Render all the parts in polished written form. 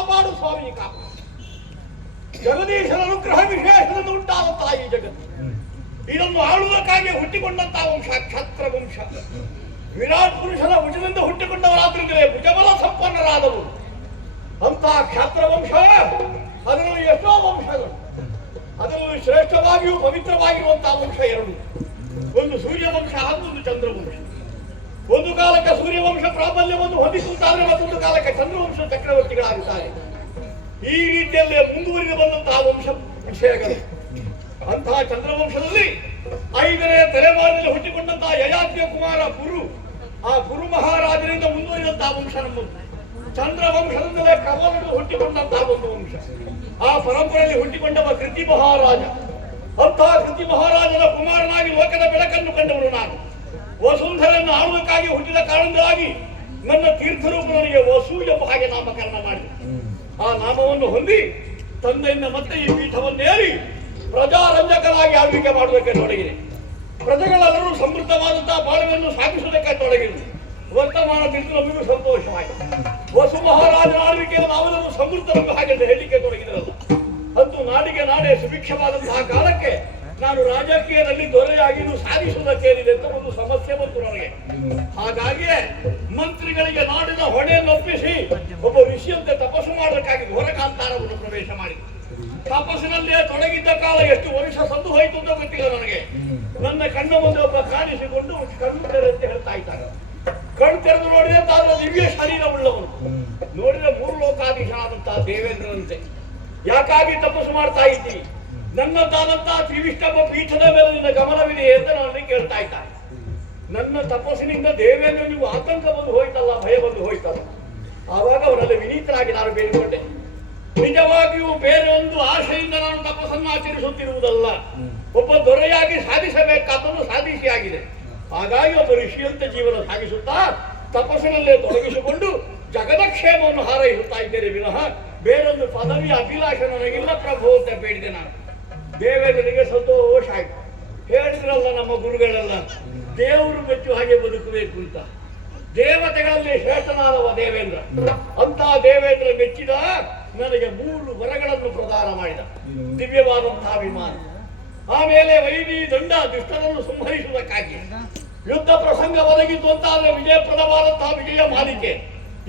ಕಾಪಾಡು ಸ್ವಾಮಿ ಕಾಪಾಡು. ಜಗದೀಶನ ಅನುಗ್ರಹ ವಿಶೇಷದಿಂದ ಉಂಟಾದಂತಹ ಈ ಜಗತ್ತು, ಇದನ್ನು ಆಳುವುದಕ್ಕಾಗಿ ಹುಟ್ಟಿಕೊಂಡಂತಹ ವಂಶ ಕ್ಷತ್ರ ವಂಶ. ವಿರಾಟ್ ಪುರುಷನ ಭುಜದಿಂದ ಹುಟ್ಟಿಕೊಂಡವರಾದ್ರಿಂದಲೇ ಭುಜಬಲ ಸಂಪನ್ನರಾದವು. ಅಂತಹ ಕ್ಷತ್ರ ವಂಶ, ಅದರಲ್ಲಿ ಎಷ್ಟೋ ವಂಶಗಳು. ಅದರಲ್ಲಿ ಶ್ರೇಷ್ಠವಾಗಿಯೂ ಪವಿತ್ರವಾಗಿರುವಂತಹ ವಂಶ ಎರಡು. ಒಂದು ಸೂರ್ಯವಂಶ ಹಾಗೂ ಒಂದು ಚಂದ್ರವಂಶ. ಒಂದು ಕಾಲಕ್ಕೆ ಸೂರ್ಯವಂಶ ಪ್ರಾಬಲ್ಯವನ್ನು ಹೊಂದಿಸುತ್ತಾರೆ, ಮತ್ತೊಂದು ಕಾಲಕ್ಕೆ ಚಂದ್ರವಂಶ ಚಕ್ರವರ್ತಿಗಳಾಗುತ್ತಾರೆ. ಈ ರೀತಿಯಲ್ಲೇ ಮುಂದುವರಿದು ಬಂದಂತಹ ವಂಶ ವಿಷಯಗಳು. ಅಂತಹ ಚಂದ್ರವಂಶದಲ್ಲಿ 5ನೇ ತಲೆಮಾರಿನಲ್ಲಿ ಹುಟ್ಟಿಕೊಂಡಂತಹ ಯಯಾತಿಯ ಕುಮಾರ ಪುರು, ಆ ಪುರು ಮಹಾರಾಜರಿಂದ ಮುಂದುವರಿದಂತಹ ವಂಶ ನಮ್ಮದು. ಚಂದ್ರವಂಶದಿಂದಲೇ ಕಮಲನು ಹುಟ್ಟಿಕೊಂಡಂತಹ ಒಂದು ವಂಶ. ಆ ಪರಂಪರೆಯಲ್ಲಿ ಹುಟ್ಟಿಕೊಂಡವ ಕೃತಿ ಮಹಾರಾಜ. ಅಂತಹ ಕೃತಿ ಮಹಾರಾಜನ ಕುಮಾರನಾಗಿ ಲೋಕದ ಬೆಳಕನ್ನು ಕಂಡವನು ನಾನು. ವಸುಂಧರನ್ನು ಆಳುವುದಕ್ಕಾಗಿ ಹುಟ್ಟಿದ ಕಾರಣದಿಂದಾಗಿ ನನ್ನ ತೀರ್ಥರೂಪನಿಗೆ ವಸು ಎಂಬ ಹಾಗೆ ನಾಮಕರಣ ಮಾಡಿದೆ. ಆ ನಾಮವನ್ನು ಹೊಂದಿ ತಂದೆಯಿಂದ ಮತ್ತೆ ಈ ಪೀಠವನ್ನೇರಿ ಪ್ರಜಾರಂಜಕನಾಗಿ ಆಳ್ವಿಕೆ ಮಾಡುವುದಕ್ಕೆ ತೊಡಗಿದೆ. ಪ್ರಜೆಗಳೆಲ್ಲರೂ ಸಮೃದ್ಧವಾದಂತಹ ಬಾಳ್ವೆಯನ್ನು ಸಾಗಿಸುವುದಕ್ಕೆ ತೊಡಗಿದರು. ವರ್ತಮಾನ ತಿಳಿದು ನಮಗೂ ಸಂತೋಷವಾಯಿತು. ವಸು ಮಹಾರಾಜನ ಆಳ್ವಿಕೆಯನ್ನು ನಾವೆಲ್ಲರೂ ಸಮೃದ್ಧವೆಂದು ಹಾಗೆ ಹೇಳಲಿಕ್ಕೆ ತೊಡಗಿದರಲ್ಲ. ಅಂತೂ ನಾಡಿಗೆ ನಾಡೇ ಸುಭಿಕ್ಷವಾದಂತಹ ಕಾಲಕ್ಕೆ ನಾನು ರಾಜಕೀಯದಲ್ಲಿ ದೊರೆಯಾಗಿ ಸಾಧಿಸುವುದಕ್ಕೇನಿದೆ ಅಂತ ಒಂದು ಸಮಸ್ಯೆ ಬಂತು ನನಗೆ. ಹಾಗಾಗಿಯೇ ಮಂತ್ರಿಗಳಿಗೆ ನಾಡಿನ ಹೊಣೆಯನ್ನು ಒಪ್ಪಿಸಿ ಒಬ್ಬ ಋಷಿಯಂತೆ ತಪಸ್ಸು ಮಾಡುವುದಕ್ಕಾಗಿ ಹೊರಕಾಂತಾರವನ್ನು ಪ್ರವೇಶ ಮಾಡಿದೆ. ತಪಸ್ಸಿನಲ್ಲೇ ತೊಡಗಿದ್ದ ಕಾಲ ಎಷ್ಟು ವರ್ಷ ಸಂದು ಹೋಯಿತು ಅಂತ ಗೊತ್ತಿಲ್ಲ ನನಗೆ. ನನ್ನ ಕಣ್ಣ ಮುಂದೆ ಒಬ್ಬ ಕಾಣಿಸಿಕೊಂಡು ಕಣ್ಣು ತೆರೆದಂತೆ ಹೇಳ್ತಾ ಇದ್ದಾರೆ. ಕಣ್ಣು ತೆರೆದು ನೋಡಿದ್ರೆ ತಾನು ದಿವ್ಯ ಶರೀರವುಳ್ಳವನು. ನೋಡಿದ್ರೆ 3 ಲೋಕಾಧೀಶನಾದಂತಹ ದೇವೇಂದ್ರನಂತೆ. ಯಾಕಾಗಿ ತಪಸ್ಸು ಮಾಡ್ತಾ ಇದ್ದೀನಿ? ನನ್ನದಾದಂತಹ ತ್ರಿವಿಷ್ಟಮ ಪೀಠದ ಮೇಲೆ ನಿನ್ನ ಗಮನವಿದೆಯೇ ಅಂತ ನನ್ನಲ್ಲಿ ಕೇಳ್ತಾ ಇದ್ದಾರೆ. ನನ್ನ ತಪಸ್ಸಿನಿಂದ ದೇವೇಂದ್ರನಿಗೂ ಆತಂಕ ಬಂದು ಹೋಯ್ತಲ್ಲ, ಭಯ ಬಂದು ಹೋಯ್ತಲ್ಲ. ಆವಾಗ ಅವರಲ್ಲಿ ವಿನೀತರಾಗಿ ನಾನು ಬೇಡಿಕೊಂಡೆ, ನಿಜವಾಗಿಯೂ ಬೇರೆ ಒಂದು ಆಶೆಯಿಂದ ನಾನು ತಪಸ್ಸನ್ನು ಆಚರಿಸುತ್ತಿರುವುದಲ್ಲ, ಒಬ್ಬ ದೊರೆಯಾಗಿ ಸಾಧಿಸಬೇಕಾದನ್ನು ಸಾಧಿಸಿ ಆಗಿದೆ. ಹಾಗಾಗಿ ಒಬ್ಬ ಋಷಿಯಂತೆ ಜೀವನ ಸಾಗಿಸುತ್ತಾ ತಪಸ್ಸಿನಲ್ಲೇ ತೊಡಗಿಸಿಕೊಂಡು ಜಗದಕ್ಷೇಮವನ್ನು ಹಾರೈಸುತ್ತಾ ಇದ್ದೇನೆ ವಿನಃ ಬೇರೊಂದು ಪದವಿಯ ಅಭಿಲಾಷೆ ನನಗಿಲ್ಲ ಪ್ರಭು ಅಂತ ಬೇಡಿದೆ ನಾನು. ದೇವೇಂದ್ರನಿಗೆ ಸಂತೋಷ ಆಯ್ತು. ಹೇಳಿದ್ರಲ್ಲ ನಮ್ಮ ಗುರುಗಳೆಲ್ಲ, ದೇವರು ಮೆಚ್ಚು ಹಾಗೆ ಬದುಕಬೇಕು ಅಂತ. ದೇವತೆಗಳಲ್ಲಿ ಶ್ರೇಷ್ಠನಾದವ ದೇವೇಂದ್ರ. ಅಂತಹ ದೇವೇಂದ್ರ ಮೆಚ್ಚಿದ ನನಗೆ 3 ವರಗಳನ್ನು ಪ್ರದಾನ ಮಾಡಿದ. ದಿವ್ಯವಾದಂತಹ ವಿಮಾನ, ಆಮೇಲೆ ವೈರಿ ದಂಡ ದುಷ್ಟರನ್ನು ಸಂಹರಿಸುವುದಕ್ಕಾಗಿ ಯುದ್ಧ ಪ್ರಸಂಗ ಒದಗಿತು ಅಂತಾದ್ರೆ ವಿಜಯಪ್ರದವಾದಂತಹ ವಿಜಯ ಮಾಲಿಕೆ.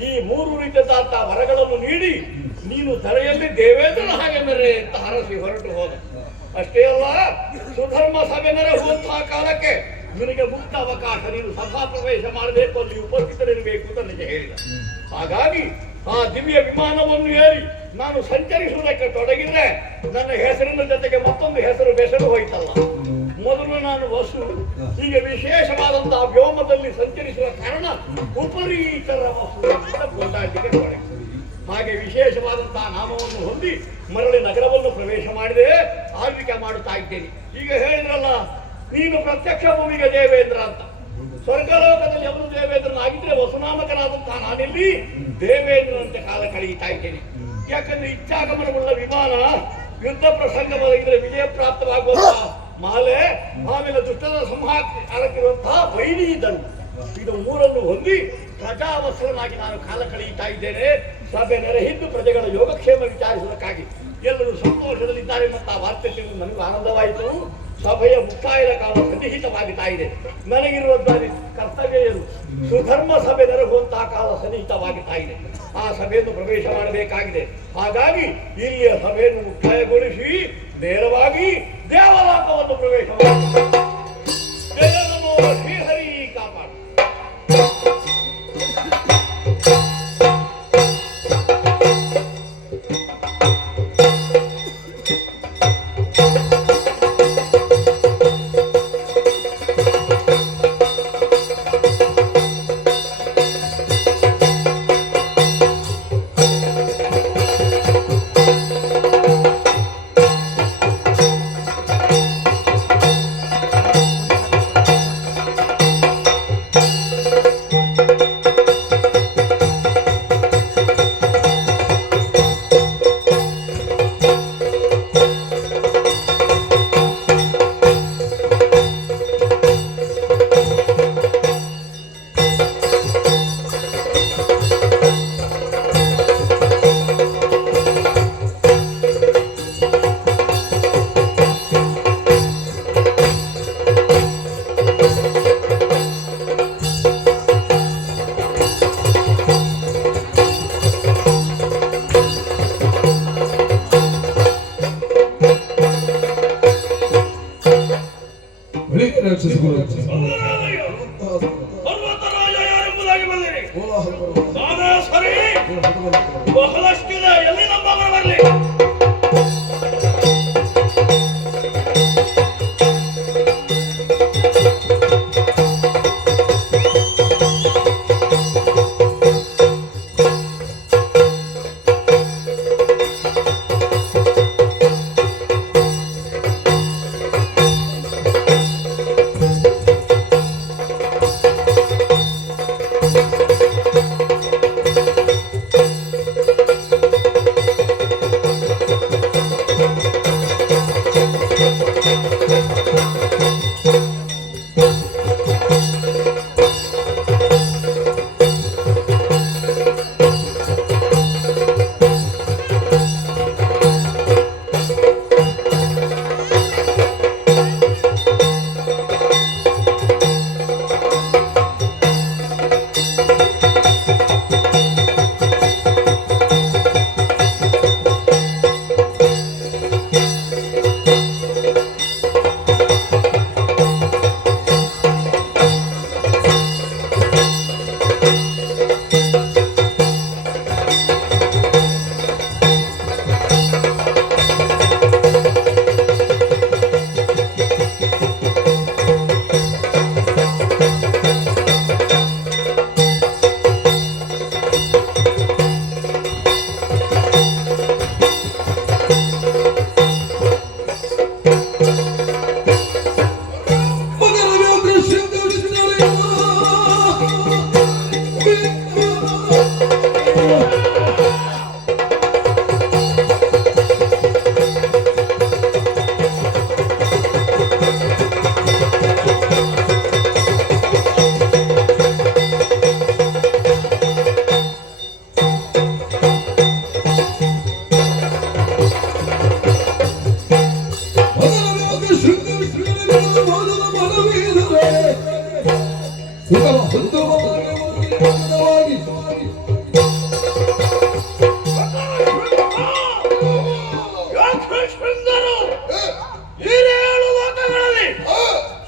ಈ 3 ರೀತಿಯಾದಂತಹ ವರಗಳನ್ನು ನೀಡಿ ನೀನು ಧರೆಯಲ್ಲಿ ದೇವೇಂದ್ರನ ಹಾಗೆ ಮೆರೆ ಅಂತ ಹರಸಿ ಹೊರಟು ಹೋದ. ಅಷ್ಟೇ ಅಲ್ಲ, ಸುಧರ್ಮ ಸಭೆ ನೆರಹುವಂತಹ ಕಾಲಕ್ಕೆ ನಿನಗೆ ಮುಕ್ತ ಅವಕಾಶ, ನೀನು ಸಭಾ ಪ್ರವೇಶ ಮಾಡಬೇಕು, ಅಲ್ಲಿ ಉಪಸ್ಥಿತರಿರಬೇಕು ಅಂತ ನನಗೆ ಹೇಳಿದ. ಹಾಗಾಗಿ ಆ ದಿವ್ಯ ವಿಮಾನವನ್ನು ಏರಿ ನಾನು ಸಂಚರಿಸುವುದಕ್ಕೆ ತೊಡಗಿದ್ರೆ ನನ್ನ ಹೆಸರಿನ ಜೊತೆಗೆ ಮತ್ತೊಂದು ಹೆಸರು ಬೆಸರು ಹೋಯ್ತಲ್ಲ. ಮೊದಲು ನಾನು ವಸು, ಹೀಗೆ ವಿಶೇಷವಾದಂತಹ ವ್ಯೋಮದಲ್ಲಿ ಸಂಚರಿಸುವ ಕಾರಣ ಉಪರೀತರ ವಸು ಅಂತ ಕೊಂಡಾಟಕ್ಕೆ ತೊಡಗಿದೆ. ಹಾಗೆ ವಿಶೇಷವಾದಂತಹ ನಾಮವನ್ನು ಹೊಂದಿ ಮರಳಿ ನಗರವನ್ನು ಪ್ರವೇಶ ಮಾಡಿದೆ, ಆಳ್ವಿಕೆ ಮಾಡುತ್ತಾ ಇದ್ದೇನೆ. ಈಗ ಹೇಳಿದ್ರಲ್ಲ, ನೀನು ಪ್ರತ್ಯಕ್ಷ ಭೂಮಿಗೆ ದೇವೇಂದ್ರ ಅಂತ. ಸ್ವರ್ಗಲೋಕದಲ್ಲಿ ಅವರು ದೇವೇಂದ್ರನಾಗಿದ್ರೆ ವಸುನಾಮಕನಾದಂತಹ ನಾನಿಲ್ಲಿ ದೇವೇಂದ್ರನಂತೆ ಕಾಲ ಕಳೆಯುತ್ತಾ ಇದ್ದೇನೆ. ಯಾಕಂದ್ರೆ ಇಚ್ಛಾಗಮನವುಳ್ಳ ವಿಮಾನ ಯುದ್ಧ ಪ್ರಸಂಗ ಒದಗಿದ್ರೆ ವಿಜಯ ಪ್ರಾಪ್ತವಾಗುವಂತಹ ಮಾಲೆ, ಆಮೇಲೆ ದುಷ್ಟದ ಸಂಹಾರಕ್ಕಿರುವಂತಹ ವೈರಿ ದಂಡ, ಇದು 3 ಹೊಂದಿ ಪ್ರಜಾವತ್ಸರನಾಗಿ ನಾನು ಕಾಲ ಕಳೆಯುತ್ತಾ ಇದ್ದೇನೆ. ಸಭೆ ನೆರೆಹಿದ್ದು ಪ್ರಜೆಗಳ ಯೋಗಕ್ಷೇಮ ವಿಚಾರಿಸುವುದಕ್ಕಾಗಿ ಎಲ್ಲರೂ ಸಂತೋಷದಲ್ಲಿದ್ದಾರೆ ಮತ್ತು ಆ ವಾರ್ತೆ ತಿಳಿದು ನನಗೂ ಆನಂದವಾಯಿತು. ಸಭೆಯ ಮುಕ್ತಾಯದ ಕಾಲ ಸನ್ನಿಹಿತವಾಗುತ್ತಾ ಇದೆ. ನನಗಿರುವ ಕರ್ತವ್ಯ ಏನು? ಸುಧರ್ಮ ಸಭೆ ನೆರಹುವಂತಹ ಕಾಲ ಸನ್ನಿಹಿತವಾಗುತ್ತಾ ಇದೆ. ಆ ಸಭೆಯನ್ನು ಪ್ರವೇಶ ಮಾಡಬೇಕಾಗಿದೆ. ಹಾಗಾಗಿ ಇಲ್ಲಿಯ ಸಭೆಯನ್ನು ಮುಕ್ತಾಯಗೊಳಿಸಿ ನೇರವಾಗಿ ದೇವಲೋಕವನ್ನು ಪ್ರವೇಶ ಮಾಡಿ ಶ್ರೀಹರಿ ಕಾಪಾಡು. ನಾನೇ ಸರಿ ಬಹಳಷ್ಟಿದೆ. ಎಲ್ಲಿ ನಮ್ಮ ಮಗನ ಬರಲಿ.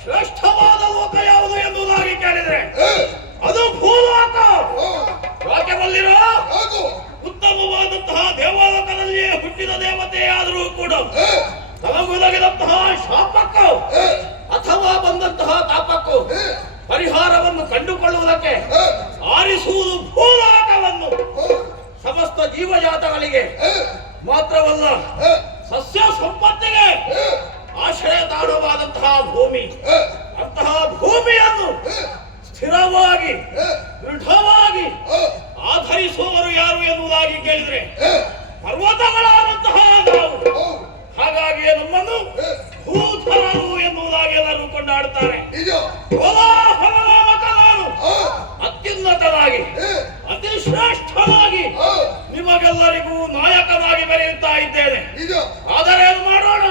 ಶ್ರೇಷ್ಠವಾದ ಲೋಕ ಯಾವುದು ಎಂಬುದಾಗಿ ಕೇಳಿದ್ರೆ ಅದು ಭೂಲೋಕ. ಯಾಕೆ ಬಲ್ಲಿರೋ ಉತ್ತಮವಾದಂತಹ ದೇವಲೋಕದಲ್ಲಿಯೇ ಹುಟ್ಟಿದ ದೇವತೆಯಾದರೂ ಕೂಡ ತಲಗುಲಗಿದಂತಹ ಶಾಪಕ್ಕೂ ಅಥವಾ ಬಂದಂತಹ ತಾಪಕ್ಕೂ ಪರಿಹಾರವನ್ನು ಕಂಡುಕೊಳ್ಳುವುದಕ್ಕೆ ಆರಿಸುವುದು ಭೂಲೋಕವನ್ನು. ಸಮಸ್ತ ಜೀವಜಾತಗಳಿಗೆ ಮಾತ್ರವಲ್ಲ, ಸಸ್ಯ ಸಂಪತ್ತಿಗೆ ಆಶ್ರಯ ತಾಣವಾದಂತಹ ಭೂಮಿ. ಅಂತಹ ಭೂಮಿಯನ್ನು ಸ್ಥಿರವಾಗಿ ದೃಢವಾಗಿ ಆಧರಿಸುವವರು ಯಾರು ಎನ್ನುವುದಾಗಿ ಕೇಳಿದ್ರೆ ಪರ್ವತಗಳಾದಂತಹ ನಾವು. ಹಾಗಾಗಿ ನಮ್ಮನ್ನು ಭೂಧರರು ಎನ್ನುವುದಾಗಿ ಎಲ್ಲರೂ ಕೊಂಡಾಡುತ್ತಾರೆ. ನಾನು ಅತ್ಯುನ್ನತನಾಗಿ ಅತಿ ಶ್ರೇಷ್ಠನಾಗಿ ನಿಮಗೆಲ್ಲರಿಗೂ ನಾಯಕನಾಗಿ ಬೆರೆಯುತ್ತಾ ಇದ್ದೇನೆ. ಆದರೆ ಏನು ಮಾಡೋಣ,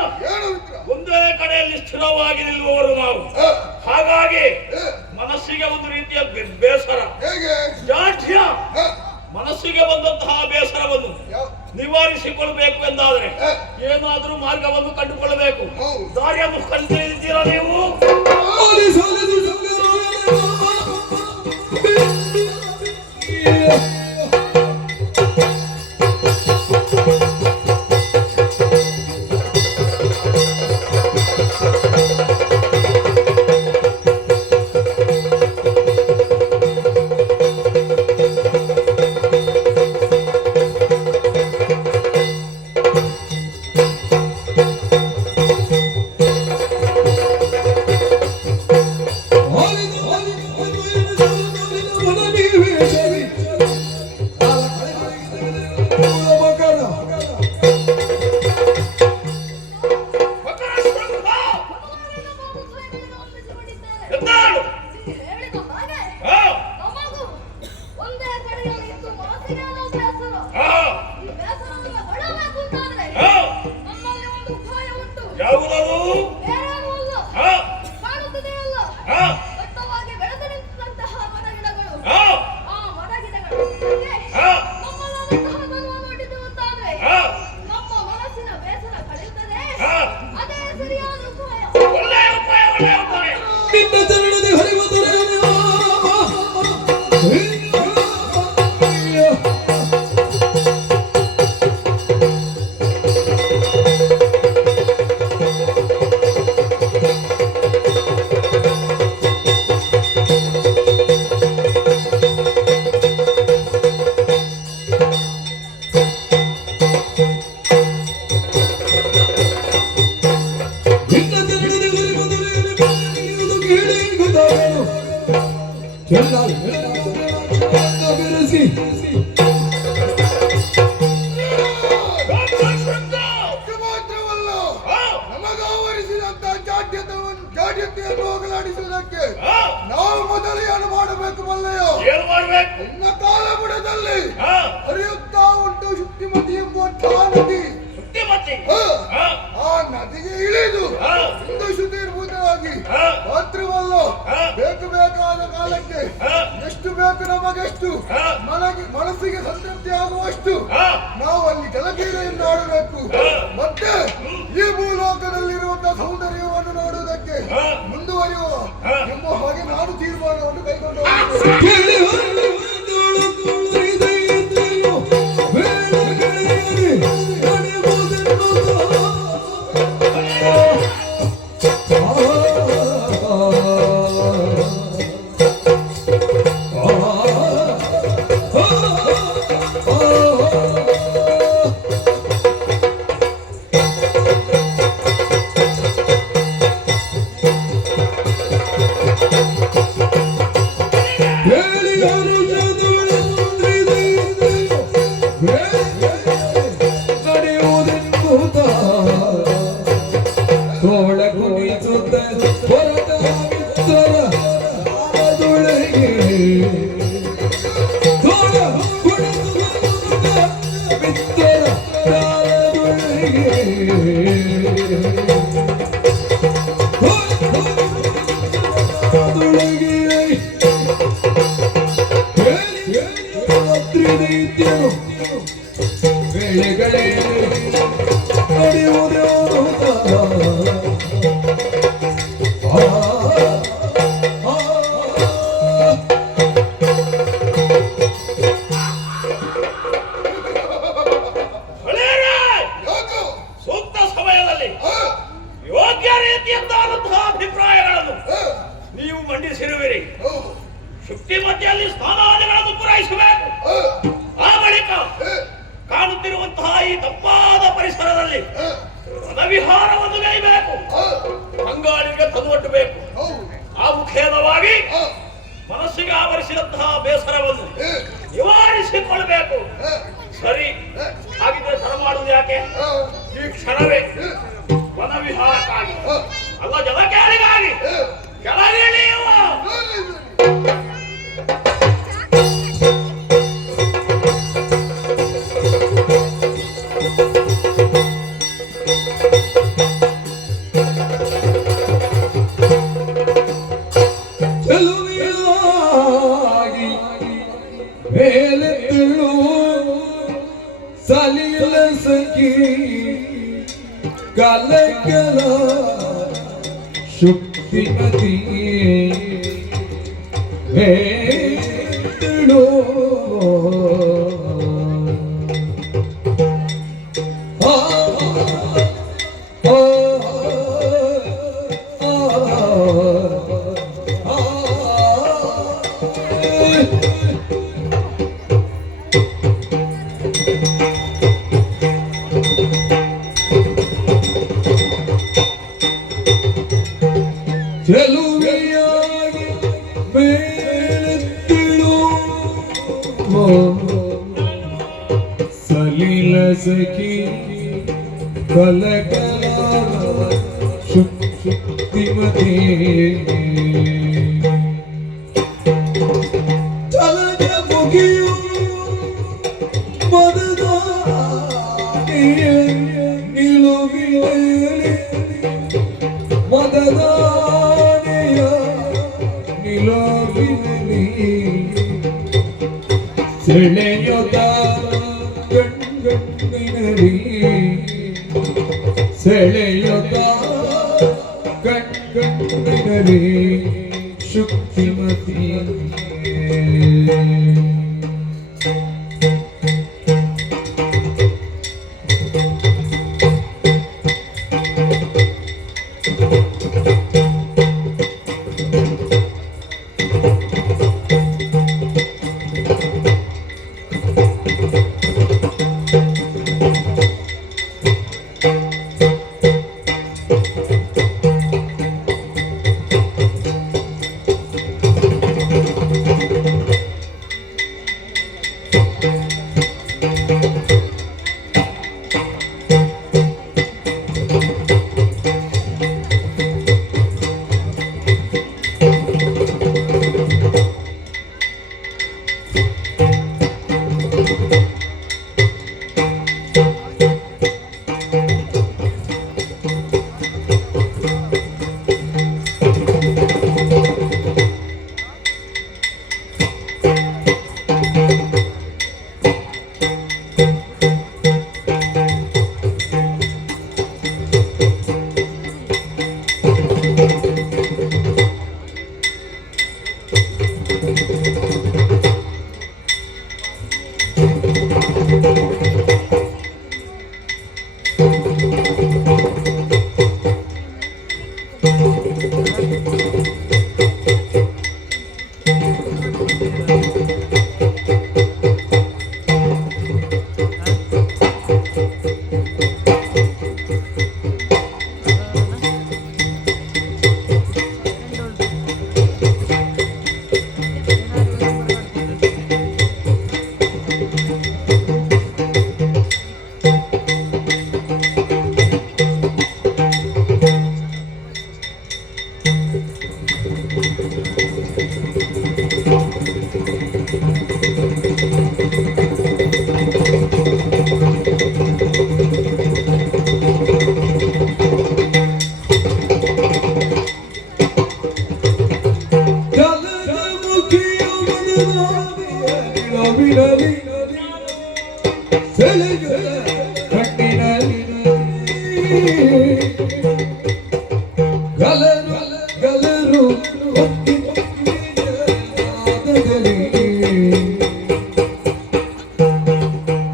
ಒಂದೇ ಕಡೆಯಲ್ಲಿ ಸ್ಥಿರವಾಗಿ ನಿಲ್ಲುವವರು ನಾವು. ಹಾಗಾಗಿ ಮನಸ್ಸಿಗೆ ಒಂದು ರೀತಿಯ ಬೇಸರ, ಜಾಠ್ಯ, ಮನಸ್ಸಿಗೆ ಬಂದಂತಹ ಬೇಸರವನ್ನು ನಿವಾರಿಸಿಕೊಳ್ಳಬೇಕು ಎಂದಾದರೆ ಏನಾದರೂ ಮಾರ್ಗವನ್ನು ಕಂಡುಕೊಳ್ಳಬೇಕು. ದಾರಿಯನ್ನು ಕಂಡುಹಿಡಿದಿದ್ದೀರಾ ನೀವು? ಮಾಡುವುದಕ್ಕೆ ನಾವು ಮೊದಲು ಏನು ಮಾಡಬೇಕು ಮಲ್ಲಯ್ಯ? ಏನು ಮಾಡಬೇಕು? ಇನ್ನ ಕಾಲಬುಡದಲ್ಲಿ ಹರಿಯುತ್ತಾ ಉಂಟು ಶುಕ್ತಿಮತಿ ಎಂಬುವಂತಹ ನದಿ. ಶುಕ್ತಿಮತಿ ಆ ನದಿಗೆ ಇಳಿದು ಇಂದು ಶುದ್ಧೀರ್ಭೂತವಾಗಿ ಮಾತ್ರವಲ್ಲ, ಬೇಕು ಬೇಕಾದ ಕಾಲಕ್ಕೆ ಎಷ್ಟು ಬೇಕು ನಮಗೆಷ್ಟು ಮನಸ್ಸಿಗೆ ಸಂತೃಪ್ತಿ ಆಗುವಷ್ಟು ನಾವು ಅಲ್ಲಿ ಜಲಕ್ರೀಡೆಯನ್ನು ಆಡಬೇಕು. ಮತ್ತೆ ಈ ಭೂಲೋಕದಲ್ಲಿರುವಂತಹ ಸೌಂದರ್ಯವನ್ನು ನೋಡುವುದಕ್ಕೆ ಮುಂದುವರಿಯುವ ಎಂಬ ಹಾಗೆ ನಾನು ತೀರ್ಮಾನವನ್ನು ಕೈಗೊಂಡು ಅಭಿಪ್ರಾಯಗಳನ್ನು ನೀವು ಮಂಡಿಸಿರುವಿರಿ. ಶುಕ್ತಿಮತಿಯಲ್ಲಿ ಸ್ನಾನಾದಿಗಳನ್ನು ಪೂರೈಸಬೇಕು. ಆ ಬಳಿಕ ಕಾಣುತ್ತಿರುವಂತಹ ಈ ತಂಪಾದ ಪರಿಸರದಲ್ಲಿ ವನವಿಹಾರವನ್ನು ಗೈಬೇಕು. ಅಂಗಾಳಿಗೆ ತದುವಟ್ಟಬೇಕು. ಆ ಮುಖೇನವಾಗಿ ಮನಸ್ಸಿಗೆ ಆವರಿಸಿದಂತಹ ಬೇಸರವನ್ನು ನಿವಾರಿಸಿಕೊಳ್ಳಬೇಕು. ಸರಿ, ಹಾಗಿದ್ರೆ ತಡ ಮಾಡುವುದು ಯಾಕೆ? ಈ ಕ್ಷಣವೇ ವನವಿಹಾರಕ್ಕಾಗಿ ಅಲ್ಲ, ಜಲಕ್ಯಾರಿಗಾಗಿ ಕೆಳಗಿಳಿಯುವ. ಸಲಿಲ ಸಖಿ ಕಲಕಲ ಶುಕ್ತಿಮತಿ ಹೇಳೋ ಚೆಲುವೆಯಾಗಿ ಮೇಲೆತ್ತಿಳು ಸಲಿಲ ಸಖಿ ಕಲಕಲ ಶುಕ್ತಿಮತಿ ಚಲನ ಮುಗಿಯು ಮದದ ನಿಲುವಿನಲ್ಲಿ ಮದದ ಸೆಳೆಯೊದ ಕಣ್ಗಣ್ಣಿನರಿ ಸೆಳೆಯೊದ ಕಣ್ಗಣ್ಣಿನರಿ ಶುಕ್ತಿಮತಿ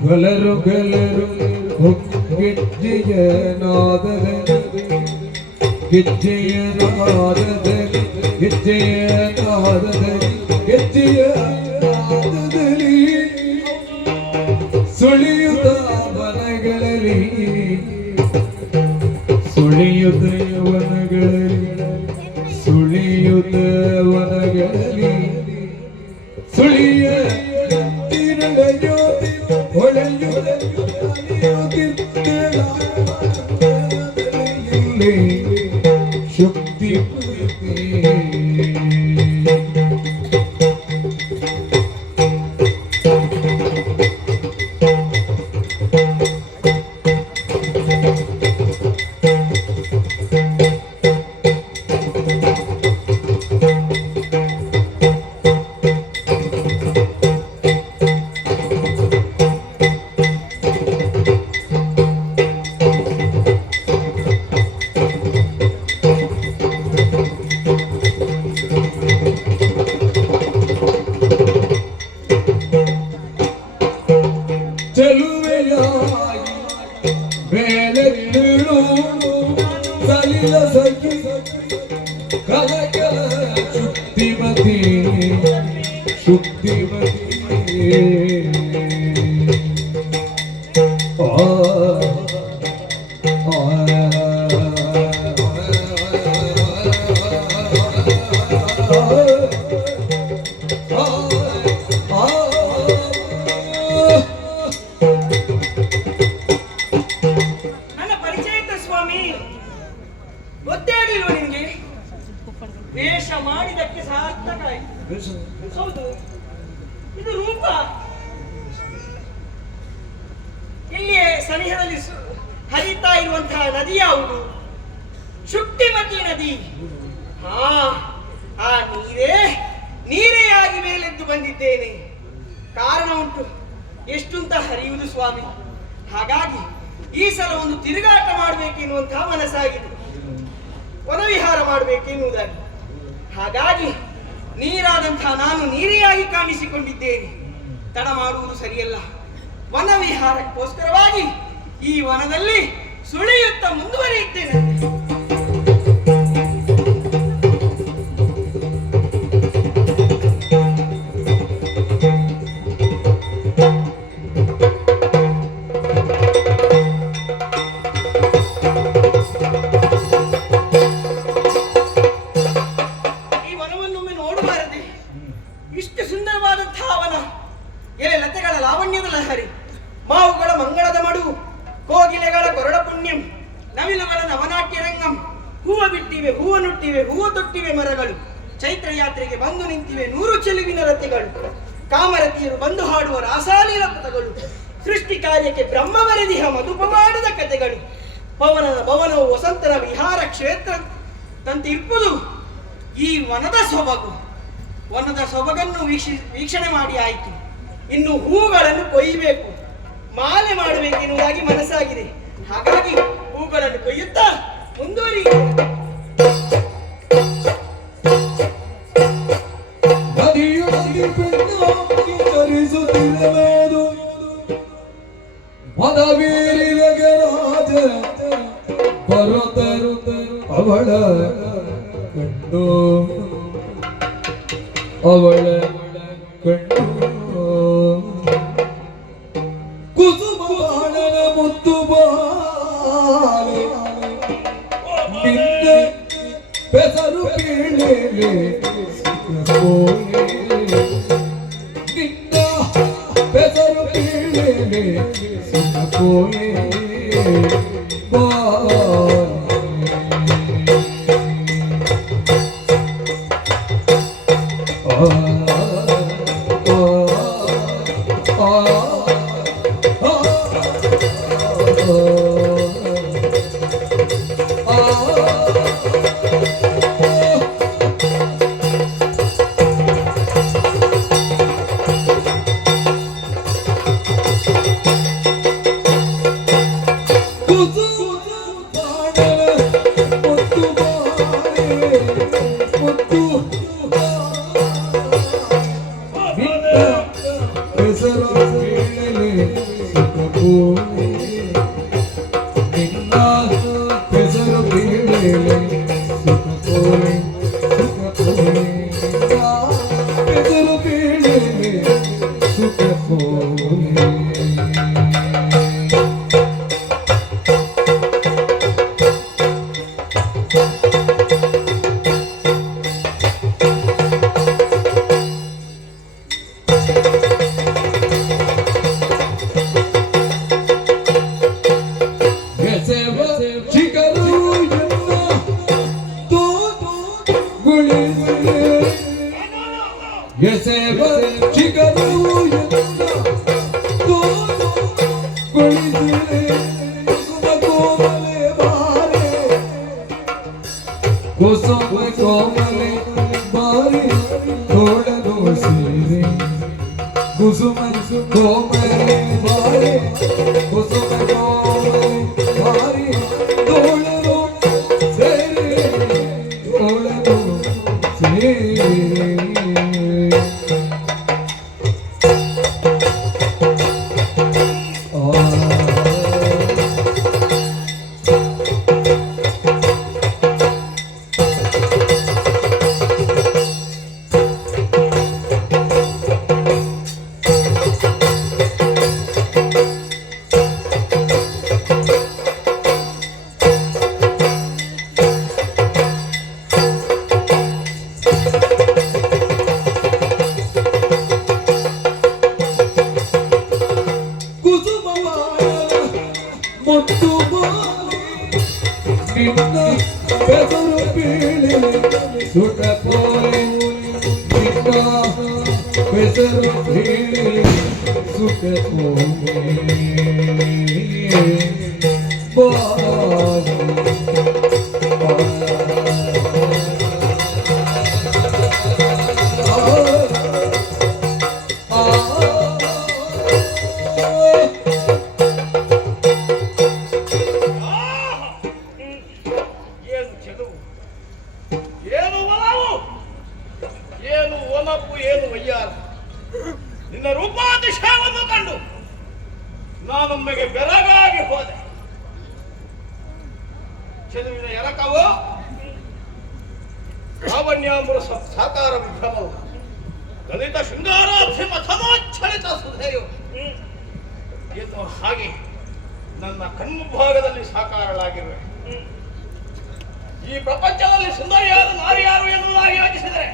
ಗಲರು ಗಲರು ಗೆಜ್ಜೆಯ ನಾದದಲ್ಲಿ ಗೆಜ್ಜೆಯ ನಾದದಲ್ಲಿ ಗೆಜ್ಜೆಯ ನಾದದಲ್ಲಿ ಗೆಜ್ಜೆಯ ನಾದದಲ್ಲಿ ಸುಳಿಯುತ್ತ ವನಗಳಲ್ಲಿ ಸುಳಿಯುತ್ತ ವನಗಳಲ್ಲಿ ಸುಳಿಯುತ್ತ ವನಗಳಲ್ಲಿ ಸುಳಿಯ ಜ್ಯೋತಿ ಶಕ್ತಿ ಚೆಲುವೆಯಾಗಿ ಬೇಲೆತ್ತಿಳು ಸಲಿಲ ಸಖಿ ಕಲಕಲ ಶುದ್ಧಿಮತಿ ಶುದ್ಧಿಮತಿ ನನ್ನ ಪರಿಚಯಿತ ಸ್ವಾಮಿ ಗೊತ್ತೇಳಿಲ್ವ ನಿನ್ಗೆ? ವೇಷ ಮಾಡಿದಕ್ಕೆ ಸಾರ್ಥಕ ಆಯ್ತು. ಹೌದು, ಇದು ರೂಪ. ಇಲ್ಲಿಯೇ ಸನಿಹದಲ್ಲಿ ಹರಿತಾ ಇರುವಂತಹ ನದಿ ಯಾವುದು? ಶುಕ್ತಿಮತಿ ನದಿ. ಆ ನೀರೇ ಆಗಿ ಮೇಲೆದ್ದು ಬಂದಿದ್ದೇನೆ. ಕಾರಣ ಉಂಟು, ಎಷ್ಟುಂತ ಹರಿಯುವುದು ಸ್ವಾಮಿ. ಹಾಗಾಗಿ ಈ ಸಲ ಒಂದು ತಿರುಗಾಟ ಮಾಡಬೇಕೆನ್ನುವಂತಹ ಮನಸ್ಸಾಗಿದೆ, ವನವಿಹಾರ ಮಾಡಬೇಕೆನ್ನುವುದಾಗಿ. ಹಾಗಾಗಿ ನೀರಾದಂತಹ ನಾನು ನೀರೆಯಾಗಿ ಕಾಣಿಸಿಕೊಂಡಿದ್ದೇನೆ. ತಡ ಮಾಡುವುದು ಸರಿಯಲ್ಲ. ವನವಿಹಾರಕ್ಕೋಸ್ಕರವಾಗಿ ಈ ವನದಲ್ಲಿ ಸುಳಿಯುತ್ತಾ ಮುಂದುವರಿಯುತ್ತೇನೆ. ಇಷ್ಟು ಸುಂದರವಾದಂತಹ ವನ, ಎಲೆ ಲತೆಗಳ ಲಾವಣ್ಯದ ಲಹರಿ, ಮಾವುಗಳ ಮಂಗಳದ ಮಡು, ಕೋಗಿಲೆಗಳ ಕೊರಡ ಪುಣ್ಯಂ, ನವಿಲುಗಳ ನವನಾಟ್ಯ ರಂಗಂ. ಹೂವ ಬಿಟ್ಟಿವೆ, ಹೂವ ನುಟ್ಟಿವೆ, ಹೂವ ತೊಟ್ಟಿವೆ ಮರಗಳು. ಚೈತ್ರ ಯಾತ್ರೆಗೆ ಬಂದು ನಿಂತಿವೆ 100 ಚೆಲುವಿನ ರಥಗಳು. ಕಾಮರತಿಯರು ಬಂದು ಹಾಡುವ ರಾಸಾಲೀಲ ಪಥಗಳು. ಸೃಷ್ಟಿ ಕಾರ್ಯಕ್ಕೆ ಬ್ರಹ್ಮ ಬರೆದಿಹ ಮಧುಪ ಮಾಡಿದ ಕಥೆಗಳು. ಭವನವು ವಸಂತನ ವಿಹಾರ ಕ್ಷೇತ್ರ ತಂತಿರ್ಪುದು ಈ ವನದ ಸೊಬಗು. ವನದ ಸೊಬಗನ್ನು ವೀಕ್ಷಣೆ ಮಾಡಿ ಆಯಿತು. ಇನ್ನು ಹೂಗಳನ್ನು ಕೊಯ್ಯಬೇಕು, ಮಾಲೆ ಮಾಡಬೇಕೆನ್ನುವುದಾಗಿ ಮನಸ್ಸಾಗಿದೆ. ಹಾಗಾಗಿ ಹೂಗಳನ್ನು ಕೊಯ್ಯುತ್ತಾ ಮುಂದುವರಿ. ಅವಳ ಕಣ್ಣು ಅವಳ ಕಣ್ಣು ಕುಸುಮ ಬಾಣನ ಮುತ್ತು ಬಾಲೆ ನಿನ್ನ ಬೆಸರು ಕೇಳಲೆ ನಿನ್ನ ಬೆಸರು ಕೇಳಲೆ ಸಿಕ್ಕೋಲೆ ಹೆಸರು ಪೋಲೆ ನಿನ್ನ ಹೆಸರು ಕೇಳಲೆ ಸುಖ ಪೋಲೆ ಸುಖ ಪೋಲೆ ಹೆಸರು ಕೇಳಲೆ ಸುಖ ಪೋಲೆ ಎಸೆವ ಚಿಗರು ಗೊಳಿಸಿದೆ ಕುಸುಮ ಕೋಮಲೆ ಬಾರೆ ಕುಸುಮ ಕೋಮಲೆ ಬಾರೆ ತೋಳದು ಸೀರೆ ಕುಸುಮ ಕೋಮಲೆ ಬಾರೆ ಕುಸುಮ ಕೋಮಲೆ ಬಾರೆ ತೋಳದು ಸೇರೆ ತೋಳದು ಸೇರೆ ಮುತ್ತು ನಿನ್ನ ಬೆದರು ಬೀಳಿ ಸುಖ ಪೋಲೆ ನಿನ್ನ ಬೆದರು ಬೀಳಿ ಸುಖ ಪೋಲೆ ನಿನ್ನ ರೂಪಾತಿಶಯವನ್ನು ಕಂಡು ನಾನೊಮ್ಮೆಗೆ ಬೆರಗಾಗಿ ಹೋದೆ. ಚೆಲುವಿನ ಎರಕವು ಲಾವಣ್ಯಾಮೃತ ಸಾಕಾರ ವಿಭ್ರಮವು ಲಲಿತ ಶೃಂಗಾರಾಧಿ ಮಥನೋಚ್ಛಲಿತ ಸುಧೆಯು ಎಂದು ಹಾಗೆ ನನ್ನ ಕಣ್ಮುಭಾಗದಲ್ಲಿ ಸಾಕಾರಳಾಗಿರುವೆ. ಈ ಪ್ರಪಂಚದಲ್ಲಿ ಸುಂದರಿಯಾದ ನಾರಿಯಾರು ಎನ್ನುವುದಾಗಿ ಯೋಚಿಸಿದರೆ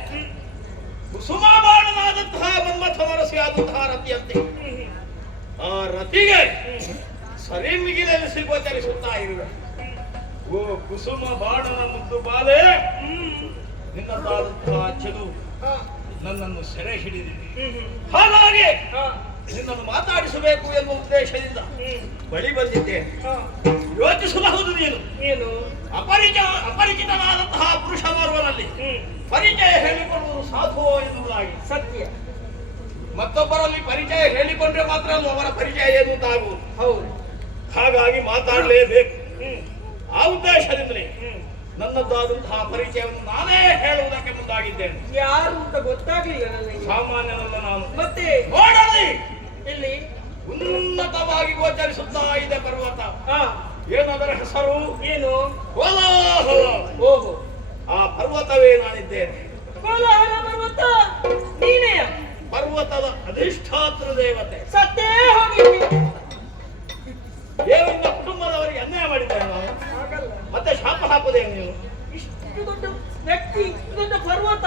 ಕುಸುಮಾಬಾಣನಾದಂತಹ ಮನ್ಮಥನರಸಿಯಾದಂತಹ ರತಿಯಂತೆ ಆ ರತಿಗೆ ಸರಿಮಿಗಿಲೆನಿಸಿ ಗೋಚರಿಸುತ್ತಾ ಇರುವೆ. ಓ ಕುಸುಮ ಬಾಣನ ಮುದ್ದು ಬಾಲೆ, ನಿನ್ನದಾದಂತಹ ಚೆಲುವು ನನ್ನನ್ನು ಸೆರೆ ಹಿಡಿದಿದೆ. ಹಾಗಾಗಿ ನಿನ್ನನ್ನು ಮಾತಾಡಿಸಬೇಕು ಎನ್ನುವ ಉದ್ದೇಶದಿಂದ ಬಳಿ ಬಂದಿದ್ದೇನೆ. ಯೋಚಿಸಬಹುದು ನೀನು ಅಪರಿಚಿತನಾದಂತಹ ಪುರುಷನೋರ್ವನಲ್ಲಿ ಪರಿಚಯ ಹೇಳಿಕೊಳ್ಳುವುದು ಸಾಧುವೋ ಎನ್ನುವುದಾಗಿ. ಸತ್ಯ. ಮತ್ತೊಬ್ಬರಲ್ಲಿ ಪರಿಚಯ ಹೇಳಿಕೊಂಡ್ರೆ ಮಾತ್ರ ಅವರ ಪರಿಚಯ ಎನ್ನುವುದಾಗುವುದು. ಹೌದು. ಹಾಗಾಗಿ ಮಾತಾಡಲೇಬೇಕು. ಆ ಉದ್ದೇಶದಿಂದಲೇ ನನ್ನದಾದಂತಹ ಪರಿಚಯವನ್ನು ನಾನೇ ಹೇಳುವುದಕ್ಕೆ ಮುಂದಾಗಿದ್ದೇನೆ. ಯಾರು ಅಂತ ಗೊತ್ತಾಗ್ಲಿಲ್ಲ ನನಗೆ. ಸಾಮಾನ್ಯನಲ್ಲ ನಾನು. ಮತ್ತೆ ನೋಡಲಿ, ಇಲ್ಲಿ ಉನ್ನತವಾಗಿ ಗೋಚರಿಸುತ್ತಾ ಇದೆ ಪರ್ವತ. ಏನದರ ಹೆಸರು? ಏನು? ಕೋಲಾಹಲ. ಓಹೋ, ಆ ಪರ್ವತವೇ ನಾನಿದ್ದೇನೆ. ಕೋಲಾಹಲ ಪರ್ವತ ನೀನೇ? ಪರ್ವತದ ಅಧಿಷ್ಠಾತೃ ದೇವತೆ. ಸತ್ತೇ ಹೋಗಿದ್ವಿ. ದೇವರಿಂದ ಕುಟುಂಬದವರಿಗೆ ಅನ್ಯಾಯ ಮಾಡಿದ್ದೇನೆ ನಾನು. ಹಾಗಲ್ಲ. ಮತ್ತೆ ಶಾಪ ಹಾಕುದೇನು ನೀವು? ಇಷ್ಟು ದೊಡ್ಡ ವ್ಯಕ್ತಿ, ಇಷ್ಟು ದೊಡ್ಡ ಪರ್ವತ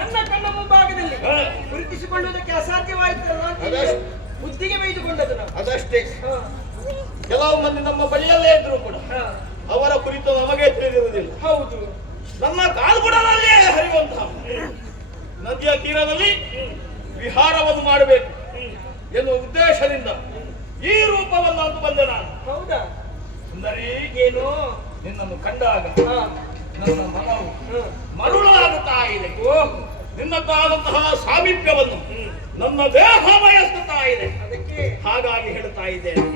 ನನ್ನ ಕಣ್ಣ ಮುಂಭಾಗದಲ್ಲಿ ಗುರುತಿಸಿಕೊಳ್ಳುವುದಕ್ಕೆ ಅಸಾಧ್ಯವಾಯಿತಲ್ಲ ಅಂತ ಬುದ್ಧಿಗೆ ಬೈದುಕೊಂಡದ್ದು ನಾವು. ಅದಷ್ಟೇ. ಕೆಲವು ಮಂದಿ ನಮ್ಮ ಬಳಿಯಲ್ಲೇ ಇದ್ರು ಕೂಡ ಅವರ ಕುರಿತು ನಮಗೆ ತಿಳಿದಿರುವುದಿಲ್ಲ. ಹೌದು. ನನ್ನ ಕಾಲ್ಗುಡದಲ್ಲಿಯೇ ಹರಿಯುವಂತಹ ನದಿಯ ತೀರದಲ್ಲಿ ವಿಹಾರವನ್ನು ಮಾಡಬೇಕು ಎನ್ನುವ ಉದ್ದೇಶದಿಂದ ಈ ರೂಪವನ್ನು ಅಂದು ಬಂದೆ ನಾನು. ಹೌದಾ? ಸುಂದರಿ, ಏನು? ನಿನ್ನನ್ನು ಕಂಡಾಗ ನನ್ನ ಮನವು ಮರುಳಾಗುತ್ತಾ ಇದೆ. ನಿನ್ನದ್ದಾದಂತಹ ಸಾಮೀಪ್ಯವನ್ನು ನನ್ನ ದೇಹ ಬಯಸುತ್ತಾ ಇದೆ. ಹಾಗಾಗಿ ಹೇಳುತ್ತಾ ಇದ್ದೇನೆ,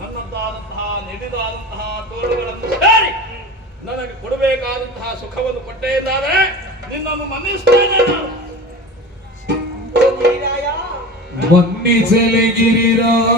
ನನ್ನದ್ದಾದಂತಹ ನಿಡಿದಾದಂತಹ ತೋಳುಗಳನ್ನು ಸೇರಿ ನನಗೆ ಕೊಡಬೇಕಾದಂತಹ ಸುಖವನ್ನು ಕೊಟ್ಟೇ ಎಂದಾದರೆ ನಿನ್ನನ್ನು ಮನ್ನಿಸ್ತೇನೆ ನಾನು. ಮನ್ನಿಸಲೆ ಗಿರಿರಾಯ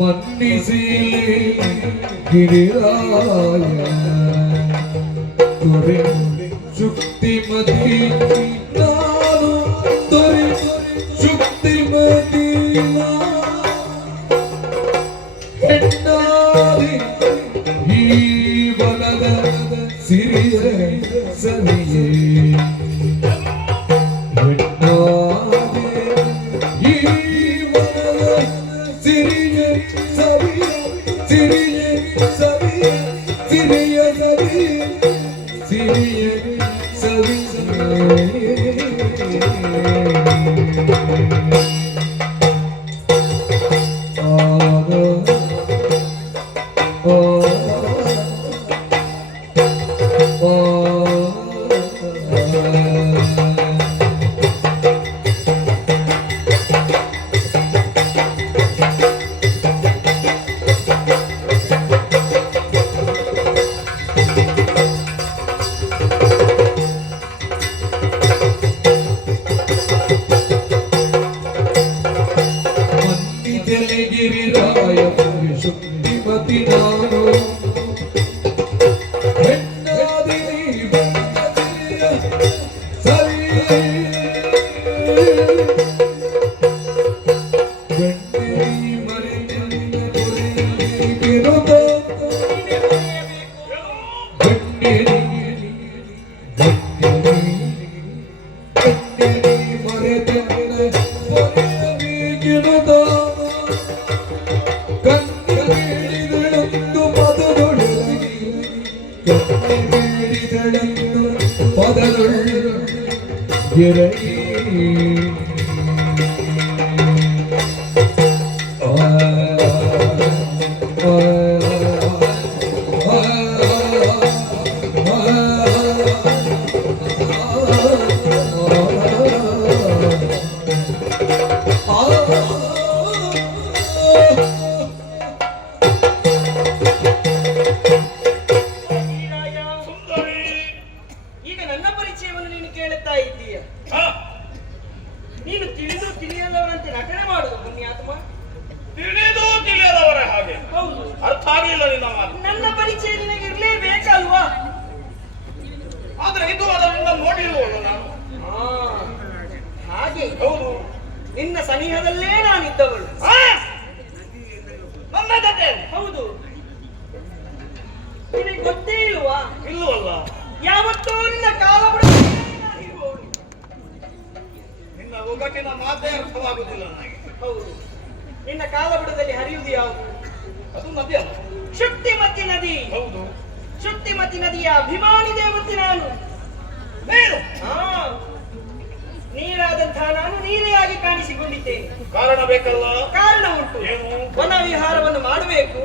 ಮನ್ನಿಸಿಲಿ ಗಿರಿರಾಯ ತೊರೆ ಶುಕ್ತಿಮತಿ ನಾನು ತೊರೆ ಶುಕ್ತಿಮತಿ ಹೆಣ್ಣಾದಿ ಈ ಬಲದ ಸಿರಿಯ ಸವಿಯೇ ಗಿರಿರಾಯ ಶುಕ್ತಿಮತಿ ನಾನು ನೀನು ತಿಳಿದು ತಿಳಿಯದವರಂತೆ ನಟನೆ ಮಾಡುದು ಪುಣ್ಯಾತ್ಮ. ತಿಳಿದು ತಿಳಿಯದವರ ಹಾಗೆ. ಹೌದು. ಅರ್ಥ ಆಗಲಿಲ್ಲ ನಿನ್ನ ಮಾತು. ನನ್ನ ಪರಿಚಯ ನಿನಗೆ ಇರ್ಲೇಬೇಕಲ್ವಾ? ಆದ್ರೆ ಇದು ಅದರಿಂದ ನೋಡಿಲ್ವಲ್ಲ ನಾನು. ಹಾಗೆ. ಹೌದು. ನಿನ್ನ ಸನಿಹದಲ್ಲೇ ನಾನಿದ್ದವಳು. ನನ್ನ ಜೊತೆ. ಹೌದು. ನಿನಗೆ ಗೊತ್ತೇ ಇಲ್ವಾ? ಇಲ್ಲವಲ್ಲ. ಯಾವತ್ತೂ ನಿನ್ನ ಕಾಲ ನಿನ್ನ ಒಗಟಿನ ಮಾತೇ ಅರ್ಥವಾಗುವುದಿಲ್ಲ ನನಗೆ. ಹೌದು. ನಿನ್ನ ಕಾಲ ಬುಡದಲ್ಲಿ ಹರಿಯುವುದು ಯಾವುದು? ಅದು ನದಿ ಅಲ್ಲ. ಶುಕ್ತಿಮತಿ ನದಿ. ಹೌದು. ಶುಕ್ತಿಮತಿ ನದಿಯ ಅಭಿಮಾನಿ ದೇವತೆ ನಾನು. ನೀನು ನೀರಾದಂತಹ ನಾನು ನೀರೇ ಆಗಿ ಕಾಣಿಸಿಕೊಂಡಿದ್ದೇನೆ. ಕಾರಣ ಬೇಕಲ್ಲ? ಕಾರಣ ಉಂಟು. ಏನು? ವನ ವಿಹಾರವನ್ನು ಮಾಡಬೇಕು,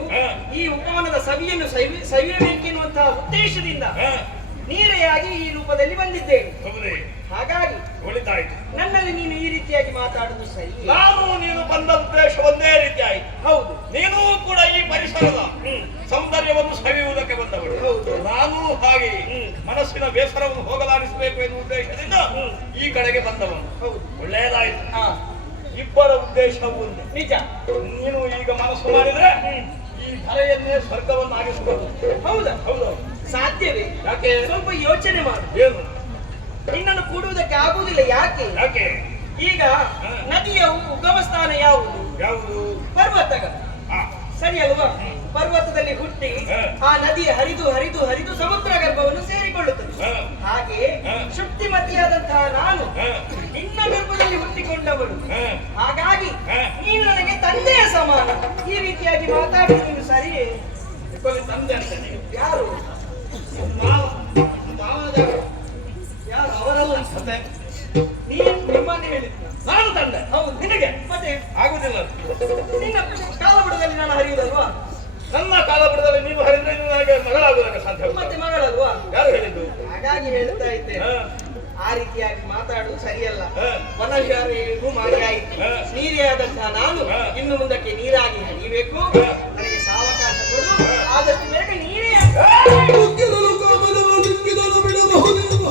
ಈ ಉಪವನದ ಸವಿಯನ್ನು ಸವಿಯಬೇಕೆನ್ನುವಂತಹ ಉದ್ದೇಶದಿಂದ ನೀರೆಯಾಗಿ ಈ ರೂಪದಲ್ಲಿ ಬಂದಿದ್ದೇನೆ. ಹಾಗಾಗಿ ಒಳಿತಾಯ್ತು. ನನ್ನಲ್ಲಿ ನೀನು ಈ ರೀತಿಯಾಗಿ ಮಾತಾಡುವುದು ಸರಿ. ನಾನು ನೀನು ಬಂದ ಉದ್ದೇಶ ಒಂದೇ ರೀತಿ ಆಯ್ತು. ಹೌದು. ನೀನು ಕೂಡ ಈ ಪರಿಸರದ ಸೌಂದರ್ಯವನ್ನು ಸವಿಯುವುದಕ್ಕೆ ಬಂದವಳು. ಹೌದು. ನಾನು ಹಾಗೆ ಮನಸ್ಸಿನ ಬೇಸರವನ್ನು ಹೋಗಲಾಡಿಸಬೇಕು ಎನ್ನುವ ಉದ್ದೇಶದಿಂದ ಈ ಕಡೆಗೆ ಬಂದವನು. ಹೌದು. ಒಳ್ಳೆಯದಾಯ್ತು. ಇಬ್ಬರ ಉದ್ದೇಶ ಒಂದೇ. ನಿಜ. ನೀನು ಈಗ ಮನಸ್ಸು ಮಾಡಿದ್ರೆ ಈ ಧರೆಯನ್ನೇ ಸ್ವರ್ಗವನ್ನಾಗಿಸಬಹುದು. ಹೌದಾ? ಹೌದು. ಸಾಧ್ಯವೇ? ಯಾಕೆ? ಸ್ವಲ್ಪ ಯೋಚನೆ ಮಾಡು. ಏನು? ನಿನ್ನನ್ನು ಕೂಡುವುದಕ್ಕೆ ಆಗುವುದಿಲ್ಲ. ಯಾಕೆ? ಯಾಕೆ? ಈಗ ನದಿಯ ಉಗಮ ಸ್ಥಾನ ಯಾವುದು? ಯಾವುದು? ಪರ್ವತಗಳು. ಸರಿ ಅಲ್ವಾ? ಪರ್ವತದಲ್ಲಿ ಹುಟ್ಟಿ ಆ ನದಿ ಹರಿದು ಹರಿದು ಹರಿದು ಸಮುದ್ರ ಗರ್ಭವನ್ನು ಸೇರಿಕೊಳ್ಳುತ್ತದೆ. ಹಾಗೆ ಶುಕ್ತಿಮತಿಯಾದಂತಹ ನಾನು ನಿನ್ನ ಗರ್ಭದಲ್ಲಿ ಹುಟ್ಟಿಕೊಂಡವಳು. ಹಾಗಾಗಿ ನೀನು ನನಗೆ ತಂದೆಯ ಸಮಾನ. ಈ ರೀತಿಯಾಗಿ ಮಾತಾಡುವುದು ನೀನು ಸರಿಯೇ? ಬಲಿ ತಂದೆ ಅಂತ ನೀವು ಯಾರು ಮಾವನ ಯಾರು ಅವರಲ್ಲ ಮತ್ತೆ ನೀನು ನಿಮ್ಮನ್ನೇ ಹೇಳಿದ್ನ ನಾನು ತಂದೆ ಹೌದು ನಿನಗೆ ಮತ್ತೆ ಆಗುದಿಲ್ಲ ನಿನ್ನ ಕಾಲಬುಡದಲ್ಲಿ ನಾನು ಹರಿಯುವುದಲ್ವಾ ನನ್ನ ಕಾಲಪುರದಲ್ಲಿ ನೀವು ಹರಿದ್ರೆ ನೀವು ನನಗೆ ಮಗಳಾಗುವುದಕ್ಕೆ ಸಾಧ್ಯ ಮತ್ತೆ ಮಗಳಲ್ವಾ ಯಾರು ಹೇಳಿದ್ದು ಹಾಗಾಗಿ ಹೇಳ್ತಾ ಇದ್ದೆ ಹಾ. ಆ ರೀತಿಯಾಗಿ ಮಾತಾಡುವುದು ಸರಿಯಲ್ಲ ಹಾ. ವನಶಾಲೆಗೂ ಮಾರಿ ಆಯಿತು ಹಾ. ನೀರೇ ಆದಂತಹ ನಾನು ಹಾ. ಇನ್ನು ಮುಂದಕ್ಕೆ ನೀರಾಗಿ ಹರಿಯಬೇಕು ಹಾ. ನನಗೆ ಸಾವಕಾಶ ಕೊಡು ಆದಷ್ಟು ಬೇಗ ನೀರೇ ಮುಖ್ಯದಲು ಕಾಮದವ ದಿಕ್ಕಿದಲು ಬಿಡಬಹುದೇವ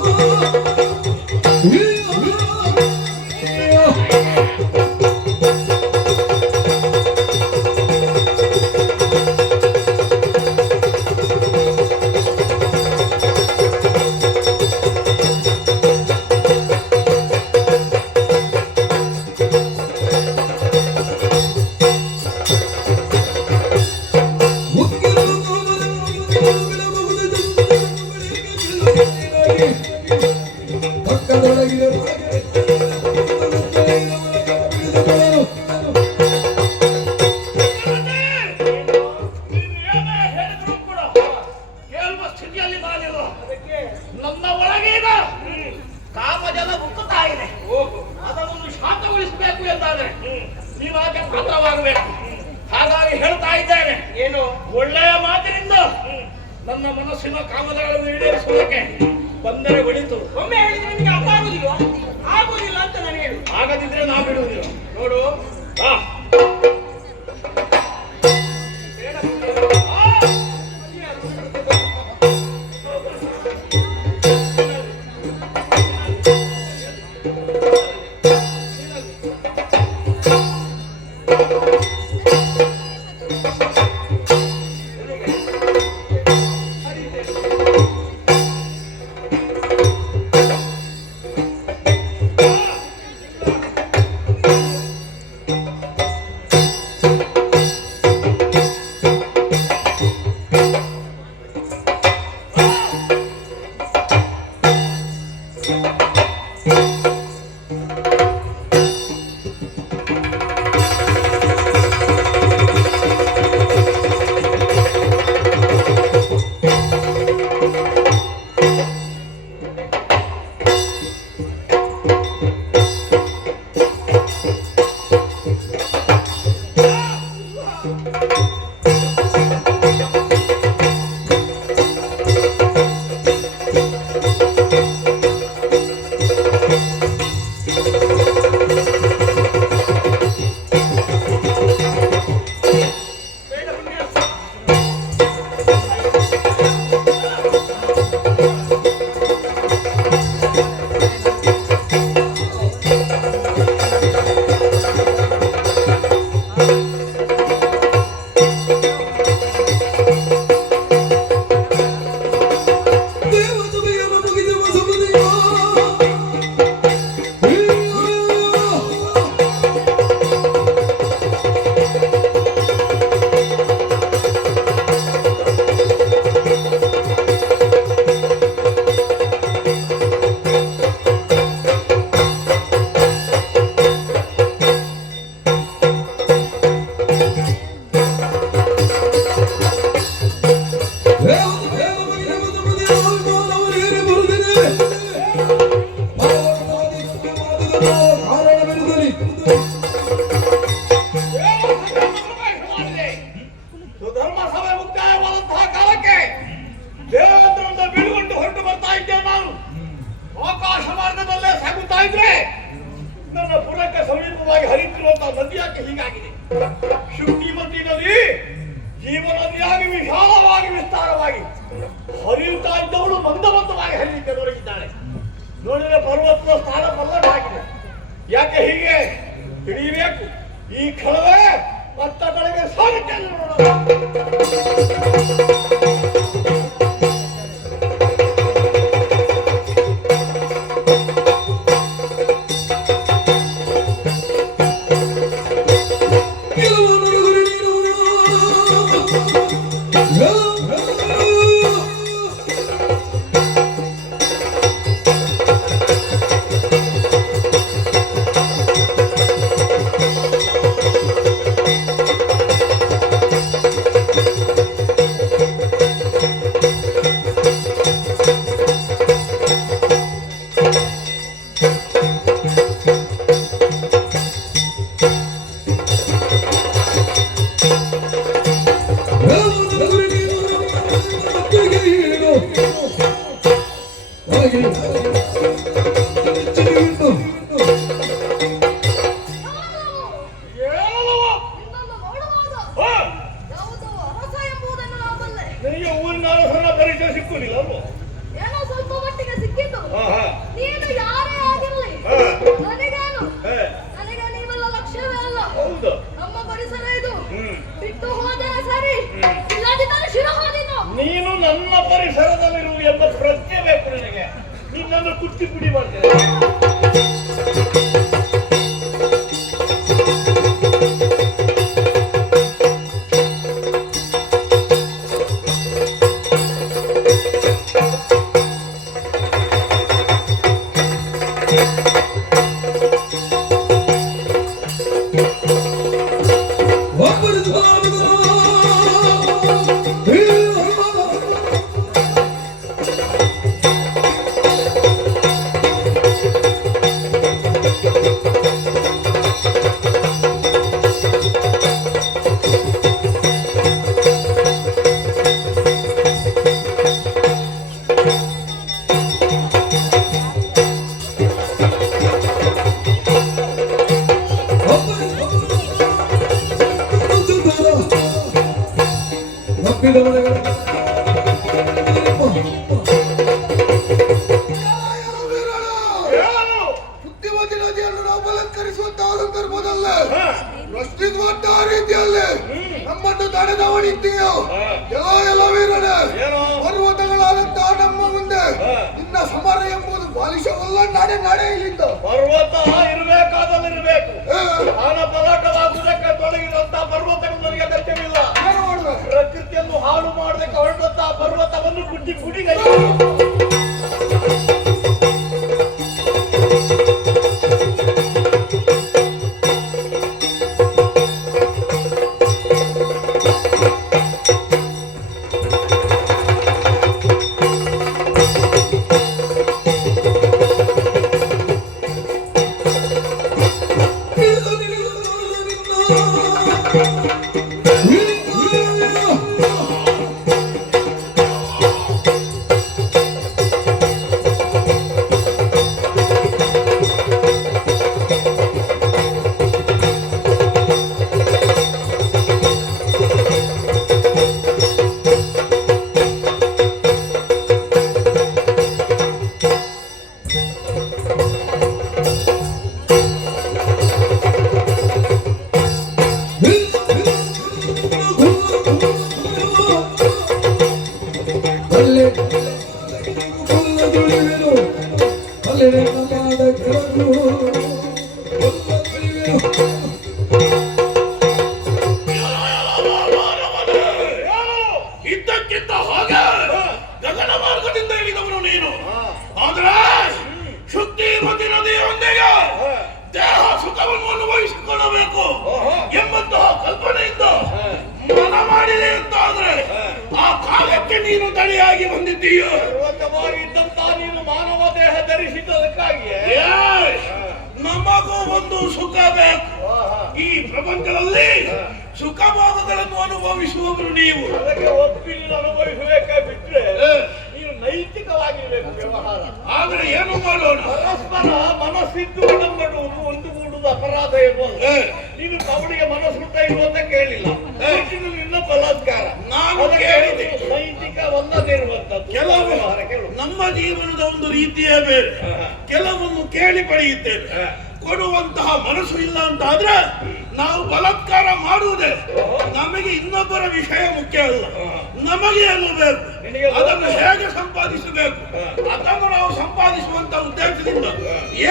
ಮುಖ್ಯದಲು ಕಾಮದವ ದಿಕ್ಕಿದಲು ಬಿಡಬಹುದೇವ ಪಕ್ಕದೊಳಗಿನ ನೀನು ಏನೇ ಹೇಳಿದ್ರು ಕೂಡ ಕೇಳುವ ಸ್ಥಿತಿಯಲ್ಲಿ ನಾನಿಲ್ಲ ಅದಕ್ಕೆ ನನ್ನ ಒಳಗೀಗ ಕಾಮಜಲ ಉಕ್ಕುತ್ತಾ ಇದೆ ಅದನ್ನು ಶಾಂತಗೊಳಿಸಬೇಕು ಎಂದಾದ್ರೆ ನೀವಾಗೆ ಪಾತ್ರವಾಗಬೇಕು ಹಾಗಾಗಿ ಹೇಳ್ತಾ ಇದ್ದೇನೆ ಏನು ಒಳ್ಳೆಯ ಮಾತಿನಿಂದ ನನ್ನ ಮನಸ್ಸಿನ ಕಾಮದಗಳನ್ನು ಈಡೇರಿಸುವುದಕ್ಕೆ ಬಂದರೆ ಒಳಿತು ಒಮ್ಮೆ ಹೇಳಿದ್ರೆ ನಿಮಗೆ ಅರ್ಥ ಆಗುದಿಲ್ಲ ಆಗುದಿಲ್ಲ ಅಂತ ನಾನು ಹೇಳು ಆಗದಿದ್ರೆ ನಾ ಬಿಡುವುದಿಲ್ಲ ನೋಡು ಹಾ. ಬೇಡ ಸುಧರ್ಮ ಸಭೆ ಮುಕ್ತಾಯವಾದಂತಹ ಕಾಲಕ್ಕೆ ದೇವೇಂದ್ರನಿಂದ ಬೀಳ್ಕೊಂಡು ಹೊರಟು ಬರ್ತಾ ಇದ್ದೆ ನಾನು ಆಕಾಶ ಮಾರ್ಗದಲ್ಲೇ ಸಾಗುತ್ತಾ ಇದ್ರೆ ನನ್ನ ಪುರಕ್ಕೆ ಸಮೀಪವಾಗಿ ಹರಿತಿರುವಂತಹ ನದಿ ಯಾಕೆ ಹೀಗಾಗಿದೆ ಶುಕ್ತಿಮತಿ ನದಿ ಜೀವನದಿಯಾಗಿ ವಿಶಾಲವಾಗಿ ವಿಸ್ತಾರವಾಗಿ ಹರಿಯುತ್ತಾ ಇದ್ದವಳು ಮಂದಮಂದವಾಗಿ ಹರಿಯಲಿಕ್ಕೆ ತೊಡಗಿದ್ದಾಳೆ ನೋಡಿದ್ರೆ ಪರ್ವತದ ಸ್ಥಾನ ಪಲ್ಲಟಾಗಿದೆ ಯಾಕೆ ಹೀಗೆ ತಿಳಿಯಬೇಕು ಈ ಕ್ಷಣವೇ ಮತ್ತ ಕಡೆಗೆ ಸಾಗುತ್ತೆ ನೋಡೋಣ ಹಾಗೆ ಚಿಗುರಿತು. ಏನಲ್ಲವ? ನಿನ್ನನ್ನು ನೋಡುವಾಗ ಹಾ, ಯಾವುದೋ ಅರಸ ಎಂಬುದನ್ನು ನಾವು ಬಲ್ಲೆ. ನಿನಗೆ ಊರಿನ ಅರಸನ ಪರಿಚಯ ಸಿಕ್ಕುದಿಲ್ಲ ಅಲ್ವ? ಏನೋ ಸ್ವಲ್ಪ ಮಟ್ಟಿಗೆ ಸಿಕ್ಕಿತು. ಹಾ, ಹಾ. ನೀನು ಯಾರೇ ಆಗಿರಲಿ ಹಾ. ನನಗೇನು ಹೇ, ನನಗೆ ನೀವೆಲ್ಲ ಲಕ್ಷ್ಯವೇ ಅಲ್ಲ. ಹೌದು. ನಮ್ಮ ಪರಿಸರ ಇದು. ಹ್ಮ್. ಬಿಟ್ಟು ಹೋದರೆ ಸರಿ, ಇಲ್ಲದಿದ್ದರೆ ಶಿರ ಹೋದಿನು. ನೀನು ನನ್ನ ಪರಿಸರದಲ್ಲಿರುವು ಎಂಬ ಪ್ರಜ್ಞೆ ಬೇಕು ನಿನಗೆ. ನಿನ್ನನ್ನು ಕುಟ್ಟಿ ಪುಡಿ ಮಾಡ್ತೇನೆ. ಒಬ್ಬರು ಸಾಲದ. ಏನು? ಬುದ್ಧಿಮತಿ ನದಿಯನ್ನು ನಾವು ಬಲತ್ಕರಿಸುವಂತಹ ಸಂದರ್ಭದಲ್ಲೇ ಹಾ. ಪ್ರಶ್ನಿಸುವಂತಹ ರೀತಿಯಲ್ಲಿ ನಮ್ಮನ್ನು ತಡೆದವನಿದ್ದೀಯೋ ಎಲ್ಲ ವೀರನೇ, ಏನು? ಪರ್ವತಗಳಾದಂತಹ ನಮ್ಮ ಮುಂದೆ ಹಾ. ನಿನ್ನ ಸಮರ ಎಂಬುದು ಬಾಲಿಶವಲ್ಲ. ನಡೆ ಇಲ್ಲಿಂದ. ಪರ್ವತ ಇರಬೇಕಾದಲ್ಲಿರಬೇಕು. ಏ, ಆನ ಪಲಾಟವಾಗುವುದಕ್ಕೆ ತೊಡಗಿರುವಂತಹ ಪರ್ವತಗಳು ನನಗೆ ಅಗತ್ಯವಿಲ್ಲ. ಏನು ಮಾಡುವೆ? ಪ್ರಕೃತಿಯನ್ನು ಹಾಳು ಮಾಡಲಿಕ್ಕೆ ಹೊರಟಂತಹ ಪರ್ವತವನ್ನು ಕುಟ್ಟಿ ಪುಡಿಗೈ. ಇದ್ದಕ್ಕಿದ್ದ ಹಾಗೆ ಗಗನ ಮಾರ್ಗದಿಂದ ಇಳಿದವನು ನೀನು. ಆದ್ರೆ ಶುದ್ಧೀಮತಿ ನದಿಯೊಂದಿಗೆ ದೇಹ ಸುಖವನ್ನು ಅನುಭವಿಸಿಕೊಳ್ಳಬೇಕು ಎಂಬಂತಹ ಕಲ್ಪನೆಯಿಂದ ಮನ ಮಾಡಿದೆ ಅಂತಾದ್ರೆ ಆ ಕಾಲಕ್ಕೆ ನೀನು ತಡೆಯಾಗಿ ಬಂದಿದ್ದೀಯ. ಇದ್ದಂತಹ ನೀನು ಮಾನವ ದೇಹ ಧರಿಸಿದ್ದಕ್ಕಾಗಿಯೇ ನಮಗೂ ಒಂದು ಸುಖ ಬೇಕು. ಈ ಪ್ರಪಂಚದಲ್ಲಿ ಸುಖ ಭೋಗಗಳನ್ನು ಅನುಭವಿಸುವವರು ನೀವು. ಅದಕ್ಕೆ ಒಪ್ಪಿನ ಅನುಭವಿಸಬೇಕೇ ಬಿಟ್ರೆ ನೀವು ನೈತಿಕವಾಗಿರ್ಬೇಕು ವ್ಯವಹಾರ. ಆದ್ರೆ ಏನು ಮಾಡೋಣ? ಪರಸ್ಪರ ಮನಸ್ಸಿದ್ದು ಒಡಂಬಡುವುದು ಒಂದುಗೂಡುವುದು ಅಪರಾಧ ಇರ್ಬೋದು. ನೀನು ಅವಳಿಗೆ ಮನಸ್ಸುತ್ತ ಇರುವಂತ ಕೇಳಿಲ್ಲ. ನಿನ್ನ ಬಲಾತ್ಕಾರ ನಾನು ಕೇಳಿದೆ. ನೈತಿಕವಲ್ಲದಿರುವಂತದ್ದು ಕೆಲವು ನಮ್ಮ ಜೀವನದ ಒಂದು ರೀತಿಯೇ ಬೇರೆ. ಕೆಲವನ್ನು ಕೇಳಿ ಪಡೆಯುತ್ತೇವೆ. ಕೊಡುವಂತಹ ಮನಸ್ಸು ಇಲ್ಲ ಅಂತಾದ್ರೆ ನಾವು ಬಲಾತ್ಕಾರ ಮಾಡುವುದೇ. ನಮಗೆ ಇನ್ನೊಬ್ಬರ ವಿಷಯ ಮುಖ್ಯ ಅಲ್ಲ, ನಮಗೆ ಏನು ಬೇಕು, ಅದನ್ನು ಹೇಗೆ ಸಂಪಾದಿಸಬೇಕು ಅದನ್ನು ನಾವು ಸಂಪಾದಿಸುವಂತ ಉದ್ದೇಶದಿಂದ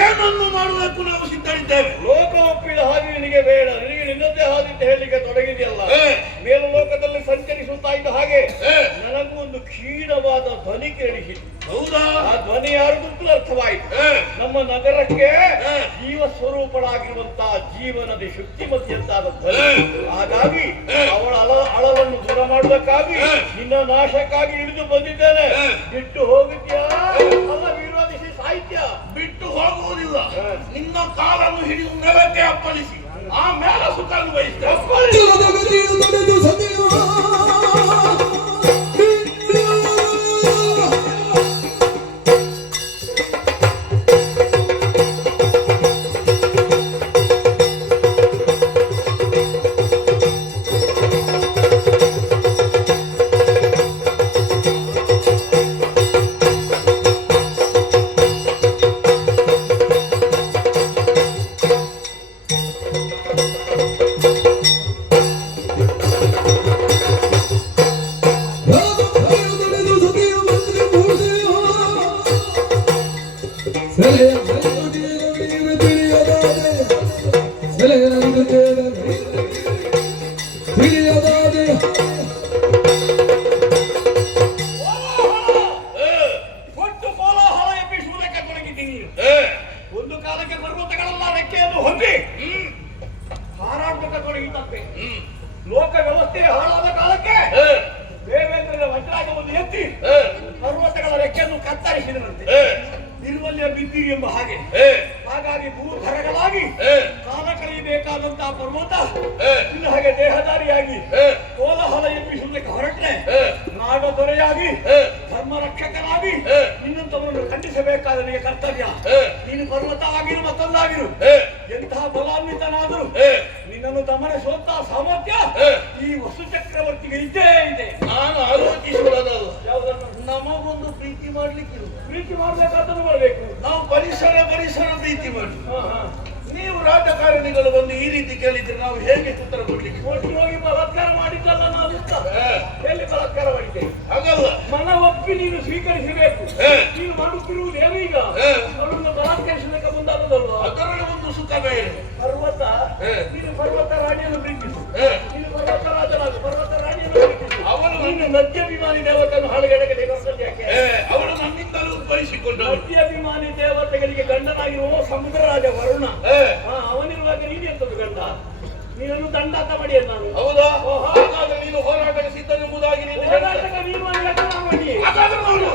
ಏನನ್ನು ಮಾಡಬೇಕು ನಾವು ಸಿದ್ಧರಿದ್ದೇವೆ. ಲೋಕ ಒಪ್ಪಿದ ಹಾಗೆ ನಿನಗೆ ಬೇಡ. ನಿನಗೆ ನಿನ್ನದೇ ಹಾದಿಟ್ಟು ಹೇಳಲಿಕ್ಕೆ ತೊಡಗಿದೆಯಲ್ಲ. ಮೇಲು ಲೋಕದಲ್ಲಿ ಸಂಚರಿಸುತ್ತಾ ಇದ್ದ ಹಾಗೆ ನನಗೂ ಒಂದು ಕ್ಷೀಣವಾದ ಧ್ವನಿ ಕೇಳಿಸಿತು. ಹೌದಾ? ಆ ಧ್ವನಿ ಯಾರಿಗೂ ಅರ್ಥವಾಯಿತು. ನಮ್ಮ ನಗರಕ್ಕೆ ಜೀವ ಸ್ವರೂಪಳಾಗಿರುವಂತಹ ಜೀವನದ ಶಕ್ತಿಮತಿಯಂತಾದ ಧ್ವನಿ. ಹಾಗಾಗಿ ಅವಳ ಅಳವನ್ನು ದೂರ ಮಾಡುವುದಕ್ಕಾಗಿ ನಿನ್ನ ನಾಶಕ್ಕಾಗಿ ಇಳಿದು ಬಂದಿದ್ದೇನೆ. ಬಿಟ್ಟು ಹೋಗಿದ್ಯಾ? ಅಲ್ಲ, ವಿರೋಧಿಸಿ ಸಾಹಿತ್ಯ ಬಿಟ್ಟು ಹೋಗುವುದಿಲ್ಲ. ನಿನ್ನ ಕಾಲನ್ನು ಹಿಡಿದು ನೆಲಕ್ಕೆ ಅಪ್ಪಳಿಸಿ ಆಮೇಲೆ ಸುಖ ಅನುಭವಿಸ್ತೇವೆ. ಜಗತ್ತಿನ ನಡೆದು ಸದೆಯ ಸೆಲೆಯ ಸೆಲೆಯುಡಿಯಲು ನೀರು ತಿಳಿಯದಾದೆ ಸೆಲೆಯ ತಿಳಿಯದಾದೆ ಒಟ್ಟು ಕೋಲಾಹಲ ಎಬ್ಬಿಸುವುದಕ್ಕೆ ತೊಡಗಿದ್ದೀನಿ. ಒಂದು ಕಾಲಕ್ಕೆ ಪರ್ವತಗಳೆಲ್ಲ ರೆಕ್ಕೆಯನ್ನು ಹೊಂದಿ ಹಾರಾಟಕ್ಕೆ ತೊಡಗಿದಂತೆ ಲೋಕ ವ್ಯವಸ್ಥೆ ಹಾಳಾದ ಕಾಲಕ್ಕೆ ದೇವೇಂದ್ರನ ವಜ್ರಾಗವನ್ನು ಎತ್ತಿ ಪರ್ವತಗಳ ರೆಕ್ಕೆಯನ್ನು ಕತ್ತರಿಸಿದರಂತೆ. ನಿರ್ವಲ್ಯ ಬಿದ್ದಿರಿ ಎಂಬ ಹಾಗೆ. ಹಾಗಾಗಿ ಭೂಧರಗಳಾಗಿ ಕಾಲ ಕಳೆಯಬೇಕಾದಂತಹ ಪರ್ವತ ಇನ್ನು ಹಾಗೆ ದೇಹದಾರಿಯಾಗಿ ಕೋಲಾಹಲ ಎಬ್ಬಿಸುವುದಕ್ಕೆ ಹೊರಟ್ರೆ ನಾಡ ದೊರೆಯಾಗಿ ಧರ್ಮ ರಕ್ಷಕನಾಗಿ ನಿನ್ನಂತವರನ್ನು ಖಂಡಿಸಬೇಕಾದ ನಿನಗೆ ಕರ್ತವ್ಯ. ನೀನು ಪರ್ವತ ಆಗಿರು ಮತ್ತೊಂದಾಗಿರು, ಎಂತಹ ಬಲಾನ್ವಿತನಾದರೂ ನಿನ್ನನ್ನು ದಮನಿಸುವಂತಹ ಸಾಮರ್ಥ್ಯ ಈ ವಸು ಚಕ್ರವರ್ತಿಗೆ ಇದ್ದೇ ಇದೆ. ನಾನು ಆಲೋಚಿಸುವುದಲ್ಲ, ಯಾವುದನ್ನು ನಮಗೊಂದು ಪ್ರೀತಿ ಮಾಡ್ಲಿಕ್ಕೆ ಪ್ರೀತಿ ಮಾಡಬೇಕಾದನ್ನು ಮಾಡಬೇಕು. ನಾವು ಪರಿಸರ ಪ್ರೀತಿ ಮಾಡಿ. ನೀವು ರಾಜಕಾರಣಿಗಳು ಬಂದು ಈ ರೀತಿ ಕೇಳಿದ್ರೆ ನಾವು ಹೇಗೆ ಉತ್ತರ ಕೊಡ್ಲಿಕ್ಕೆ? ಒಟ್ಟಿಗೆ ಹೋಗಿ ಬಲಾತ್ಕಾರ ಮಾಡಿದ್ದಲ್ಲ ನಾವು. ಎಲ್ಲಿ ಬಲಾತ್ಕಾರ ಮಾಡಿದ್ದೇವೆ? ಹಾಗಲ್ಲ, ಮನ ಒಪ್ಪಿ ನೀನು ಸ್ವೀಕರಿಸಬೇಕು. ನೀನು ಮಾಡುತ್ತಿರುವುದು ಏನು ಈಗ? ಅವರನ್ನು ಬಲಾತ್ಕರಿಸಲಿಕ್ಕೆ ಮುಂದಾದದಲ್ವಾ? ಅದರಲ್ಲಿ ಒಂದು ಸುಖ ಬೇರೆ. ಪರ್ವತ, ನೀನು ಪರ್ವತ ರಾಣಿಯನ್ನು ಪ್ರೀತಿಸು. ನೀನು ಪರ್ವತ ರಾಜನಾಗು, ಪರ್ವತ ರಾಣಿಯನ್ನು ಪ್ರೀತಿಸು. ಅವಳು ನೀನು ನದ್ಯಾಭಿಮಾನಿ ದೇವತೆಯನ್ನು ಹಾಳುಗೆಡಕ್ಕೆ ಯಾಕೆ? ಅವಳು ನನ್ನಿಂದಲೂ ಉದ್ಭವಿಸಿಕೊಂಡವಳು. ನದ್ಯಾಭಿಮಾನಿ ದೇವತೆಗಳಿಗೆ ಗಂಡನಾಗಿರುವ ಸಮುದ್ರ ರಾಜ ವರುಣ. ಅವನಿರುವಾಗ ನೀನು ಎಂತದ್ದು ಗಂಡ? ನೀನನ್ನು ದಂಡಾತ ಮಾಡಿ ನಾನು. ಹೌದಾ? ಹಾಗಾದ್ರೆ ನೀನು ಹೋರಾಟಕ್ಕೆ ಸಿದ್ಧನೆಂಬುದಾಗಿ ನೀನು ಹೋರಾಟಕ್ಕೆ ನೀನು ಮಾಡಿ. ಹಾಗಾದ್ರೆ ನೋಡು.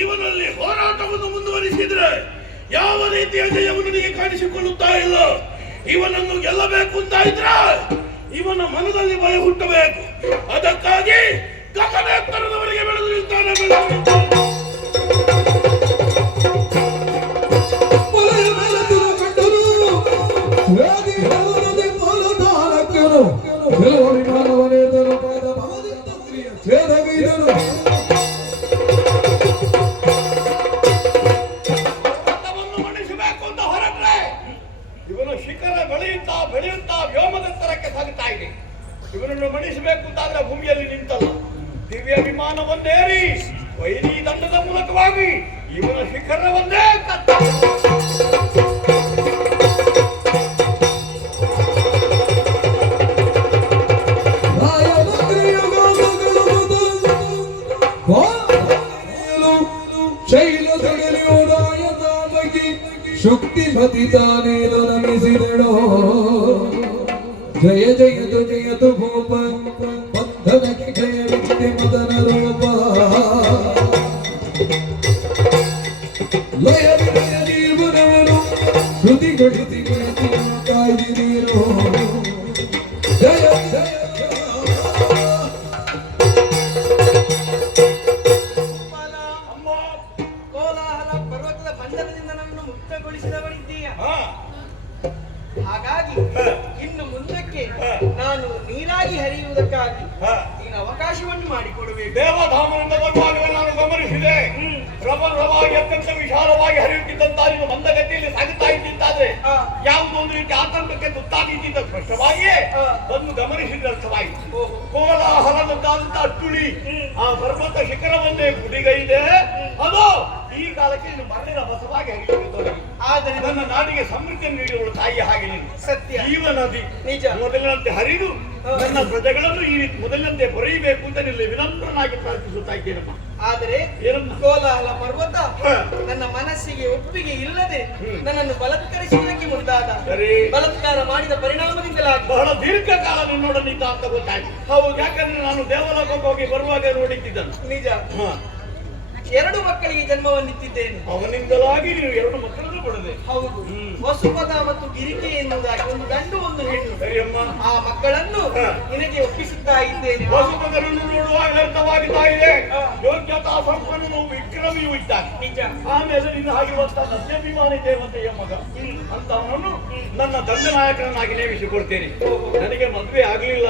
ಇವನಲ್ಲಿ ಹೋರಾಟವನ್ನು ಮುಂದುವರಿಸಿದ್ರೆ ಯಾವ ರೀತಿಯ ಜಯವನ್ನು ನಿನಗೆ ಕಾಣಿಸಿಕೊಳ್ಳುತ್ತಾ ಇಲ್ಲ. ಇವನನ್ನು ಗೆಲ್ಲಬೇಕು ಅಂತ ಇದ್ರೆ ಇವನ ಮನದಲ್ಲಿ ಭಯ ಹುಟ್ಟಬೇಕು. ಅದಕ್ಕಾಗಿ ಗಗನೇತ್ತರದವರೆಗೆ ಬೆಳೆದು ನಿಲ್ತಾನೆ. ಮಣಿಸಬೇಕು ಅಂತ ಹೊರಟ್ರೆ ಇವನು ಶಿಖರ ಬೆಳೆಯುತ್ತಾ ಬೆಳೆಯುತ್ತಾ ವ್ಯೋಮದೆತ್ತರಕ್ಕೆ ಸಾಗುತ್ತಾ ಇದೆ. ಇವನನ್ನು ಮಣಿಸಬೇಕು ಅಂತಾದ್ರೆ ಭೂಮಿಯಲ್ಲಿ ನಿಂತಲ್ಲ, ದಿವ್ಯ ವಿಮಾನವನ್ನೇರಿ ವೈರಿ ದಂಡದ ಮೂಲಕವಾಗಿ ಇವನ ಶಿಖರವನ್ನೇ ಶುಕ್ತಿಮತಿ ತಾನೇದು ನಮಿಸಿದಳೋ. ಜಯ ಜಯತು ಜಯತು ಭೂಪ ಬಂಧನಕ್ಕೆ ಜಯ ವಿದ್ಯೆ ಮದನ ರೂಪ. ಲಯ ವಿಲಯ ಜೀವನವನು ಶ್ರುತಿ ಗಣಿತಿ ಕಾಯ್ದಿರೋ. ಜಯ ಜಯ ಕೋಲಾಹಲ ಪರ್ವತದ ಬಂಧನದಿಂದ ನನ್ನನ್ನು ಮುಕ್ತಗೊಳಿಸಿದವನಿದ್ದೀಯ. ಹಾಗಾಗಿ ಇನ್ನು ಮುಂದಕ್ಕೆ ನಾನು ನೀರಾಗಿ ಹರಿಯುವುದಕ್ಕಾಗಿ ನೀನು ಅವಕಾಶವನ್ನು ಮಾಡಿಕೊಡಬೇಕು. ದೇವಧಾಮದಿಂದ ಬರುವಾಗ ನಾನು ಗಮನಿಸಿದೆ. ಪ್ರಬಲವಾಗಿ ಅತ್ಯಂತ ವಿಶಾಲವಾಗಿ ಹರಿಯುತ್ತಿದ್ದಂತ ನೀನು ಮಂದಗತಿಯಲ್ಲಿ ಸಾಗುತ್ತಾ ಇದ್ದಿದ್ದಾದ್ರೆ ಯಾವುದೋ ಒಂದು ರೀತಿ ಆತಂಕಕ್ಕೆ ತುತ್ತಾಗಿದ್ದ ಸ್ಪಷ್ಟವಾಗಿಯೇ ಬಂದು ಗಮನಿಸಿದ ಅರ್ಥವಾಯಿತು. ಕೋಲಾಹಲದಂತಾದಂತ ಅಟ್ಟುಳಿ ಆ ಪರ್ವತ ಶಿಖರವನ್ನೇ ಗುಡಿಗೈದೆ. ಅದು ಈ ಕಾಲಕ್ಕೆ ನೀನು ಮರಳಿನ ಬಸವಾಗಿ ಹರಿಯುತ್ತದೆ. ಆದರೆ ನನ್ನ ನಾಡಿಗೆ ಸಮೃದ್ಧಿಯನ್ನು ನೀಡುವಳು ತಾಯಿಯ ಹಾಗೆ ನೀನು ಸತ್ಯ ಜೀವನದಿ ನಿಜ. ಮೊದಲಿನಂತೆ ಹರಿದು ನನ್ನ ಪ್ರಜೆಗಳನ್ನು ಈ ರೀತಿ ಮೊದಲಿನಂತೆ ಬರೆಯಬೇಕು ಅಂತ ನಿಲ್ಲಿ ವಿನಮ್ರನಾಗಿ ಪ್ರಾರ್ಥಿಸುತ್ತಾ ಇದ್ದೇನಮ್ಮ. ಆದರೆ ಏನಮ್ಮ? ಕೋಲಾಹಲ ಪರ್ವತ ಹ. ನನ್ನ ಮನಸ್ಸಿಗೆ ಒಪ್ಪಿಗೆ ಇಲ್ಲದೆ ನನ್ನನ್ನು ಬಲಾತ್ಕರಿಸುವುದಕ್ಕೆ ಮುಂದಾದ. ಸರಿ. ಬಲಾತ್ಕಾರ ಮಾಡಿದ ಪರಿಣಾಮದಿಂದಲಾಗಿ ಬಹಳ ದೀರ್ಘಕಾಲ ನಿನ್ನೊಡನಿದ್ದ ಅಂತ ಗೊತ್ತಾಯ್ತು. ಹೌದು, ಯಾಕಂದ್ರೆ ನಾನು ದೇವಲೋಕಕ್ಕೆ ಹೋಗಿ ಬರುವಾಗ ನೋಡಿದ್ದನು. ನಿಜ. ಹ. 2 ಮಕ್ಕಳಿಗೆ ಜನ್ಮವನ್ನಿತ್ತಿದ್ದೇನೆ. ಅವನಿಂದಲಾಗಿ ನೀವು 2 ಮಕ್ಕಳನ್ನು ಪಡೆದೆ. ಹೌದು. ವಸುಪದ ಮತ್ತು ಗಿರಿಕೆ ಎನ್ನುವುದಾಗಿ ಒಂದು ಗಂಡು ಒಂದು ಹೆಣ್ಣು. ಸರಿಯಮ್ಮ. ಆ ಮಕ್ಕಳನ್ನು ಹ. ನಿನಗೆ ಒಪ್ಪಿಸುತ್ತಾ ಇದ್ದೇನೆ. ವಸುಪದರನ್ನು ನೋಡುವಾಗ ಅರ್ಥವಾಗುತ್ತಾ ಇದೆ. ಯೋಗ್ಯತಾ ಸಂಪನ್ನನು ವಿಕ್ರಮಿಯೂ ಇದ್ದಾನೆ. ನಿಜ. ಆಮೇಲೆ ನಿನ್ನ ಆಗಿರುವಂತಹ ಸತ್ಯಾಭಿಮಾನಿ ದೇವತೆಯ ಮಗ ಅಂತವನನ್ನು ನನ್ನ ದಂಡನಾಯಕರನ್ನಾಗಿ ನೇಮಿಸಿಕೊಡ್ತೇನೆ. ನನಗೆ ಮದುವೆ ಆಗಲಿಲ್ಲ,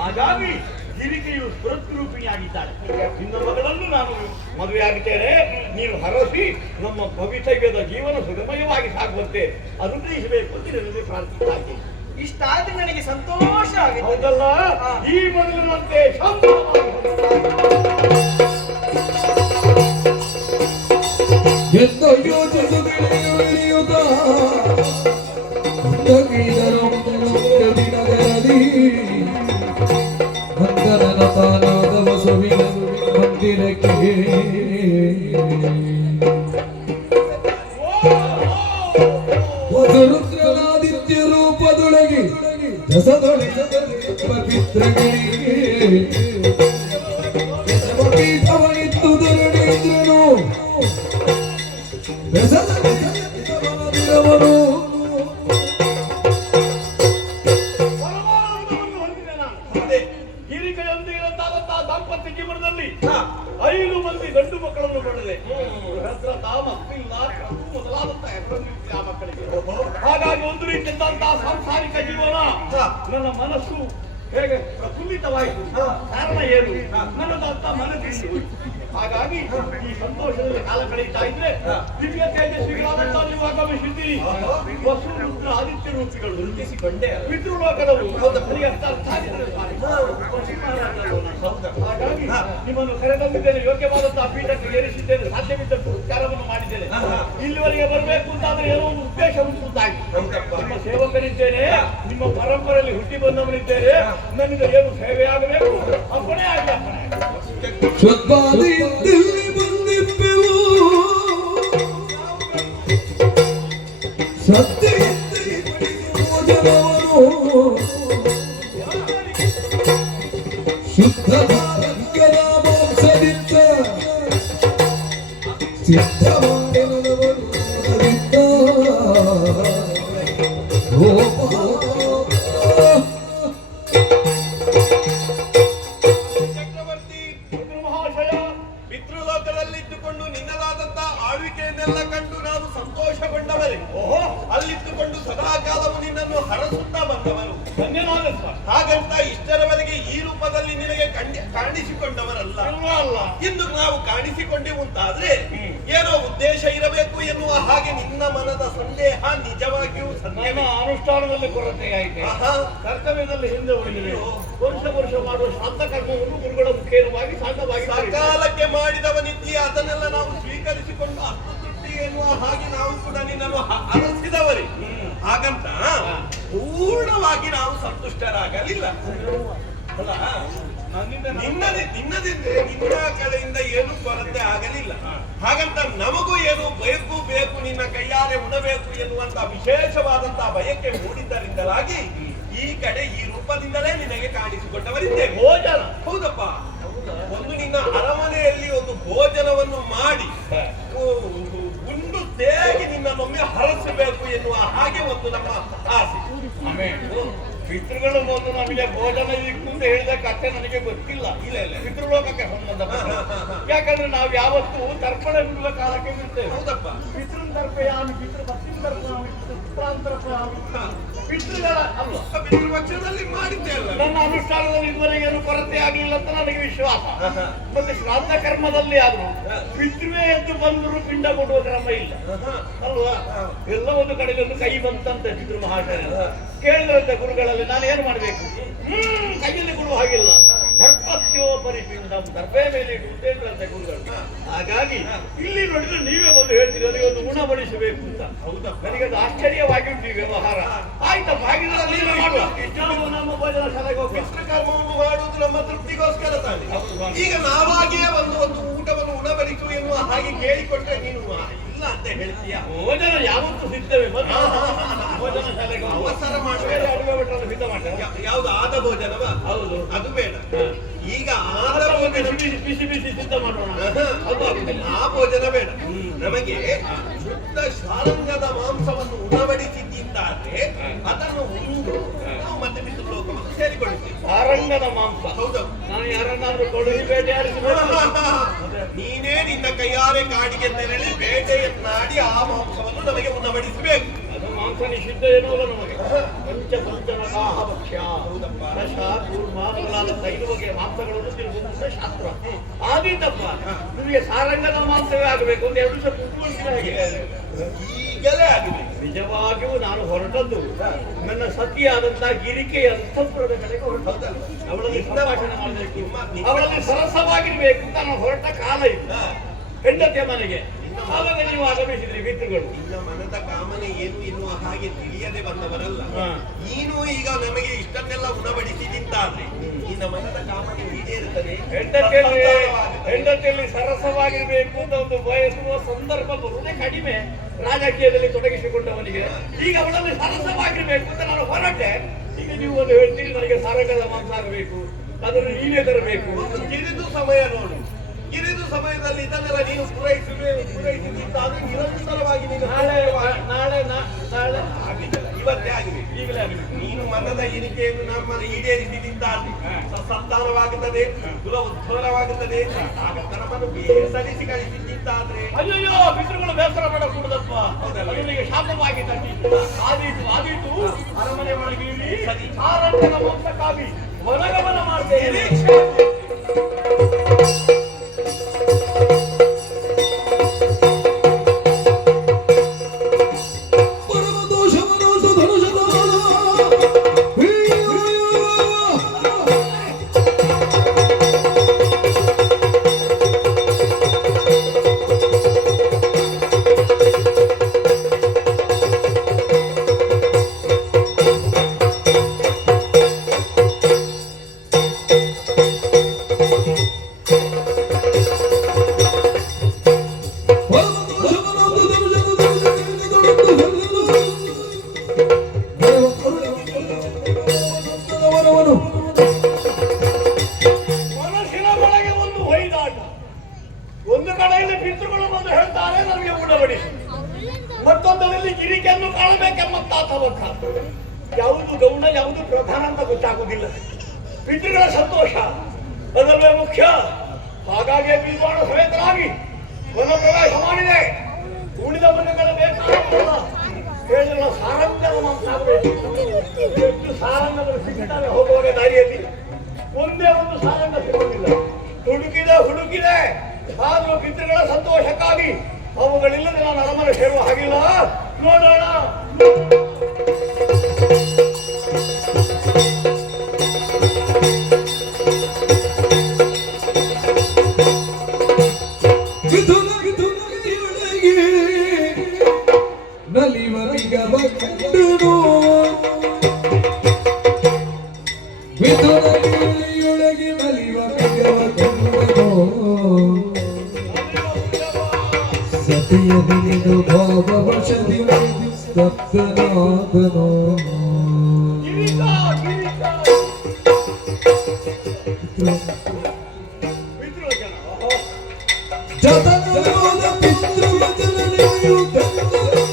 ಹಾಗಾಗಿ ಗಿರಿಕೆಯು ಸ್ವರೂಪಿಣಿಯಾಗಿದ್ದಾಳೆ. ನಿನ್ನ ಮಗಳನ್ನು ನಾನು ಮದುವೆ ಆಗುತ್ತೇನೆ. ನೀನು ಹರಸಿ ನಮ್ಮ ಭವಿತವ್ಯದ ಜೀವನ ಸುಗಮಯವಾಗಿ ಸಾಗುವಂತೆ ಅನುಗ್ರಹಿಸಬೇಕು ಅಂತ ನಿಮಗೆ ಪ್ರಾರ್ಥಿಸ್ತಾ ಇದ್ದೇನೆ. ಇಷ್ಟಾದ್ರೆ ನನಗೆ ಸಂತೋಷ ಆಗಿದೆ. ಹೌದಲ್ಲ? ಈ ಮೊದಲಿನಂತೆ ಎಂದು ಯೋಚಿಸುತ್ತಿಳಿಯುತ್ತ ನಗರದಲ್ಲಿ ಬಂದನ ತಾನಾದ ವಸುವಿನ ಮಂದಿರಕ್ಕೆ ವಸುರುದ್ರನಾದಿತ್ಯ ರೂಪದೊಳಗೆ ರಸದೊಳಗೆ ಪವಿತ್ರಗಳಿಗೆ ಪೀಠವನಿತ್ತು ಧರಣೇಂದ್ರನು ಬೆಸದವನು ಗಿರಿಕೆಯೊಂದಿಗಿರಂತಾದಂತಹ ದಾಂಪತ್ಯ ಜೀವನದಲ್ಲಿ 5 ಮಂದಿ ಗಂಡು ಮಕ್ಕಳನ್ನು ಪಡೆದೆ. ಮಕ್ಕಳಿಲ್ಲ ಮೊದಲಾದಂತಹ ಹೆಸರನ್ನು ಆ ಮಕ್ಕಳಿಗೆ. ಹಾಗಾಗಿ ಒಂದು ರೀತಿಯಾದಂತಹ ಸಾಂಸಾರಿಕ ಜೀವನ ನನ್ನ ಮನಸ್ಸು ಹೇಗೆ ಪ್ರಫುಲ್ಲಿತವಾಯಿತು. ಕಾರಣ ಏನು? ನನ್ನದಂತ ಮನಸ್ಸು. ಹಾಗಾಗಿ ಈ ಸಂತೋಷದಲ್ಲಿ ಕಾಲ ಕಳೆಯುತ್ತಾ ಇದ್ರೆ ದಿವ್ಯ ತೇಜಸ್ವಿಗಳಾದಂತ ನೀವು ಆಗಮಿಸಿದ್ದೀರಿ. ವಸು ರುದ್ರ ಆದಿತ್ಯ ರೂಪಿಗಳು ರೂಪಿಸಿಕೊಂಡೆ ಪಿತೃಲೋಕದವರು. ನನಗೆ ಅರ್ಥ ಆಗಿದ್ರೆ ಹಾಗಾಗಿ ನಿಮ್ಮನ್ನು ಕರೆತಂದಿದ್ದೇನೆ. ಯೋಗ್ಯವಾದಂತಹ ಪೀಠಕ್ಕೆ ಏರಿಸಿದ್ದೇನೆ. ಸಾಧ್ಯವಿದ್ದಷ್ಟು ಉಪಚಾರವನ್ನು ಮಾಡಿದ್ದೇನೆ. ಇಲ್ಲಿವರೆಗೆ ಬರಬೇಕು ಅಂತಾದ್ರೆ ಏನೋ ಒಂದು ಉದ್ದೇಶ ಉಂಟಾಯಿತು. ನಿಮ್ಮ ಸೇವಕನಿದ್ದೇನೆ, ನಿಮ್ಮ ಪರಂಪರೆಯಲ್ಲಿ ಹುಟ್ಟಿ ಬಂದವನಿದ್ದೇನೆ. ನನಗೆ ಏನು ಸೇವೆ ಆಗಬೇಕು ಅಪ್ಪಣೆ ಆಗಲಿ. ಶುದ್ಧಾದಿಯಲ್ಲಿ ಬಂದಿಪ್ಪೆವು ಸತ್ಯದಲ್ಲಿ ಭೋಜನವನು ಶುದ್ಧವಾದ ಮೋಕ್ಷದಿತ್ತ ಸಿದ್ಧವಾದನವನು ಪಿತೃಲೋಕದಲ್ಲಿದ್ದುಕೊಂಡು ನಿನ್ನದಾದಂತಹ ಆಳ್ವಿಕೆಯನ್ನೆಲ್ಲ ಕಂಡು ನಾವು ಸಂತೋಷಗೊಂಡವರೇ. ಅಲ್ಲಿದ್ದುಕೊಂಡು ಸದಾಕಾಲವು ನಿನ್ನನ್ನು ಹರಸುತ್ತಾ ಬಂದವರು. ಧನ್ಯವಾದ ಸರ್. ಹಾಗಂತ ಇಷ್ಟರವರೆಗೆ ಈ ರೂಪದಲ್ಲಿ ನಿನಗೆ ಕಾಣಿಸಿಕೊಂಡವರಲ್ಲ. ಇಂದು ನಾವು ಕಾಣಿಸಿಕೊಂಡೆವು ಅಂತಾದ್ರೆ ಏನೋ ಉದ್ದೇಶ ಇರಬೇಕು ಎನ್ನುವ ಹಾಗೆ ನಿನ್ನ ಮನದ ಸಂದೇಹ ನಿಜವಾಗಿಯೂ ನನ್ನ ಅನುಷ್ಠಾನದಲ್ಲಿ ಕೊರತೆಯಾಯಿತು. ಕರ್ತವ್ಯದಲ್ಲಿ ಹಿಂದೆ ಉಳಿದಿದೆ. ವರ್ಷ ಮಾಡುವ ಶ್ರಾದ್ದ ಕರ್ಮವನ್ನು ಗುರುಗಳ ಮುಖೇನವಾಗಿ ಸಾಧವಾಗಿ ಸಕಾಲಕ್ಕೆ ಮಾಡಿದವನಿದ್ದೀಯ. ಅದನ್ನೆಲ್ಲ ನಾವು ಸ್ವೀಕರಿಸಿಕೊಂಡು ಅಷ್ಟು ತೃಪ್ತಿ ಎನ್ನುವ ಹಾಗೆ ನಾವು ಕೂಡ ನಿನ್ನನ್ನು ಅರಸಿದವರೇ. ಹಾಗಂತ ಪೂರ್ಣವಾಗಿ ನಾವು ಸಂತುಷ್ಟರಾಗಲಿಲ್ಲ ಅಲ್ಲ. ನಿನ್ನ ಕಡೆಯಿಂದ ಏನು ಕೊರತೆ ಆಗಲಿಲ್ಲ. ಹಾಗಂತ ನಮಗೂ ಏನು ಬೇಕು ನಿನ್ನ ಕೈಯಾರೆ ಉಣಬೇಕು ಎನ್ನುವಂತ ವಿಶೇಷವಾದಂತಹ ಬಯಕೆ ಮೂಡಿದ್ದರಿಂದಲಾಗಿ ಈ ಕಡೆ ಈ ರೂಪದಿಂದಲೇ ನಿನಗೆ ಕಾಣಿಸಿಕೊಟ್ಟವರಿದ್ದೇವೆ. ಭೋಜನ ಹೌದಪ್ಪ. ಒಂದು ನಿನ್ನ ಅರಮನೆಯಲ್ಲಿ ಒಂದು ಭೋಜನವನ್ನು ಮಾಡಿ ಉಂಡು ತೇಗಿ ನಿನ್ನನ್ನೊಮ್ಮೆ ಹರಸಬೇಕು ಎನ್ನುವ ಹಾಗೆ ಒಂದು ನಮ್ಮ ಆಸೆ. ಪಿತೃಗಳು ಬಂದು ನಮಗೆ ಭೋಜನ ಇತ್ತು ಅಂತ ಹೇಳಿದ ಕಥೆ ನನಗೆ ಗೊತ್ತಿಲ್ಲ. ಇಲ್ಲ ಪಿತೃಲೋಕಕ್ಕೆ ಸಂಬಂಧ. ಯಾಕಂದ್ರೆ ನಾವು ಯಾವತ್ತೂ ತರ್ಪಣ ಬಿಡುವ ಕಾಲಕ್ಕೆ ಬಿಡ್ತೇವೆ. ಹೌದಪ್ಪ. ಪಿತೃನ್ ತರ್ಪಯಾಮಿ ಪಿತೃಪತ್ನಿ ತರ್ಪಯಾಮಿ ಪಿತೃಪುತ್ರಾನ್ ತರ್ಪಯಾಮಿ. ಪಿತೃಗಳ ಅಲ್ಲ ಪಿತೃಪಕ್ಷದಲ್ಲಿ ಮಾಡಿದ್ದೆ ಅಲ್ಲ. ನನ್ನ ಅನುಷ್ಠಾನದಲ್ಲಿ ಇದುವರೆಗೆ ಏನು ಕೊರತೆ ಆಗಲಿಲ್ಲ ಅಂತ ನನಗೆ ವಿಶ್ವಾಸ. ಮತ್ತೆ ಶ್ರಾದ್ದ ಕರ್ಮದಲ್ಲಿ ಆದ್ರೂ ಪಿತೃವೇ ಎದ್ದು ಬಂದರೂ ಪಿಂಡ ಕೊಡುವ ಕ್ರಮ ಇಲ್ಲ ಅಲ್ವಾ. ಎಲ್ಲ ಒಂದು ಕಡೆಗೆ ಒಂದು ಕೈ ಬಂತಂತೆ ಪಿತೃ ಮಹಾಶಯ ಕೇಳಿದ್ರಂತೆ ಗುರುಗಳಲ್ಲಿ ನಾನು ಏನು ಮಾಡ್ಬೇಕು. ಕೈಯಲ್ಲಿ ಕೊಡುವ ಹಾಗಿಲ್ಲ. ಸರ್ಪಸ್ಯೋಪರಿ ಪಿಂಡಂ ದರ್ಭೆ ಮೇಲೆ ಇಡುತ್ತೇಂದ್ರಂತೆ ಗುರುಗಳು. ಹಾಗಾಗಿ ಇಲ್ಲಿ ನೋಡಿದ್ರೆ ನೀವೇ ಬಂದು ಹೇಳ್ತೀರಿ ನನಗೆ ಒಂದು ಉಣಬಡಿಸಬೇಕು ಅಂತ. ಹೌದಾ? ನನಗೆ ಅದು ಆಶ್ಚರ್ಯವಾಗಿ ಉಂಟು ಈ ವ್ಯವಹಾರ. ಆಯ್ತಪ್ಪ, ಹಾಗಿದ್ರೆ ನೀವೇ ಮಾಡುವ. ನಾವು ನಮ್ಮ ಭೋಜನ ಶಾಲೆಗೆ ಹೋಗುವ. ಕರ್ಮವನ್ನು ಮಾಡುವುದು ನಮ್ಮ ತೃಪ್ತಿಗೋಸ್ಕರ ತಾನೆ. ಈಗ ನಾವಾಗಿಯೇ ಒಂದು ಊಟವನ್ನು ಉಣಬಡಿಸು ಎನ್ನುವ ಹಾಗೆ ಕೇಳಿಕೊಟ್ರೆ ನೀನು ಇಲ್ಲ ಅಂತ ಹೇಳ್ತೀಯ. ಭೋಜನ ಯಾವತ್ತೂ ಸಿಗ್ತೇವೆ. ಭೋಜನ ಶಾಲೆಗೆ ಅವಸರ ಮಾಡುವ. ಅಡುಗೆ ಭಟ್ರನ್ನು ಸಿದ್ಧ ಮಾಡ್ತಾರೆ. ಯಾವ್ದು ಆದ ಭೋಜನವ? ಹೌದು, ಅದು ಬೇಡ. ಈಗ ಆದ ಭೋಜನ ಬಿಸಿ ಬಿಸಿ ಸಿದ್ಧ ಮಾಡೋಣ. ಅದು ಆಗುದಿಲ್ಲ. ಆ ಭೋಜನ ಬೇಡ. ನಮಗೆ ಶುದ್ಧ ಶಾರಂಗದ ಮಾಂಸವನ್ನು ಉಣಬಡಿಸಿದ್ದಾದ್ರೆ ಅದನ್ನು ಉಂಡು ನಾವು ಮತ್ತೆ ಬಿದ್ದು ಲೋಕವನ್ನು ಸೇರಿಕೊಳ್ಳುತ್ತೇವೆ. ಸಾರಂಗದ ಮಾಂಸ. ಹೌದು. ನಾನು ಯಾರನ್ನಾದ್ರೂ ಕೊಡಲಿ ಬೇಟೆಯಾಡಿಸಬೇಕು. ನೀನೇ ನಿನ್ನ ಕೈಯಾರೆ ಕಾಡಿಗೆ ತೆರಳಿ ಬೇಟೆಯನ್ನಾಡಿ ಆ ಮಾಂಸವನ್ನು ನಮಗೆ ಉಣಬಡಿಸಬೇಕು. ಅದು ಮಾಂಸ ನಿಷಿದ್ಧ ಎನ್ನುವುದು ನಮಗೆ. ಪಂಚಪಂಚನಗಾಹ ಭಕ್ಷ್ಯ, ದಶ ಕೂರ್ಮ ಮೊದಲಾದ 5 ಬಗೆಯ ಮಾಂಸಗಳನ್ನು ತಿರುಗುವುದು ಶಾಸ್ತ್ರ. ಆದೀತಪ್ಪ, ನಿಮಗೆ ಸಾರಂಗದ ಮಾಂಸವೇ ಆಗಬೇಕು ಅಂತ 2 ವರ್ಷ ಕುತ್ಕೊಳ್ತೀನಿ. ಹಾಗೆ ಈಗಲೇ ಆಗಿದೆ. ನಿಜವಾಗಿಯೂ ನಾನು ಹೊರಟದ್ದು ನನ್ನ ಸತಿಯಾದಂತಹ ಗಿರಿಕೆಯ ಅಂತಃಪುರದ ಕಡೆಗೆ ಹೊರಟದ್ದು. ಅವಳಲ್ಲಿ ಸಂಭಾಷಣೆ ಮಾಡಬೇಕು, ಅವಳಲ್ಲಿ ಸರಸವಾಗಿರ್ಬೇಕು ಅಂತ ನಾನು ಹೊರಟ ಕಾಲ ಇಲ್ಲ. ಹೆಂಡತಿಯ ಮನೆಗೆ ಆವಾಗ ನೀವು ಆಗಮಿಸಿದ್ರಿ ಮಿತ್ರಗಳು. ನಿನ್ನ ಮನದ ಕಾಮನೆ ಏನು ಎನ್ನುವ ಹಾಗೆ ತಿಳಿಯದೆ ಬಂದವರಲ್ಲ. ನೀನು ಈಗ ನಮಗೆ ಇಷ್ಟನ್ನೆಲ್ಲ ಉಣಬಡಿಸಿದ್ದಾದ್ರೆ ನಿನ್ನ ಮನದ ಕಾಮನೆ ಈಡೇರುತ್ತದೆ. ಹೆಂಡತಿಯಲ್ಲಿ ಸರಸವಾಗಿರ್ಬೇಕು ಅಂತ ಒಂದು ಬಯಸುವ ಸಂದರ್ಭ ಬರುವುದೇ ಕಡಿಮೆ ರಾಜಕೀಯದಲ್ಲಿ ತೊಡಗಿಸಿಕೊಂಡವನಿಗೆ. ಈಗ ಅವಳಲ್ಲಿ ಸರಸವಾಗಿರ್ಬೇಕು ಅಂತ ನಾನು ಹೊರಟೆ. ಈಗ ನೀವು ಒಂದು ಹೇಳ್ತೀರಿ ನನಗೆ ಸಾರಂಗದ ಮಾಂಸ ಆಗಬೇಕು, ಅದನ್ನು ನೀವೇ ತರಬೇಕು. ಕಿರಿದು ಸಮಯ ನೋಡು. ಕಿರಿದು ಸಮಯದಲ್ಲಿ ಇದನ್ನೆಲ್ಲ ನೀನು ಪೂರೈಸಿದ್ದಾದ್ರೆ ನಿರಂತರವಾಗಿ ನೀನು ನಾಳೆ ಆಗ್ಲಿಕ್ಕಿಲ್ಲ. ಇವತ್ತೇ ಆಗಿದೆ. ಈಗಲೇ ಆಗಬೇಕು. ನೀನು ಮನದ ಎಣಿಕೆಯನ್ನು ನಮ್ಮನ್ನು ಈಡೇರಿಸಿದ್ದಾದ್ರೆ ಸಂತಾನವಾಗುತ್ತದೆ, ಕುಲ ಉದ್ಧಾರವಾಗುತ್ತದೆ. ಆಗ ನಮ್ಮನ್ನು ಬೇಸರಿಸಿ ಕಳಿಸಿದ್ದಾದ್ರೆ ಅಯ್ಯೋ ಪಿತೃಗಳು ಬೇಸರ ಮಾಡಕೂಡದಪ್ಪ. ಅವನಿಗೆ ಶಾಪವಾಗಿ ತಟ್ಟಿದ್ದು ಆದೀತು ಅರಮನೆ ಒಳಗೆ ಇಲ್ಲಿ ಸಾರಂಗನ ಮಾಂಸಕ್ಕಾಗಿ ವನಗಮನ ಮಾಡ್ತೇನೆ. ಮನಸ್ಸಿನ ಒಳಗೆ ಒಂದು ಹೊಯ್ದಾಟ. ಒಂದು ಕಡೆಯಲ್ಲಿ ಪಿತೃಗಳು ಬಂದು ಹೇಳ್ತಾರೆ ನನಗೆ ಉಣಬಡಿಸಿ, ಮತ್ತೊಂದರಲ್ಲಿ ಗಿರಿಕೆಯನ್ನು ಕಾಣಬೇಕೆಂಬಂತ ತವಕ. ಯಾವುದು ಗೌಣ ಯಾವುದು ಪ್ರಧಾನ ಅಂತ ಗೊತ್ತಾಗುವುದಿಲ್ಲ. ಪಿತೃಗಳ ಸಂತೋಷ ಅದಲ್ಲೇ ಮುಖ್ಯ. ಹಾಗಾಗಿ ಬಿಲ್ವಾಣ ಸಮೇತರಾಗಿ ವನ ಪ್ರವೇಶ ಮಾಡಿದೆ. ಉಳಿದ ಮನೆಗಳ ಬೇಕಾಗಿಲ್ಲ. ಹೇಳಿಲ್ಲ ಸಾರಂಗದ ಮಾಂಸ ಆಗಬೇಕು. ಎಷ್ಟು ಸಾರಂಗಗಳು ಸಿಗ್ತವೆ ಹೋಗುವಾಗ ದಾರಿಯಲ್ಲಿ. ಒಂದೇ ಒಂದು ಸಾರಂಗ ಸಿಗೋದಿಲ್ಲ. ಹುಡುಕಿದೆ ಆದರೂ ಪಿತೃಗಳ ಸಂತೋಷಕ್ಕಾಗಿ ಅವುಗಳಿಲ್ಲದೆ ನಾನು ಅರಮನೆ ಸೇರುವ ಹಾಗಿಲ್ಲ. ನೋಡೋಣ. ನಲಿವರಿಗವಕಂಡನು ವಿದುರಗಿಯೊಳಗೆ ನಲಿವರಿಗವಕಂಡನು ಸತಿಯ ನಿಲಿದು ಭಾವವಶದಿ ಸ್ತಬ್ಧನಾದನು. ಜತನವಾದ ಪಿತೃವಚನನೆಯು ಗಂಧನು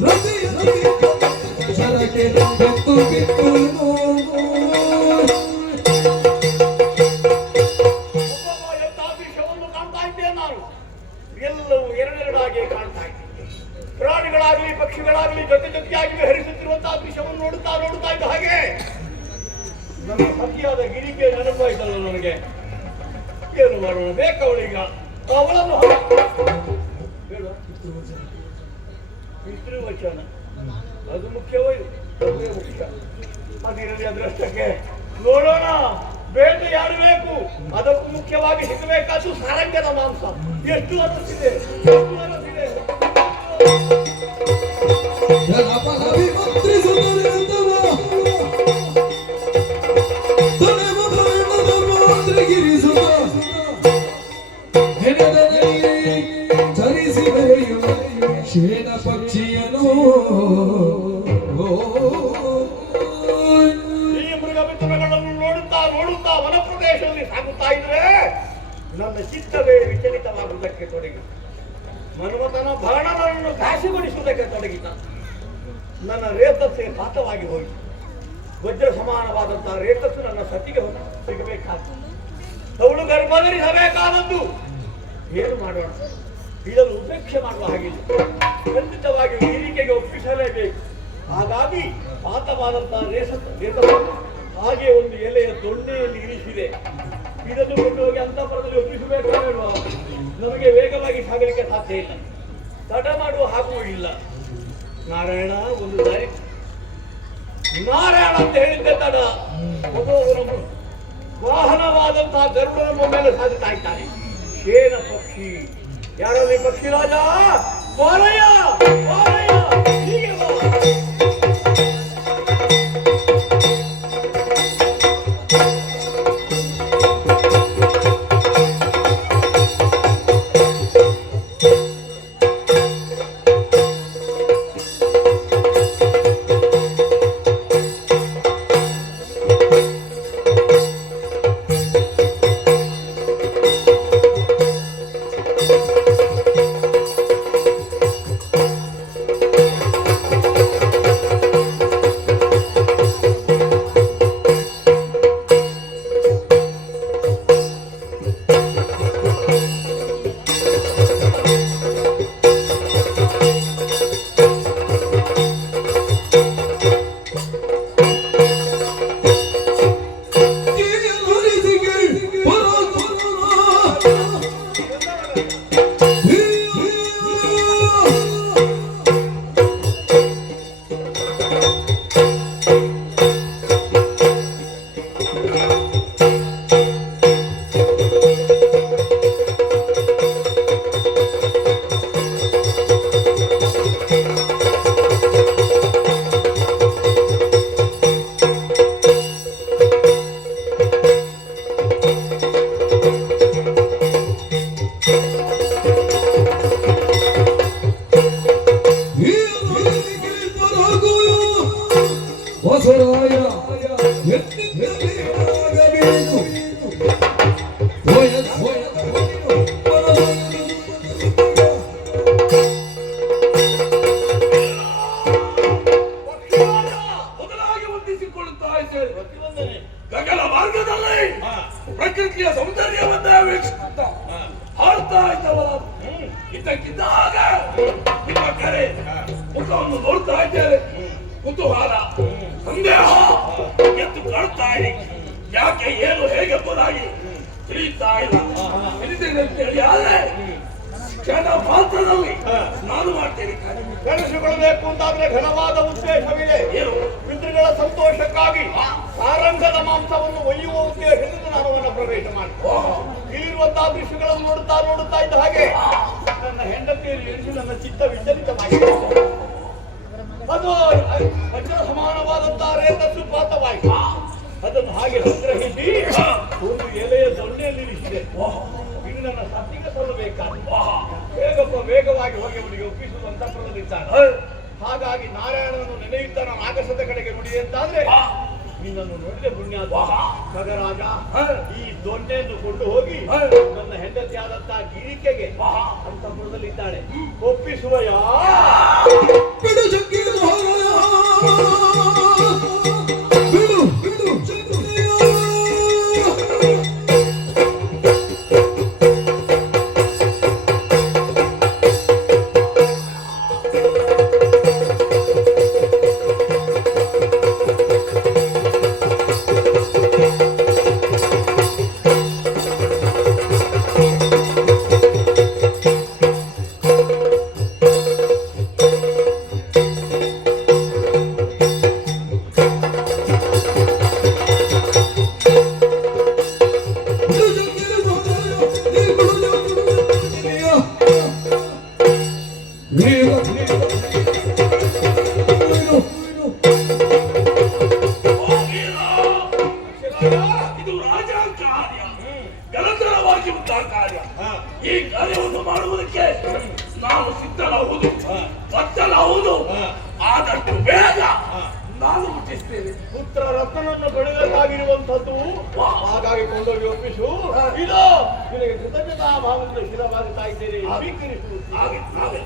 ಹೃದಯ ಶರಕೆ ಗತ್ತು ಬಿತ್ತುನು. ಕಾಣ್ತಾ ಇದ್ದೆ ನಾನು. ಎಲ್ಲವೂ ಎರಡೆರಡಾಗಿ ಕಾಣ್ತಾ ಇದ್ದೆ. ಪ್ರಾಣಿಗಳಾಗಲಿ ಪಕ್ಷಿಗಳಾಗಲಿ ಜೊತೆಯಾಗಿ ಹರಿಸುತ್ತಿರುವಂತಹ ದೃಶ್ಯವನ್ನು ನೋಡುತ್ತಾ ಇದ್ದ ಹಾಗೆ ನಮ್ಮ ಸತಿಯಾದ ಗಿರಿಕೆ ನೆನಪಾಯ್ತಲ್ಲ ನನಗೆ. ಏನು ಮಾಡೋಣ, ಬೇಕವಳೀಗ ಅವಳನ್ನು ಪಿತೃವಚನ ಅದು ಮುಖ್ಯವೋ ಅದೇ ಮುಖ್ಯ. ಅದಿರಲಿ ಅದರಷ್ಟಕ್ಕೆ. ನೋಡೋಣ ಬೇಟೆಯಾಡಬೇಕು. ಅದಕ್ಕೂ ಮುಖ್ಯವಾಗಿ ಸಿಗಬೇಕಾದ್ದು ಸಾರಂಗದ ಮಾಂಸ. ಎಷ್ಟು ಅರಸಿದೆ, ಎಷ್ಟು ಅರಸಿದೆ. ಚರಿಸಿ ಬೆಳೆಯುವ ಶೇನ ಪಕ್ಷಿಯನು ಈ ಮೃಗ ಮಿತ್ರಗಳನ್ನು ನೋಡುತ್ತಾ ನೋಡುತ್ತಾ ವನ ಪ್ರದೇಶದಲ್ಲಿ ಸಾಗುತ್ತಾ ಇದ್ರೆ ನನ್ನ ಚಿತ್ತವೇ ವಿಚಲಿತವಾಗುವುದಕ್ಕೆ ತೊಡಗಿ, ಮನ್ಮಥನ ಬಾಣನನ್ನು ಘಾಸಿಗೊಳಿಸುವುದಕ್ಕೆ ತೊಡಗಿತ. ನನ್ನ ರೇತಸ್ಸೇ ಪಾತವಾಗಿ ಹೋಯಿತು. ವಜ್ರ ಸಮಾನವಾದಂತಹ ರೇತಸ್ಸು ನನ್ನ ಸತಿಗೆ ಸಿಗಬೇಕಾದ್ದು. ಅವಳು ಗರ್ಭಧರಿಸಬೇಕಾದದ್ದು. ಏನು ಮಾಡೋಣ? ಇದನ್ನು ಉಪೇಕ್ಷೆ ಮಾಡುವ ಹಾಗಿಲ್ಲ. ಖಂಡಿತವಾಗಿ ಹಿರಿಕೆಗೆ ಒಪ್ಪಿಸಲೇಬೇಕು. ಹಾಗಾಗಿ ಪಾತವಾದಂತಹ ರೇತವನ್ನು ಹಾಗೆ ಒಂದು ಎಲೆಯ ದೊಣ್ಣೆಯಲ್ಲಿ ಇರಿಸಿದೆ. ಇದನ್ನು ಕೊಂಡು ಹೋಗಿ ಅಂತಃಪುರದಲ್ಲಿ ಒಪ್ಪಿಸಬೇಕಾಗಿಲ್ವಾ? ನಮಗೆ ವೇಗವಾಗಿ ಸಾಗಲಿಕ್ಕೆ ಸಾಧ್ಯ ಇಲ್ಲ. ತಡ ಮಾಡುವ ಹಾಗೂ ಇಲ್ಲ. ನಾರಾಯಣ ಒಂದು ದಾರಿ. ನಾರಾಯಣ ಅಂತ ಹೇಳಿದ್ದೆ ತಡ. ಒಬ್ಬೊಬ್ಬರು ವಾಹನವಾದಂತಹ ಗರುಡ ನಮ್ಮ ಮೇಲೆ ಸಾಗುತ್ತಾ ಇದ್ದಾರೆ. ಶೇನ ಪಕ್ಷಿ. ಯಾರಲ್ಲಿ ಪಕ್ಷಿ ರಾಜ? ಬಾರಯ್ಯ, ಬಾರಯ್ಯ, ಹೀಗೆ ಬಾ. ಮೊದಲಾಗಿ ವಂದಿಸಿಕೊಳ್ಳುತ್ತಾ ಇದ್ದೇವೆ. ಗಗನ ಮಾರ್ಗದಲ್ಲಿ ಪ್ರಕೃತಿಯ ಸೌಂದರ್ಯವನ್ನೇ ವೀಕ್ಷಿಸುತ್ತ ಹಾಡ್ತಾ ಇದ್ದವರ ಇದ್ದಕ್ಕಿದ್ದಾಗ ನಿಮ್ಮ ಕರೆ ಮುಖವನ್ನು ನೋಡ್ತಾ ಇದ್ದೇವೆ. ಕುತೂಹಲ, ಸಂದೇಹ ಎದ್ದು ಕಾಡ್ತಾ ಇದೆ. ಯಾಕೆ, ಏನು, ಹೇಗೆಂಬುದಾಗಿ ತಿಳಿಯುತ್ತಾ ಇಲ್ಲ. ತಿಳಿದಿದೆ ಅಂತ ಹೇಳಿ ಆದ್ರೆ ಕ್ಷಣ ಮಾತ್ರದಲ್ಲಿ ನಾನು ಮಾಡ್ತೇನೆ. ನಡೆಸಿಕೊಳ್ಳಬೇಕು ಅಂತಾದ್ರೆ ಘನವಾದ ಉದ್ದೇಶವಿದೆ. ಏನು? ಪಿತೃಗಳ ಸಂತೋಷಕ್ಕಾಗಿ ಸಾರಂಗದ ಮಾಂಸವನ್ನು ಒಯ್ಯುವ ಉದ್ದೇಶದಿಂದ ನಾನು ವನ ಪ್ರವೇಶ ಮಾಡಿದೆ. ಇಲ್ಲಿರುವಂತಹ ದೃಶ್ಯಗಳನ್ನು ನೋಡುತ್ತಾ ನೋಡುತ್ತಾ ಇದ್ದ ಹಾಗೆ ನನ್ನ ಹೆಂಡತಿಯಲ್ಲಿ ಎಣಿಸಿ ನನ್ನ ಚಿತ್ತ ವಿಚಲಿತವಾಗಿದೆ. ಅದು ವಜ್ರ ಸಮಾನವಾದಂತಹ ರೇತಸ್ಸು ಪಾತವಾಯಿತು. ಅದನ್ನು ಹಾಗೆ ಸಂಗ್ರಹಿಸಿ ಒಂದು ಎಲೆಯ ದೊಣ್ಣೆಯಲ್ಲಿ ಇರಿಸಿದೆ. ಇದು ನನ್ನ ಸತ್ತಿಗೆ ಸಲ್ಲಬೇಕಾದ ವೇಗವಾಗಿ ಹೋಗಿ ಅವನಿಗೆ ಒಪ್ಪಿಸುವಂತ ಪ್ರವೃತ್ತಿದ್ದಾನೆ. ಹಾಗಾಗಿ ನಾರಾಯಣನನ್ನು ನೆನೆಯುತ್ತಾ ನಾನು ಆಗಸದ ಕಡೆಗೆ ನುಡಿದೆ ಅಂತಾದ್ರೆ ನಿನ್ನನ್ನು ನೋಡಿದೆ ಪುಣ್ಯಾದ ಖಗರಾಜ. ಈ ದೊಣ್ಣೆಯನ್ನು ಕೊಂಡು ಹೋಗಿ ನನ್ನ ಹೆಂಡತಿ ಆದಂತಹ ಗಿರಿಕೆಗೆ ಅಂತಃಪುರದಲ್ಲಿದ್ದಾಳೆ. ಒಪ್ಪಿಸುವಯಾ? ಆದಷ್ಟು ಬೇಗ ನಾನು ಮುಟ್ಟಿಸ್ತೇನೆ. ಪುತ್ರ ರತ್ನನನ್ನು ಪಡೆಯಬೇಕಾಗಿರುವಂಥದ್ದು, ಹಾಗಾಗಿ ಕೊಂಡೋಗಿ ಒಪ್ಪಿಸು. ಇದು ನಿನಗೆ ಕೃತಜ್ಞತಾ ಭಾವದಿಂದ ಶಿರಬಾರಿಸ್ತಾ ಇದ್ದೇನೆ, ಸ್ವೀಕರಿಸು. ಹಾಗೆ ಹಾಗೆ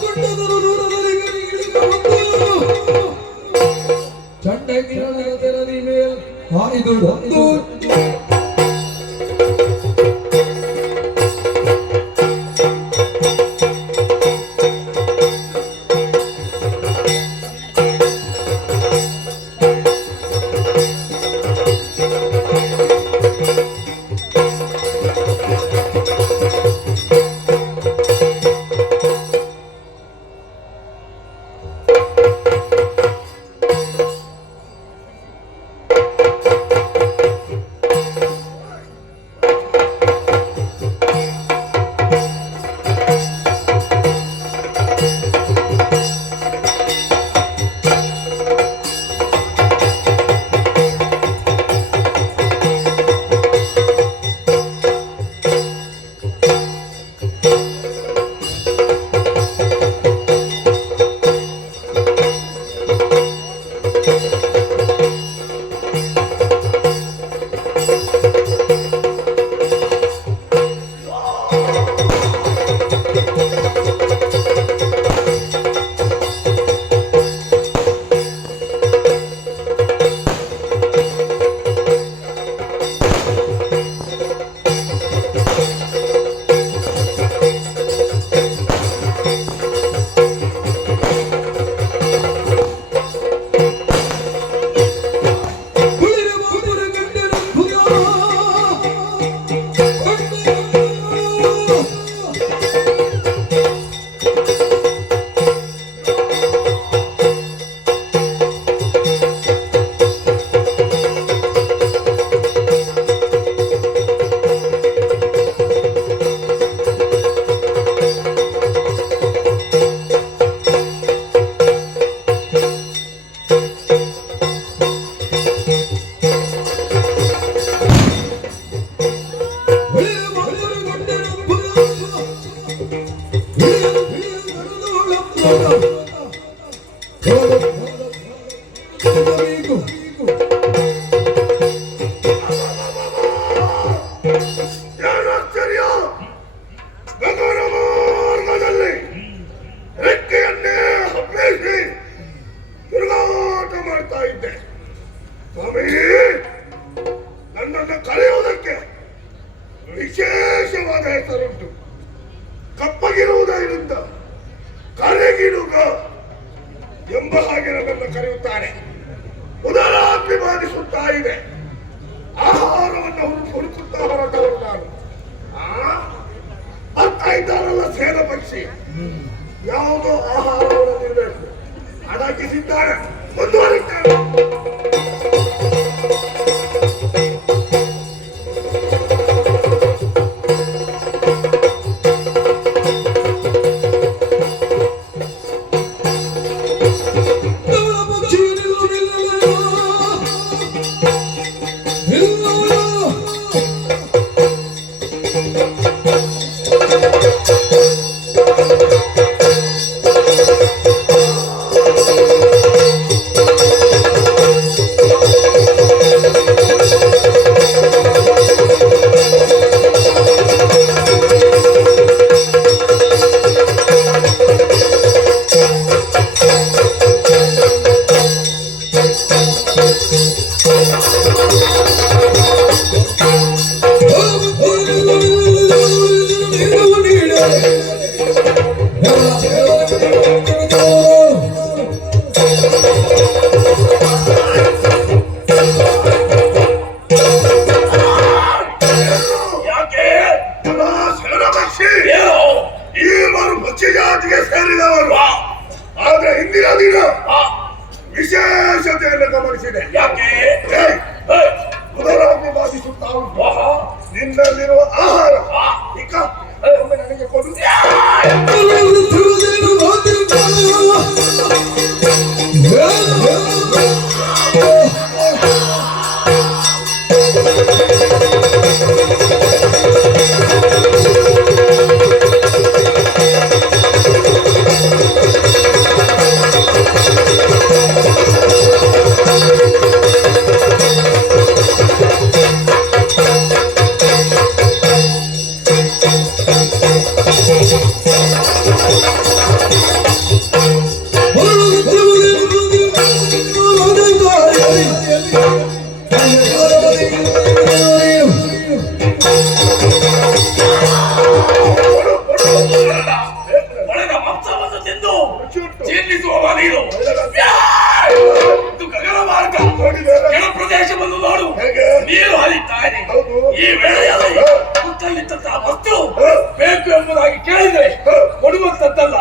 ಗುಡ್ಡದರು ದೂರದಲ್ಲಿ ಇಳಿದು ಬಂದು ಚಂಡ ಕಿರಣದ ತೆರದಿ ಮೇಲ್ ಹಾಯ್ದು ಬಂದು ಏನಾಶ್ಚರ್ಯ! ಗಗನ ಮಾರ್ಗದಲ್ಲಿ ರೆಕ್ಕೆಯನ್ನೇ ಹಬ್ಬಿಸಿ ತಿರುಗಾಟ ಮಾಡ್ತಾ ಇದ್ದೆ. ಸ್ವಾಮಿ, ನನ್ನನ್ನು ಕರೆಯುವುದಕ್ಕೆ ವಿಶೇಷವಾದ ಹೆಸರುಂಟು. ಕಪ್ಪಗಿರುವುದರಿಂದ ಕರೆಗಿಡುಗ ಎಂಬ ಹಾಗೆ ನನ್ನನ್ನು ಕರೆಯುತ್ತಾರೆ. ಉದರಾಭಿಮಾನಿಸುತ್ತಾ ಇದೆ. ಆಹಾರವನ್ನು ಹುಡುಕುತ್ತಾ ಹೊರಟವರು ನಾನು. ಬರ್ತಾ ಇದ್ದಾರಲ್ಲ ಸೇನ ಪಕ್ಷಿ, ಯಾವುದೋ ಆಹಾರವನ್ನು ನೀಡಬೇಕು ಅಡಗಿಸಿದ್ದಾರೆ. ಮುಂದುವರಿತಾರೆ. ಆದ್ರೆ ಹಿಂದಿನ ದಿನ ವಿಶೇಷತೆಯನ್ನು ಗಮನಿಸಿದೆ. ಯಾಕೆ? ಉದರಾಗ್ನಿ ಬಾಧಿಸುತ್ತಾ ಉಂಟು. ನಿನ್ನಲ್ಲಿರುವ ಆಹಾರ ಒಳಗ ಮಾಂಸವನ್ನು ತಿಂದು ಜೀರ್ಣಿಸುವ ನೀನು ಇದು ಗಗನ ಮಾರ್ಗ ಕೆಳ ಪ್ರದೇಶವನ್ನು ನೋಡು ನೀರು ಹರಿತಾನೆ ಈ ವೇಳೆಯಲ್ಲಿ ಸುತ್ತಲಿದ್ದಂತಹ ವಸ್ತು ಬೇಕು ಎಂಬುದಾಗಿ ಕೇಳಿದ್ರೆ ಕೊಡುವಂತದ್ದಲ್ಲ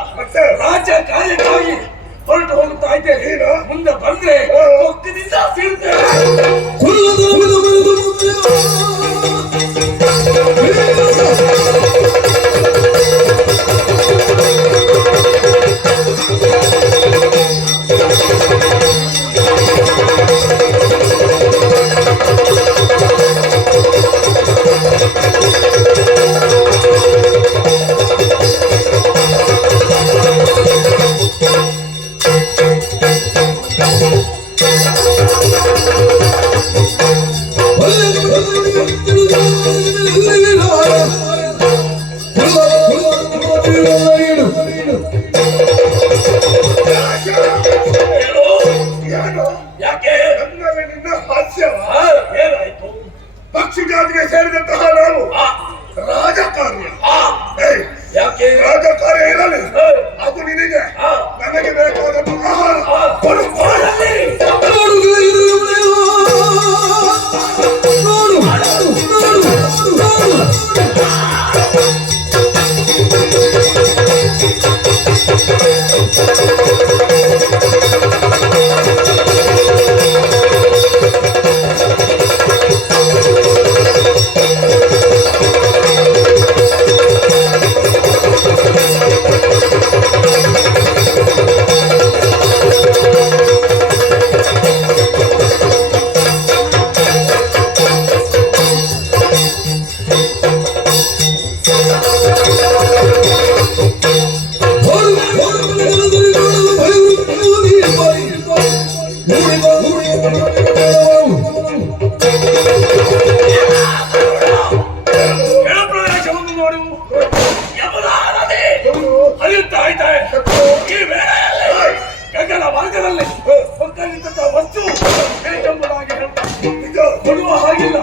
ರಾಜ್ಯ ಕಾರ್ಯಕ್ಕಾಗಿ ಹೊರಟು ಹೋಗುತ್ತಾ ಇದ್ದೇನೆ ಮುಂದೆ ಬಂದ್ರೆ ಒಕ್ಕದಿಂದ ಸಿಗುತ್ತೇನೆ ಯಾಕೆ ನಿನ್ನ ಹಾಸ್ಯವ ಏನಾಯ್ತು ಪಕ್ಷಿ ಜಾತಿಗೆ ಸೇರಿದಂತಹ ನಾವು ರಾಜಕಾರ್ಯ ಯಾಕೆ ರಾಜಕಾರ್ಯ ಇರಲಿ ಅದು ನಿನಗೆ ನನಗೆ ಬೇಕಾದದ್ದು ಆಹಾರ ಕೊಡುಕೊಳ್ಳಲಿ ಪ್ರದೇಶವನ್ನು ನೋಡು ಯಮುನಾನದಿ ಹರಿಯುತ್ತಾ ಇದೆ ಈ ವೇಳೆಯಲ್ಲಿ ಗಗನ ಮಾರ್ಗದಲ್ಲಿ ಒಕ್ಕಲಿದ್ದಂತಹ ವಸ್ತು ಬೇಕೆಂಬುದಾಗಿ ಕೊಡುವ ಹಾಗಿಲ್ಲ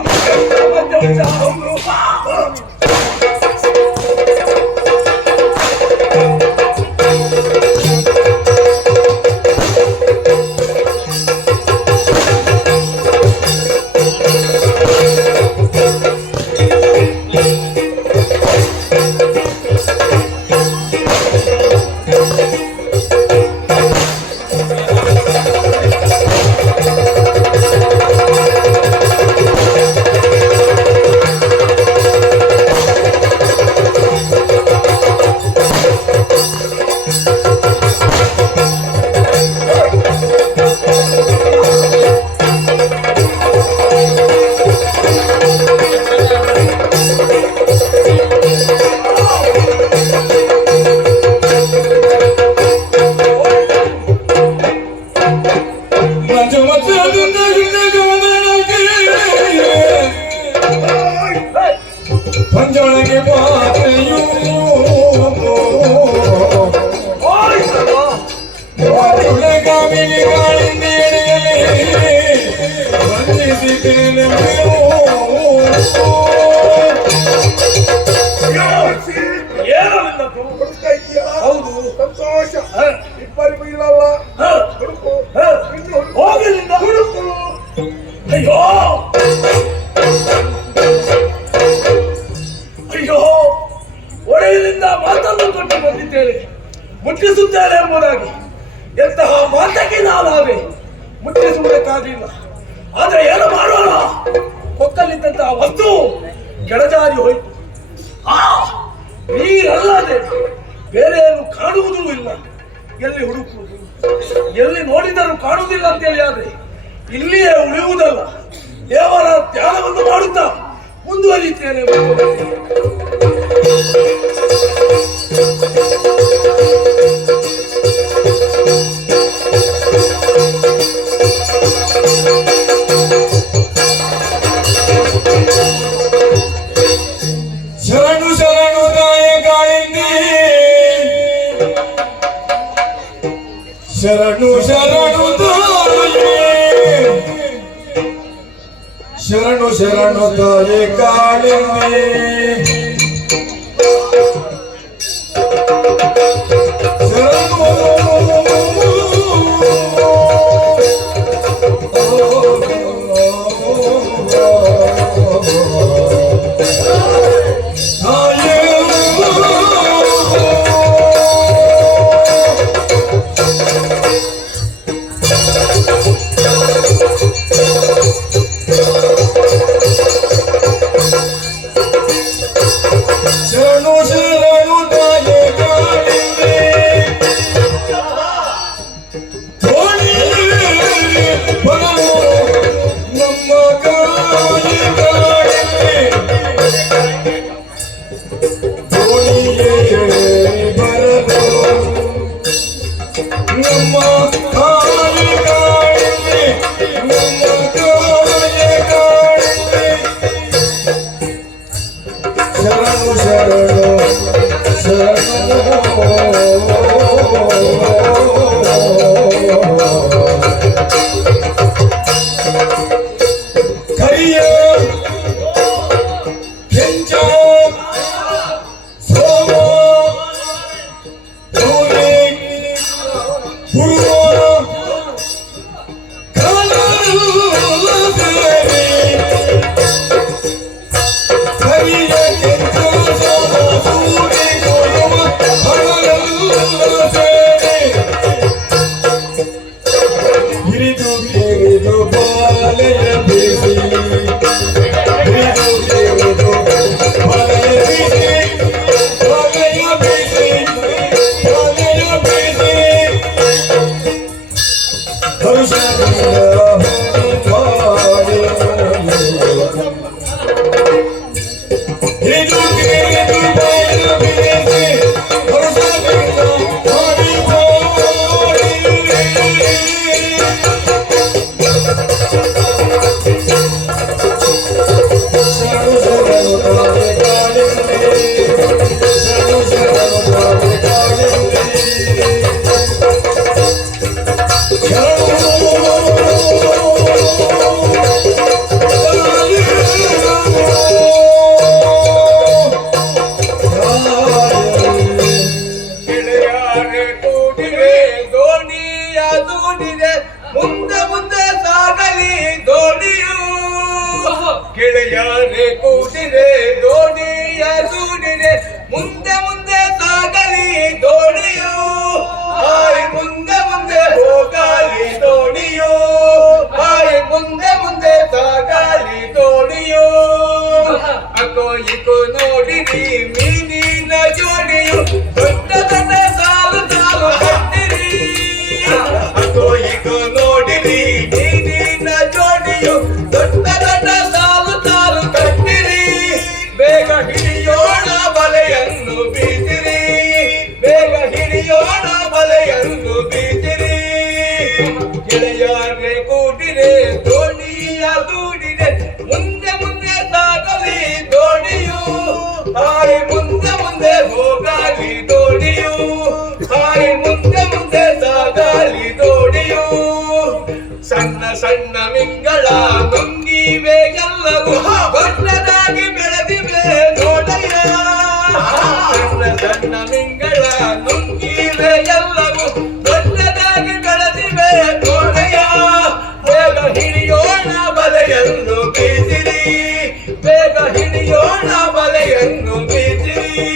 ಪಂಜೊಳಗೆ ಪಾತ್ರೆಯೂ ಗಾಮಿನಿ ಗಾಳಿಂದ ಎಡೆಯಲಿ ವಂದಿಸಿದ್ದೇನೆ ಏನು ನಿನ್ನದು? ಹುಡುಕ್ತಾ ಇದೀಯಾ? ಹೌದು ಸಂತೋಷ ಇಬ್ಬರಿಗೂ ಇಲ್ಲಲ್ಲ ಹುಡುಕು ಇನ್ನು ಹೋಗಲಿಲ್ಲ ಹುಡುಕು ಅಯ್ಯೋ ಅಯ್ಯೋ ಒಡೆಯಲಿಂದ ಮಾತನ್ನು ಕೊಟ್ಟು ಬಂದಿದ್ದೇನೆ ಮುಟ್ಟಿಸುತ್ತೇನೆ ಎಂಬುದಾಗಿ ಎಂತಹ ಮಾತಕ್ಕೆ ನಾನಾವೆ ಮುಟ್ಟಿಸುವುದಕ್ಕಾಗಲಿಲ್ಲ ಆದ್ರೆ ಏನು ಮಾಡೋಣ ಕೊಕ್ಕಲಿದ್ದಂತಹ ವಸ್ತು ಕೆಳಜಾರಿ ಹೋಯಿತು ನೀರಲ್ಲದೆ ಬೇರೆ ಏನು ಕಾಣುವುದೂ ಇಲ್ಲ. ಎಲ್ಲಿ ಹುಡುಕುವುದು, ಎಲ್ಲಿ ನೋಡಿದರೂ ಕಾಣುವುದಿಲ್ಲ ಅಂತೇಳಿ ಆದ್ರೆ ಇಲ್ಲಿಯೇ ಉಳಿಯುವುದಲ್ಲ. ದೇವರ ಧ್ಯಾನವನ್ನು ಮಾಡುತ್ತಾ ಮುಂದುವರಿಯುತ್ತೇನೆ. ಶರಣು ಶರಣು ಗಾಯ ಗಾಯಂದಿ ಶರಣು ಶರಣು ತಾಯೇ ಶರಣು ಶರಣು ತಾಯೇ ಕಾಳಿಂದಿ ಶರಣು ಶರಣು ಶರಣು ತಾಯೇ ಕಾಳಿಂದಿ ಬರಲು ನಮ್ಮ ಕಾಯಿ ಕಾಳಿಂದಿ ಧೋಣಿಯೇ ಬರಲು ನಮ್ಮ ಕಾಯಿ ಕಾಳಿಂದಿ ನಮ್ಮ ಕಾಯಿ ಕಾಳಿಂದಿ ಶರಣು ಶರಣು ಶರಣು ಕರಿಯ ಕೆಂಚ ಸೋಮ ಧೂಳಿ ಪೂರ್ವ ಕಾಲ ಸೇರಿ ಕರಿಯ ಕೆಂಚ ಸೋಮ ಧೂಳಿ ಪೂರ್ವ ಹಣಗಳೆಲ್ಲ ಸೇರಿ ಹಿರಿದು ಕಿರಿದು ಬಾಲೆಯ ಬೀಸಿ ಹಿರಿದು ಕಿರಿದು ಬಾಲೆಯ ಬೀಸಿ ಬಾಲೆಯ ಬೀಸಿ ಬಾಲೆಯ ಬೀಸಿ ಹರುಷದಿಂದ ಮಾಡಿ ಹಿರಿದು ಕಿರಿದು ಬಾಲೆಯ ಬೀಸಿ ಹರುಷದಿಂದ ಮಾಡಿ ಶರಣು ಶರಣು ತಾಯೇ ಕಾಳಿಂದಿ ಶರಣು ಶರಣು ತಾಯೇ ಕಾಳಿಂದಿ ಗೆಳೆಯರೇ ಕೂಡಿರೆ ದೋಣಿಯ ದೂಡಿರೆ ಮುಂದೆ ಮುಂದೆ ಸಾಗಲಿ ದೋಣಿಯು. ಗೆಳೆಯರೇ ಕೂಡಿರೆ ದೋಣಿಯ ದೂಡಿರೆ ಮುಂದೆ ಮುಂದೆ ಸಾಗಲಿ ದೋಣಿಯು. ಹಾಯ್ ಮುಂದೆ ಮುಂದೆ ಹೋಗಲಿ ದೋಣಿಯು. ಹಾಯ್ ಮುಂದೆ ಮುಂದೆ ಸಾಗಲಿ ದೋಣಿಯು. ಅಕೋ ಇಕೋ ನೋಡಿರಿ ಮೀನಿನ ಜೋಡಿಯು ದೊಡ್ಡ ದೊಡ್ಡ ಸಾಲು ಸಾಲು ಕಟ್ಟಿರಿ. ಅಕೋ ಇಕೋ ನೋಡಿರಿ ಮೀನಿನ ಜೋಡಿಯು ದೊಡ್ಡ ದೊಡ್ಡ ಸಾಲು ಸಾಲು ಕಟ್ಟಿರಿ. ಬೇಗ ಹಿಡಿಯೋಣ ಬಲೆಯನ್ನು ಬೀಸಿರಿ. ಬೇಗ ಹಿಡಿಯೋಣ ಬಲೆಯನ್ನು ಬೀಸಿರಿ. ಗೆಳೆಯರೇ ಕೂಡಿರೆ ದೋಣಿಯ ದೂಡಿರೆ ಮುಂದೆ ಮುಂದೆ ಸಾಗಲಿ ದೋಣಿಯು. ಹಾಯ್ ಮುಂದೆ ಮುಂದೆ ಹೋಗಲಿ ದೋಣಿಯು. ಹಾಯ್ ಮುಂದೆ ಮುಂದೆ ಸಾಗಲಿ ದೋಣಿಯು. ಸಣ್ಣ ಸಣ್ಣ ಮಿಂಗಳ ನುಂಗಿವೆ ಎಲ್ಲವೂ ದೊಡ್ಡದಾಗಿ ಬೆಳೆದಿವೆ ನೋಡಯ್ಯ. ಸಣ್ಣ ಸಣ್ಣ ಮಿಂಗಳ ನುಂಗಿವೆ ಎಲ್ಲವೂ ದೊಡ್ಡದಾಗಿ ಬೆಳೆದಿವೆ ನೋಡಯ್ಯ. ಬೇಗ ಹಿಡಿಯೋಣ ಬಲೆಯನ್ನು ಬೀಸಿರಿ. ಬೇಗ ಹಿಡಿಯೋಣ ಬಲೆಯನ್ನು ಬೀಸಿರಿ.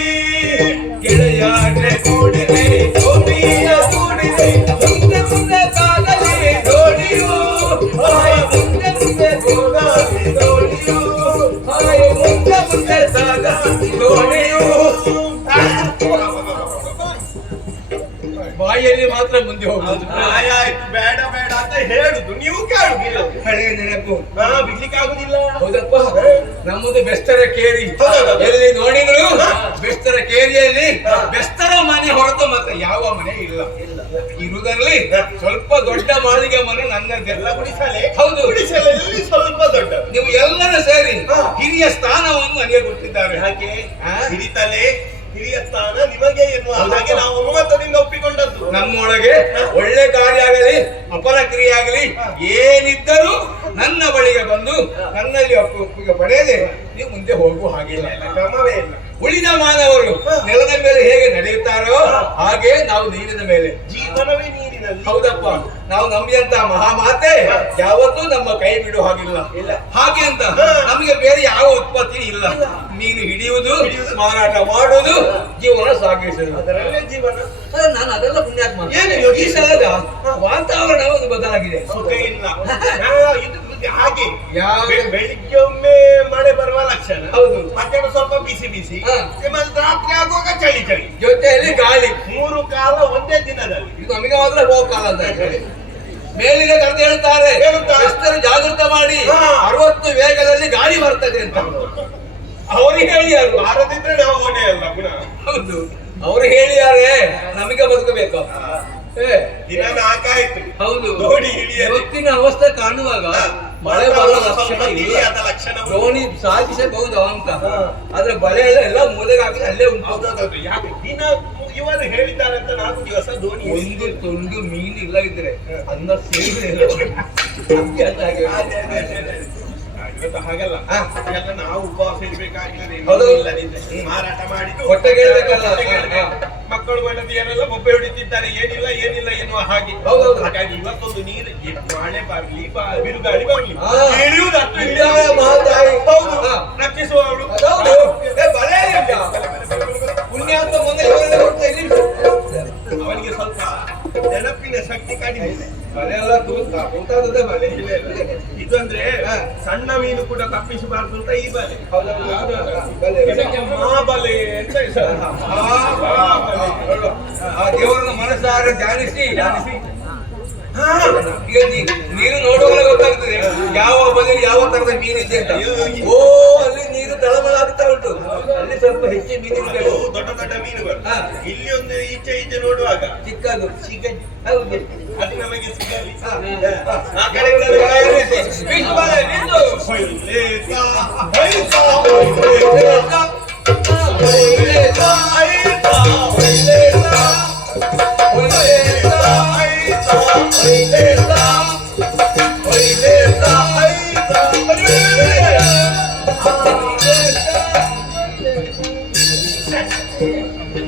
ಗೆಳೆಯರೇ ಕೂಡಿರಿ ದೋಣಿಯ ಕೂಡಿರಿ ಮುಂದೆ ಮುಂದೆ ಸಾಗಲಿ ದೋಣಿಯು. ಹಾಯ್ ಮುಂದೆ ಮುಂದೆ ಹೋಗಲಿ ದೋಣಿಯು. ಹಾಯ್ ಮುಂದೆ ಮುಂದೆ ಸಾಗಲಿ ದೋಣಿಯು. ಮಾತ್ರ ಮುಂದೆ ಹೋಗುದು. ಪ್ರಾಯ ಆಯ್ತು, ಬೇಡ ಬೇಡ ಅಂತ ಹೇಳುದು, ನೀವು ಕೇಳುದಿಲ್ಲ. ಹಳೆಯ ನೆನಪು ಬಿಡ್ಲಿಕ್ಕೆ ಆಗುದಿಲ್ಲ. ಹೌದಪ್ಪ. ನಮ್ಮದು ಬೆಸ್ತರ ಕೇರಿ, ಹೌದು. ಎಲ್ಲಿ ನೋಡಿದ್ರು ಬೆಸ್ತರ ಕೇರಿಯಲ್ಲಿ ಬೆಸ್ತರ ಮನೆ ಹೊರತು ಮತ್ತೆ ಯಾವ ಮನೆ ಇಲ್ಲ. ಇರುವುದರಲ್ಲಿ ಸ್ವಲ್ಪ ದೊಡ್ಡ ಮಾಳಿಗೆ ಮನೆ ನನ್ನದೆಲ್ಲ. ಗುಡಿಸಲೆ ಹೌದು. ಗುಡಿಸಲಲ್ಲಿ ಸ್ವಲ್ಪ ದೊಡ್ಡ. ನೀವು ಎಲ್ಲರೂ ಸೇರಿ ಹಿರಿಯ ಸ್ಥಾನವನ್ನು ನನಗೆ ಕೊಟ್ಟಿದ್ದಾರೆ. ಹಾಗೆ ಹಿರಿತಲೆ ಹಿರಿಯ ಸ್ಥಾನ ನಿಮಗೆ ಎನ್ನುವ ಹಾಗೆ ನಾವು ಒಮ್ಮತದಿಂದ ಒಪ್ಪಿಕೊಂಡದ್ದು. ನಮ್ಮೊಳಗೆ ಒಳ್ಳೆ ಕಾರ್ಯ ಆಗಲಿ ಅಪರ ಕ್ರಿಯೆ ಆಗಲಿ ಏನಿದ್ದರೂ ನನ್ನ ಬಳಿಗೆ ಬಂದು ನನ್ನಲ್ಲಿ ಒಪ್ಪಿಗೆ ಪಡೆಯದೆ ನೀವು ಮುಂದೆ ಹೋಗುವ ಹಾಗಿಲ್ಲ. ಕ್ರಮವೇ ಇಲ್ಲ. ಉಳಿದ ಮಾನವರು ನೆಲದ ಮೇಲೆ ಹೇಗೆ ನಡೆಯುತ್ತಾರೋ ಹಾಗೆ ನಾವು ನೀರಿನ ಮೇಲೆ. ಜೀವನವೇ ನೀರಿನಲ್ಲಿ. ಹೌದಪ್ಪ. ನಾವು ನಂಬಿದಂತಹ ಮಹಾಮಾತೆ ಯಾವತ್ತೂ ನಮ್ಮ ಕೈ ಬಿಡುವ ಹಾಗಿಲ್ಲ. ಹಾಗೆ ಅಂತ ನಮಗೆ ಬೇರೆ ಯಾವ ಉತ್ಪತ್ತಿ ಇಲ್ಲ. ಮೀನು ಹಿಡಿಯುವುದು, ಮಾರಾಟ ಮಾಡುವುದು, ಜೀವನ ಸಾಗಿಸುವುದು, ಅದರಲ್ಲೇ ಜೀವನ. ನಾನು ಅದೆಲ್ಲ ಪುಣ್ಯಾತ್ಮ. ಏನು ಈ ಸಲದ ವಾತಾವರಣ ಒಂದು ಬದಲಾಗಿದೆ. ಸುಖ ಇಲ್ಲ. ಇದು ಹಾಗೆ ಯಾವ ಬೆಳಿಗ್ಗೆ ಒಮ್ಮೆ ಮಳೆ ಬರುವ ಲಕ್ಷಣ. ಹೌದು. ಮಧ್ಯಾಹ್ನ ಸ್ವಲ್ಪ ಬಿಸಿ ಬಿಸಿ, ಮತ್ತೆ ರಾತ್ರಿ ಆಗುವಾಗ ಚಳಿ ಚಳಿ, ಜೊತೆಯಲ್ಲಿ ಗಾಳಿ. 3 ಕಾಲ ಒಂದೇ ದಿನದಲ್ಲಿ. ಇದು ನಮಗೆ ಮಾತ್ರ ಹೋಗ ಕಾಲ ಅಂತ ಹೇಳಿ ಮೇಲಿನ ಕರೆದು ಹೇಳ್ತಾರೆ, ಎಷ್ಟರ ಜಾಗೃತ ಮಾಡಿ 60 ವೇಗದಲ್ಲಿ ಗಾಳಿ ಬರ್ತದೆ ಅಂತ ಅವ್ರಿಗೆ ಹೇಳಿಯಾರು. ಬಾರದಿದ್ರೆ ನಾವು ಓಣೆ ಅಲ್ಲ ಪುನಃ. ಹೌದು, ಅವ್ರು ಹೇಳಿಯಾರೆ. ನಮಗೆ ಬದುಕಬೇಕು. ದಿನ 4 ಆಯ್ತು. ಹೌದು. ದೋಣಿ ಹಿಡಿಯ ಇವತ್ತಿನ ಅವಸ್ಥೆ ಕಾಣುವಾಗ ಮಳೆ ಬರುವ ಲಕ್ಷಣ ಇಲ್ಲ. ಲಕ್ಷಣ ದೋಣಿ ಸಾಗಿಸಬಹುದು ಅಂತ, ಆದ್ರೆ ಬಲೆ ಎಲ್ಲ ಮೂಲೆಗೆ ಹಾಕಿ ಅಲ್ಲೇ ಉಂಟು. ಯಾಕೆ ದಿನ ಇವರು ಹೇಳಿದ್ದಾರೆ ಅಂತ 4 ದಿವಸ ದೋಣಿ ಒಂದು ತುಂಡು ಮೀನು ಇಲ್ಲ ಇದ್ರೆ ಅನ್ನ ಸೇರಿದ್ರೆ ಹಾಗಲ್ಲ. ಎಲ್ಲ ನಾವು ಉಪವಾಸ ಇರ್ಬೇಕಾಗ್ತದೆ. ಹೌದು. ಮಾರಾಟ ಮಾಡಿದ್ದು ಹೊಟ್ಟೆಗೆ ಇರ್ಬೇಕಲ್ಲ. ಮಕ್ಕಳು ಮಡದಿಯರೆಲ್ಲ ಬೊಬ್ಬೆ ಹೊಡಿತಿದ್ದಾರೆ. ಏನಿಲ್ಲ ಏನಿಲ್ಲ ಎನ್ನುವ ಹಾಗೆ. ಹೌದೌದು. ಹಾಗಾಗಿ ಇವತ್ತೊಂದು ನೀರು ಮಳೆ ಬರ್ಲಿ, ಬಿರುಗಾಳಿ ಬರ್ಲಿ, ಇಳಿಯುವುದಷ್ಟು ಮಹಾತಾಯಿ. ಹೌದು. ಹಾ. ರಕ್ಷಿಸುವವಳು. ಹೌದು. ಬಲೆ ಪುಣ್ಯಾತ್ಮ ಮೊದಲೇ ಅವನಿಗೆ ಸ್ವಲ್ಪ ನೆನಪಿನ ಶಕ್ತಿ ಕಡಿಮೆ ಇದೆ. ಬಲೆ ಎಲ್ಲ ತೂತಾದದೇ ಬಲೆ. ಇದು ಅಂದ್ರೆ ಸಣ್ಣ ಮೀನು ಕೂಡ ತಪ್ಪಿಸಬಾರ್ದು ಅಂತ ಈ ಬಲೆ. ಇದಕ್ಕೆ ಮಹಾಬಲೆ ಅಂತ ಹೆಸರು. ಆ ದೇವರನ್ನು ಮನಸ್ಸಾರೆ ಧ್ಯಾನಿಸಿ ಈಗ ನೀರು ನೋಡುವಾಗ ಗೊತ್ತಾಗ್ತದೆ ಯಾವ ಬದಿಯಲ್ಲಿ ಯಾವ ತರದ ಮೀನಿದೆ ಅಂತ. ಓ, ಅಲ್ಲಿ ನೀರು ತಳಬಲಾಗ್ತಾ ಉಂಟು. ಅಲ್ಲಿ ಸ್ವಲ್ಪ ಹೆಚ್ಚು ಮೀನುಗಳು, ದೊಡ್ಡ ದೊಡ್ಡ ಮೀನುಗಳು. ಇಲ್ಲಿ ಒಂದು ಈಚೆ ಈಚೆ ನೋಡುವಾಗ ಚಿಕ್ಕದು ಹೌದು. ಅದು ನಮಗೆ ಸಿಗಲಿ. ಆ ಕಡೆ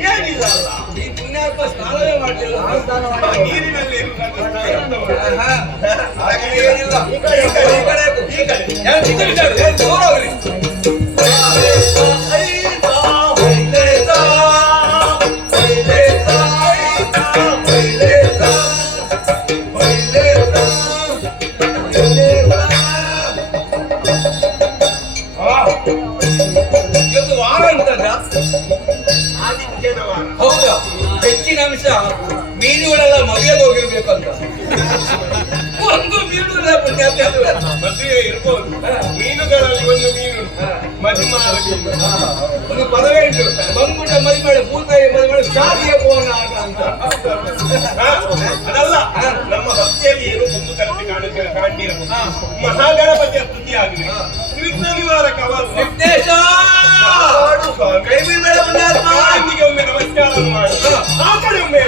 ಏನಿಲ್ಲ. ಈ ಪುಣ್ಯಾತ್ಮ ಸ್ನಾನವೇ ಮಾಡಲಿಲ್ಲ. ನೀರಿನಲ್ಲಿ ಏನಿಲ್ಲ. ಈ ಕಡೆ ದೂರ ಹೋಗ್ಲಿ. ಇವತ್ತು ವಾರ ಉಂಟಲ್ಲ. ಆದಿತ್ಯನ ವಾರ. ಹೌದಾ? ಹೆಚ್ಚಿನ ಅಂಶ ಮೀನುಗಳೆಲ್ಲ ಮದುವೆಗೆ ಹೋಗಿರ್ಬೇಕಂತ. ಒಂದು ಮೀನು ಇಲ್ಲ ಪುಣ್ಯಾತ್ಮ. ಮದುವೆ ಇರ್ಬೋದು. ಮೀನುಗಳಲ್ಲಿ ಒಂದು ಮೀನು ಮಧುಮಾಲ ಮೀನು. ಒಂದು ಪದವೇ ಉಂಟು, ಮಂಗುಟ ಮದುವೆ ಭೂತಾಯಿ ಮದುವೆ ಶಾದಿಯ ಪೋನ ಆಟ ಅಂತ. ಅದಲ್ಲ, ನಮ್ಮ ಭಕ್ತಿಯಲ್ಲಿ ಏನು ಒಂದು ಕರೆದು ಕಾಣಿರಬಹುದು. ಮಹಾಗಣಪತಿಯ ಸ್ತುತಿ ಆಗಲಿ, ವಿಘ್ನ ನಿವಾರಕ ವಿಘ್ನೇಶ ಕೈ ಬೀಳ್ಬೇಡ ಪುಣ್ಯಾತ್ಮ. ಅವನಿಗೆ ಒಮ್ಮೆ ನಮಸ್ಕಾರ ಮಾಡಿ ಆ ಕಡೆ ಒಮ್ಮೆ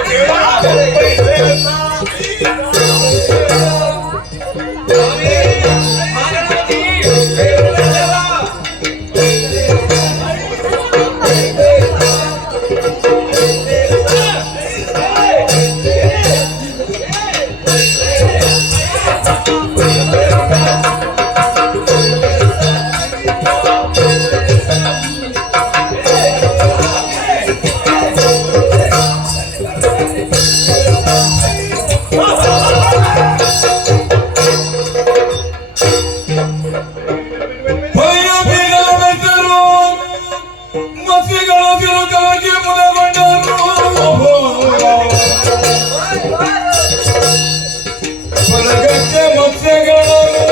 ಬಳಗಕ್ಕೆ ಮತ್ಸ್ಯಗಳನ್ನು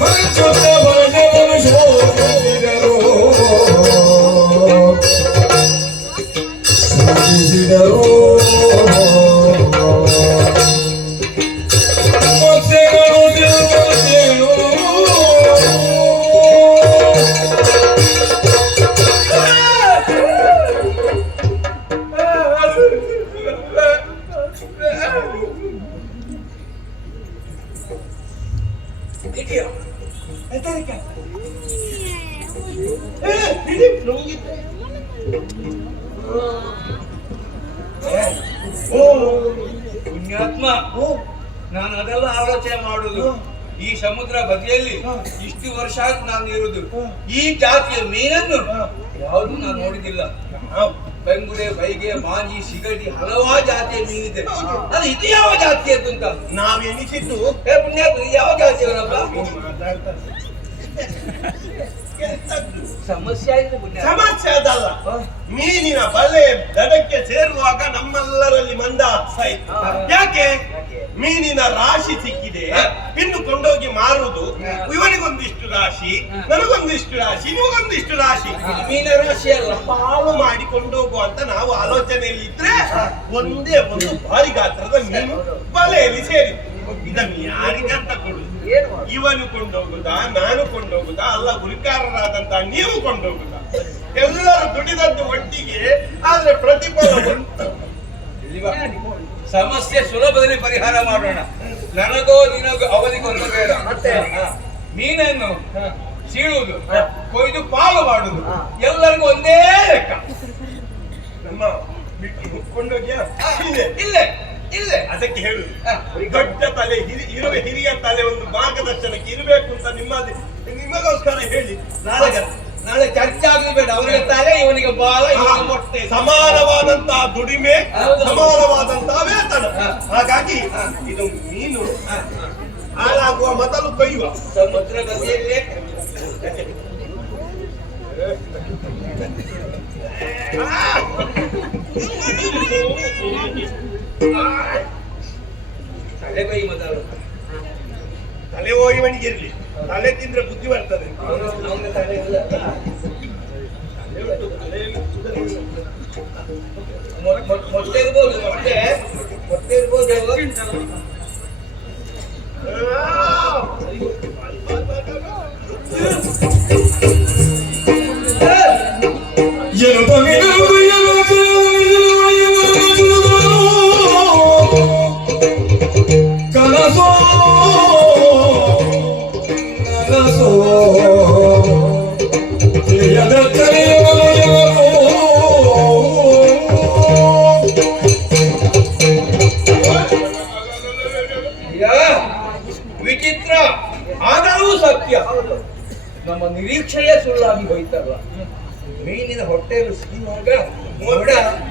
ಹಂಚುತ್ತ ಭಜನನ್ನು ಶೋಧಿಸಿದರು ಮತ್ಸ್ಯಗಳು ಪುಣ್ಯಾತ್ಮ, ನಾನು ಅದೆಲ್ಲ ಆಲೋಚನೆ ಮಾಡುದು. ಈ ಸಮುದ್ರ ಬದಿಯಲ್ಲಿ ಇಷ್ಟು ವರ್ಷ ಆಯ್ತು ನಾನು ಇರುದು. ಈ ಜಾತಿಯ ಮೀನನ್ನು ಯಾವುದು ನಾನು ನೋಡಿದಿಲ್ಲ. ಬೆಂಗುಡೆ, ಬೈಗೆ, ಮಾಂಜಿ, ಸಿಗಡಿ ಹಲವಾರು ಜಾತಿಯ ಮೀನಿದೆ. ಅದು ಇದು ಯಾವ ಜಾತಿಯದ್ದು ಅಂತ ನಾವೆನಿಸಿದ್ದು ಪುಣ್ಯಾತ್ಮ, ಇದು ಯಾವ ಜಾತಿಯವರಪ್ಪ? ಸಮಸ್ಯೆ ಆಯ್ತು ಪುಣ್ಯಾತ್ಮ. ಸಮಸ್ಯೆ ಅದಲ್ಲ, ಮೀನಿನ ಬಲೆ ದಡಕ್ಕೆ ಸೇರುವಾಗ ನಮ್ಮೆಲ್ಲರಲ್ಲಿ ಮಂದಹಾಸ ಇತ್ತು. ಯಾಕೆ? ಮೀನಿನ ರಾಶಿ ಸಿಕ್ಕಿದೆ, ಇನ್ನು ಕೊಂಡೋಗಿ ಮಾರುವುದು. ಇವನಿಗೊಂದಿಷ್ಟು ರಾಶಿ, ನನಗೊಂದಿಷ್ಟು ರಾಶಿ, ನಿಮಗೊಂದಿಷ್ಟು ರಾಶಿ. ಮೀನಿನ ರಾಶಿ ಅಲ್ಲ, ಪಾಲು ಮಾಡಿ ಕೊಂಡೋಗುವ ಅಂತ ನಾವು ಆಲೋಚನೆಯಲ್ಲಿ ಇದ್ರೆ ಒಂದೇ ಒಂದು ಭಾರಿ ಗಾತ್ರದ ಮೀನು ಬಲೆಯಲ್ಲಿ ಸೇರಿತ್ತು. ಇದನ್ನು ಯಾರಿಗಂತ ಕೊಡುದು? ಇವನು ಕೊಂಡೋಗುದಾ, ನಾನು ಕೊಂಡೋಗುದಾ, ಅಲ್ಲ ಗುರಿಕಾರರಾದಂತ ನೀವು ಕೊಂಡೋಗುದಾ? ಎಲ್ಲರೂ ದುಡಿದದ್ದು ಒಟ್ಟಿಗೆ, ಆದ್ರೆ ಪ್ರತಿಫಲ ಸಮಸ್ಯೆ ಸುಲಭದಲ್ಲಿ ಪರಿಹಾರ ಮಾಡೋಣ. ನನಗೋ ನಿನಗೋ ಅವಧಿಗೊಂದು ಬೇಡ. ಮೀನನ್ನು ಸೀಳುವುದು, ಕೊಯ್ದು ಪಾಲು ಮಾಡುದು, ಎಲ್ಲರಿಗೂ ಒಂದೇ ಲೆಕ್ಕ. ನಮ್ಮ ಬಿಟ್ಟು ಕೊಂಡೋಗ್ಯಾ? ಇಲ್ಲೇ ಇಲ್ಲೇ ಅದಕ್ಕೆ ಹೇಳುದು, ದೊಡ್ಡ ತಲೆ ಹಿರಿಯ ತಲೆ ಒಂದು ಮಾರ್ಗದರ್ಶನಕ್ಕೆ ಇರಬೇಕು ಅಂತ ನಿಮಗೋಸ್ಕರ ಹೇಳಿ. ನಾಳೆ ಚರ್ಚೆ ಆಗಲಿ ಬೇಡ. ಅವನಿಗೆ ತಲೆ, ಇವನಿಗೆ ಬಾಲ, ಇವನಿಗೆ ಮೊಟ್ಟೆ. ಸಮಾನವಾದಂತಹ ದುಡಿಮೆ, ಸಮಾನವಾದಂತಹ ವೇತನ. ಹಾಗಾಗಿ ಇದು ಮೀನು ಹಾಳಾಗುವ ಮೊದಲು ಕೊಯ್ಯುವ. ಸಮುದ್ರ ಬದಿಯಲ್ಲೇ ತಲೆ ಕೊಯ್ಯಿ ಮೊದಲು. ತಲೆ ಹೋಯುವನಿಗೆ ಇರ್ಲಿ, ತಲೆ ತಿಂದ್ರೆ ಬುದ್ಧಿ ಬರ್ತದೆ. ಅವನ ತಲೆ ಇಲ್ಲ. ಮೊಟ್ಟೆ ಇರ್ಬೋದು, ಮೊಟ್ಟೆ ಇರ್ಬೋದು. ಕನಸೋ ಕನಸೋ ತಿಳಿಯದ ವಿಚಿತ್ರ ಆದರೂ ಸತ್ಯ. ನಮ್ಮ ನಿರೀಕ್ಷೆಯ ಸುಳ್ಳಾಗಿ ಹೋಯ್ತಲ್ಲ. ಮೀನಿನ ಹೊಟ್ಟೆಯಲ್ಲಿ ಸಿಗುವಾಗ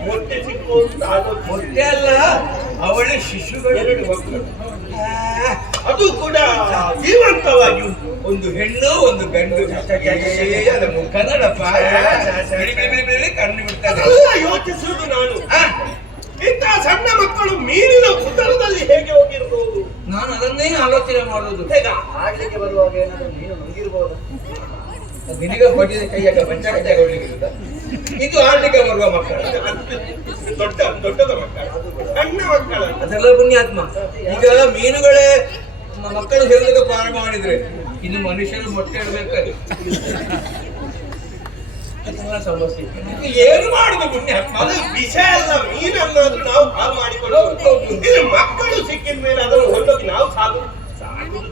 ಮೊಟ್ಟೆ ಸಿಕ್ಕೋದು ಮೊಟ್ಟೆ ಅಲ್ಲ, ಅವಳ ಶಿಶುಗಳೆರಡು ಮಕ್ಕಳು. ಅದು ಕೂಡ ಜೀವಂತವಾಗಿ ಉಂಟು. ಒಂದು ಹೆಣ್ಣು, ಒಂದು ಗಂಡು. ಅದು ಮುಖನಡಪ್ಪ, ಕಣ್ಣು ಬಿಡ್ತಾರೆ. ಯೋಚಿಸುವುದು ನಾನು. ಇಂತಹ ಸಣ್ಣ ಮಕ್ಕಳು ಮೀನಿನ ಉದರದಲ್ಲಿ ಹೇಗೆ ಹೋಗಿರಬಹುದು? ನಾನು ಅದನ್ನೇ ಆಲೋಚನೆ ಮಾಡೋದು. ಆಡ್ಲಿಕ್ಕೆ ಬರುವಾಗ ಏನಾದ್ರು ನೀನು ನುಂಗಿರ್ಬೋದು. ನಿನಗೆ ಬಡ್ಡಿದ ಕೈಯಾಗ ಪಂಚಾಯತ್ ತಗೊಳ್ಳಿಕ್ಕಿಲ್ಲ. ಇದು ಆಡ್ಲಿಕ್ಕೆ ಬರುವ ಮಕ್ಕಳು, ದೊಡ್ಡದ ಮಕ್ಕಳು, ಸಣ್ಣ ಮಕ್ಕಳು. ಅದೆಲ್ಲ ಪುಣ್ಯಾತ್ಮ. ಈಗ ಮೀನುಗಳೇ ಮಕ್ಕಳು ಹೇಳಲಿಕ್ಕೆ ಪ್ರಾರಂಭ ಮಾಡಿದ್ರೆ ಇನ್ನು ಮನುಷ್ಯರು ಮೊಟ್ಟೆ ಇಡಬೇಕಾದ್ರೆ ಅದೆಲ್ಲ ಸಮಸ್ಯೆ. ಏನು ಮಾಡುದು ಪುಣ್ಯಾತ್ಮ? ಅದು ವಿಷಯ ಅಲ್ಲ. ಮೀನನ್ನು ನಾವು ಹಾಳು ಮಾಡಿಕೊಂಡು ಇದು ಮಕ್ಕಳು ಸಿಕ್ಕಿದ ಮೇಲೆ ಅದನ್ನು ಹೊರಟೋಗಿ ನಾವು ಸಾಗುದು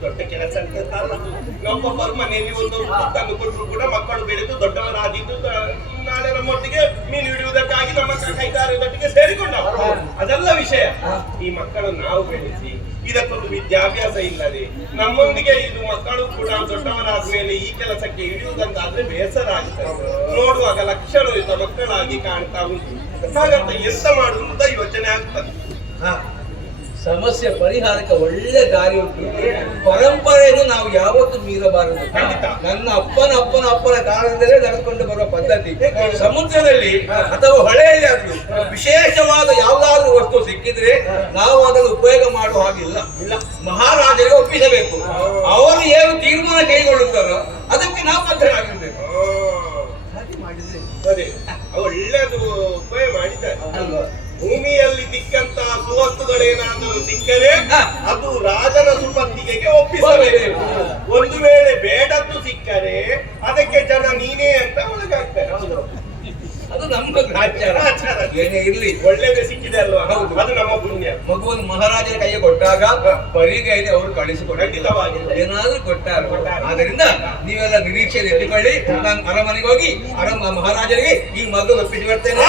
ದೊಡ್ಡ ಕೆಲಸ ಅಂತ. ನಮ್ಮ ಮನೆಯಲ್ಲಿ ಒಂದು ತಂದು ಕೊಟ್ಟರು ಕೂಡ ಮಕ್ಕಳು ಬೆಳೆದು ದೊಡ್ಡವರಾದಿದ್ದು ನಾಳೆ ನಮ್ಮೊಟ್ಟಿಗೆ ಮೀನು ಹಿಡಿಯುವುದಕ್ಕಾಗಿ ನಮ್ಮ ಕೈಗಾರಿಕೆಗೆ ಸೇರಿಕೊಂಡವರು. ಅದೆಲ್ಲ ವಿಷಯ. ಈ ಮಕ್ಕಳು ನಾವು ಬೆಳೆಸಿ ಇದಕ್ಕೊಂದು ವಿದ್ಯಾಭ್ಯಾಸ ಇಲ್ಲದೆ ನಮ್ಮೊಂದಿಗೆ ಇದು ಮಕ್ಕಳು ಕೂಡ ದೊಡ್ಡವರಾದ ಮೇಲೆ ಈ ಕೆಲಸಕ್ಕೆ ಹಿಡಿಯುವುದಂತಾದ್ರೆ ಬೇಸರ ಆಗ್ತದೆ. ನೋಡುವಾಗ ಲಕ್ಷಣಯುತ ಮಕ್ಕಳಾಗಿ ಕಾಣ್ತಾ ಉಂಟು. ಹಾಗಂತ ಎಂತ ಮಾಡುವುದು ಯೋಚನೆ ಆಗ್ತದೆ. ಸಮಸ್ಯೆ ಪರಿಹಾರಕ್ಕೆ ಒಳ್ಳೆ ದಾರಿ ಉಂಟು. ಪರಂಪರೆಯನ್ನು ನಾವು ಯಾವತ್ತೂ ಮೀರಬಾರದು. ನನ್ನ ಅಪ್ಪನ ಕಾಲದಲ್ಲೇ ನಡೆದುಕೊಂಡು ಬರುವ ಪದ್ಧತಿ. ಸಮುದ್ರದಲ್ಲಿ ಅಥವಾ ಹೊಳೆಯಲ್ಲಿ ಆದ್ರೂ ವಿಶೇಷವಾದ ಯಾವುದಾದ್ರೂ ವಸ್ತು ಸಿಕ್ಕಿದ್ರೆ ನಾವು ಅದನ್ನು ಉಪಯೋಗ ಮಾಡುವ ಹಾಗಿಲ್ಲ. ಮಹಾರಾಜರಿಗೆ ಒಪ್ಪಿಸಬೇಕು. ಅವರು ಏನು ತೀರ್ಮಾನ ಕೈಗೊಳ್ಳುತ್ತಾರೋ ಅದಕ್ಕೆ ನಾವು ಬದ್ಧರಾಗಿರ್ಬೇಕು. ಹಾಗೆ ಮಾಡಿದ್ರೆ ಅದೇ ಒಳ್ಳೆದು ಉಪಾಯ ಮಾಡಿದ್ದಾರೆ ಅಲ್ವಾ. ಭೂಮಿಯಲ್ಲಿ ಸಿಕ್ಕಂತ ಸುವಸ್ತುಗಳೇನಾದರೂ ಸಿಕ್ಕರೆ ಅದು ರಾಜನ ಸುಪತ್ತಿಗೆಗೆ ಒಪ್ಪಿಸಬೇಕು. ಒಂದು ವೇಳೆ ಬೇಡದ್ದು ಸಿಕ್ಕರೆ ಅದಕ್ಕೆ ಜನ ನೀನೇ ಅಂತ ಒಳಗಾಗ್ತಾರೆ. ಅದು ನಮ್ಮ ಆಚಾರ. ಏನೇ ಇರ್ಲಿ ಒಳ್ಳೇದೇ ಸಿಕ್ಕಿದೆ ಅಲ್ವಾ. ಹೌದು, ಅದು ನಮ್ಮ ಪುಣ್ಯ. ಮಗುವನ್ನು ಮಹಾರಾಜರ ಕೈಗೆ ಕೊಟ್ಟಾಗ ಪರಿಗೈದೆ ಅವರು ಕಳಿಸಿಕೊಟ್ಟು ಏನಾದ್ರೂ ಕೊಟ್ಟಾರ. ಆದ್ದರಿಂದ ನೀವೆಲ್ಲ ನಿರೀಕ್ಷೆ ಇಟ್ಟುಕೊಳ್ಳಿ. ನಾನು ಅರಮನೆಗೆ ಹೋಗಿ ಮಹಾರಾಜರಿಗೆ ಈ ಮಗು ಒಪ್ಪಿಸಿ ಬರ್ತೇನೆ.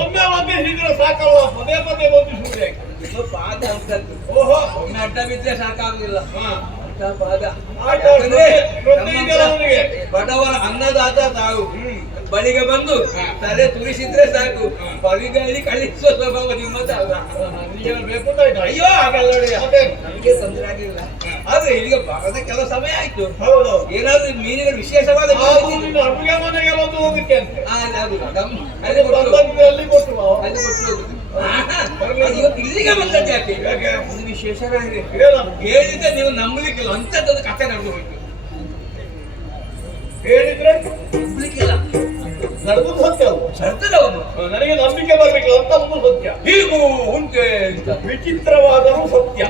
ಒಮ್ಮೆ ಹಿಡಿದ್ರೆ ಸಾಕಲ್ಲ, ಪದೇ ಪದೇ ಬಂದು ಸುಮ್ಮನೆ ಪಾದ ಅಂತದ್ದು. ಓಹೋ, ಒಮ್ಮೆ ಅಡ್ಡ ಬಿದ್ರೆ ಸಾಕಾಗುದಿಲ್ಲ. ಬಡವರ ಅನ್ನದಾತ ತಾವು ಬಳಿಗೆ ಬಂದು ತಲೆ ತುರಿಸಿದ್ರೆ ಸಾಕು, ಬಳಿಗಲ್ಲಿ ಕಳಿಸುವ ಸ್ವಭಾವ ನಿಮ್ಮದಲ್ಲ. ಅಯ್ಯೋ ಹಾಗಲ್ಲ, ನಮಗೆ ತೊಂದರೆ ಆಗಿಲ್ಲ. ಆದ್ರೆ ಈಗ ಬರದ ಕೆಲವು ಸಮಯ ಆಯ್ತು. ಹೌದು, ಏನಾದ್ರೂ ಮೀನುಗಳು ವಿಶೇಷವಾದ ಅಡುಗೆ ಮನೆಗೆ ಒಂದು ಹೋಗುತ್ತೆ ಅಂತ ಅಲ್ಲಿ ಕೊಟ್ಟು ಹೋಗುದು. ಇವತ್ತು ಇಲ್ಲಿಗೆ ಬಂದದ್ದು ಯಾಕೆ? ಒಂದು ವಿಶೇಷ ಹೇಳಿದ್ರೆ ನೀವು ನಂಬಲಿಕ್ಕಿಲ್ಲ, ಅಂತದ್ದೊಂದು ಕಥೆ ನಡೆದು ಹೋಯ್ತು. ಹೇಳಿದ್ರೆ ನಂಬಲಿಕ್ಕಿಲ್ಲ, ನಡೆದು ಸತ್ಯ ಅಲ್ವ? ಸತ್ತದವನು ನನಗೆ ನಂಬಿಕೆ ಬರ್ಬೇಕಿಲ್ಲ ಅಂತ ಒಂದು ಸತ್ಯ. ಹೀಗೂ ಉಂಟೆ ವಿಚಿತ್ರವಾದರೂ ಸತ್ಯ.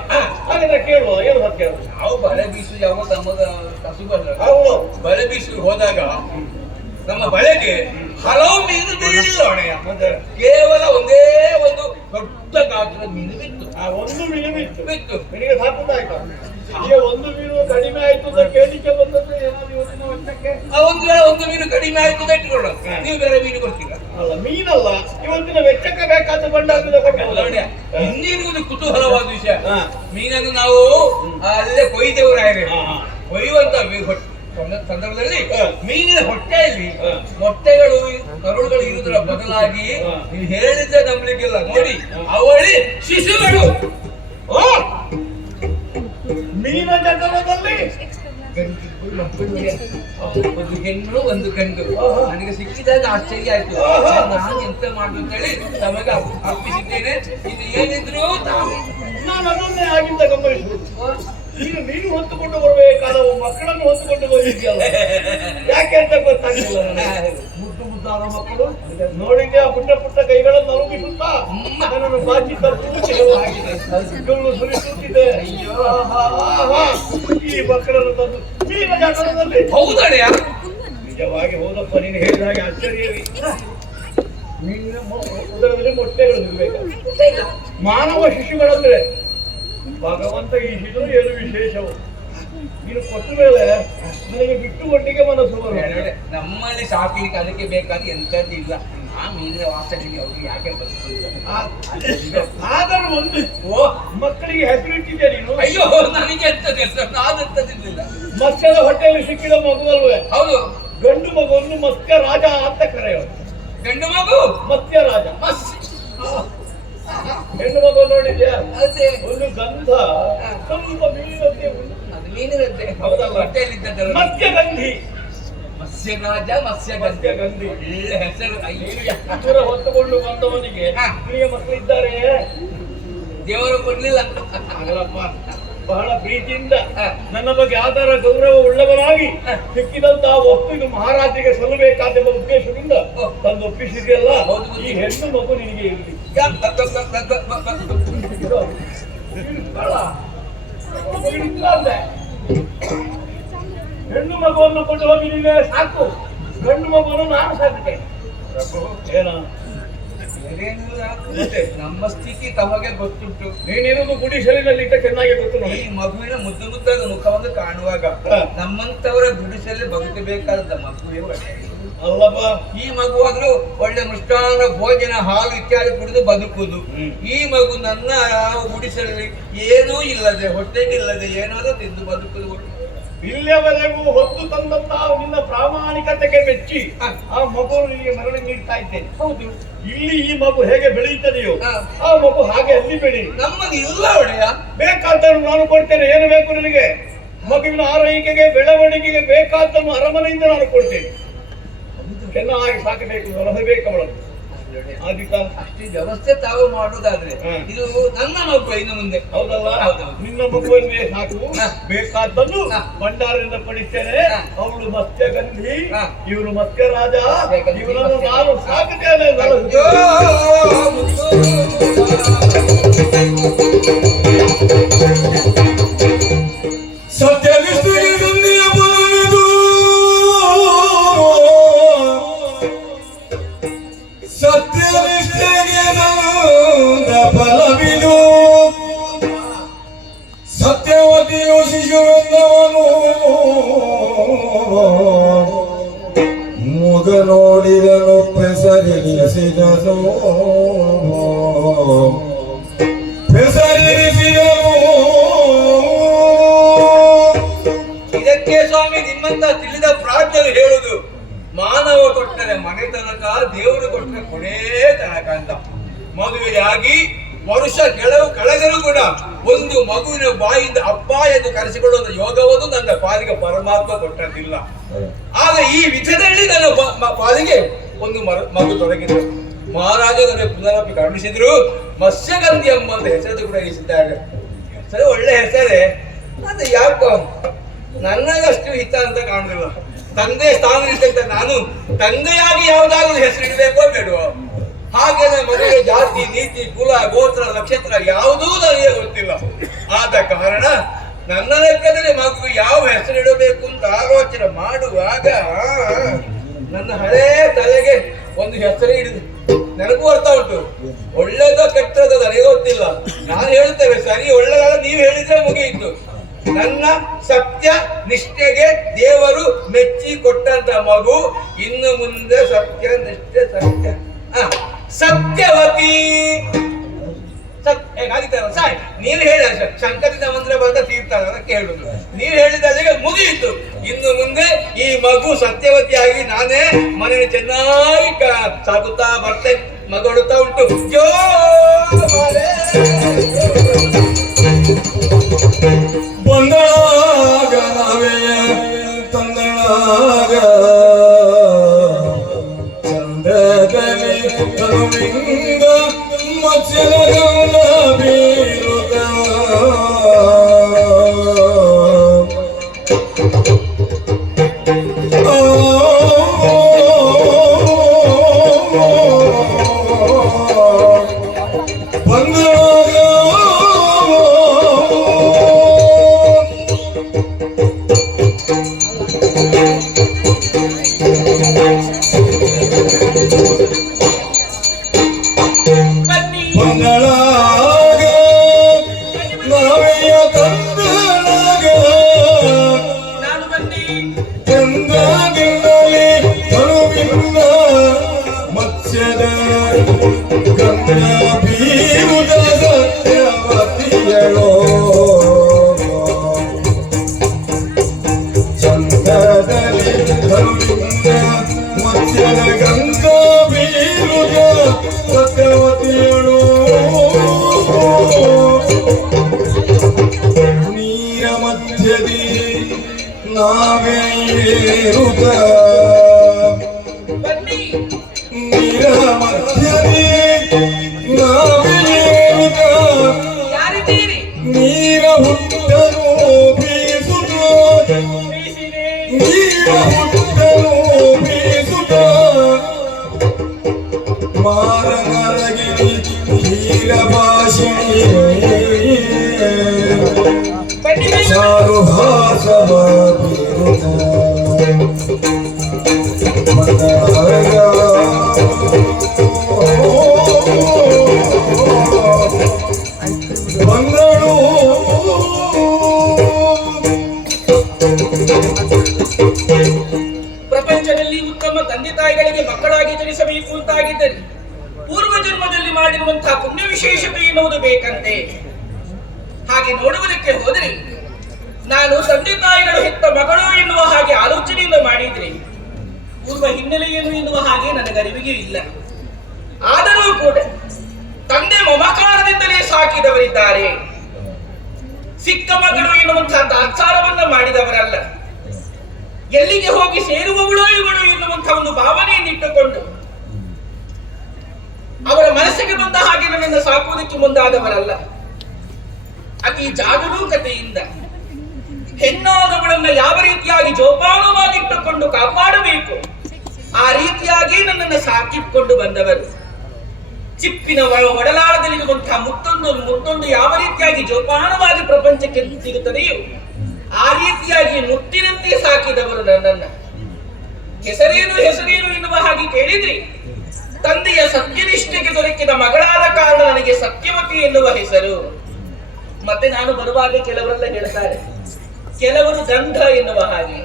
ಹಾಗಾದ್ರೆ ಕೇಳುವ, ಏನು ಸತ್ಯ? ನಾವು ಬಳೆ ಬೀಸು ಯಾವ ನಮ್ಮದ ಕಸುಬಲ್ಲ. ಹೌದು, ಬಳೆ ಬೀಸು ಹೋದಾಗ ನಮ್ಮ ಬಳೆಗೆ ಹಲವು ಮೀನು ಬೀಳಿಲ್ಲ ಹೊಣೆಯ. ಕೇವಲ ಒಂದೇ ಒಂದು ದೊಡ್ಡ ಗಾತ್ರದ ಮೀನು ಬಿತ್ತು. ಆ ಒಂದು ಮೀನು ಬಿತ್ತು. ನಿನಗೆ ಸಾಕುತ್ತಾಯ್ತಾ? ಈಗ ಒಂದು ಮೀನು ಕಡಿಮೆ ಆಯ್ತು ಅಂತ ಕೇಳಿಕೆ ಬಂದದ್ದು ಏನಾದ್ರು ಇವತ್ತಿನ ವರ್ಷಕ್ಕೆ? ಒಂದು ಮೀನು ಕಡಿಮೆ ಆಯ್ತು ಅಂತ ಇಟ್ಕೊಳ್ಳ, ನೀವು ಬೇರೆ ಮೀನು ಕೊಡ್ತೀರ? ಅಲ್ಲ, ಮೀನಲ್ಲ, ಇವತ್ತಿನ ವೆಚ್ಚಕ್ಕೆ ಬೇಕಾದ ಬಂಡಾರದ ಇನ್ನೇನು ಕುತೂಹಲವಾದ ವಿಷಯ. ಮೀನನ್ನು ನಾವು ಅಲ್ಲೇ ಕೊಯ್ದೇವು ರಾಯರೇ. ಕೊಯ್ಯುವಂತ ಸಂದರ್ಭದಲ್ಲಿ ಮೀನಿನ ಹೊಟ್ಟೆಯಲ್ಲಿ ಮೊಟ್ಟೆಗಳು ಕರುಳುಗಳು ಇರುವುದರ ಬದಲಾಗಿ ನೀವು ಹೇಳಿದ್ರೆ ನಂಬಲಿಕ್ಕಿಲ್ಲ, ನೋಡಿ ಅವಳಿ ಶಿಶುಗಳು ಮೀನ ಜಗದಲ್ಲಿ ಒಂದು ಹೆಣ್ಣು ಒಂದು ಗಂಡು. ನನಗೆ ಸಿಕ್ಕಿದಾಗ ಆಶ್ಚರ್ಯ ಆಯ್ತು. ನಾನು ಎಂತ ಮಾಡುದು ಅಂತ ಹೇಳಿ ನಮಗೆ ಅರ್ಪಿಸಿದ್ದೇನೆ. ಇನ್ನು ಏನಿದ್ರು ನಾನು ಅದನ್ನೇ ಆಗಿಂದ ಗಮನಿಸುವುದು. ನೀನು ಮೀನು ಹೊತ್ತುಕೊಂಡು ಬರಬೇಕಾದ ಮಕ್ಕಳನ್ನು ಹೊತ್ತುಕೊಂಡು ಬಂದಿದ್ಯಲ್ಲ, ಯಾಕೆ ಅಂತ ಗೊತ್ತಾಗಿಲ್ಲ ನನಗೆ. ಮುದ್ದು ಮುದ್ದಾದ ಮಕ್ಕಳು ನೋಡಿದ್ದೆ, ಆ ಪುಟ್ಟ ಪುಟ್ಟ ಕೈಗಳನ್ನು ನಲುಗಿಸುತ್ತಾ ನನ್ನನ್ನು ಬಾಚಿ ಆಗಿದೆ, ಸುರಿಸುತ್ತಿದೆ. ಈ ಮಕ್ಕಳನ್ನು ತಂದು ಮೀನ ಜಾಗದಲ್ಲಿ ಹೌದಳೆಯ ನಿಜವಾಗಿ ಹೌದಪ್ಪ, ನೀನು ಹೇಳಿದ ಹಾಗೆ ಆಶ್ಚರ್ಯವೇ. ಮೀನಿನ ಉದರದಲ್ಲಿ ಮೊಟ್ಟೆಗಳು ಇರಬೇಕು. ಮಾನವ ಶಿಶುಗಳಂದ್ರೆ ಭಗವಂತ ಈಶಿದ್ರು ಏನು ವಿಶೇಷವು. ನೀನು ಕೊಟ್ಟ ಮೇಲೆ ನನಗೆ ಬಿಟ್ಟು ಒಟ್ಟಿಗೆ ಮನಸ್ಸು ಬರುತ್ತೆ. ನಮ್ಮಲ್ಲಿ ಸಾಕಲಿಕ್ಕೆ ಅದಕ್ಕೆ ಬೇಕಾದ ಎಂತದ್ದಿಲ್ಲ. ಆ ಮೀನಿನ ವಾಸನೆಗೆ ಅವ್ರಿಗೆ ಯಾಕೆ ಆದರೂ ಒಂದು ಮಕ್ಕಳಿಗೆ ಹೆಸರಿಟ್ಟಿದ್ದೆ ನೀನು. ಅಯ್ಯೋ, ನನಗೆ ಎಂತದ್ದು ನಾನೆಂತದಿಲ್ಲ. ಮತ್ಸ್ಯದ ಹೊಟ್ಟೆಯಲ್ಲಿ ಸಿಕ್ಕಿದ ಮಗು ಅಲ್ವೇ? ಹೌದು, ಗಂಡು ಮಗುವನ್ನು ಮತ್ಸ್ಯ ರಾಜ ಅಂತ ಕರೆಯೋದು. ಗಂಡು ಮಗು ಮತ್ಸ್ಯ ರಾಜ. ಹೆಣ್ಣು ಮಗು ನೋಡಿದ್ಯಾ? ಅದೇ ಒಂದು ಗಂಧ ಸ್ವಲ್ಪ ಮೀನಿನಂತೆ ಉಂಟು. ಅದು ಮೀನಿನಂತೆ ಹೌದಲ್ಲ? ಹೊಟ್ಟೆಯಲ್ಲಿದ್ದದ್ದಲ್ಲ. ಮತ್ಸ್ಯಗಂಧಿ. ಮತ್ಸ್ಯರಾಜ ಮತ್ಸ್ಯಗಂಧಿ. ಮತ್ಸ್ಯಗಂಧಿ. ಒಳ್ಳೆ ಹೆಸರು. ಅಯ್ಯ. ದೂರ ಹೊತ್ತುಕೊಂಡು ಬಂದವನಿಗೆ ಹಾ. ಪ್ರಿಯ ಮಕ್ಕಳಿದ್ದಾರೆ. ದೇವರು ಕೊಡ್ಲಿಲ್ಲ. ಆಗಲಪ್ಪ, ಬಹಳ ಪ್ರೀತಿಯಿಂದ ಹಾ. ನನ್ನ ಬಗ್ಗೆ ಆದರ ಗೌರವ ಉಳ್ಳವನಾಗಿ ಸಿಕ್ಕಿದಂತಹ ವಸ್ತು ಇದು ಮಹಾರಾಜರಿಗೆ ಸಲ್ಲಬೇಕಾದ ಉದ್ದೇಶದಿಂದ ತಂದು ಒಪ್ಪಿಸಿದೆಯಲ್ಲ. ಹೌದು. ಈ ಹೆಣ್ಣು ಮಗು ನಿನಗೆ ಇರಲಿ. ಹೆಣ್ಣು ಮಗುವನ್ನು ಕೊಟ್ಟು ಹೋಗಿ ನೀನೇ ಸಾಕು, ಗಂಡು ಮಗುವನ್ನು ನಾನು ಸಾಕುತ್ತೆ. ಏನ ಬೇರೇನಿಲ್ಲ. ಮತ್ತೆ ನಮ್ಮ ಸ್ಥಿತಿ ತಮಗೆ ಗೊತ್ತುಂಟು. ನೀನಿರುವುದು ಗುಡಿಸಲಿನಲ್ಲಿ ಇಟ್ಟ ಚೆನ್ನಾಗಿ ಗೊತ್ತು ಈ ನನಗೆ. ಮಗುವಿನ ಮುದ್ದು ಮುದ್ದಾದ ಮುಖವನ್ನು ಕಾಣುವಾಗ ನಮ್ಮಂತವರ ಗುಡಿಸಲ್ಲಿ ಬದುಕಬೇಕಾದ ಮಗುವೇ ಒಳ್ಳೆ. ಅಲ್ಲಪ್ಪ, ಈ ಮಗುವಾದ್ರೂ ಒಳ್ಳೆ ಮೃಷ್ಟಾನ್ನ ಭೋಜನ ಹಾಲು ಇತ್ಯಾದಿ ಕುಡಿದು ಬದುಕುವುದು. ಈ ಮಗು ನನ್ನ ಗುಡಿಸಲಲ್ಲಿ ಏನೂ ಇಲ್ಲದೆ ಹೊಟ್ಟೆಗಿಲ್ಲದೆ ಏನಾದ್ರೂ ತಿಂದು ಬದುಕುವುದು. ಇಲ್ಲಿಯವರೆಗೂ ಹೊತ್ತು ತಂದಂತಹ ನಿನ್ನ ಪ್ರಾಮಾಣಿಕತೆಗೆ ಮೆಚ್ಚಿ ಆ ಮಗುವನ್ನು ನಿನಗೆ ಮರಳಿ ನೀಡ್ತಾ ಇದ್ದೇನೆ. ಹೌದು. ಇಲ್ಲಿ ಈ ಮಗು ಹೇಗೆ ಬೆಳೆಯುತ್ತದೆಯೋ ಹಾ. ಆ ಮಗು ಹಾಗೆ ಅಲ್ಲಿ ಬೆಳಿ. ನಮ್ಮದು ಇಲ್ಲ ಒಡೆಯ. ಬೇಕಾದ್ದನ್ನು ನಾನು ಕೊಡ್ತೇನೆ. ಏನು ಬೇಕು ನಿನಗೆ? ಮಗುವಿನ ಆರೈಕೆಗೆ ಬೆಳವಣಿಗೆಗೆ ಬೇಕಾದ್ದನ್ನು ಅರಮನೆಯಿಂದ ನಾನು ಕೊಡ್ತೇನೆ. ಚೆನ್ನಾಗಿ ಸಾಕಬೇಕು, ಸಲಹಬೇಕು ಅವಳನ್ನು. ಆದಿತ ಅಷ್ಟೇ ವ್ಯವಸ್ಥೆ ತಾವು ಮಾಡುವುದಾದ್ರೆ ಇದು ನನ್ನ ಮಗು ಇನ್ನು ಮುಂದೆ. ಹೌದಲ್ಲ? ನಿನ್ನ ಮಗುವನ್ನೇ ಸಾಕು. ಬೇಕಾದ್ದನ್ನು ಭಂಡಾರದಿಂದ ಪಡಿತೇನೆ. ಅವಳು ಮತ್ಸ್ಯಗಂಧಿ, ಇವನು ಮತ್ಸ್ಯರಾಜ. ಇವನನ್ನು ನಾನು ಸಾಕುತ್ತೇನೆ. ಸತ್ಯನಿಷ್ಠೆಗೆ ಸಂಧಿಯ ಫಲವಿದು, ಸತ್ಯನಿಷ್ಠೆಗೆ ಸಂದ ಫಲವಿದು. ಸತ್ಯವತಿಯು ಶಿಶುವೆಂದವನು ಮುಗ ನೋಡಿದನು ಪೆಸರಿಸಿದನು, ಪೆಸರಿಸಿದನು. ಇದಕ್ಕೆ ಸ್ವಾಮಿ ನಿಮ್ಮಂತ ತಿಳಿದ ಪ್ರಾಜ್ಞರು ಹೇಳುದು, ಮಾನವ ಕೊಟ್ಟರೆ ಮನೆ ತನಕ, ದೇವರು ಕೊಟ್ಟರೆ ಕೊನೇ ತನಕ ಅಂತ. ಮದುವೆಯಾಗಿ ವರ್ಷ ಕಳೆದರೂ ಕೂಡ ಒಂದು ಮಗುವಿನ ಬಾಯಿಂದ ಅಪ್ಪ ಎಂದು ಕರೆಸಿಕೊಳ್ಳುವ ಯೋಗವನ್ನು ನನ್ನ ಪಾಲಿಗೆ ಪರಮಾತ್ಮ ಕೊಟ್ಟದ್ದಿಲ್ಲ. ಆದ್ರೆ ಈ ವಿಧದಲ್ಲಿ ನನ್ನ ಪಾಲಿಗೆ ಒಂದು ಮಗು ತೊಡಗಿದ್ರು. ಮಹಾರಾಜ ನನಗೆ ಪುನರಪಿ ಕರುಣಿಸಿದ್ರು. ಮತ್ಸ್ಯಗಂಧಿ ಎಂಬ ಹೆಸರು ಕೂಡ ಇರಿಸಿದ್ದಾರೆ. ಹೆಸರು ಒಳ್ಳೆ ಹೆಸರೇ, ಅದು ಯಾಕೋ ನನ್ನಗಷ್ಟು ಹಿತ ಅಂತ ಕಾಣುದಿಲ್ಲ. ತಂದೆ ಸ್ಥಾನದಲ್ಲಿದ್ದ ನಾನು ತಂದೆಯಾಗಿ ಯಾವುದಾದ್ರೂ ಹೆಸರು ಇಡಬೇಕೋ ಬೇಡವೋ? ಹಾಗೆ ಮನೆಯ ಜಾತಿ ನೀತಿ ಕುಲ ಗೋತ್ರ ನಕ್ಷತ್ರ ಯಾವುದೂ ನನಗೆ ಗೊತ್ತಿಲ್ಲ. ಆದ ಕಾರಣ ನನ್ನ ಲೆಕ್ಕದಲ್ಲಿ ಮಗು ಯಾವ ಹೆಸರು ಇಡಬೇಕು ಅಂತ ಆಲೋಚನೆ ಮಾಡುವಾಗ ನನ್ನ ಹಳೇ ತಲೆಗೆ ಒಂದು ಹೆಸರು ಹಿಡಿದು ನನಗೂ ಬರ್ತಾ ಉಂಟು. ಒಳ್ಳೆದ ಕೆಟ್ಟದ ನನಗೆ ಗೊತ್ತಿಲ್ಲ. ನಾನು ಹೇಳುತ್ತೇವೆ ಸರಿ ಒಳ್ಳೆದಾದ ನೀವು ಹೇಳಿದ್ರೆ ಮುಗಿಯಿತು. ನನ್ನ ಸತ್ಯ ನಿಷ್ಠೆಗೆ ದೇವರು ಮೆಚ್ಚಿ ಕೊಟ್ಟಂತ ಮಗು ಇನ್ನು ಮುಂದೆ ಸತ್ಯ ನಿಷ್ಠೆ ಸತ್ಯ ಸತ್ಯವತಿ. ಸಾಯ್ ನೀನು ಹೇಳ ಶಂಕರಿನ ಮಂತ್ರ ಬಂದ ತೀರ್ಥ ಕೇಳುದು. ನೀವು ಹೇಳಿದಾಗ ಮುಗಿಯಿತು. ಇನ್ನು ಮುಂದೆ ಈ ಮಗು ಸತ್ಯವತಿಯಾಗಿ ನಾನೇ ಮನೆಯನ್ನು ಚೆನ್ನಾಗಿ ಸಾಗುತ್ತಾ ಬರ್ತೇನೆ. ಮಗಳುತ್ತಾ ಉಂಟು. ಬಂದಳಾಗ ನಾವೆಯ ತಂದಳಾಗ ಚಂದದಲ್ಲಿ ತನುವಿಂದ ಮತ್ಸ್ಯಗಂಧ ಬೀರುತ್ತ ಬಂದಳಾಗ ನಾವೆಯ ತಂದಳಾಗ ಚಂದದಲ್ಲಿ ತನುವಿಂದ ಮತ್ಸ್ಯದ ಗಂಧ ಬೀರುದ ಸತ್ಯವತಿಯಳೋ ಚಂದದಲ್ಲಿ ತನುವಿಂದ ಮತ್ಸ್ಯದ ಗಂಧ ಬೀರುದ ಸತ್ಯವತಿಯಳೋ ನೀರ ಮಧ್ಯದಿ ನಾವೇ ಏರುತ್ತ ಬನ್ನಿ. ನೀರ ಮಧ್ಯದಿ ನಾವೇ ಏರುತ್ತ ಯಾರಿದ್ದೀರಿ? ನೀರ ಹುಟ್ಟನು ಬೀಸುತ್ತ ಬೀಸಿದೆ. ನೀರ ಹುಟ್ಟನು ಬೀಸುತ್ತ ಮಾರನರಗಿರಿ ಹೀರ ಭಾಷಣಿ ಬನ್ನಿ ಬನ್ನಿ. ಚಾರು ಭಾಸವ ಬೀರುತ್ತ ಮಂಗಳು ಪ್ರಪಂಚದಲ್ಲಿ ಉತ್ತಮ ತಂದೆ ತಾಯಿಗಳಿಗೆ ಮಕ್ಕಳಾಗಿ ಜನಿಸಬೇಕು ಅಂತಾಗಿದ್ದರೆ ಪೂರ್ವ ಜನ್ಮದಲ್ಲಿ ಮಾಡಿರುವಂತಹ ಪುಣ್ಯ ವಿಶೇಷತೆ ಎನ್ನುವುದು ಬೇಕಂತೆ. ಹಾಗೆ ನೋಡುವುದಕ್ಕೆ ಹೋದರೆ ನಾನು ತಂದೆ ತಾಯಿಗಳು ಹೆತ್ತ ಮಗಳು ಎನ್ನುವ ಹಾಗೆ ಆಲೋಚನೆಯಿಂದ ಮಾಡಿದ್ರೆ ಪೂರ್ವ ಹಿನ್ನೆಲೆ ಏನು ಎನ್ನುವ ಹಾಗೆ ನನಗರಿವಿಗೆ ಇಲ್ಲ. ಆದರೂ ಕೂಡ ತಂದೆ ಮಮಕಾರದಿಂದಲೇ ಸಾಕಿದವರಿದ್ದಾರೆ. ಸಿಕ್ಕ ಮಗಳು ಎನ್ನುವಂತಹ ತಾತ್ಸಾರವನ್ನ ಮಾಡಿದವರಲ್ಲ. ಎಲ್ಲಿಗೆ ಹೋಗಿ ಸೇರುವವಳೋ ಇವಳು ಎನ್ನುವಂತಹ ಒಂದು ಭಾವನೆಯನ್ನಿಟ್ಟುಕೊಂಡು ಅವರ ಮನಸ್ಸಿಗೆ ಬಂದ ಹಾಗೆ ನನ್ನನ್ನು ಸಾಕುವುದಕ್ಕೆ ಮುಂದಾದವರಲ್ಲ. ಅತಿ ಜಾಗರೂಕತೆಯಿಂದ ಹೆಣ್ಣಾದವಳನ್ನ ಯಾವ ರೀತಿಯಾಗಿ ಜೋಪಾನವಾಗಿಟ್ಟುಕೊಂಡು ಕಾಪಾಡಬೇಕು ಆ ರೀತಿಯಾಗಿ ನನ್ನನ್ನು ಸಾಕಿಕೊಂಡು ಬಂದವರು. ಚಿಪ್ಪಿನ ಒಡಲಾಳದಲ್ಲಿರುವಂತಹ ಮುತ್ತೊಂದು ಯಾವ ರೀತಿಯಾಗಿ ಜೋಪಾನವಾಗಿ ಪ್ರಪಂಚಕ್ಕೆ ಸಿಗುತ್ತದೆಯೋ ಆ ರೀತಿಯಾಗಿ ಮುತ್ತಿನಂತೆ ಸಾಕಿದವರು ನನ್ನನ್ನ. ಹೆಸರೇನು ಎನ್ನುವ ಹಾಗೆ ಕೇಳಿದ್ರಿ, ತಂದೆಯ ಸತ್ಯನಿಷ್ಠೆಗೆ ದೊರಕಿದ ಮಗಳಾದ ಕಾರಣ ನನಗೆ ಸತ್ಯವತಿ ಎನ್ನುವ ಹೆಸರು. ಮತ್ತೆ ನಾನು ಬರುವಾಗ ಕೆಲವರೆಲ್ಲ ಹೇಳ್ತಾರೆ, ಕೆಲವರು ಗಂಧ ಎನ್ನುವ ಹಾಗೆ,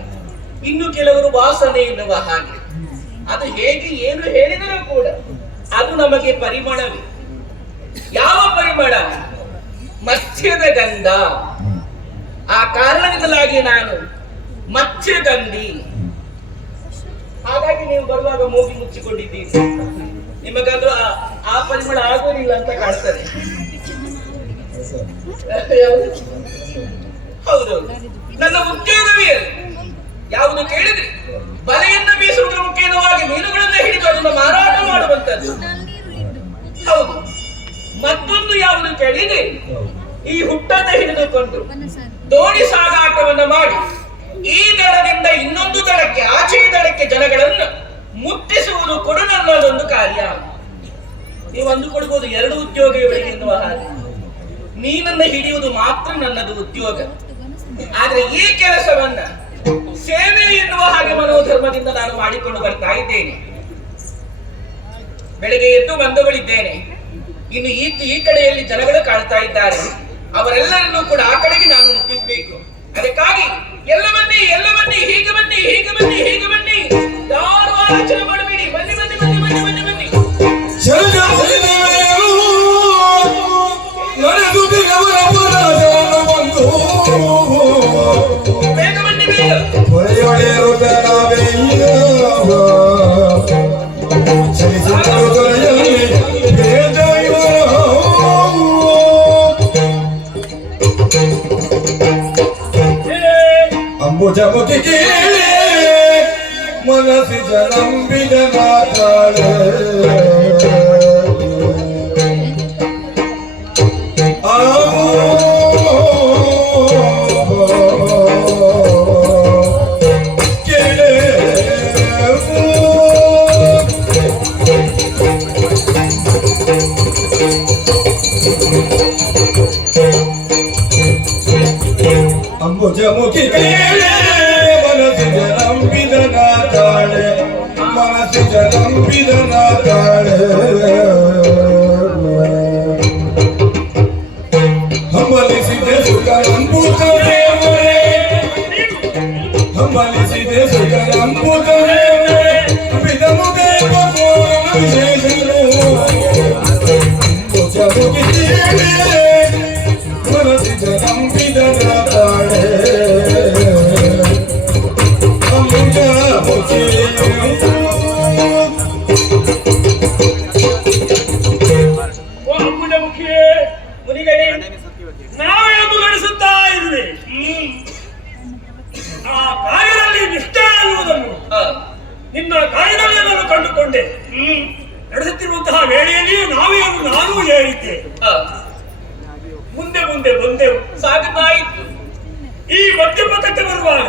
ಇನ್ನು ಕೆಲವರು ವಾಸನೆ ಎನ್ನುವ ಹಾಗೆ. ಅದು ಹೇಗೆ ಏನು ಹೇಳಿದರೂ ಕೂಡ ಅದು ನಮಗೆ ಪರಿಮಳವೇ. ಯಾವ ಪರಿಮಳ? ಮತ್ಸ್ಯದ ಗಂಧ. ಆ ಕಾರಣದಿಂದಲಾಗಿ ನಾನು ಮತ್ಸ್ಯಗಂಧಿ. ಹಾಗಾಗಿ ನೀವು ಬರುವಾಗ ಮೂಗಿ ಮುಚ್ಚಿಕೊಂಡಿದ್ದೀರಿ. ನಿಮಗಾದ್ರೂ ಆ ಪರಿಮಳ ಆಗೋದಿಲ್ಲ ಅಂತ ಕಾಣ್ತದೆ. ಹೌದು, ನನ್ನ ಉದ್ಯೋಗವೇ ಯಾವುದು ಕೇಳಿದ್ರಿ, ಬಲೆಯನ್ನ ಬೀಸುವುದರ ಮುಖೇನವಾಗಿ ಮೀನುಗಳನ್ನ ಹಿಡಿದು ಅದನ್ನು ಮಾರಾಟ ಮಾಡುವಂತದ್ದು. ಹೌದು, ಮತ್ತೊಂದು ಯಾವುದು ಕೇಳಿದ್ರೆ ಈ ಹುಟ್ಟನ್ನು ಹಿಡಿದುಕೊಂಡು ದೋಣಿ ಸಾಗಾಟವನ್ನ ಮಾಡಿ ಈ ದಡದಿಂದ ಇನ್ನೊಂದು ದಡಕ್ಕೆ, ಆಚೆ ದಡಕ್ಕೆ ಜನಗಳನ್ನು ಮುಟ್ಟಿಸುವುದು ಕೂಡ ನನ್ನದೊಂದು ಕಾರ್ಯ. ನೀವು ಅಂದುಕೊಡ್ಬೋದು ಎರಡು ಉದ್ಯೋಗ ಇವಳಿಗೆ ಎನ್ನುವ ಹಾಗೆ. ನೀನನ್ನ ಹಿಡಿಯುವುದು ಮಾತ್ರ ನನ್ನದು ಉದ್ಯೋಗ. ಆದ್ರೆ ಈ ಕೆಲಸವನ್ನ ಸೇವೆ ಎನ್ನುವ ಹಾಗೆ ಮನೋಧರ್ಮದಿಂದ ನಾನು ಮಾಡಿಕೊಂಡು ಬರ್ತಾ ಇದ್ದೇನೆ. ಬೆಳಗ್ಗೆ ಎದ್ದು ಬಂದವಳಿದ್ದೇನೆ. ಇನ್ನು ಈ ಕಡೆಯಲ್ಲಿ ಜನಗಳು ಕಾಣ್ತಾ ಇದ್ದಾರೆ. ಅವರೆಲ್ಲರನ್ನೂ ಕೂಡ ಆ ಕಡೆಗೆ ನಾನು ಮುಟ್ಟಿಸಬೇಕು. ಅದಕ್ಕಾಗಿ ಎಲ್ಲ ಬನ್ನಿ ಹೀಗೆ ಬನ್ನಿ ಯಾರು ಆಲೋಚನೆ ಮಾಡಬೇಡಿ. ಬನ್ನಿ ಬೇಗ ಬನ್ನಿ ಬೇಗ. ಅಂಬುಜಮುಖಿ ಕೇಳಿ ಮನಸ್ಸಿದ ನಂಬಿದ ಮಾತಾಳೆ ಅಂಬುಜಮುಖಿ ಕೇಳಿ ಮನಸ್ಸಿದ ನಂಬಿದ ನಾತಾಳೆ ಹಂಬಲಿಸಿದೆ ಸುಖ ನಂಬುತ್ತದೆ ವಿಧಮುದೇ ವಿಶೇಷರು ಮನಸ್ಸಿದ ನಂಬಿದ ನಾತಾಳೆ ನಾವೇ ಮುಗಡಿಸುತ್ತಾ ಇದ್ವಿ. ಆ ಮುಂದೆ ಬಂದೆವು, ಸಾಗುತ್ತಾ ಇತ್ತು. ಈ ಮಧ್ಯಪಥಕ್ಕೆ ಬರುವಾಗ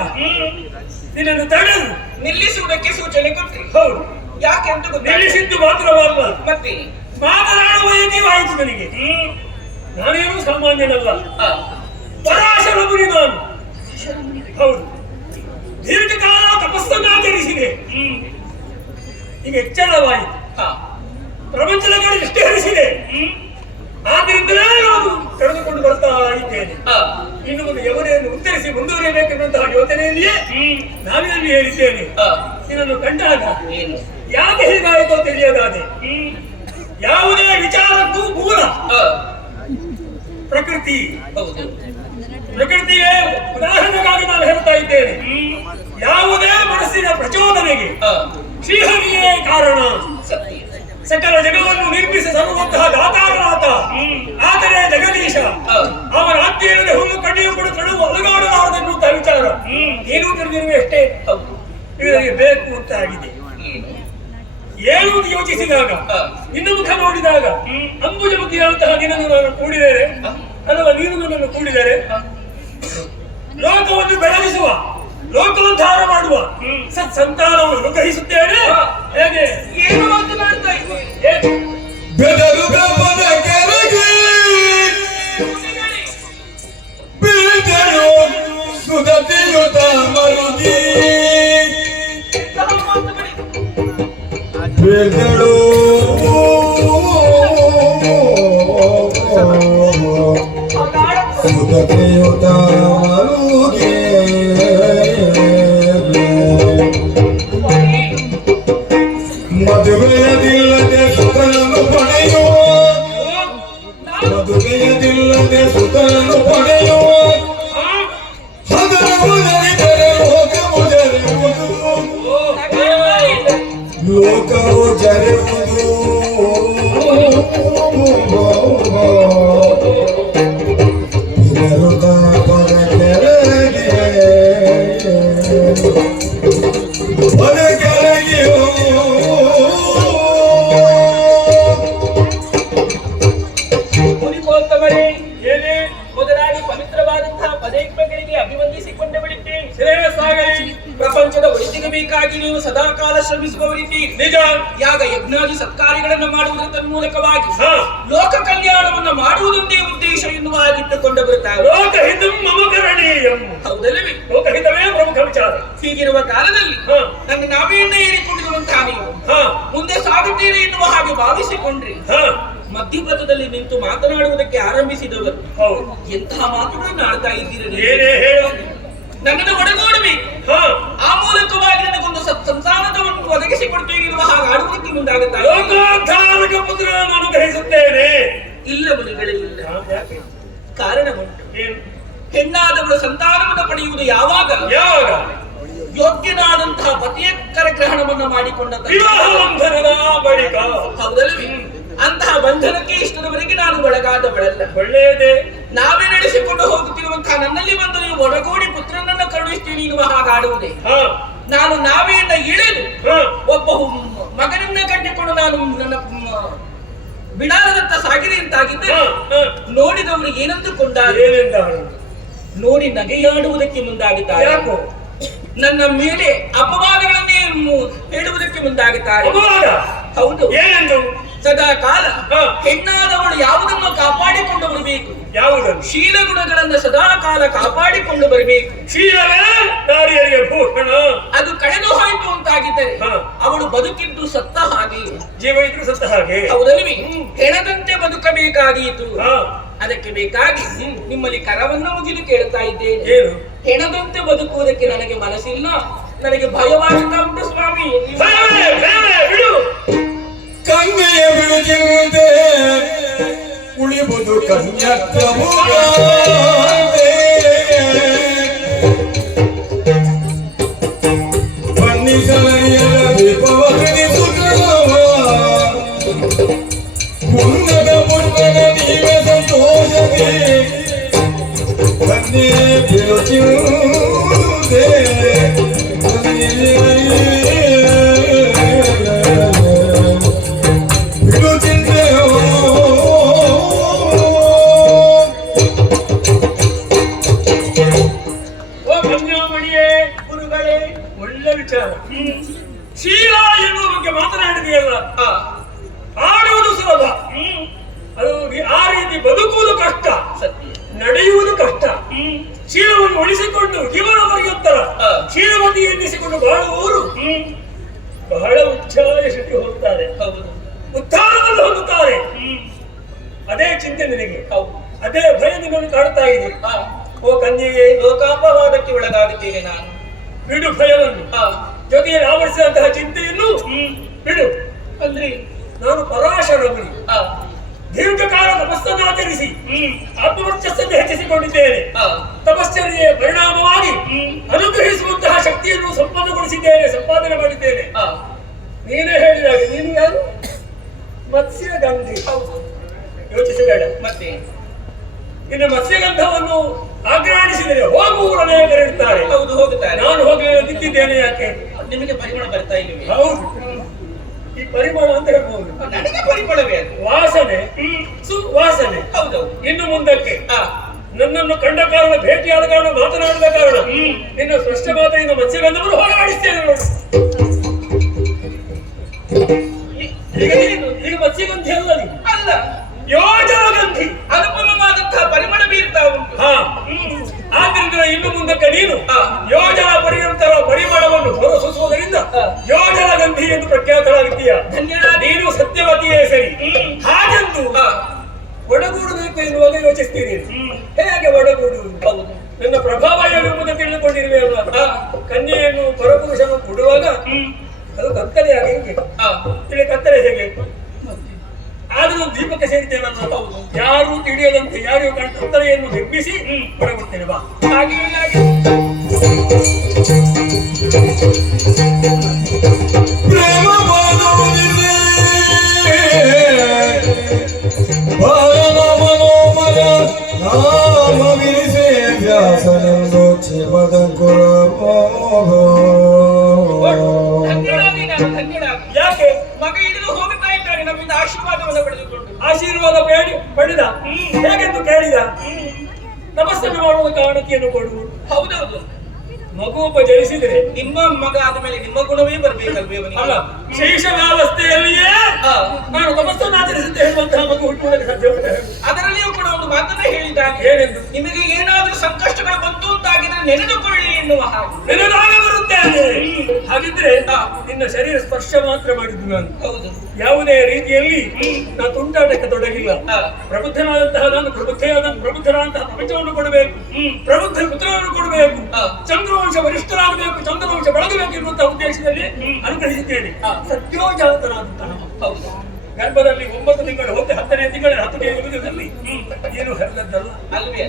ನಿನ್ನನ್ನು ತಡೆದು ನಿಲ್ಲಿಸುವುದಕ್ಕೆ ಸೂಚನೆ ಕೊಟ್ರಿ. ಹೌದು, ಯಾಕೆ ಅಂತ ಗೊತ್ತಿಲ್ಲ. ನಿಲ್ಲಿಸಿದ್ದು ಮಾತ್ರವಲ್ಲ, ಮತ್ತೆ ಮಾತನಾಡುವ ಆಯಿತು ನನಗೆ. ನಾನೇನು ಸಾಮಾನ್ಯನಲ್ಲ, ಪರಾಶರ ಮುನಿ ನಾನು. ಹೌದು, ದೀರ್ಘಕಾಲ ತಪಸ್ಸನ್ನಾಚರಿಸಿದೆ. ಈಗ ಎಚ್ಚರವಾಯಿತು, ಪ್ರಪಂಚದ ಕಡೆ ದೃಷ್ಟಿ ಹರಿಸಿದೆ. ಆದ್ದರಿಂದಲೇ ನಾನು ಕರೆದುಕೊಂಡು ಬರ್ತಾ ಇದ್ದೇನೆ. ಇನ್ನು ಒಂದು ಯಮನೆಯನ್ನು ಉತ್ತರಿಸಿ ಮುಂದುವರಿಯಬೇಕೆನ್ನುವಂತಹ ಯೋಚನೆಯಲ್ಲಿಯೇ ನಾವಿನಲ್ಲಿ ಹೇಳಿದ್ದೇನೆ. ಇದನ್ನು ಕಂಡಾಗ ಯಾಕೆ ಹೀಗಾಯಿತೋ ತಿಳಿಯದಾದೆ. ಯಾವುದೇ ವಿಚಾರಕ್ಕೂ ಮೂಲ ಪ್ರಕೃತಿ. ಪ್ರಕೃತಿಯೇ ಉದಾಹರಣೆಗಾಗಿ ನಾನು ಹೇಳ್ತಾ ಇದ್ದೇನೆ. ಯಾವುದೇ ಮನಸ್ಸಿನ ಪ್ರಚೋದನೆಗೆ ಶ್ರೀಹರಿಯೇ ಕಾರಣ. ಸಕಲ ಜಗವನ್ನು ನಿರ್ಮಿಸಿ ತರುವಂತಹ ದಾತಾರನಾಥ ಆತನೇ ಜಗದೀಶ. ಅವನ ಆಜ್ಞೆಯಲ್ಲಿ ಹುಲ್ಲು ಕಡ್ಡಿಯು ಕೂಡ ತಡುವು ಅಲುಗಾಡಲಾರದೆನ್ನುವಂತಹ ವಿಚಾರ ಏನೂ ತಿಳಿದಿರುವೆ ಅಷ್ಟೇ. ಇವರಿಗೆ ಬೇಕು ಅಂತ ಆಗಿದೆ. ಏನುವುದು ಯೋಚಿಸಿದಾಗ, ನಿನ್ನ ಮುಖ ನೋಡಿದಾಗ, ಅಂಬುಜಮುಖಿಯಾದಂತಹ ನಿನ್ನನ್ನು ನಾನು ಕೂಡಿದರೆ ಅಥವಾ ನೀನು ನನ್ನನ್ನು ಕೂಡಿದರೆ ಲೋಕವನ್ನು ಬೆಳಗಿಸುವ, ಲೋಕೋದ್ಧಾರ ಮಾಡುವ ಸತ್ಸಂತಾನವನ್ನು ಅನುಗ್ರಹಿಸುತ್ತೇನೆ. ಹೇಗೆ ಏನು ಮಾತನಾಡ್ತಾ ಇದ್ದೆ? ಬೆದರು ಬ್ರಹ್ಮದ ಕೆಳಗೆ ಬೀಳ್ತಳು ಸುಧತಿಯುತ ಮರುಗಿ ಬೀಳ್ತಳು ಸುಧತಿಯುತ ಮರುಗಿ ಮದುವೆಯದಿಲ್ಲದೆ ಸುತನನ್ನು ಪಡೆಯುವ, ಮದುವೆಯದಿಲ್ಲದೆ ಸುತನನ್ನು ಪಡೆಯುವ, ಹದರವು ಜರಿದರೆ ಲೋಕವು ಜರೆಯುವುದು, ಲೋಕವು ಜರೆಯುವುದು. ಇದರುದ ಪರ ಕೆಳಗೆ ಪರ ಕೆಳಗೆಯೋ ಮೊದಲಾಗಿ ಪವಿತ್ರವಾದಂತಹ ಪದೇಕಗಳಿಗೆ ಅಭಿವಂದಿಸಿಕೊಂಡ ಬಿಡುತ್ತೇನೆ. ಪ್ರಪಂಚದ ಒಳಿತಿಗಬೇಕಾಗಿ ನೀವು ಸದಾಕಾಲ ಶ್ರಮಿಸುವವರಿದ್ದೀರಿ. ನಿಜ. ಯಾಗ ಯಜ್ಞಾದಿ ಸತ್ಕಾರ್ಯಗಳನ್ನು ಮಾಡುವುದರ ಮೂಲಕವಾಗಿ ಲೋಕ ಕಲ್ಯಾಣವನ್ನು ಮಾಡುವುದೊಂದೇ ಉದ್ದೇಶ ಎನ್ನುವಾಗಿಟ್ಟುಕೊಂಡು ಬರುತ್ತಾರೆ. ಲೋಕಹಿತಂ ಮಮ ಕರಣೀಯಂ. ಹೌದಲ್ಲವೇ? ಲೋಕಹಿತವೇ ಪ್ರಮುಖ ವಿಚಾರ. ಹೀಗಿರುವ ಕಾಲದಲ್ಲಿ ನನ್ನ ನಾವೆಯಿಂದ ಏರಿಕೊಂಡಿರುವಂತಹ ನೀವು ಮುಂದೆ ಸಾಗುತ್ತೀರಿ ಎನ್ನುವ ಹಾಗೆ ಭಾವಿಸಿಕೊಂಡ್ರಿ. ಮಧ್ಯಪಥದಲ್ಲಿ ನಿಂತು ಮಾತನಾಡುವುದಕ್ಕೆ ಆರಂಭಿಸಿದವರು ಎಂತಹ ಮಾತುಗಳನ್ನು ಆಡ್ತಾ ಇದ್ದೀರಿ. ನನ್ನನ್ನು ಒಡಗೂಡಬೇಕು, ಆ ಮೂಲಕವಾಗಿ ನನಗೊಂದು ಸಂಸಾರವನ್ನು ಒದಗಿಸಿಕೊಡ್ತೇನೆ ಎನ್ನುವ ಹಾಗೆ ಆಡುವುದಕ್ಕೆ ಮುಂದಾಗುತ್ತಾರೆ. ಲೋಕೋದ್ಧಾರಕ ಪುತ್ರನನ್ನು ಅನುಗ್ರಹಿಸುತ್ತೇನೆ. ಇಲ್ಲ ಮುನಿಗಳಿಲ್ಲ, ಕಾರಣ ಉಂಟು. ಹೆಣ್ಣಾದವಳು ಸಂತಾನವನ್ನು ಪಡೆಯುವುದು ಯಾವಾಗ? ಯೋಗ್ಯನಾದಂತಹ ಪತಿಯಕ್ಕರ ಗ್ರಹಣವನ್ನು ಮಾಡಿಕೊಂಡ ಬಳಿಕ. ಹೌದಲ್ವೇ? ಅಂತಹ ಬಂಧನಕ್ಕೆ ಇಷ್ಟದವರೆಗೆ ನಾನು ಒಳಗಾದವಳಲ್ಲ. ಒಳ್ಳೆಯದೇ. ನಾವೇ ನಡೆಸಿಕೊಂಡು ಹೋಗುತ್ತಿರುವಂತಹ ನನ್ನಲ್ಲಿ ಬಂದು ನೀವು ಒಡಗೂಡಿ ಪುತ್ರನನ್ನು ಕರುಣಿಸ್ತೀನಿ ಎನ್ನುವ ಹಾಗಾಡುವುದೇ. ನಾನು ನಾವೆಯಿಂದ ಇಳಿದು ಒಬ್ಬ ಮಗನನ್ನ ಕಂಡುಕೊಂಡು ನಾನು ನನ್ನ ಬಿಡಾರದತ್ತ ಸಾಗಿದೆ ಅಂತಾಗಿದ್ದರೆ ನೋಡಿದವರು ಏನಂದುಕೊಂಡಾರೆ? ನೋಡಿ ನಗೆಯಾಡುವುದಕ್ಕೆ ಮುಂದಾಗುತ್ತಾರೆ. ನನ್ನ ಮೇಲೆ ಅಪವಾದಗಳನ್ನೇ ಹೇಳುವುದಕ್ಕೆ ಮುಂದಾಗುತ್ತಾರೆ. ಹೌದು. ಏನೆಂದು? ಸದಾ ಕಾಲ ಹೆಣ್ಣಾದವಳು ಯಾವುದನ್ನು ಕಾಪಾಡಿಕೊಂಡು ಬರಬೇಕು? ಯಾವುದನ್ನು? ಶೀಲ ಗುಣಗಳನ್ನು ಸದಾ ಕಾಲ ಕಾಪಾಡಿಕೊಂಡು ಬರಬೇಕು. ಶೀಲವೇ ನಾರಿಯರಿಗೆ ಭೂಷಣ. ಅದು ಕಳೆದು ಹೋಯಿತು ಅಂತಾಗಿದ್ದರೆ ಅವಳು ಬದುಕಿದ್ದು ಸತ್ತ ಹಾಗೆ, ಜೀವ ಇದ್ರು ಸತ್ತ ಹಾಗೆ. ಹೌದಲ್ವೇ? ಹೆಣದಂತೆ ಬದುಕಬೇಕಾದೀತು. ಅದಕ್ಕೆ ಬೇಕಾಗಿ ನಿಮ್ಮಲ್ಲಿ ಕರವನ್ನು ಮುಗಿದು ಕೇಳ್ತಾ ಇದ್ದೇನೆ. ಏನು? ಹೆಣದಂತೆ ಬದುಕುವುದಕ್ಕೆ ನನಗೆ ಮನಸ್ಸಿಲ್ಲ, ನನಗೆ ಭಯವಾಗುತ್ತಾ ಉಂಟು ಸ್ವಾಮಿ. ಬಿಡು. ಕನ್ಯೆಯ ಬಿಡುಜಿಂದೆ ಉಳಿಬುದು ಕನ್ಯತ್ವವು ಬನ್ನಿಸಲರಿಯರ ದೀಪವ ಹರಿಸುತ್ತವ ಮುನ್ನದ ಮುನ್ನದ ನೀವೇ ಸಂತೋಷವೇ ಬನ್ನಿ ಬಿಡುಜಿಂದೆ ಶ್ರದ್ಧೆಯ ಭಯ ನಿಮ್ಮನ್ನು ಕಾಡ್ತಾ ಇದೆ. ಓ ಕನ್ಯೆಗೆ, ಲೋಕಾಪವಾದಕ್ಕೆ ಒಳಗಾಗುತ್ತೇನೆ ನಾನು. ಬಿಡು ಭಯವನ್ನು, ಜೊತೆಯಲ್ಲಿ ಆವರಿಸಿದಂತಹ ಚಿಂತೆಯನ್ನು ಬಿಡು. ಅಂದ್ರೆ ನಾನು ಪರಾಶರ ಮುನಿ, ದೀರ್ಘಕಾಲ ತಪಸ್ಸನ್ನಾಚರಿಸಿ ಆತ್ಮವರ್ಚಸ್ಸನ್ನು ಹೆಚ್ಚಿಸಿಕೊಂಡಿದ್ದೇನೆ. ತಪಶ್ಚರ್ಯೆಯ ಪರಿಣಾಮವಾಗಿ ಅನುಗ್ರಹಿಸುವಂತಹ ಶಕ್ತಿಯನ್ನು ಸಂಪನ್ನಗೊಳಿಸಿದ್ದೇನೆ, ಸಂಪಾದನೆ ಮಾಡಿದ್ದೇನೆ. ನೀನೇ ಹೇಳಿದಾಗ ನೀನು ಯಾರು? ಮತ್ಸ್ಯಗಂಧಿ. ಯೋಚಿಸಬೇಡ. ಮತ್ತೆ ಇನ್ನು ಮತ್ಸ್ಯಗಂಧವನ್ನು ಆಗ್ರಹಿಸಿದರೆ ಹೋಗುವ ಅನೇಕರಿರ್ತಾರೆ. ಹೌದು, ಹೋಗುತ್ತಾರೆ. ನಾನು ಹೋಗಲಿಲ್ಲ, ನಿಂತಿದ್ದೇನೆ. ಯಾಕೆ? ನಿಮಗೆ ಪರಿಮಳ ಬರ್ತಾ ಇಲ್ಲವೇ? ಹೌದು, ಈ ಪರಿಮಳ ಅಂತ ಹೇಳ್ಬಹುದು. ನನಗೆ ಪರಿಮಳವೇ ಅದು. ವಾಸನೆ, ಸುವಾಸನೆ. ಹೌದೌದು. ಇನ್ನು ಮುಂದಕ್ಕೆ ನನ್ನನ್ನು ಕಂಡ ಕಾರಣ, ಭೇಟಿಯಾದ ಕಾರಣ, ಮಾತನಾಡಿದ ಕಾರಣ ಇನ್ನು ಸ್ಪಷ್ಟ ಮಾತೆಯಿಂದ ಮತ್ಸ್ಯಗಂಧವನ್ನು ಹೋರಾಡಿಸ್ತೇನೆ ನೋಡು. ಈಗ ಮತ್ಸ್ಯಗಂಧಿ ಅಲ್ಲ, ಅಲ್ಲ ಯೋಜನಗಂಧಿ. ಅನುಪಮವಾದಂತಹ ಪರಿಮಳ ಬೀರ್ತಾ ಉಂಟು. ಆದ್ರಿಂದ ಇನ್ನು ಮುಂದಕ್ಕೆ ನೀನು ಯೋಜನ ಪರ್ಯಂತರ ಪರಿಮಳವನ್ನು ಹೊರಸೂಸುವುದರಿಂದ ಯೋಜನಗಂಧಿ ಎಂದು ಪ್ರಖ್ಯಾತರಾಗಿದ್ದೀಯ. ನೀನು ಸತ್ಯವತಿಯೇ ಸರಿ. ಹಾಗೆಂದು ಒಡಗೂಡಬೇಕು ಎನ್ನುವಾಗ ಯೋಚಿಸ್ತೀನಿ. ಹೇಗೆ ಒಡಗೂಡುವುದು? ನನ್ನ ಪ್ರಭಾವ ಏನೆಂಬುದನ್ನು ತಿಳಿದುಕೊಂಡಿರುವೆ ಅಲ್ವಾ? ಕನ್ಯೆಯನ್ನು ಪರಪುರುಷನು ಕೊಡುವಾಗ ಅದು ಕತ್ತಲೆಯಾಗಿ ಇರಬೇಕು. ಇಲ್ಲಿ ಕತ್ತಲೆ ಹೇಗೆ? ಆದ್ರೂ ದೀಪಕ್ಕೆ ಸೇರಿದ್ದೇನೆ. ಯಾರು ತಿಳಿಯದಂತೆ ಯಾರಿಗೂ ಕತ್ತಲೆಯನ್ನು ನಿರ್ಮಿಸಿ ಹೊರಗುತ್ತೇನೆ. ಬಾ. ಹಾಗೆ ಪ್ರೇಮ ಬಾನುವಿದೆ ಬಾಲನ ಮನೋಮನ ನಾಮವಿರಿಸೆ ವ್ಯಾಸನೆಂದು ಚಿಮದಂಕುರ ಯಾಕೆ ಮಗ ಹಿಡಿದು ಹೋಗುತ್ತಾ ಇದ್ದಾನೆ, ನಮ್ಮಿಂದ ಆಶೀರ್ವಾದವನ್ನು ಪಡೆದುಕೊಂಡು. ಆಶೀರ್ವಾದ ಪಡೆದ ಹೇಗೆಂದು ಕೇಳಿದ. ತಪಸ್ಸನ್ನು ಮಾಡುವ ಕಾರಣತೆಯನ್ನು ಕೊಡು. ಹೌದೌದು, ಮಗುವೊಬ್ಬ ಜನಿಸಿದರೆ ನಿಮ್ಮ ಮಗ ಆದ ಮೇಲೆ ನಿಮ್ಮ ಗುಣವೇ ಬರಬೇಕಲ್ವೇ? ಅಲ್ಲ, ಶೈಶವಾವಸ್ಥೆಯಲ್ಲಿಯೇ ನಾನು ತಪಸ್ಸನ್ನು ಆಚರಿಸುತ್ತೆ ಹೇಳುವಂತಹ ಮಗು ಹುಟ್ಟುವುದಕ್ಕೆ ಸಾಧ್ಯ ಉಂಟು. ಅದರಲ್ಲಿಯೂ ಕೂಡ ಒಂದು ಮಾತನ್ನೇ ಹೇಳಿದ್ದಾನೆ. ಏನೆಂದು? ನಿಮಗೆ ಏನಾದ್ರೂ ಸಂಕಷ್ಟಗಳು ಬಂತು ಅಂತಾಗಿದ್ರೆ ನೆನೆದುಕೊಳ್ಳಿ ಎನ್ನುವ ಹಾಗೆ. ನೆನೆದಾಗ ಬರುತ್ತೇನೆ. ಹಾಗಿದ್ರೆ ನಿನ್ನ ಶರೀರ ಸ್ಪರ್ಶ ಮಾತ್ರ ಮಾಡಿದ್ದು ನಾನು. ಹೌದು, ಯಾವುದೇ ರೀತಿಯಲ್ಲಿ ನಾನು ತುಂಟಾಟಕ್ಕೆ ತೊಡಗಿಲ್ಲ. ಪ್ರಬುದ್ಧನಾದಂತಹ ನಾನು ಪ್ರಬುದ್ಧನಾದಂತಹ ಪ್ರಪಂಚವನ್ನು ಕೊಡಬೇಕು, ಪ್ರಬುದ್ಧ ಪುತ್ರವನ್ನು ಕೊಡಬೇಕು, ಚಂದ್ರವಂಶ ವರಿಷ್ಠರಾಗಬೇಕು, ಚಂದ್ರವಂಶ ಬೆಳಗಬೇಕು ಎನ್ನುವಂತಹ ಉದ್ದೇಶದಲ್ಲಿ ಅನುಗ್ರಹಿಸಿದ್ದೇನೆ. ಸತ್ಯೋಜಾತನಾದಂತಹ ಹೌದು. ಗರ್ಭದಲ್ಲಿ 9 ತಿಂಗಳು ಹೋಗಿ 10ನೇ ತಿಂಗಳ 10ನೇ ಯುಗದಲ್ಲಿ ಏನು ಹರಿದದ್ದಲ್ಲ ಅಲ್ವೇ?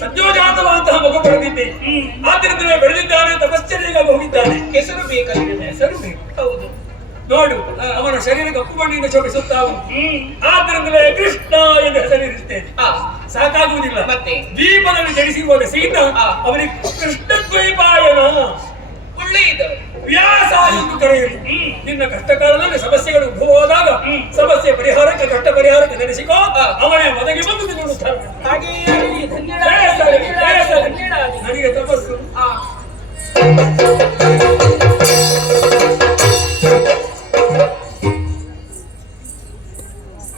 ಸತ್ಯೋಜಾತವಾದಂತಹ ಮಗು ಪಡೆದಿದ್ದೆ. ಆದ್ರಿಂದ ಬೆಳೆದಿದ್ದಾನೆ, ತಪಶ್ಚರ್ಯೆಗಾಗಿ ಹೋಗಿದ್ದಾನೆ. ಹೆಸರು ಬೇಕಲ್ವೇ? ಹೆಸರು ಬೇಕು. ಹೌದು, ನೋಡು, ಅವನ ಶರೀರ ಕಪ್ಪು ಮಣ್ಣಿಂದ ಶೋಭಿಸುತ್ತಾ ಉಂಟು. ಆದ್ರಿಂದಲೇ ಕೃಷ್ಣ ಎಂದು ಹೆಸರಿರುತ್ತೇನೆ. ಸಾಕಾಗುವುದಿಲ್ಲ. ಮತ್ತೆ ದ್ವೀಪದಲ್ಲಿ ಜನಿಸಿರುವಾಗ ಸೀತಾ ಅವನಿಗೆ ಕೃಷ್ಣ ದ್ವೈಪಾಯನ, ಒಳ್ಳೆಯದು, ವ್ಯಾಸ ಎಂದು ಕರೆಯಲು. ನಿನ್ನ ಕಷ್ಟ ಕಾಲದಲ್ಲಿ ಸಮಸ್ಯೆಗಳು ಉದ್ಭವವಾದಾಗ ಸಮಸ್ಯೆ ಪರಿಹಾರಕ್ಕೆ, ಕಷ್ಟ ಪರಿಹಾರಕ್ಕೆ ನೆನೆಸಿಕೋ, ಅವನೇ ಒದಗಿ ಬಂದು ನಿಲ್ಲುತ್ತಾನೆ. ಹಾಗೆಯೇ ನನಗೆ ತಪಸ್ಸು.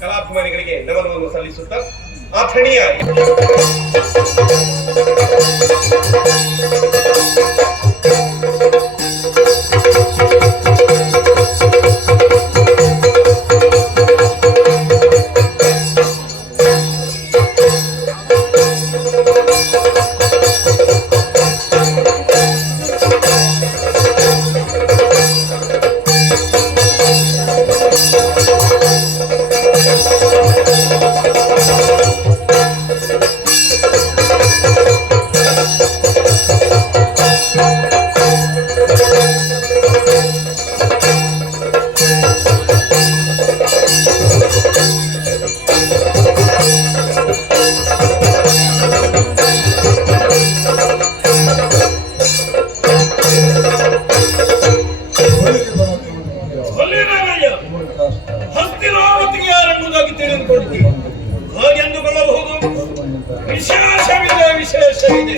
ಕಲಾಭಿಮಾನಿಗಳಿಗೆ ನಮನವನ್ನು ಸಲ್ಲಿಸುತ್ತಾ ಆಥಣಿಯ ಹಸ್ತಿನಾವತಿಗೆ ಯಾರೆಂಬುದಾಗಿ ತಿಳಿದುಕೊಂಡಿದ್ದೀವಿ. ಹಾಗೆಂದುಕೊಳ್ಳಬಹುದು. ವಿಶೇಷವಿದೆ, ವಿಶೇಷವಿದೆ.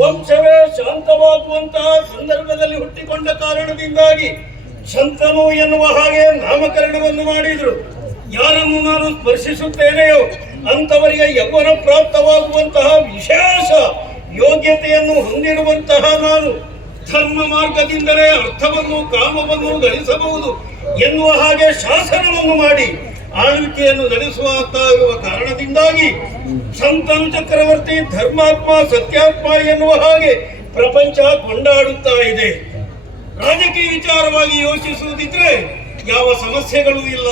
ವಂಶವೇ ಶಾಂತವಾಗುವಂತಹ ಸಂದರ್ಭದಲ್ಲಿ ಹುಟ್ಟಿಕೊಂಡ ಕಾರಣದಿಂದಾಗಿ ಶಂತನು ಎನ್ನುವ ಹಾಗೆ ನಾಮಕರಣವನ್ನು ಮಾಡಿದ್ರು. ಯಾರನ್ನು ನಾನು ಸ್ಪರ್ಶಿಸುತ್ತೇನೆಯೋ ಅಂತವರಿಗೆ ಯೌವನ ಪ್ರಾಪ್ತವಾಗುವಂತಹ ವಿಶೇಷ ಯೋಗ್ಯತೆಯನ್ನು ಹೊಂದಿರುವಂತಹ ನಾನು ಧರ್ಮ ಮಾರ್ಗದಿಂದಲೇ ಅರ್ಥವನ್ನು ಕಾಮವನ್ನು ಗಳಿಸಬಹುದು ಎನ್ನುವ ಹಾಗೆ ಶಾಸನವನ್ನು ಮಾಡಿ ಆಳ್ವಿಕೆಯನ್ನು ನಡೆಸುವಂತಾಗುವ ಕಾರಣದಿಂದಾಗಿ ಶಂತನು ಚಕ್ರವರ್ತಿ ಧರ್ಮಾತ್ಮ ಸತ್ಯಾತ್ಮ ಎನ್ನುವ ಹಾಗೆ ಪ್ರಪಂಚ ಕೊಂಡಾಡುತ್ತಾ ಇದೆ. ರಾಜಕೀಯ ವಿಚಾರವಾಗಿ ಯೋಚಿಸುವುದಿದ್ರೆ ಯಾವ ಸಮಸ್ಯೆಗಳೂ ಇಲ್ಲ.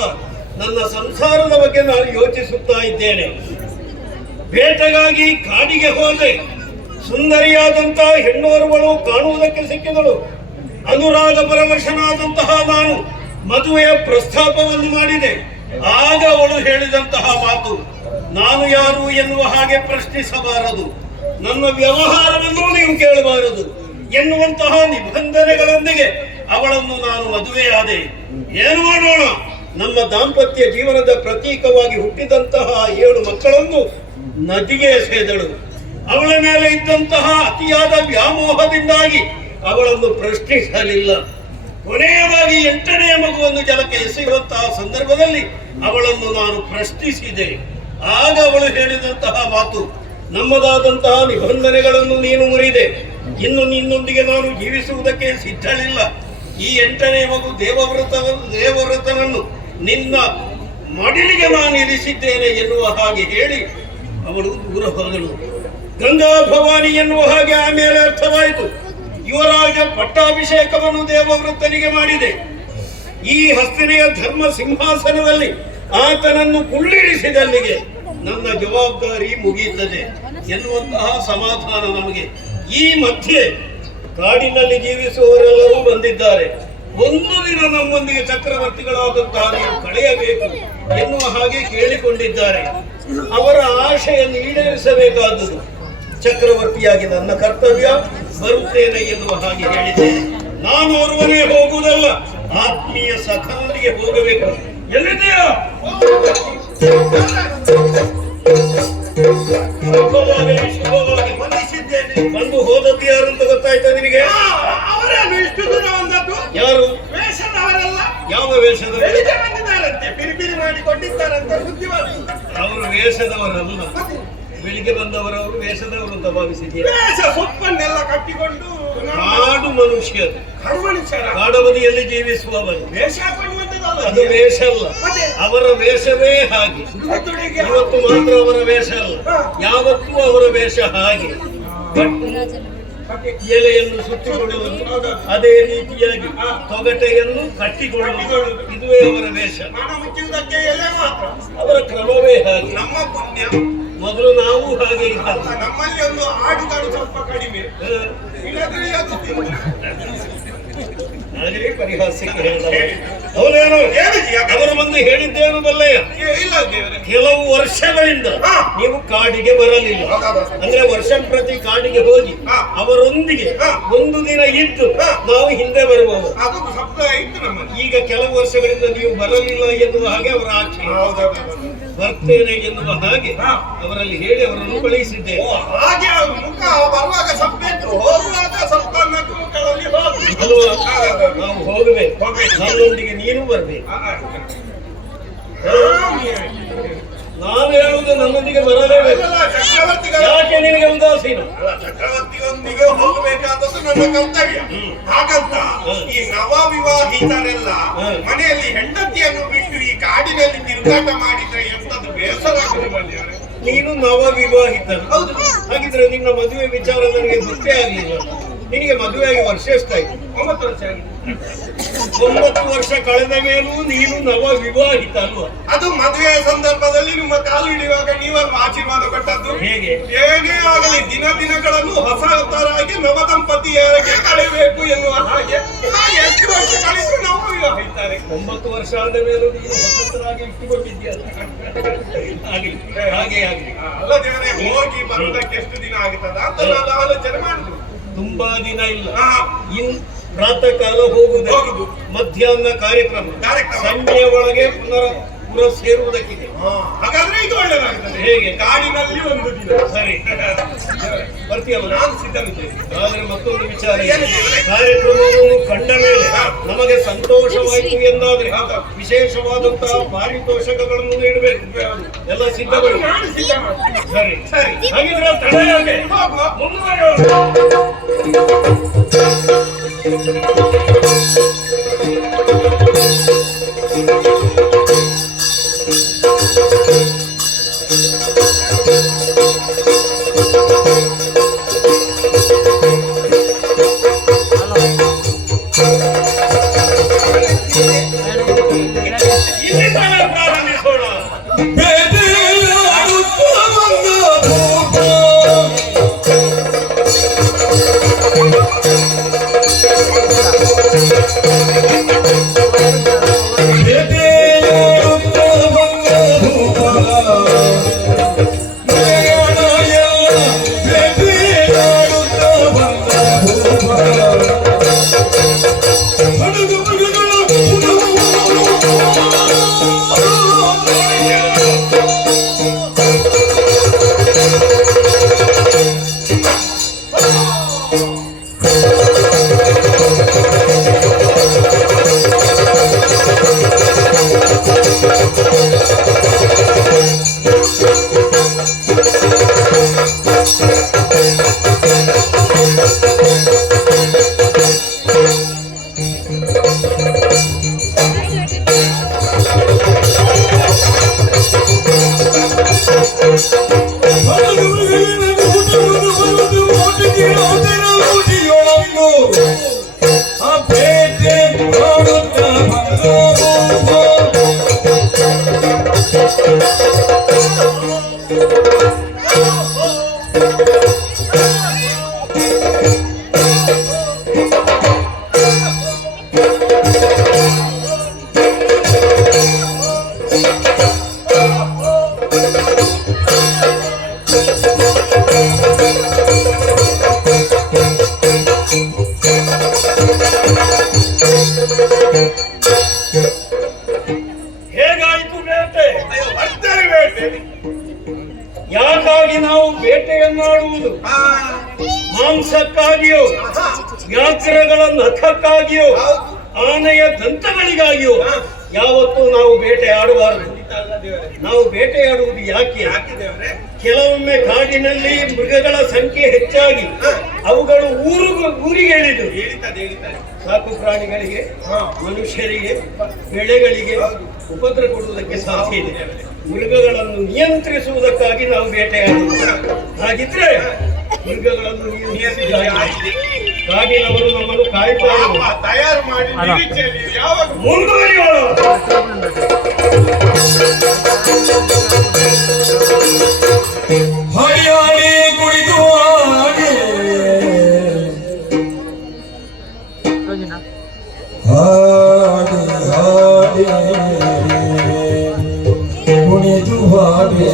ನನ್ನ ಸಂಸಾರದ ಬಗ್ಗೆ ನಾನು ಯೋಚಿಸುತ್ತಾ ಇದ್ದೇನೆ. ಬೇಟೆಗಾಗಿ ಕಾಡಿಗೆ ಹೋದೆ. ಸುಂದರಿಯಾದಂತಹ ಹೆಣ್ಣೋರ್ವಳು ಕಾಣುವುದಕ್ಕೆ ಸಿಕ್ಕಿದಳು. ಅನುರಾಗ ಪರವಶನಾದಂತಹ ನಾನು ಮದುವೆಯ ಪ್ರಸ್ತಾಪವನ್ನು ಮಾಡಿದೆ. ಆಗ ಅವಳು ಹೇಳಿದಂತಹ ಮಾತು, ನಾನು ಯಾರು ಎನ್ನುವ ಹಾಗೆ ಪ್ರಶ್ನಿಸಬಾರದು, ನನ್ನ ವ್ಯವಹಾರವನ್ನು ನೀವು ಕೇಳಬಾರದು ಎನ್ನುವಂತಹ ನಿಬಂಧನೆಗಳೊಂದಿಗೆ ಅವಳನ್ನು ನಾನು ಮದುವೆಯಾದೆ. ಏನು ಮಾಡೋಣ, ನಮ್ಮ ದಾಂಪತ್ಯ ಜೀವನದ ಪ್ರತೀಕವಾಗಿ ಹುಟ್ಟಿದಂತಹ 7 ಮಕ್ಕಳನ್ನು ನದಿಗೆ ಎಸೆದಳು. ಅವಳ ಮೇಲೆ ಇದ್ದಂತಹ ಅತಿಯಾದ ವ್ಯಾಮೋಹದಿಂದಾಗಿ ಅವಳನ್ನು ಪ್ರಶ್ನಿಸಲಿಲ್ಲ. ಕೊನೆಯದಾಗಿ 8ನೇ ಮಗುವನ್ನು ಜಲಕ್ಕೆ ಎಸೆಯುವಂತಹ ಸಂದರ್ಭದಲ್ಲಿ ಅವಳನ್ನು ನಾನು ಪ್ರಶ್ನಿಸಿದೆ. ಆಗ ಅವಳು ಹೇಳಿದಂತಹ ಮಾತು, ನಮ್ಮದಾದಂತಹ ನಿಬಂಧನೆಗಳನ್ನು ನೀನು ಮುರಿದೆ, ಇನ್ನು ನಿನ್ನೊಂದಿಗೆ ನಾನು ಜೀವಿಸುವುದಕ್ಕೆ ಸಿದ್ಧಳಿಲ್ಲ. ಈ 8ನೇ ಮಗು ದೇವವ್ರತನನ್ನು ನಿನ್ನ ಮಡಿಲಿಗೆ ನಾನು ಇರಿಸಿದ್ದೇನೆ ಎನ್ನುವ ಹಾಗೆ ಹೇಳಿ ಅವಳು ದೂರ ಹೋದಳು. ಗಂಗಾ ಭವಾನಿ ಎನ್ನುವ ಹಾಗೆ ಆಮೇಲೆ ಅರ್ಥವಾಯಿತು. ಯುವರಾಜ ಪಟ್ಟಾಭಿಷೇಕವನ್ನು ದೇವವ್ರತನಿಗೆ ಮಾಡಿದೆ. ಈ ಹಸ್ತಿನೆಯ ಧರ್ಮ ಸಿಂಹಾಸನದಲ್ಲಿ ಆತನನ್ನು ಕುಳ್ಳಿರಿಸಿದಲ್ಲಿಗೆ ನನ್ನ ಜವಾಬ್ದಾರಿ ಮುಗಿಯುತ್ತದೆ ಎನ್ನುವಂತಹ ಸಮಾಧಾನ ನಮಗೆ. ಈ ಮಧ್ಯೆ ಕಾಡಿನಲ್ಲಿ ಜೀವಿಸುವವರೆಲ್ಲರೂ ಬಂದಿದ್ದಾರೆ. ಒಂದು ದಿನ ನಮ್ಮೊಂದಿಗೆ ಚಕ್ರವರ್ತಿಗಳಾದಂತಹ ನೀವು ಕಳೆಯಬೇಕು ಎನ್ನುವ ಹಾಗೆ ಕೇಳಿಕೊಂಡಿದ್ದಾರೆ. ಅವರ ಆಶೆಯನ್ನು ಈಡೇರಿಸಬೇಕಾದುದು ಚಕ್ರವರ್ತಿಯಾಗಿ ನನ್ನ ಕರ್ತವ್ಯ. ಬರುತ್ತೇನೆ ಎನ್ನುವ ಹಾಗೆ ಹೇಳಿದ್ದೇನೆ. ನಾನು ಓರ್ವನೇ ಹೋಗುವುದಲ್ಲ, ಆತ್ಮೀಯ ಸಖನೊಂದಿಗೆ ಹೋಗಬೇಕು. ಎಲ್ಲಿದೆಯಾ? ವಂದಿಸಿದ್ದೇನೆ. ಬಂದು ಹೋದದ್ದು ಯಾರು ಅಂತ ಗೊತ್ತಾಯ್ತಾ ನಿನಗೆ? ಅವರನ್ನು ಇಷ್ಟು ದೂರ ಬಂದದ್ದು ಯಾರು? ವೇಷದವರಲ್ಲ. ಯಾವ ವೇಷದ? ಬೆಳಿಗ್ಗೆ ಬಂದಿದ್ದಾರಂತೆ, ಪಿರಿಪಿರಿ ಮಾಡಿಕೊಂಡಿದ್ದಾರಂತೆ ಸುದ್ದಿ ಬಂತು. ಅವರು ವೇಷದವರಲ್ಲ, ಬೆಳಿಗ್ಗೆ ಬಂದವರವರು ವೇಷದವರು ಅಂತ ಭಾವಿಸಿದ್ದೀರಾ? ವೇಷ ಸೊಪ್ಪನ್ನೆಲ್ಲ ಕಟ್ಟಿಕೊಂಡು ಕಾಡು ಮನುಷ್ಯರು, ಮನುಷ್ಯರ ಕಾಡವದಿಯಲ್ಲಿ ಜೀವಿಸುವವರು. ವೇಷ ಹಾಕೊಂಡು ಬಂದದಲ್ಲ ಅದು ವೇಷ ಅಲ್ಲ, ಅವರ ವೇಷವೇ ಹಾಗೆ. ಇವತ್ತು ಮಾತ್ರ ಅವರ ವೇಷ ಅಲ್ಲ, ಯಾವತ್ತೂ ಅವರ ವೇಷ ಹಾಗೆ. ಎಲೆಯನ್ನು ಸುತ್ತಿಕೊಳ್ಳುವುದು, ಅದೇ ರೀತಿಯಾಗಿ ತೊಗಟೆಯನ್ನು ಕಟ್ಟಿಕೊಳ್ಳುವುದು, ಇದುವೇ ಅವರ ವೇಷ. ಹಣ ಮುಚ್ಚುವುದಕ್ಕೆ ಎಲೆ ಮಾತ್ರ ಅವರ ಕ್ರಮವೇ ಹಾಗೆ. ನಮ್ಮ ಪುಣ್ಯ ಮೊದಲು ನಾವು ಹಾಗೆ ಇದ್ದಲ್ಲ. ನಮ್ಮಲ್ಲಿ ಒಂದು ಆಡುಗಳು ಸ್ವಲ್ಪ ಕಡಿಮೆ, ಇಲ್ಲದ್ರೆ ಅದು ಹಾಗೆ ಪರಿಹಾಸಕ್ಕೆ ಹೇಳಿದವರು ಅವನೇನು ಅವರು ಬಂದು ಹೇಳಿದ್ದೇನು ಬಲ್ಲೆಯ? ಇಲ್ಲ ದೇವರೇ. ಕೆಲವು ವರ್ಷಗಳಿಂದ ನೀವು ಕಾಡಿಗೆ ಬರಲಿಲ್ಲ. ಅಂದ್ರೆ ವರ್ಷ ಪ್ರತಿ ಕಾಡಿಗೆ ಹೋಗಿ ಅವರೊಂದಿಗೆ ಒಂದು ದಿನ ಇದ್ದು ನಾವು ಹಿಂದೆ ಬರಬಹುದು. ಅದು ಶಬ್ದ ಇತ್ತು ನಮ್ಮಲ್ಲಿ. ಈಗ ಕೆಲವು ವರ್ಷಗಳಿಂದ ನೀವು ಬರಲಿಲ್ಲ ಎನ್ನುವ ಹಾಗೆ ಅವರ ಆಕ್ಷೇಪ. ಬರ್ತೇನೆ ಎನ್ನುವ ಹಾಗೆ ಅವರಲ್ಲಿ ಹೇಳಿ ಅವರನ್ನು ಕಳುಹಿಸಿದ್ದೇವೆ. ಹಾಗೆ ಅವ್ರ ಮುಖ ಬರುವಾಗ ಸಪ್ಪೆತ್ತು, ಹೋಗುವಾಗ ಸ್ವಲ್ಪ ಮುಖಗಳಲ್ಲಿ ನಾವು ಹೋಗಬೇಕು. ನನ್ನೊಂದಿಗೆ ನೀನು ಬರ್ಬೇಕು. ನಾನು ಹೇಳುವುದು ನನ್ನೊಂದಿಗೆ ಬರಲೇಬೇಕು. ಚಕ್ರವರ್ತಿಗಳ ಯಾಕೆ ನಿನಗೆ ಉದಾಸೀನ? ಚಕ್ರವರ್ತಿಯೊಂದಿಗೆ ಹೋಗಬೇಕಾದದ್ದು ನನ್ನ ಕರ್ತವ್ಯ. ಹಾಗಂತ ಈ ನವ ವಿವಾಹಿತರೆಲ್ಲ ಮನೆಯಲ್ಲಿ ಹೆಂಡತಿಯನ್ನು ಬಿಟ್ಟು ಈ ಕಾಡಿನಲ್ಲಿ ತಿರುಗಾಟ ಮಾಡಿದ್ರೆ ನೀನು ನವ ವಿವಾಹಿತ. ಹೌದು. ಹಾಗಿದ್ರೆ ನಿನ್ನ ಮದುವೆ ವಿಚಾರ ನನಗೆ ಗೊತ್ತೇ ಆಗಲಿಲ್ಲ. ನಿನಗೆ ಮದುವೆ ಆಗಿ ವರ್ಷ ಎಷ್ಟಾಯ್ತು? 9 ವರ್ಷ ಆಗಿದೆ. 9 ವರ್ಷ ಕಳೆದ ಮೇಲೂ ನೀನು ನವ ವಿವಾಹಿತ ಅಲ್ವಾ? ಅದು ಮದುವೆಯ ಸಂದರ್ಭದಲ್ಲಿ ನಿಮ್ಮ ಕಾಲು ಹಿಡಿಯುವಾಗ ನೀವಲ್ಲಿ ಆಶೀರ್ವಾದ ಕೊಟ್ಟದ್ದು. ಹೇಗೆ? ಹೇಗೆ ಆಗಲಿ ದಿನಗಳನ್ನು ಹೊಸ ಅವತಾರಾಗಿ ನವ ದಂಪತಿಯರಿಗೆ ಕಳೆಯಬೇಕು ಎನ್ನುವ ಹಾಗೆ ಎಷ್ಟು ವರ್ಷ ಕಳೆದು ನಾವು ವಿವಾಹಿತಾರೆ. 9 ವರ್ಷ ಆದ ಮೇಲೂ ನೀನು ಹೊಸತರಾಗಿ ಇಟ್ಟುಕೊಂಡಿದ್ಯಲ್ಲ. ಹಾಗೆ ಹಾಗೆ ಆಗಲಿ. ಅಲ್ಲ ದೇವರೇ, ಹೋಗಿ ಬರುವುದಕ್ಕೆ ಎಷ್ಟು ದಿನ ಆಗುತ್ತದ ಅಂತ ನಾನು ಆಲೋಚನೆ ಮಾಡುದು. ತುಂಬಾ ದಿನ ಇಲ್ಲ. ಪ್ರಾತಃ ಕಾಲ ಹೋಗುವುದು, ಮಧ್ಯಾಹ್ನ ಕಾರ್ಯಕ್ರಮ, ಸಂಜೆಯ ಒಳಗೆ ಪುರ ಸೇರುವುದಕ್ಕಿದೆ. ಹಾಗಾದ್ರೆ ಇದು ಒಳ್ಳೆದಾಗುತ್ತದೆ. ಹೇಗೆ? ಕಾಡಿನಲ್ಲಿ ಒಂದು ದಿನ. ಸರಿ, ಬರ್ತೀಯಲ್ಲ? ನಾನು ಸಿದ್ಧನಿದ್ದೇನೆ. ಆದ್ರೆ ಮತ್ತೊಂದು ವಿಚಾರ, ಕಾರ್ಯಕ್ರಮವನ್ನು ಕಂಡ ಮೇಲೆ ನಮಗೆ ಸಂತೋಷವಾಯಿತು ಎಂದಾದ್ರೆ ವಿಶೇಷವಾದಂತಹ ಪಾರಿತೋಷಕಗಳನ್ನು ನೀಡಬೇಕು. ಎಲ್ಲ ಸಿದ್ಧಗಳು. ಸರಿ ಸರಿ, ಹಾಗಿದ್ರೆ ತಡೆಯಾಗೆ ಪ್ರಾರಂಭಿಸೋಣ. ಹೇಗಾಯಿತು ಬೇಟೆ? ಯಾಕಾಗಿ ನಾವು ಬೇಟೆಯನ್ನಾಡುವುದು? ಮಾಂಸಕ್ಕಾಗಿಯೋ, ವ್ಯಾಘ್ರಗಳ ನಖಕ್ಕಾಗಿಯೋ, ಆನೆಯ ದಂತಗಳಿಗಾಗಿಯೋ ಯಾವತ್ತೂ ನಾವು ಬೇಟೆ ಆಡಬಾರದು. ನಾವು ಬೇಟೆಯಾಡುವುದು ಯಾಕೆ? ಕೆಲವೊಮ್ಮೆ ಕಾಡಿನಲ್ಲಿ ಮೃಗಗಳ ಸಂಖ್ಯೆ ಹೆಚ್ಚಾಗಿ ಅವುಗಳು ಊರಿಗೆ ಇಳಿದು ಸಾಕು ಪ್ರಾಣಿಗಳಿಗೆ, ಮನುಷ್ಯರಿಗೆ, ಬೆಳೆಗಳಿಗೆ ಉಪದ್ರ ಕೊಡುವುದಕ್ಕೆ ಸಾಧ್ಯ ಇದೆ. ಮೃಗಗಳನ್ನು ನಿಯಂತ್ರಿಸುವುದಕ್ಕಾಗಿ ನಾವು ಬೇಟೆಯಾಡುವುದು. ಹಾಗಿದ್ರೆ ಮೃಗಗಳನ್ನು ಕಾಡಿನವರು ನಮ್ಮನ್ನು ಕಾಯ್ತಾ ತಯಾರು ಮಾಡಿ ಮುಂದುವರಿಯೋಣ. ಹರಿಯಾಳಿ ಕುಳಿತು ಹಾಗೆ ಹಾಡಿ ಕುಣಿದು ಹಾಡಿ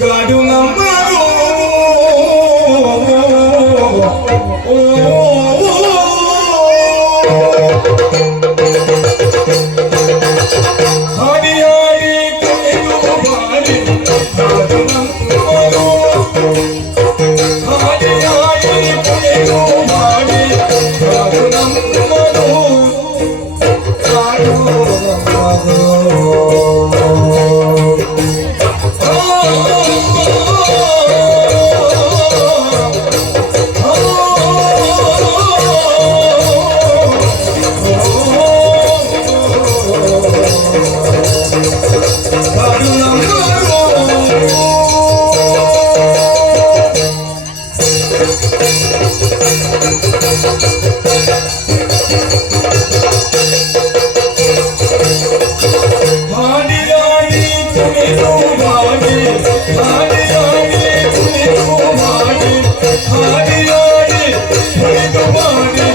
ಕಾಡು ನಮ್ಮರು ಹರಿಯಾಳಿ ಕುಣಿದು ಹಾಡಿ ಕಾಡು ನಮ್ಮರು ಹರಿಯಾಳಿ ಕುಣಿದು ಹಾಡಿ ಕಾಡು ನಮ್ಮರು ಕಾಡು ಕಾಡು ಹಾಡಿಯಾಡಿ ಕುಣಿದು ಮಾಡಿ ಹಾಡಿಯಾಡಿ ಕುಣಿದು ಮಾಡಿ ಹಾಡಿಯಾಡಿ ಕುಣಿದು ಮಾಡಿ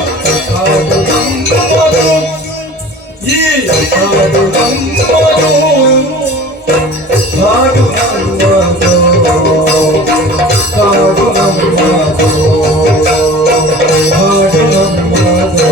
ಹಾಡು ನಮ್ಮದು ಈ ಹಾಡು ನಮ್ಮದು ಹಾಡು ನಮ್ಮದು ಹಾಡು ನಮ್ಮದು ಹಾಡು ನಮ್ಮದು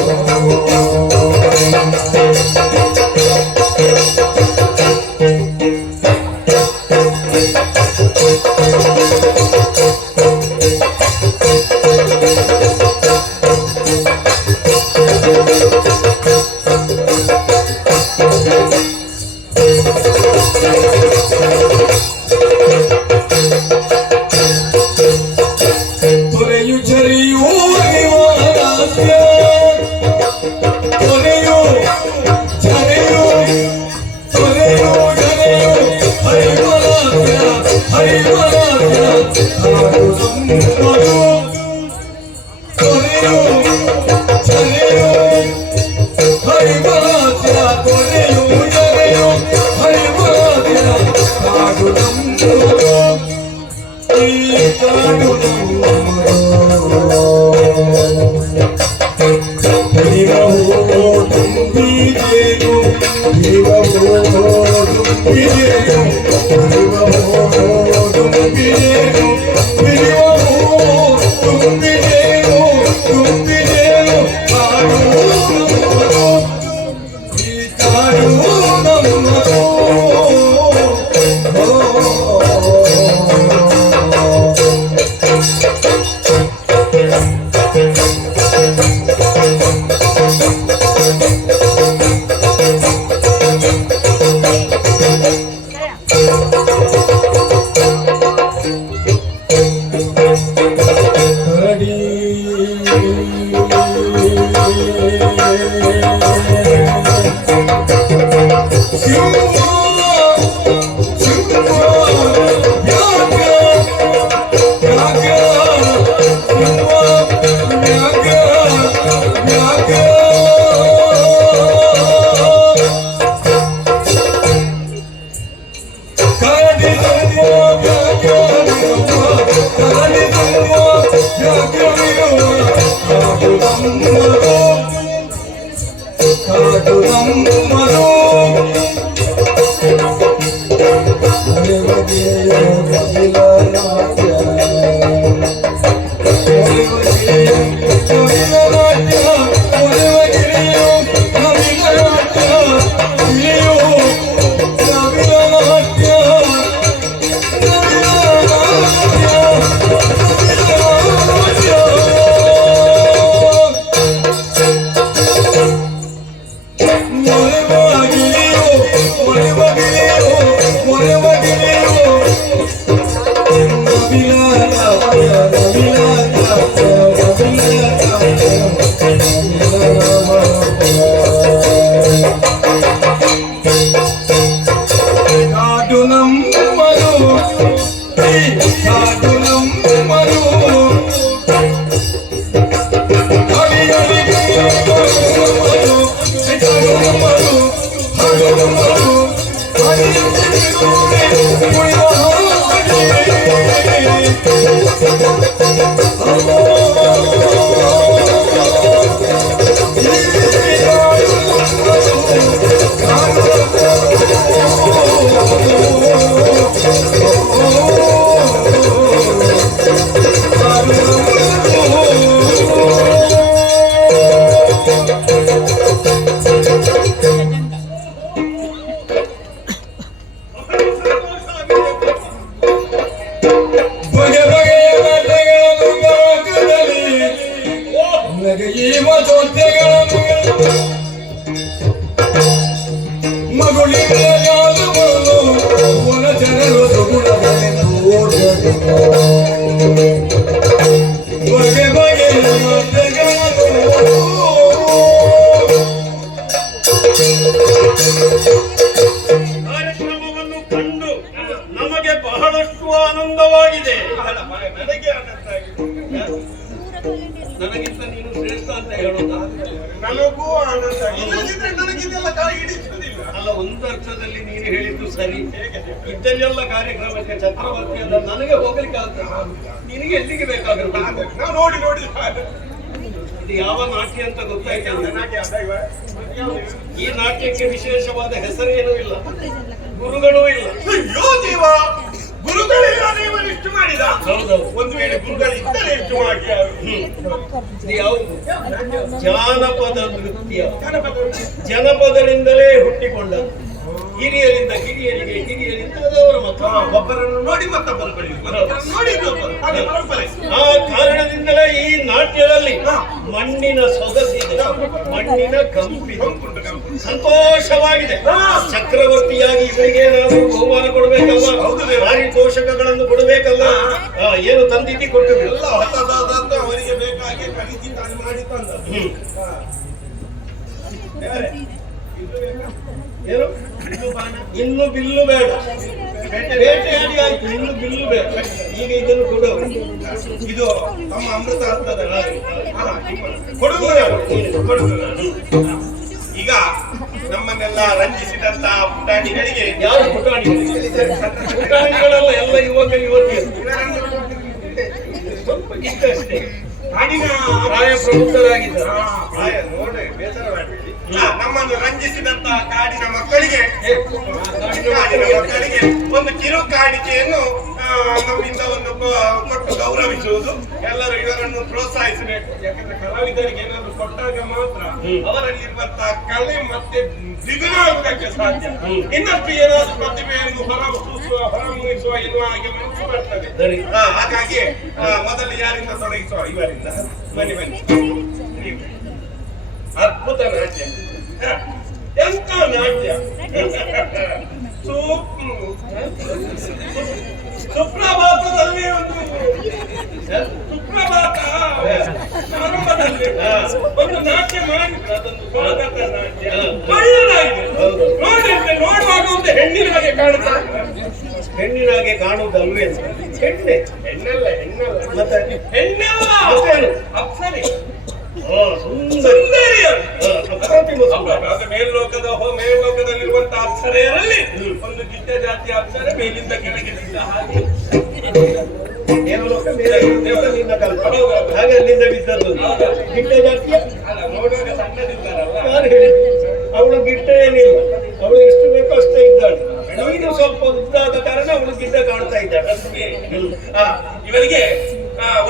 ತೊರೆಯು ಚರಿಯು ಅರಿವಾದಾಸ್ಯ ತೊರೆಯು ಚರಿಯು ತೊರೆಯು ಚರಿಯು ಹರಿವರಾಸ್ಯ ಹರಿವರಾಸ್ಯ ಹಾಡು ನಮ್ಮದು ತೊರೆಯು ಚರಿಯು ಹರಿವರಾಸ್ಯ ತೊರೆಯು ಚರಿಯು ಹರಿವರಾಸ್ಯ ಹಾಡು ನಮ್ಮದು ಈ ಹಾಡು ಕಾರ್ಯಕ್ರಮವನ್ನು ಕಂಡು ನಮಗೆ ಬಹಳಷ್ಟು ಆನಂದವಾಗಿದೆ. ನನಗಿಂತ ನೀನು ಶ್ರೇಷ್ಠ ಅಂತ ಹೇಳೋದಾ? ನನಗೂ ಆನಂದ. ಇಲ್ಲದಿದ್ರೆ ನನಗಿದೆಲ್ಲ ಕಾಯಿ ಹಿಡಿಸುವುದಿಲ್ಲ. ಅಲ್ಲ, ಒಂದು ಅರ್ಥದಲ್ಲಿ ನೀನು ಹೇಳಿದ್ದು ಸರಿ. ಇದ್ದಲ್ಲೆಲ್ಲ ಕಾರ್ಯಕ್ರಮಕ್ಕೆ ಚಕ್ರವರ್ತಿ ಅಂತ ನನಗೆ ಹೋಗ್ಲಿಕ್ಕೆ ಆಗ್ತದೆ, ನಿನಗೆ ಎಲ್ಲಿಗೆ ಬೇಕಾಗಿರ್ಬೇಕು? ನಾವು ನೋಡಿ ಇದು ಯಾವ ನಾಟ್ಯ ಅಂತ ಗೊತ್ತಾಯ್ತಲ್ಲ. ಈ ನಾಟ್ಯಕ್ಕೆ ವಿಶೇಷವಾದ ಹೆಸರೇನೂ ಇಲ್ಲ, ಗುರುಗಳೂ ಇಲ್ಲ. ಅಯ್ಯೋ ದೇವ, ಗುರುಗಳಿಲ್ಲ, ನೀವು ಇಷ್ಟು ಮಾಡಿದ. ಹೌದೌದು. ಒಂದು ವೇಳೆ ಗುರುಗಳಿದ್ದರೆ ಇಷ್ಟು ಮಾಡಿ. ಇದು ಯಾವುದು? ಜಾನಪದ ನೃತ್ಯ. ಜನಪದರಿಂದಲೇ ಹುಟ್ಟಿಕೊಂಡ, ಹಿರಿಯರಿಂದ ಕಿರಿಯರಿಗೆ, ಕಿರಿಯರಿಂದ ಅವರ ಮಕ್ಕಳು, ಒಬ್ಬರನ್ನು ನೋಡಿ ಮತ್ತೊಬ್ಬರು ನೋಡಿ ಇನ್ನೊಬ್ಬರು. ಹಾಗೆ ಪರಂಪರೆ. ಆ ಕಾರಣದಿಂದಲೇ ಈ ನಾಟ್ಯದಲ್ಲಿ ಮಣ್ಣಿನ ಸೊಗಸಿದೆ, ಮಣ್ಣಿನ ಕಂಪಿದೆ, ಸಂತೋಷವಾಗಿದೆ. ಚಕ್ರವರ್ತಿಯಾಗಿ ಇವರಿಗೆ ನಾವು ಬಹುಮಾನ ಕೊಡಬೇಕಲ್ಲ, ಪಾರಿತೋಷಕಗಳನ್ನು ಕೊಡಬೇಕಲ್ಲ. ಏನು ತಂದಿದ್ದಿ ಕೊಟ್ಟು ಎಲ್ಲ ಹೊಸದಾದದ್ದು ಅವರಿಗೆ ಬೇಕಾಗಿ ಖರೀದಿ ಮಾಡಿ ತಂದದ್ದು. ಏನು ಇನ್ನು ಬಿಲ್ಲು ಬೇಡ, ಬೇಟೆಯಾಡಿ ಆಯ್ತು, ಇನ್ನು ಬಿಲ್ಲು ಬೇಡ. ಈಗ ಇದನ್ನು ಕೊಡು. ಇದು ನಮ್ಮ ಅಮೃತ ಹಸ್ತದ ಈಗ ನಮ್ಮನ್ನೆಲ್ಲ ರಂಜಿಸಿದಂತ ಪುಟಾಣಿಗಳಿಗೆ ಯಾರು ಪುಟಾಣಿಗಳೆಲ್ಲ ಎಲ್ಲ ಯುವಕ ಯುವತಿಯರು ಸ್ವಲ್ಪ ಇಷ್ಟೇ ಪ್ರಾಯ ಪ್ರಬುದ್ಧರಾಗಿದ್ದಾರೆ. ನೋಡಿ, ಬೇಸರ ಮಾಡಬೇಡಿ. ನಮ್ಮನ್ನು ರಂಜಿಸಿದಂತ ಕಾಡಿನ ಮಕ್ಕಳಿಗೆ ಒಂದು ಕಿರು ಕಾಣಿಕೆಯನ್ನು ನಮ್ಮಿಂದ ಒಂದು ಕೊಟ್ಟು ಗೌರವಿಸುವುದು. ಎಲ್ಲರೂ ಇವರನ್ನು ಪ್ರೋತ್ಸಾಹಿಸಬೇಕು. ಯಾಕಂದ್ರೆ ಕಲಾವಿದರಿಗೆ ಏನಾದ್ರು ಕೊಟ್ಟಾಗ ಮಾತ್ರ ಅವರಲ್ಲಿರುವಂತಹ ಕಲೆ ಮತ್ತೆ ದ್ವಿಗುಣ ಆಗುವುದಕ್ಕೆ ಸಾಧ್ಯ. ಇನ್ನಷ್ಟು ಏನಾದ್ರು ಪ್ರತಿಭೆಯನ್ನು ಹೊರಮೂಡಿಸುವ ಎನ್ನುವ ಹಾಗೆ ಮನಸ್ಸು ಬರ್ತದೆ. ಹಾಗಾಗಿ ಮೊದಲು ಯಾರಿಂದ ತೊಡಗಿಸುವ? ಇವರಿಂದ. ಬನ್ನಿ ನೀವು. ಅದ್ಭುತ ನಾಟ್ಯ, ಎಂತ ನಾಟ್ಯ! ಸುಪ್ರಭಾತದಲ್ಲಿ ಒಂದು ಸುಪ್ರಭಾತ ಆರಂಭದಲ್ಲಿ ಒಂದು ನಾಟ್ಯ ಮಾಡಿದ್ರು, ಅದೊಂದು ಸ್ವಾಗತ ನಾಟ್ಯ. ಒಳ್ಳೆದಾಗಿದೆ. ನೋಡುವಾಗ ಒಂದು ಹೆಣ್ಣಿನ ಹಾಗೆ ಕಾಣುತ್ತಾರೆ. ಹೆಣ್ಣಿನ ಹಾಗೆ ಕಾಣುವುದಲ್ವೇ? ಹೆಣ್ಣಲ್ಲ ಮತ್ತೆ ಹೆಣ್ಣೆಲ್ಲ ಅಪ್ಸರೆ, ಸುಂದರಿಯರು. ಮೇಲ್ಲೋಕದಲ್ಲಿರುವಂತಹ ಅಪ್ಸರೆಯರಲ್ಲಿ ಒಂದು ಗಿಡ್ಡ ಜಾತಿಯ ಅಪ್ಸರೆ ಮೇಲಿಂದ ಕೆಳಗೆ ಬಿದ್ದ ಹಾಗೆ. ದೇವಲೋಕ ದೇವಲಿಂದ ಕಲ್ಪ ಹಾಗೆ ಅಲ್ಲಿಂದ ಬಿದ್ದದ್ದು. ಗಿಡ್ಡ ಜಾತಿಯ ನೋಡುವಾಗ ಸಣ್ಣದಿದ್ದಾರಲ್ಲ, ಅವಳು ಗಿಡ್ಡ ಏನಿಲ್ಲ, ಅವಳು ಎಷ್ಟು ಬೇಕೋ ಅಷ್ಟೇ ಇದ್ದಾಳೆ. ನೀನು ಸ್ವಲ್ಪ ಉದ್ದಾದ ಕಾರಣ ಅವಳು ಗಿಡ್ಡ ಕಾಣ್ತಾ ಇದ್ದಾಳೆ. ಇವರಿಗೆ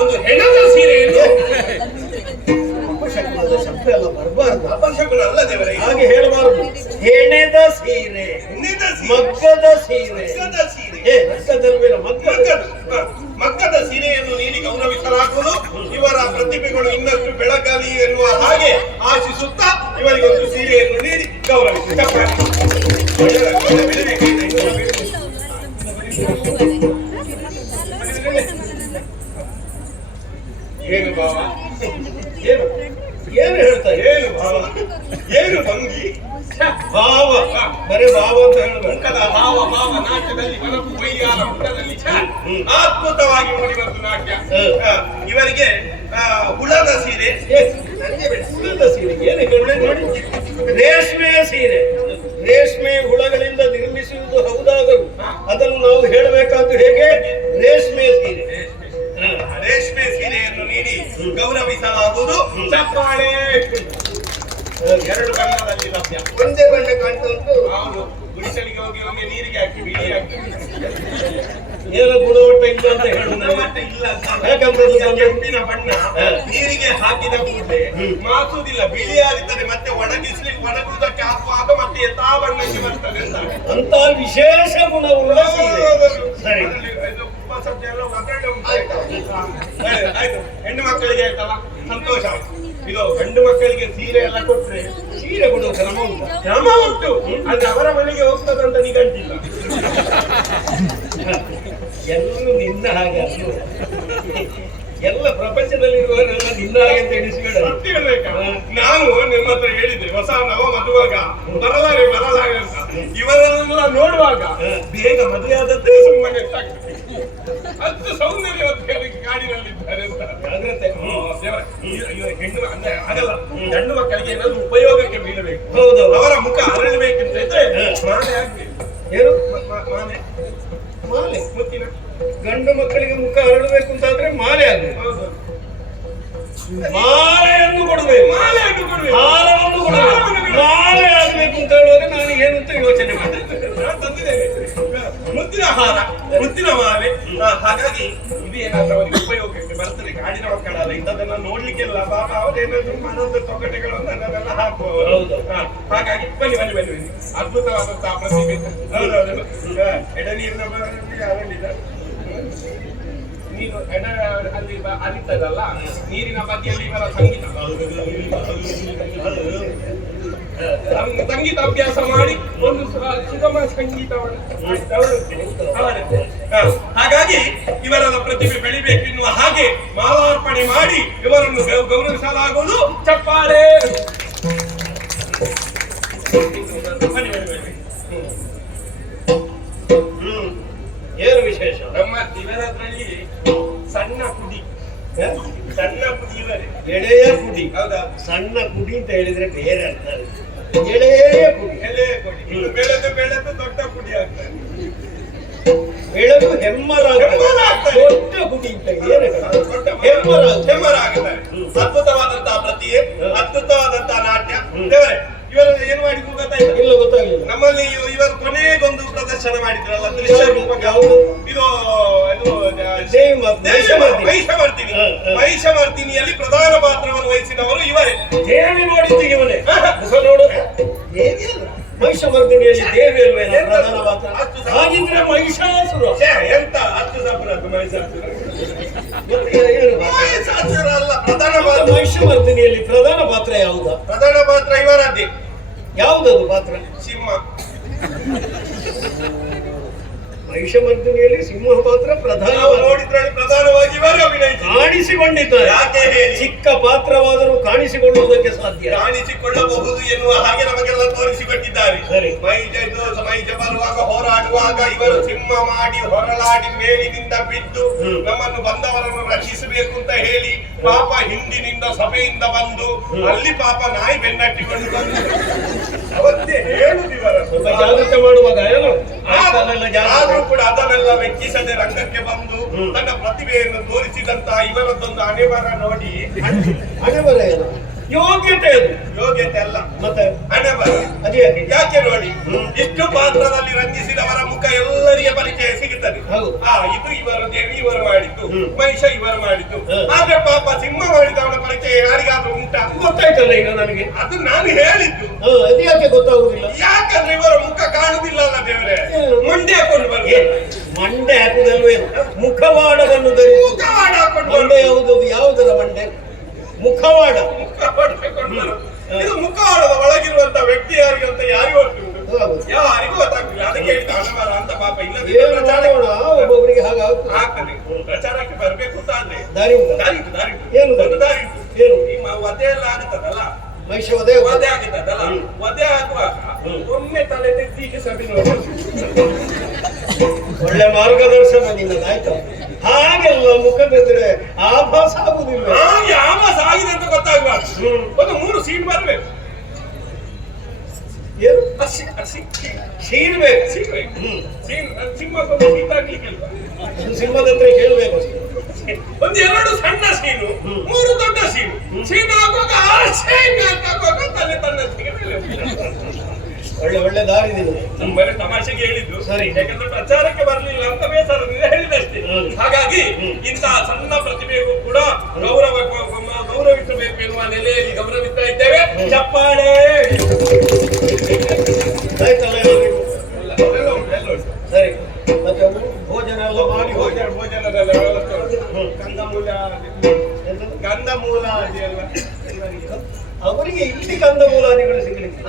ಒಂದು ಹೆಣದ ಸೀರೆಯನ್ನು ಶಬ್ದ ಎಲ್ಲ ಬರಬಾರ್ದು. ಅಪಶಕುನ ಅಲ್ಲ ದೇವರೇ, ಹಾಗೆ ಹೇಳಬಾರದು. ಹೆಣೆದ ಸೀರೆ, ಮಗ್ಗದ ಸೀರೆ. ಮಗ್ಗದಲ್ವೇನ ಮಗ್ಗದ ಸೀರೆಯನ್ನು ನೀಡಿ ಗೌರವಿಸಲಾಗುವುದು. ಇವರ ಪ್ರತಿಭೆಗಳು ಇನ್ನಷ್ಟು ಬೆಳಗಲಿ ಎನ್ನುವ ಹಾಗೆ ಆಶಿಸುತ್ತಾ ಇವರಿಗೆ ಒಂದು ಸೀರೆಯನ್ನು ನೀಡಿ ಗೌರವಿಸಿ. ಏನು ಭಾವ? ಏನು ಏನು ಹೇಳ್ತಾರೆ? ಏನು ಭಾವ? ಏನು ಭಂಗಿ? ಭಾವ, ಬರೇ ಭಾವ ಅಂತ ಹೇಳಬೇಡ. ಭಾವ ನಾಟ್ಯದಲ್ಲಿ ಮನಪು ವೈಯಾರ ಮುಖದಲ್ಲಿ ಅದ್ಭುತವಾಗಿ ಮೂಡಿಬಂತು ನಾಟ್ಯ. ಇವರಿಗೆ ಹುಳದ ಸೀರೆ, ಹುಳದ ಸೀರೆ ಏನು ಹೇಳಿ ನೋಡಿ. ರೇಷ್ಮೆಯ ಸೀರೆ, ರೇಷ್ಮೆ ಹುಳಗಳಿಂದ ನಿರ್ಮಿಸುವುದು ಹೌದಾದರೂ ಅದನ್ನು ನಾವು ಹೇಳಬೇಕಾದ್ದು ಹೇಗೆ? ರೇಷ್ಮೆಯ ಸೀರೆ. ರೇಷ್ಮೆ ಸೀರೆಯನ್ನು ನೀಡಿ ಗೌರವಿಸಲಾಗುವುದು. ಚಪ್ಪಾಳೆ. ಎರಡು ಬಣ್ಣದಲ್ಲಿ ಲಭ್ಯ. ಒಂದೇ ಬಣ್ಣ ಕಾಣ್ತಾ ಉಂಟು. ಹೌದು, ಗುಡಿಸಲಿಗೆ ಹೋಗಿ ಒಮ್ಮೆ ನೀರಿಗೆ ಹಾಕಿ ಬಿಳಿ ಹಾಕಿ ಏನು ಗುಣಮಟ್ಟ ಇಲ್ಲ ಅಂತ ಹೇಳುದು. ಗುಣಮಟ್ಟ ಇಲ್ಲ ಯಾಕಂದ್ರೆ ಕೆಂಪಿನ ಬಣ್ಣ ನೀರಿಗೆ ಹಾಕಿದ ಕೂಡಲೇ ಮಾಸುವುದಿಲ್ಲ, ಬಿಳಿ ಆಗುತ್ತದೆ. ಮತ್ತೆ ಒಣಗುವುದಕ್ಕೆ ಹಾಕುವಾಗ ಮತ್ತೆ ಯಥಾ ಬಣ್ಣಕ್ಕೆ ಬರ್ತದೆ ಅಂತ ವಿಶೇಷ ಗುಣವುಳ್ಳ ಸೀರೆ. ಸರಿ, ಆಯ್ತು. ಹೆಣ್ಣು ಮಕ್ಕಳಿಗೆ ಆಯ್ತಲ್ಲ, ಸಂತೋಷ. ಇದು ಗಂಡು ಮಕ್ಕಳಿಗೆ ಸೀರೆ ಎಲ್ಲ ಕೊಟ್ರೆ ಸೀರೆ ಕೊಡುವ ಕ್ರಮ ಉಂಟು. ಕ್ರಮ ಉಂಟು, ಅದು ಅವರ ಮನೆಗೆ ಹೋಗ್ತದಂತ ನಿಗಂಟಿಲ್ಲ. ಎಲ್ಲರೂ ನಿನ್ನ ಹಾಗೆ ಅಲ್ಲ, ಎಲ್ಲ ಪ್ರಪಂಚದಲ್ಲಿರುವವರೆಲ್ಲ ನಿನ್ನ ಹಾಗೆ ಅಂತ ಎಣಿಸ್ಬೇಡ. ನಾನು ನಿಮ್ಮ ಹತ್ರ ಹೇಳಿದ್ರೆ ಹೊಸ ನವ ಮದುವಾಗ ಬರಲಾರೆ ಅಂತ ಇವರನ್ನೆಲ್ಲ ನೋಡುವಾಗ ಬೇಗ ಮದುವೆ ಆದದ್ದೇ ಸುಮ್ಮನೆ ಅಷ್ಟು ಸೌಂದರ್ಯ ಕಾಡಿನಲ್ಲಿದ್ದಾರೆ ಅಂತ. ಜಾಗ್ರತೆ. ದೇವರೇ, ಇವ ಹೆಣ್ಣು ಅಂದ್ರೆ ಆಗಲ್ಲ, ಗಂಡು ಮಕ್ಕಳಿಗೆ ಏನಾದ್ರು ಉಪಯೋಗಕ್ಕೆ ಬೀಳಬೇಕು, ಹೌದು. ಅವರ ಮುಖ ಅರಳಬೇಕಂತ ಇದ್ರೆ ಮಾಲೆ ಆಗ್ಬೇಕು. ಏನು ಮಾಲೆ ಮಾಲೆ? ಮುತ್ತಿನ ಗಂಡು ಮಕ್ಕಳಿಗೆ ಮುಖ ಹರಡಬೇಕು ಅಂತಾದ್ರೆ ಮಾಲೆ ಆಗ್ಬೇಕು. ಹೌದು. ಮಾಲೆಯನ್ನು ಕೊಡಬೇಕು, ಮಾಲೆಯನ್ನು ಕೊಡ್ಬೇಕು. ಹಾರವನ್ನು ಕೊಡಬೇಕು. ಮಾಲೆ ಆಗ್ಬೇಕು ಅಂತ ಹೇಳುವಾಗ ನಾನು ಏನು ಅಂತ ಯೋಚನೆ ಮಾಡಿದೆ. ನಾನು ತಂದಿದ್ದೇನೆ ಮುತ್ತಿನ ಹಾರ, ಮುತ್ತಿನ ಮಾಲೆ. ಹಾಗಾಗಿ ಇದು ಏನಾದ್ರೂ ಅವರಿಗೆ ಉಪಯೋಗಕ್ಕೆ ಬರ್ತದೆ. ಕಾಡಿನ ಮಕ್ಕಳಲ್ಲ, ಇಂಥದನ್ನ ನೋಡ್ಲಿಕ್ಕೆಲ್ಲ ಪಾಪ ಅವರೇನಾದ್ರೂ ಮನದ ತೊಗಟೆಗಳನ್ನು ಅದನ್ನೆಲ್ಲ ಹಾಕುವವರು. ಹೌದು. ಹಾಗಾಗಿ ಬನ್ನಿ ಬನ್ನಿ ಬನ್ನಿ ಬನ್ನಿ, ಅದ್ಭುತವಾದಂತಹ ಪ್ರತಿಭೆ. ಹೌದೌದು. ಎಡ ನೀರಿನ ಅರಳಿದ ನೀನು ಎಡ ಅಲ್ಲಿ ಅರಿತದಲ್ಲ, ನೀರಿನ ಬದಿಯಲ್ಲಿ ಇವರ ಸಂಗೀತ ಸಂಗೀತ ಅಭ್ಯಾಸ ಮಾಡಿ ಒಂದು ಸುಗಮ ಸಂಗೀತವನ್ನು ಹಾಗಾಗಿ ಇವರ ಪ್ರತಿಭೆ ಬೆಳಿಬೇಕೆನ್ನುವ ಹಾಗೆ ಮಾಲಾರ್ಪಣೆ ಮಾಡಿ ಇವರನ್ನು ಗೌರವಿಸಲಾಗುವುದು. ಚಪ್ಪಾಳೆ. ಏನು ವಿಶೇಷ? ನಮ್ಮ ಇವರದ್ರಲ್ಲಿ ಸಣ್ಣ ಕುಡಿ, ಸಣ್ಣ ಕುಡಿ ಇವರೇ. ಎಳೆಯ ಕುಡಿ. ಹೌದಾ? ಸಣ್ಣ ಕುಡಿ ಅಂತ ಹೇಳಿದ್ರೆ ಬೇರೆ ಅರ್ಥ. ಎಳೆಯ ಕುಡಿ, ಎಲೆಯ ಕುಡಿ. ಇನ್ನು ಬೆಳೆದು ಬೆಳೆದು ದೊಡ್ಡ ಕುಡಿ ಆಗ್ತದೆ. ಬೆಳೆದು ಹೆಮ್ಮರ ದೊಡ್ಡ ಕುಡಿ ಅಂತ ಏನು ಹೆಮ್ಮರ ಹೆಮ್ಮರ ಆಗುತ್ತಾರೆ. ಅದ್ಭುತವಾದಂತಹ ಪ್ರತಿಯೆ, ಅದ್ಭುತವಾದಂತಹ ನಾಟ್ಯ. ದೇವರೇ, ಇವರನ್ನು ಏನು ಮಾಡಿದ್ರು ಗೊತ್ತಾಯ್ತು? ಇಲ್ಲ, ಗೊತ್ತಾಗಲಿಲ್ಲ. ನಮ್ಮಲ್ಲಿ ಇವರು ಕೊನೆಗೊಂದು ಪ್ರದರ್ಶನ ಮಾಡಿದ್ರಲ್ಲ, ದೃಶ್ಯ ರೂಪಕ. ಯಾವುದು? ಇದು ಮಹಿಷಮರ್ದಿನಿ. ಮಹಿಷಮರ್ದಿನಿಯಲ್ಲಿ ಪ್ರಧಾನ ಪಾತ್ರವನ್ನು ವಹಿಸಿದವರು ಇವರೇ. ದೇವಿ ನೋಡಿದ್ದು ಇವನೇ. ನೋಡು, ದೇವಿ ಅಲ್ಲ, ಮಹಿಷಮರ್ದಿನಿಯಲ್ಲಿ ದೇವಿ ಅಲ್ವೇನ ಪ್ರಧಾನ ಪಾತ್ರ? ಹಾಗಿದ್ರೆ ಮಹಿಷಾಸುರ. ಎಂತ ಹತ್ತು ಸಪುರದ್ದು ಮಹಿಷಾಸುರ? ಏನು ಮಹಿಷಾಸುರ ಅಲ್ಲ, ಪ್ರಧಾನ ಪಾತ್ರ. ಮಹಿಷಮರ್ದಿನಿಯಲ್ಲಿ ಪ್ರಧಾನ ಪಾತ್ರ ಯಾವುದಾ? ಪ್ರಧಾನ ಪಾತ್ರ ಇವರದ್ದೇ. ಯಾವುದದು ಪಾತ್ರ? ಸಿಂಹ. ಮಹಿಷಮರ್ದಿನಿಯಲ್ಲಿ ಸಿಂಹ ಪಾತ್ರ ಪ್ರಧಾನ. ನೋಡಿದ್ರಲ್ಲಿ ಪ್ರಧಾನವಾಗಿ ಇವರೇ ಅಭಿನಯಿಸಿ ಕಾಣಿಸಿಕೊಂಡಿದ್ದಾರೆ. ಯಾಕೆ ಹೇಳಿ? ಚಿಕ್ಕ ಪಾತ್ರವಾದರೂ ಕಾಣಿಸಿಕೊಳ್ಳುವುದಕ್ಕೆ ಸಾಧ್ಯ. ಕಾಣಿಸಿಕೊಳ್ಳಬಹುದು ಎನ್ನುವ ಹಾಗೆ ನಮಗೆಲ್ಲ ತೋರಿಸಿಕೊಟ್ಟಿದ್ದಾರೆ. ಸರಿ. ಮೈಜ ಬರುವಾಗ ಹೋರಾಡುವಾಗ ಇವರು ಸಿಂಹ ಮಾಡಿ ಹೊರಳಾಡಿ ಮೇಲಿನಿಂದ ಬಿದ್ದು ನಮ್ಮನ್ನು ಬಂದವರನ್ನು ರಕ್ಷಿಸಬೇಕು ಅಂತ ಹೇಳಿ ಪಾಪ ಹಿಂದಿನಿಂದ ಸಭೆಯಿಂದ ಬಂದು ಅಲ್ಲಿ ಪಾಪ ನಾಯಿ ಬೆನ್ನಟ್ಟಿಕೊಂಡು ಬಂದು ಅವತ್ತೇ ಹೇಳುದಿವರ ಜಾಗ್ರತೆ ಮಾಡುವಾಗ ಏನು ಆದ್ರೂ ಕೂಡ ಅದನ್ನೆಲ್ಲ ಲೆಕ್ಕಿಸದೆ ರಂಗಕ್ಕೆ ಬಂದು ತನ್ನ ಪ್ರತಿಭೆಯನ್ನು ತೋರಿಸಿದಂತ ಇವರದ್ದೊಂದು ಹಣೆಬರ ನೋಡಿ. ಹಣೆಬರ ಏನು? ಯೋಗ್ಯತೆ ಅದು. ಯೋಗ್ಯತೆ ಅಲ್ಲ, ಮತ್ತೆ ಹಣೆಬರ. ಅದೇ ಯಾಕೆ ನೋಡಿ, ಇಷ್ಟು ಪಾತ್ರದಲ್ಲಿ ರಂಜಿಸಿದವರ ಮುಖ ಎಲ್ಲರಿಗೆ ಪರಿಚಯ ಸಿಗುತ್ತದೆ. ಇದು ಇವರು ದೇವಿ ಇವರು ಮಾಡಿದ್ದು, ಮಹಿಷ ಇವರು ಮಾಡಿದ್ದು. ಆದ್ರೆ ಪಾಪ ಸಿಂಹ ಮಾಡಿದವನ ಪರಿಚಯ ಯಾರಿಗಾದ್ರೂ ಉಂಟಾ? ಗೊತ್ತಾಯ್ತಲ್ಲ ಈಗ ನನಗೆ. ಅದು ನಾನು ಹೇಳಿದ್ದು. ಅದು ಯಾಕೆ ಗೊತ್ತಾಗುದಿಲ್ಲ? ಯಾಕಂದ್ರೆ ಇವರ ಮುಖ ಕಾಣುದಿಲ್ಲ ಅಲ್ಲ ದೇವರೇ. ಮಂಡೆ ಹಾಕೊಂಡು ಬರ್ತಾರೆ. ಮಂಡೆ ಹಾಕುದಲ್ವೇನು? ಮುಖವಾಡವನ್ನು ಧರಿಸಿ. ಮುಖವಾಡ ಹಾಕೊಂಡು ಮಂಡೆ ಯಾವುದು? ಯಾವುದರ ಮಂಡೆ? ಮುಖವಾಡ. ಇದು ಮುಖವಾಡದ ಒಳಗಿರುವಂತ ವ್ಯಕ್ತಿ ಯಾರಿಗೆ ಅಂತ ಯಾರಿಗೂ ಗೊತ್ತಿಲ್ಲ, ಯಾರಿಗೂ ಗೊತ್ತಾಗ್ತಿಲ್ಲ. ಅದಕ್ಕೆ ಹೇಳ್ತಾ ಹಣಬರ ಅಂತ ಪಾಪ ಇಲ್ಲದೆ ಒಬ್ಬೊಬ್ಬರಿಗೆ ಹಾಗೆ ಆಗ್ತದೆ. ಪ್ರಚಾರಕ್ಕೆ ಬರ್ಬೇಕು ಅಂತ ಆದ್ರೆ ದಾರಿ ಉಂಟು. ದಾರಿ ಉಂಟು, ದಾರಿ ಉಂಟು. ಏನು ಒಂದು ದಾರಿ ಉಂಟು. ಏನು? ಈ ವಧೆ ಎಲ್ಲ ಆಗುತ್ತದಲ್ಲ, ಮಹಿಷ ವಧೆ ಆಗುತ್ತದಲ್ಲ, ವಧೆ ಹಾಕುವಾಗ ಒಮ್ಮೆ ತಲೆ ತೆಗ್ದಿಗೆ ಸಭೆ ನೋಡಿ. ಒಳ್ಳೆ ಮಾರ್ಗದರ್ಶನ ನಿನ್ನದಾಯ್ತು. ಹಾಗೆಲ್ಲ ಮುಖದೆದ್ರೆ ಆಭಾಸ ಆಗುದಿಲ್ಲ. ಹಾಗೆ ಆಭಾಸ ಆಗಿದೆ ಅಂತ ಗೊತ್ತಾಗಬಾರ್ದು. ಒಂದು 3 ಸೀನ್ ಬರ್ಬೇಕು. ಏನು? ಸೀನ್ಬೇಕು. ಸಿಂಹಕ್ಕೊಂದು ಸೀಟ್ ಹಾಕ್ಲಿಕ್ಕಿಲ್ವಾ? ಸಿಂಹದ ಹತ್ರ ಕೇಳಬೇಕು. ಒಂದು 2 ಸಣ್ಣ ಸೀನು, 3 ದೊಡ್ಡ ಸೀನು. ಸೀನ್ ಆಗುವಾಗ ತಲೆ ತನ್ನಷ್ಟಿಗೆ ಮೇಲೆ ಒಳ್ಳೆ ಒಳ್ಳೆ ದಾರಿ ನೀನು. ತುಂಬಾನೇ ತಮಾಷೆಗೆ ಹೇಳಿದ್ದು. ಸರಿ. ಯಾಕಂದ್ರೆ ಪ್ರಚಾರಕ್ಕೆ ಬರಲಿಲ್ಲ ಅಂತ ಬೇಸರದಿಂದ ಹೇಳಿದಷ್ಟೇ. ಹಾಗಾಗಿ ಇಂತಹ ಸಣ್ಣ ಪ್ರತಿಭೆಗೂ ಕೂಡ ಗೌರವಿಸಬೇಕು ಎನ್ನುವ ನೆಲೆಯಲ್ಲಿ ಗೌರವಿಸ್ತಾ ಇದ್ದೇವೆ. ಚಪ್ಪಾಳೆ. ಆಯ್ತಲ್ಲ ಎಲ್ಲರಿಗೂ? ಎಲ್ಲ ಉಂಟು. ಸರಿ. ಮತ್ತೆ ಭೋಜನ ಎಲ್ಲ ಮಾಡಿ ಭೋಜನದೆಲ್ಲ ವ್ಯವಸ್ಥೆ ಉಂಟು. ಕಂದಮೂಲ ಅದೆಲ್ಲ ಅವರಿಗೆ ಇಲ್ಲಿ ಕಂದಮೂಲಾದಿಗಳು ಸಿಗ್ಲಿಕ್ಕೆ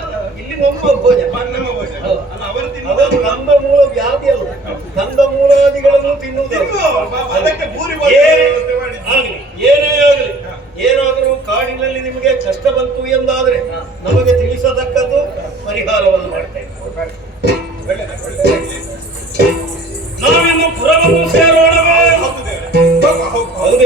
ಇಲ್ಲಿ ನಮ್ಮ ಭೋಜನ. ನಮ್ಮ ಭೋಜನ ಅಲ್ಲ, ಅವರು ಅದನ್ನು ಕಂದಮೂಲ ವ್ಯಾಧಿ ಅಲ್ಲ, ಕಂದಮೂಲಾದಿಗಳನ್ನು ತಿನ್ನುವುದು. ಅದಕ್ಕೆ ಭೂರಿ ಏನೇ ಆಗಲಿ, ಏನಾದರೂ ಕಾಡಿನಲ್ಲಿ ನಿಮಗೆ ಕಷ್ಟ ಬಂತು ಎಂದಾದ್ರೆ ನಮಗೆ ತಿಳಿಸತಕ್ಕದ್ದು ಪರಿಹಾರವನ್ನು ಮಾಡ್ತೇವೆ. ನಾವಿನ್ನು ಪುರವನ್ನು ಸೇರೋಣವೇ? ಹೌದು.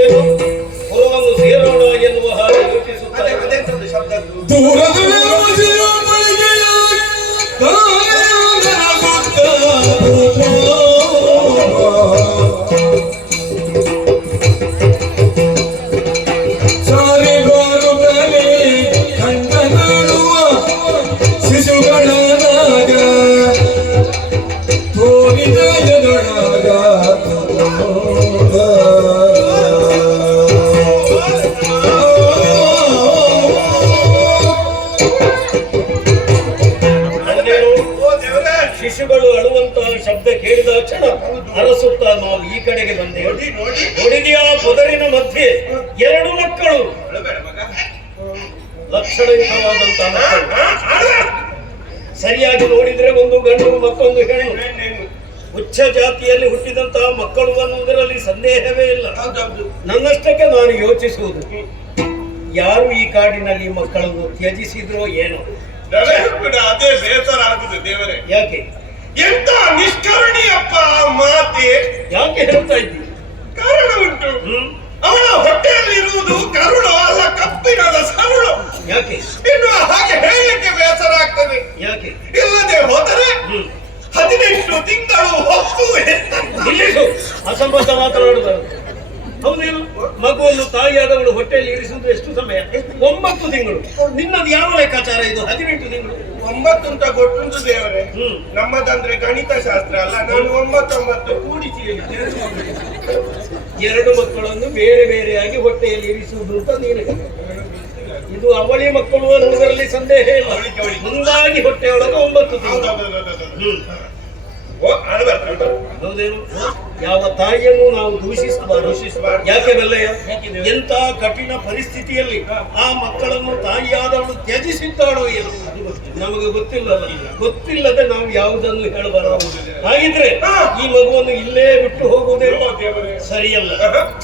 ಶಿಶುಗಳು ಅಳುವಂತಹ ಶಬ್ದ ಕೇಳಿದ ಕ್ಷಣ ಅರಸುತ್ತಾ ನಾವು ಈ ಕಡೆಗೆ ಬಂದೆವು. ಹೊಡಿದೆಯ ಪೊದರಿನ ಮಧ್ಯೆ 2 ಮಕ್ಕಳು, ಲಕ್ಷಣಯುತವಾದಂತಹ ಮಕ್ಕಳು. ಸರಿಯಾಗಿ ನೋಡಿದ್ರೆ ಒಂದು ಗಂಡು ಮತ್ತೊಂದು ಹೆಣ್ಣು. ಉಚ್ಚ ಜಾತಿಯಲ್ಲಿ ಹುಟ್ಟಿದಂತಹ ಮಕ್ಕಳು ಅನ್ನುವುದರಲ್ಲಿ ಸಂದೇಹವೇ ಇಲ್ಲ. ನನ್ನಷ್ಟಕ್ಕೆ ನಾನು ಯೋಚಿಸುವುದು, ಯಾರು ಈ ಕಾಡಿನಲ್ಲಿ ಮಕ್ಕಳನ್ನು ತ್ಯಜಿಸಿದ್ರೋ ಏನೋ. ಅದೇ ಬೇಸರ ಆಗುದು ದೇವರೇ. ಯಾಕೆ ಎಂತ ನಿಷ್ಕರುಣಿಯಪ್ಪ ಮಾತೆ. ಯಾಕೆ ಹೇಳ್ತಾ ಇದ್ದಿ? ಕಾರಣ ಉಂಟು. ಅವಳ ಹೊಟ್ಟೆಯಲ್ಲಿರುವುದು ಕರುಳು ಅಲ್ಲ, ಕಪ್ಪಿನದ ಸರುಳು. ಯಾಕೆ ಇನ್ನು ಹಾಗೆ ಹೇಳಲಿಕ್ಕೆ ಬೇಸರ ಆಗ್ತದೆ. ಯಾಕೆ ಇಲ್ಲದೆ ಹೋದರೆ 18 ತಿಂಗಳು ಹೊತ್ತು ನಿಲ್ಲಿಸು, ಅಸಂಬದ್ಧ ಮಾತನಾಡುವುದು. ಹೌದೇನು? ಮಗುವನ್ನು ತಾಯಿಯಾದವಳು ಹೊಟ್ಟೆಯಲ್ಲಿ ಇರಿಸುವುದು ಎಷ್ಟು ಸಮಯ? 9 ತಿಂಗಳು. ನಿನ್ನದು ಯಾವ ಲೆಕ್ಕಾಚಾರ ಇದು? 18 ತಿಂಗಳು. 9 ಅಂತ ಗೊತ್ತುಂಟು ದೇವರೇ. ನಮ್ಮದಂದ್ರೆ ಗಣಿತ ಶಾಸ್ತ್ರ ಅಲ್ಲ. ನಾನು 9 ಕೂಡಿಸಿ 2 ಮಕ್ಕಳನ್ನು ಬೇರೆ ಬೇರೆಯಾಗಿ ಹೊಟ್ಟೆಯಲ್ಲಿ ಇರಿಸುವುದು ಅಂತ ನೀನು. ಇದು ಅವಳಿ ಮಕ್ಕಳು ಅನ್ನುವುದರಲ್ಲಿ ಸಂದೇಹ ಇಲ್ಲ. ಮುಂದಾಗಿ ಹೊಟ್ಟೆಯೊಳಗೆ 9 ತಿಂಗಳು. ಹೌದೇನು? ಯಾವ ತಾಯಿಯನ್ನು ನಾವು ದೂಷಿಸಬಾರದು. ಯಾಕೆ ಬೆಲ್ಲಯ್ಯ? ಎಂತ ಕಠಿಣ ಪರಿಸ್ಥಿತಿಯಲ್ಲಿ ಆ ಮಕ್ಕಳನ್ನು ತಾಯಿಯಾದವಳು ತ್ಯಜಿಸಿದ್ದಾಳೋ ಏನು ನಮಗೆ ಗೊತ್ತಿಲ್ಲಲ್ಲ. ಗೊತ್ತಿಲ್ಲದೆ ನಾವು ಯಾವುದನ್ನು ಹೇಳಬಾರದು. ಹಾಗಿದ್ರೆ ಈ ಮಗುವನ್ನು ಇಲ್ಲೇ ಬಿಟ್ಟು ಹೋಗುವುದೇ ಸರಿಯಲ್ಲ.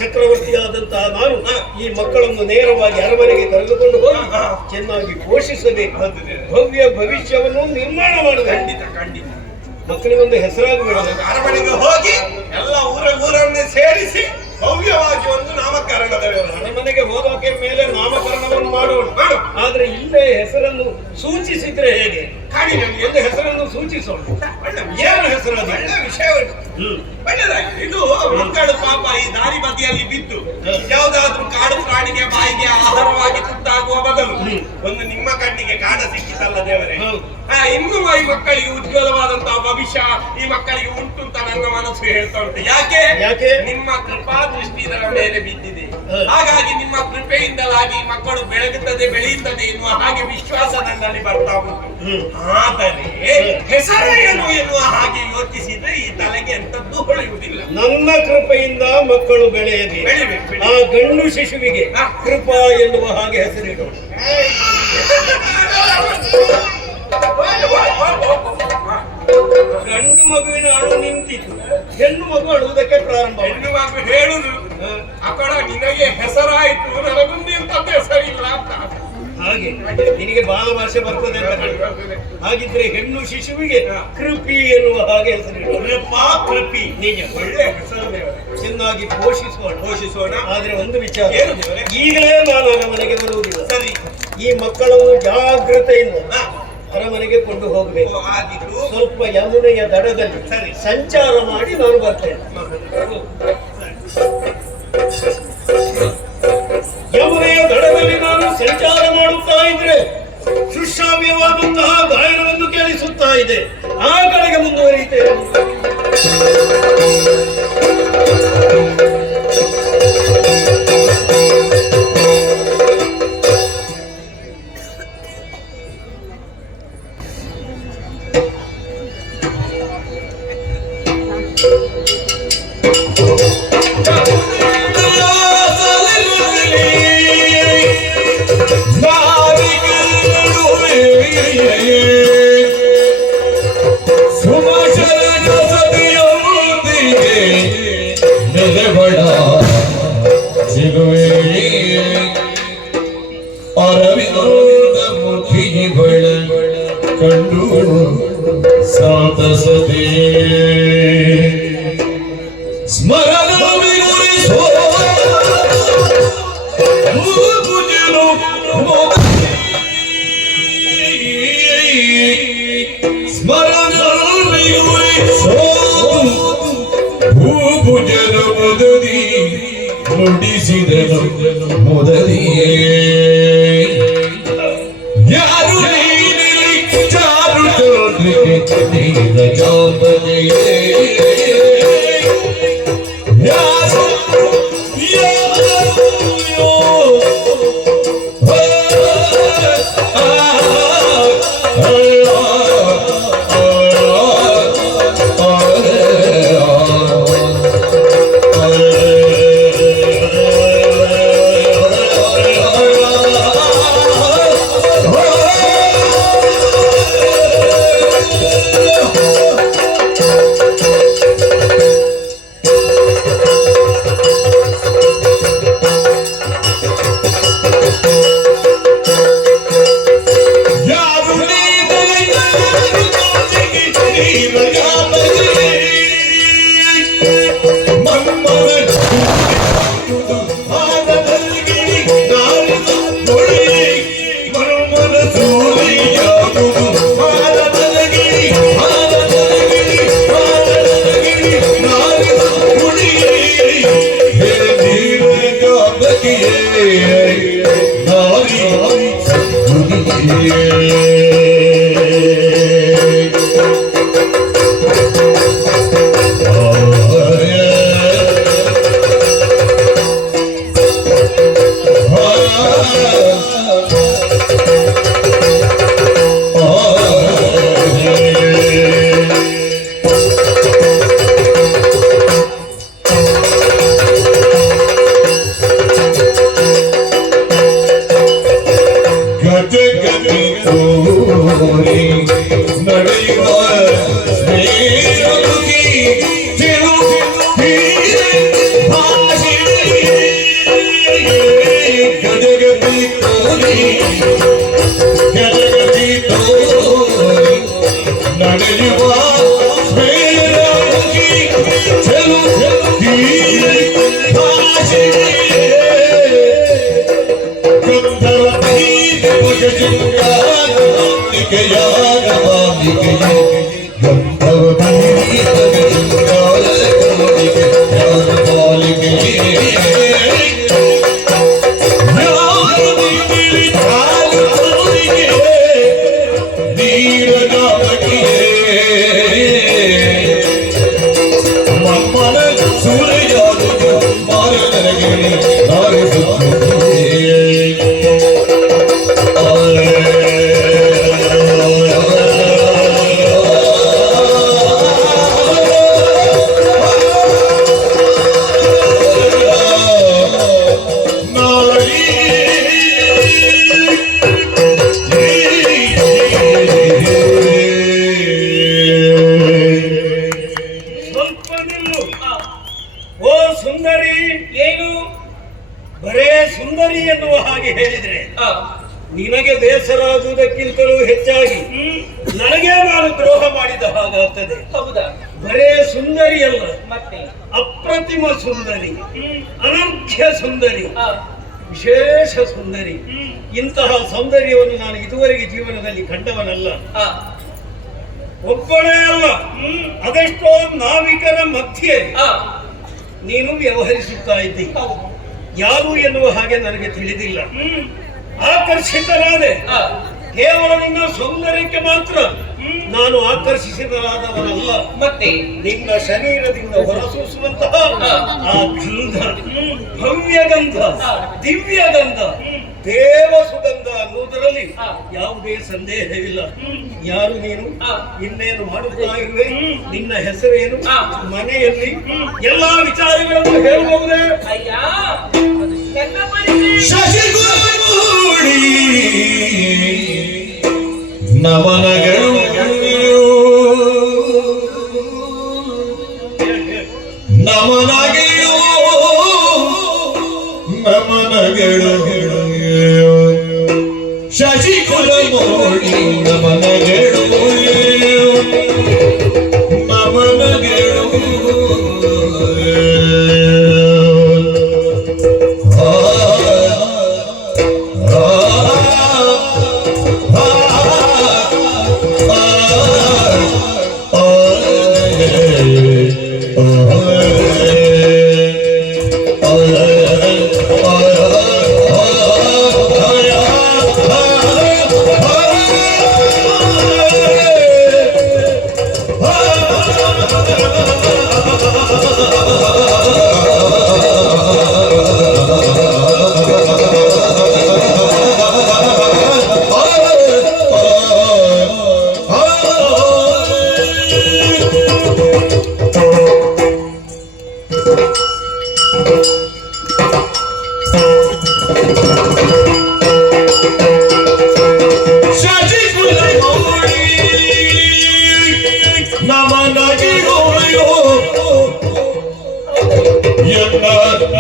ಚಕ್ರವರ್ತಿಯಾದಂತಹ ನಾನು ಈ ಮಕ್ಕಳನ್ನು ನೇರವಾಗಿ ಅರಮನೆಗೆ ಕರೆದುಕೊಂಡು ಹೋಗಿ ಚೆನ್ನಾಗಿ ಪೋಷಿಸಬೇಕು. ಭವ್ಯ ಭವಿಷ್ಯವನ್ನು ನಿರ್ಮಾಣ ಮಾಡಬೇಕು. ಖಂಡಿತ ಮಕ್ಕಳಿಗೊಂದು ಹೆಸರಾಗಬೇಡ. ಅರಮನೆಗೆ ಹೋಗಿ ಎಲ್ಲ ಊರನ್ನೇ ಸೇರಿಸಿ ಭವ್ಯವಾಗಿ ಒಂದು ನಾಮಕರಣದ ವ್ಯವಸ್ಥೆ. ಅರಮನೆಗೆ ಹೋದಕ್ಕೆ ಮೇಲೆ ನಾಮಕರಣವನ್ನು ಮಾಡೋಣ. ಆದ್ರೆ ಇಲ್ಲೇ ಹೆಸರನ್ನು ಸೂಚಿಸಿದ್ರೆ ಹೇಗೆ? ಕಾಡಿನಲ್ಲಿ ಒಂದು ಹೆಸರನ್ನು ಸೂಚಿಸೋಣ. ಏನು ಹೆಸರು? ಒಳ್ಳೆ ವಿಷಯ ಉಂಟು. ಒಳ್ಳೆದಾಗಿದೆ. ಇದು ಮಕ್ಕಳು ಪಾಪ ಈ ದಾರಿ ಬದಿಯಲ್ಲಿ ಬಿದ್ದು ಯಾವುದಾದ್ರೂ ಕಾಡು ಪ್ರಾಣಿಗೆ ಬಾಯಿಗೆ ಆಹಾರವಾಗಿ ತುತ್ತಾಗುವ ಬದಲು ಒಂದು ನಿಮ್ಮ ಕಣ್ಣಿಗೆ ಕಾಡ ಸಿಕ್ಕಿತಲ್ಲ ದೇವರೇ. ಇನ್ನು ಈ ಮಕ್ಕಳಿಗೆ ಉಜ್ವಲವಾದಂತಹ ಭವಿಷ್ಯ ಈ ಮಕ್ಕಳಿಗೆ ಉಂಟು ಅಂತ ನನ್ನ ಮನಸ್ಸು ಹೇಳ್ತಾ ಉಂಟು. ಯಾಕೆ? ನಿಮ್ಮ ಕೃಪಾ ದೃಷ್ಟಿ ಇದರ ಮೇಲೆ ಬಿದ್ದಿದೆ. ಹಾಗಾಗಿ ನಿಮ್ಮ ಕೃಪೆಯಿಂದಲಾಗಿ ಮಕ್ಕಳು ಬೆಳೆಯುತ್ತದೆ ಎನ್ನುವ ಹಾಗೆ ವಿಶ್ವಾಸ ನನ್ನಲ್ಲಿ ಬರ್ತಾ ಉಂಟು. ಆದರೆ ಹೆಸರು ಏನು ಎನ್ನುವ ಹಾಗೆ ಯೋಚಿಸಿದ್ರೆ ಈ ತಲೆಗೆ ಎಂತದ್ದು ಹೊಳೆಯುವುದಿಲ್ಲ. ನನ್ನ ಕೃಪೆಯಿಂದ ಮಕ್ಕಳು ಬೆಳೆಯಲಿ. ಆ ಗಂಡು ಶಿಶುವಿಗೆ ಕೃಪಾ ಎನ್ನುವ ಹಾಗೆ ಹೆಸರಿಡೋಣ. ಗಂಡು ಮಗುವಿನ ಅಳು ನಿಂತಿತು, ಹೆಣ್ಣು ಮಗು ಅಳುವುದಕ್ಕೆ ಪ್ರಾರಂಭ. ಹೆಣ್ಣು ಮಗು ಹೇಳುದು ಅಕಡ ನಿನಗೆ ಹೆಸರಾಯ್ತು, ನನಗೊಂದು ಎಂತದ್ದು ಹೆಸರಿಲ್ಲ ಅಂತ. ಹಾಗೆ ನಿನಗೆ ಬಾಲ ಭಾಷೆ ಬರ್ತದೆ ಅಂತ. ಹಾಗಿದ್ರೆ ಹೆಣ್ಣು ಶಿಶುವಿಗೆ ಕೃಪಿ ಎನ್ನುವ ಹಾಗೆ ಹೆಸರಿಡೋಣ. ಕೃಪಿ ನಿಜ, ಒಳ್ಳೆ ಹೆಸರು. ಚೆನ್ನಾಗಿ ಪೋಷಿಸೋಣ. ಆದ್ರೆ ಒಂದು ವಿಚಾರ, ಈಗಲೇ ನಾನು ಅರಮನೆಗೆ ಬರುವುದಿಲ್ಲ. ಸರಿ, ಈ ಮಕ್ಕಳನ್ನು ಜಾಗ್ರತೆಯಿಂದ ಅರಮನೆಗೆ ಕೊಂಡು ಹೋಗಬೇಕು. ಸ್ವಲ್ಪ ಯಮುನೆಯ ದಡದಲ್ಲಿ ಸಂಚಾರ ಮಾಡಿ ನಾನು ಬರ್ತೇನೆ. ಯಮುನೆಯ ದಡದಲ್ಲಿ ನಾನು ಸಂಚಾರ ಮಾಡುತ್ತಾ ಇದ್ರೆ ಸುಶ್ರಾವ್ಯವಾದಂತಹ ಗಾಯನವನ್ನು ಕೇಳಿಸುತ್ತಾ ಇದೆ. ಆ ಕಡೆಗೆ ಮುಂದುವರಿಯುತ್ತೇನೆ. ಅರವಿಂದ ಮುಖಿ ಬಳ ಕಂಡು ಸಂತಸತೆ ಸ್ಮರಣ ಸ್ಮರಣ ಭೂಭುಜನ ಮುದದಿ ನುಡಿಸಿದನು ಮೊದಲಿಯೇ ಯಾರು ನೀಲಿ ಚಾರು ಚೋದ್ರಿಗೆ ನೀಲ ಚಾಪನೆಯೇ ನಿನಗೆ ಬೇಸರ ಆಗುವುದಕ್ಕಿಂತಲೂ ಹೆಚ್ಚಾಗಿ ನನಗೆ ನಾನು ದ್ರೋಹ ಮಾಡಿದ ಹಾಗಾಗ್ತದೆ. ಹೌದಾ? ಬರೇ ಸುಂದರಿಯಲ್ಲ, ಮತ್ತೆ ಅಪ್ರತಿಮ ಸುಂದರಿ, ಅನರ್ಘ್ಯ ಸುಂದರಿ, ವಿಶೇಷ ಸುಂದರಿ. ಇಂತಹ ಸೌಂದರ್ಯವನ್ನು ನಾನು ಇದುವರೆಗೆ ಜೀವನದಲ್ಲಿ ಕಂಡವನಲ್ಲ. ಒಬ್ಬಳೇ ಅಲ್ಲ, ಅದೆಷ್ಟೋ ನಾವಿಕರ ಮಧ್ಯೆ ನೀನು ವ್ಯವಹರಿಸುತ್ತಾ ಇದ್ದಿ. ಯಾರು ಎನ್ನುವ ಹಾಗೆ ನನಗೆ ತಿಳಿದಿಲ್ಲ. ಆಕರ್ಷಿತನಾದೆ. ಕೇವಲ ನಿನ್ನ ಸೌಂದರ್ಯಕ್ಕೆ ಮಾತ್ರ ನಾನು ಆಕರ್ಷಿಸಿದರಾದವನಲ್ಲ. ಮತ್ತೆ ನಿನ್ನ ಶರೀರದಿಂದ ಹೊರಸೂಸುವಂತಹ ಆ ಗಂಧ, ಭವ್ಯ ಗಂಧ, ದಿವ್ಯ ಗಂಧ, ದೇವ ಸುಗಂಧ ಅನ್ನುವುದರಲ್ಲಿ ಯಾವುದೇ ಸಂದೇಹವಿಲ್ಲ. ಯಾರು ನೀನು? ಇನ್ನೇನು ಮಾಡುತ್ತಾ ಇರುವೆ? ನಿನ್ನ ಹೆಸರೇನು? ಮನೆಯಲ್ಲಿ ಎಲ್ಲಾ ವಿಚಾರಗಳನ್ನು ಹೇಳಬಹುದೇ? ಶಶಿಗುಡಿ ನಮನಗಳು ನಮನಗಳು ನಮನಗಳು ಶಶಿಕುಲ ಮೋಡಿ ನಮನಗಳು ನಮನಗಳು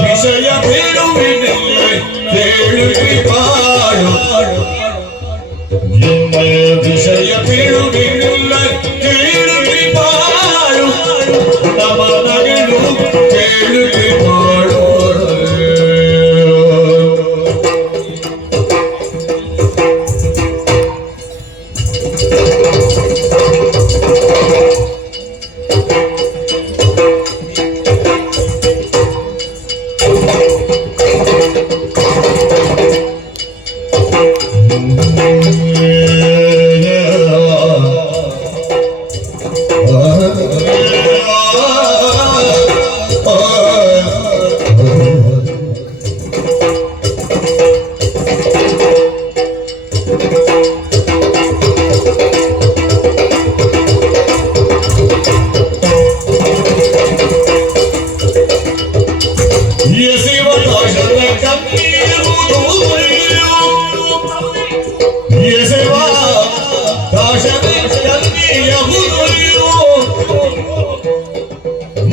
ವಿಷಯ ಬೇಡುವಿನಿಲ್ಲ ವಿಷಯ ಬೇಡುವಿನಿಲ್ಲ ಕೇಳುವಿ ಬಾಳು ನಮನಗಳು ಕೇಳುವಿ ಬಾಳು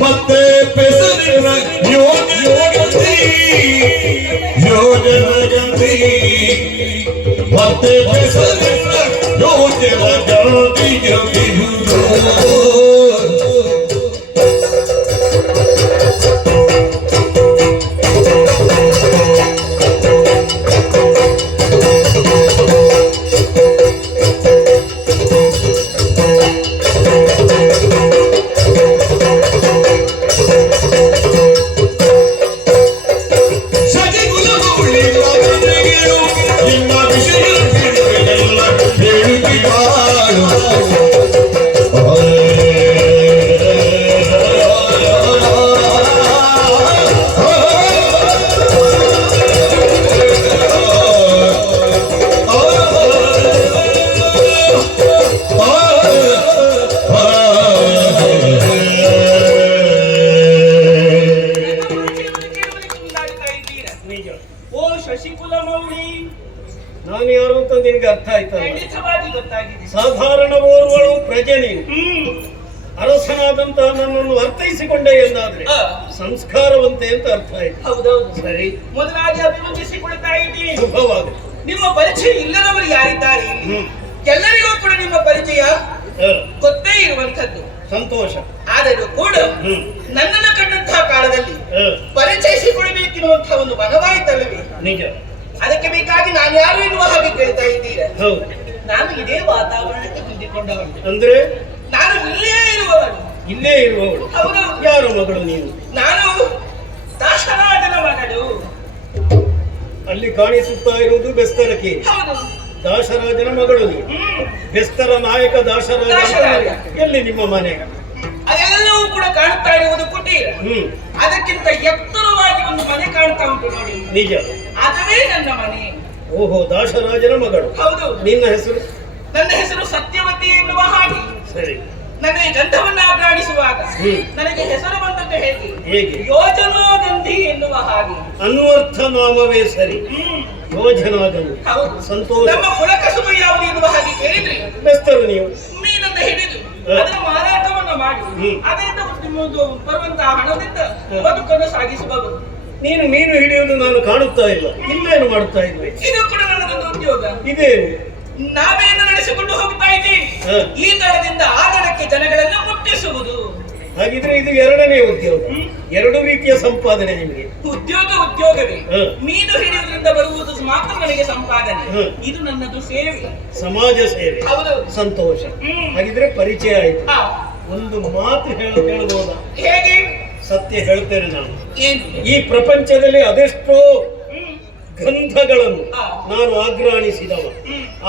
ಮತ್ತೆ ಪೆಸರಿನ ಯೋಜನಗಂಧಿ ಮತ್ತೆ ಪೆಸರಿನ ಯೋಜನಗಂಧಿ ಓ ಶಶಿಕುಲ ಮೌಳಿ, ನಾನು ಯಾರು ಅಂತ ನಿನಗೆ ಅರ್ಥ ಆಯ್ತಲ್ಲ? ಖಂಡಿತವಾಗಿ ಗೊತ್ತಾಗಿದೆ. ಸಾಧಾರಣ ಓರ್ವಳು ಪ್ರಜೆ ನೀನು. ಅರಸನಾದಂತ ನನ್ನನ್ನು ಅರ್ಥೈಸಿಕೊಂಡೆ ಎಂದಾದ್ರೆ ಸಂಸ್ಕಾರವಂತೆ ಅಂತ ಅರ್ಥ ಆಯ್ತು. ಹೌದೌದು. ಸರಿ, ಮೊದಲಾಗಿ ಅಭಿವಂದಿಸಿಕೊಳ್ತಾ ಇದ್ದೀನಿ. ಶುಭವಾಗುತ್ತೆ. ನಿಮ್ಮ ಪರಿಚಯ ಇಲ್ಲದವರು ಯಾರಿದ್ದಾರೆ ಇಲ್ಲಿ? ಎಲ್ಲರಿಗೂ ಕೂಡ ನಿಮ್ಮ ಪರಿಚಯ ಗೊತ್ತೇ ಇರುವಂತದ್ದು. ಸಂತೋಷ. ಆದರೂ ಕೂಡ ನನ್ನನ್ನು ಕಂಡಂತಹ ಕಾಲದಲ್ಲಿ ಪರಿಚಯಿಸಿಕೊಡಬೇಕಿರುವಂತಹ ಒಂದು ಮನವಾಯಿತಲ್ಲವೇ? ನಿಜ. ಅದಕ್ಕೆ ಬೇಕಾಗಿ ನಾನು ಯಾರು ಎನ್ನುವ ಹಾಗೆ ಕೇಳ್ತಾ ಇದ್ದೀರಾ? ಹೌದು. ನಾನು ಇದೇ ವಾತಾವರಣಕ್ಕೆ ಹೊಂದಿಕೊಂಡವನು. ಅಂದ್ರೆ ನಾನು ಇಲ್ಲೇ ಇರುವವನು. ಇಲ್ಲೇ ಇರುವವಳು. ಹೌದು. ಯಾರು ಮಗಳು ನೀವು? ನಾನು ದಾಸರಾಜನ ಮಗಳು. ಅಲ್ಲಿ ಕಾಣಿಸುತ್ತಾ ಇರುವುದು ಬೆಸ್ತರಕ್ಕೆ. ಹೌದು. ದಾಸರಾಜನ ಮಗಳು ನೀವು. ಬೆಸ್ತರ ನಾಯಕ ದಾಸರಾಜ. ಎಲ್ಲಿ ನಿಮ್ಮ ಮನೆ? ಅದೆಲ್ಲವೂ ಕೂಡ ಕಾಣ್ತಾ ಇರುವುದು ಕುಟೀರ. ಅದಕ್ಕಿಂತ ಎತ್ತರವಾಗಿ ಒಂದು ಮನೆ ಕಾಣ್ತಾ ಉಂಟು ನೋಡಿ. ನಿಜ. ಅದುವೇ ನನ್ನ ಮನೆ. ಓಹೋ, ದಾಸರಾಜನ ಮಗಳು. ಹೌದು. ನಿನ್ನ ಹೆಸರು? ನನ್ನ ಹೆಸರು ಸತ್ಯವತಿ ಎನ್ನುವ ಹಾಗೆ. ಸರಿ. ನನಗೆ ಗಂಧವನ್ನ ಅಗ್ರಾಣಿಸುವಾಗ ನನಗೆ ಹೆಸರು ಬಂದದ್ದು ಹೇಗೆ? ಹೇಗೆ? ಯೋಜನಾಗಂಧಿ ಎನ್ನುವ ಹಾಗೆ. ಅನ್ವರ್ಥ ನಾಮವೇ ಸರಿ. ಯೋಜನಾಗಂಧಿ. ಹೌದು. ಸಂತೋಷ. ನಮ್ಮ ಕುಲಕಸುಬು ಯಾವುದು ಎನ್ನುವ ಹಾಗೆ ಕೇಳಿದ್ರೆ ಬೆಸ್ತರು ನೀವು. ಮೀನನ್ನ ಹಿಡಿದು ಅದರ ಮಾರಾಟವನ್ನ ಮಾಡಿ ಅದರಿಂದ ನಿಮ್ಮದು ಬರುವಂತಹ ಹಣದಿಂದ ಬದುಕನ್ನು ಸಾಗಿಸಬಹುದು. ನೀನು ಮೀನು ಹಿಡಿಯುವುದು ನಾನು ಕಾಣುತ್ತಾ ಇಲ್ಲ. ಇನ್ನೇನು ಮಾಡುತ್ತಾ ಇದ್ವಿ? ಇದು ಕೂಡ ನನ್ನದೊಂದು ಉದ್ಯೋಗ. ಇದೇನು? ನಾವೇನು ನಡೆಸಿಕೊಂಡು ಹೋಗ್ತಾ ಇದ್ದೀವಿ. ಈ ದಳದಿಂದ ಆ ದಳಕ್ಕೆ ಜನಗಳನ್ನು ಮುಟ್ಟಿಸುವುದು. ಹಾಗಿದ್ರೆ ಇದು ಎರಡನೇ ಉದ್ಯೋಗ. ಎರಡು ರೀತಿಯ ಸಂಪಾದನೆ ನಿಮಗೆ. ಉದ್ಯೋಗವೇ. ಮೀನು ಹಿಡಿಯುವುದರಿಂದ ಬರುವುದು ಮಾತ್ರ ನನಗೆ ಸಂಪಾದನೆ. ಇದು ನನ್ನದು ಸೇವೆ, ಸಮಾಜ ಸೇವೆ. ಹೌದು. ಸಂತೋಷ. ಹಾಗಿದ್ರೆ ಪರಿಚಯ ಆಯ್ತು. ಒಂದು ಮಾತು ಹೇಳಬಹುದಾ? ಹೇಗೆ? ಸತ್ಯ ಹೇಳ್ತೇನೆ ನಾನು. ಏನು? ಈ ಪ್ರಪಂಚದಲ್ಲಿ ಅದೆಷ್ಟೋ ಗಂಧಗಳನ್ನು ನಾನು ಆಘ್ರಾಣಿಸಿದವ,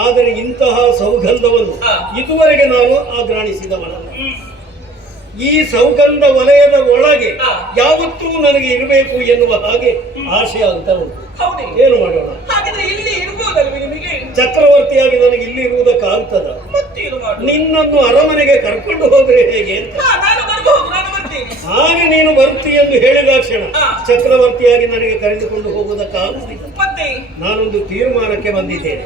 ಆದರೆ ಇಂತಹ ಸೌಗಂಧವನ್ನು ಇದುವರೆಗೆ ನಾನು ಆಘ್ರಾಣಿಸಿದವನಲ್ಲ. ಈ ಸೌಗಂಧ ವಲಯದ ಒಳಗೆ ಯಾವತ್ತೂ ನನಗೆ ಇರಬೇಕು ಎನ್ನುವ ಹಾಗೆ ಆಶೆ ಅಂತ ಉಂಟು. ಏನು ಮಾಡೋಣ? ಹಾಗಿದ್ರೆ ಇಲ್ಲಿ ಇರಬಹುದಲ್ವೇ ನಿಮಗೆ? ಚಕ್ರವರ್ತಿಯಾಗಿ ನನಗೆ ಇಲ್ಲಿ ಇರುವುದಕ್ಕಾಗ್ತದ? ನಿನ್ನನ್ನು ಅರಮನೆಗೆ ಕರ್ಕೊಂಡು ಹೋದ್ರೆ ಹೇಗೆ ಅಂತ. ಹಾಗೆ ನೀನು ಬರ್ತಿ ಎಂದು ಹೇಳಿದ ಕ್ಷಣ ಚಕ್ರವರ್ತಿಯಾಗಿ ನನಗೆ ಕರೆದುಕೊಂಡು ಹೋಗುವುದಕ್ಕಾಗುವುದಿಲ್ಲ. ನಾನೊಂದು ತೀರ್ಮಾನಕ್ಕೆ ಬಂದಿದ್ದೇನೆ.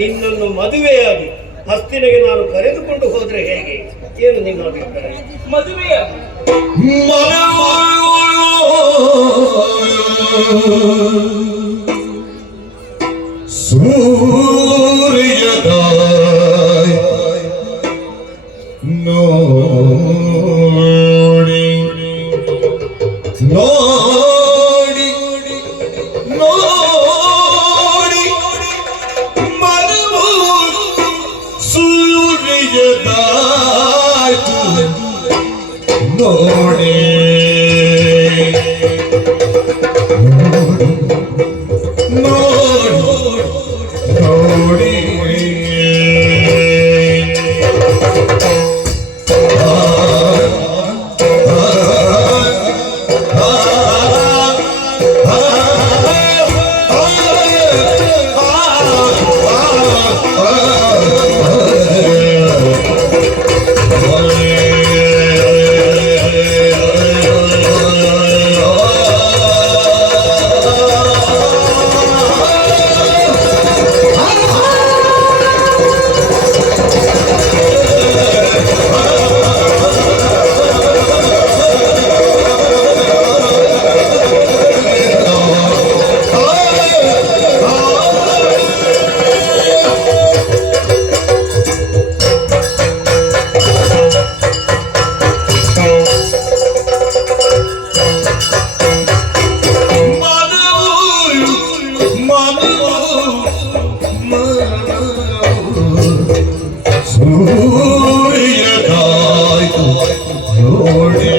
ನಿನ್ನನ್ನು ಮದುವೆಯಾಗಿ ಹಸ್ತಿನೆಗೆ ನಾನು ಕರೆದುಕೊಂಡು ಹೋದ್ರೆ ಹೇಗೆ? ಏನು ನಿಮ್ಮ ಅಭಿಪ್ರಾಯ? ಮದುವೆಯಾಗಿ ಸೂರ್ಯದಾಯ್ ನೋಡಿ ನೋಡಿ ನೋಡಿ ಮನವು ಸೂರ್ಯದಾಯ್ತು ನೋಡಿ ಸೂರ್ಯದಾಯ್ತು ನೋಡಿ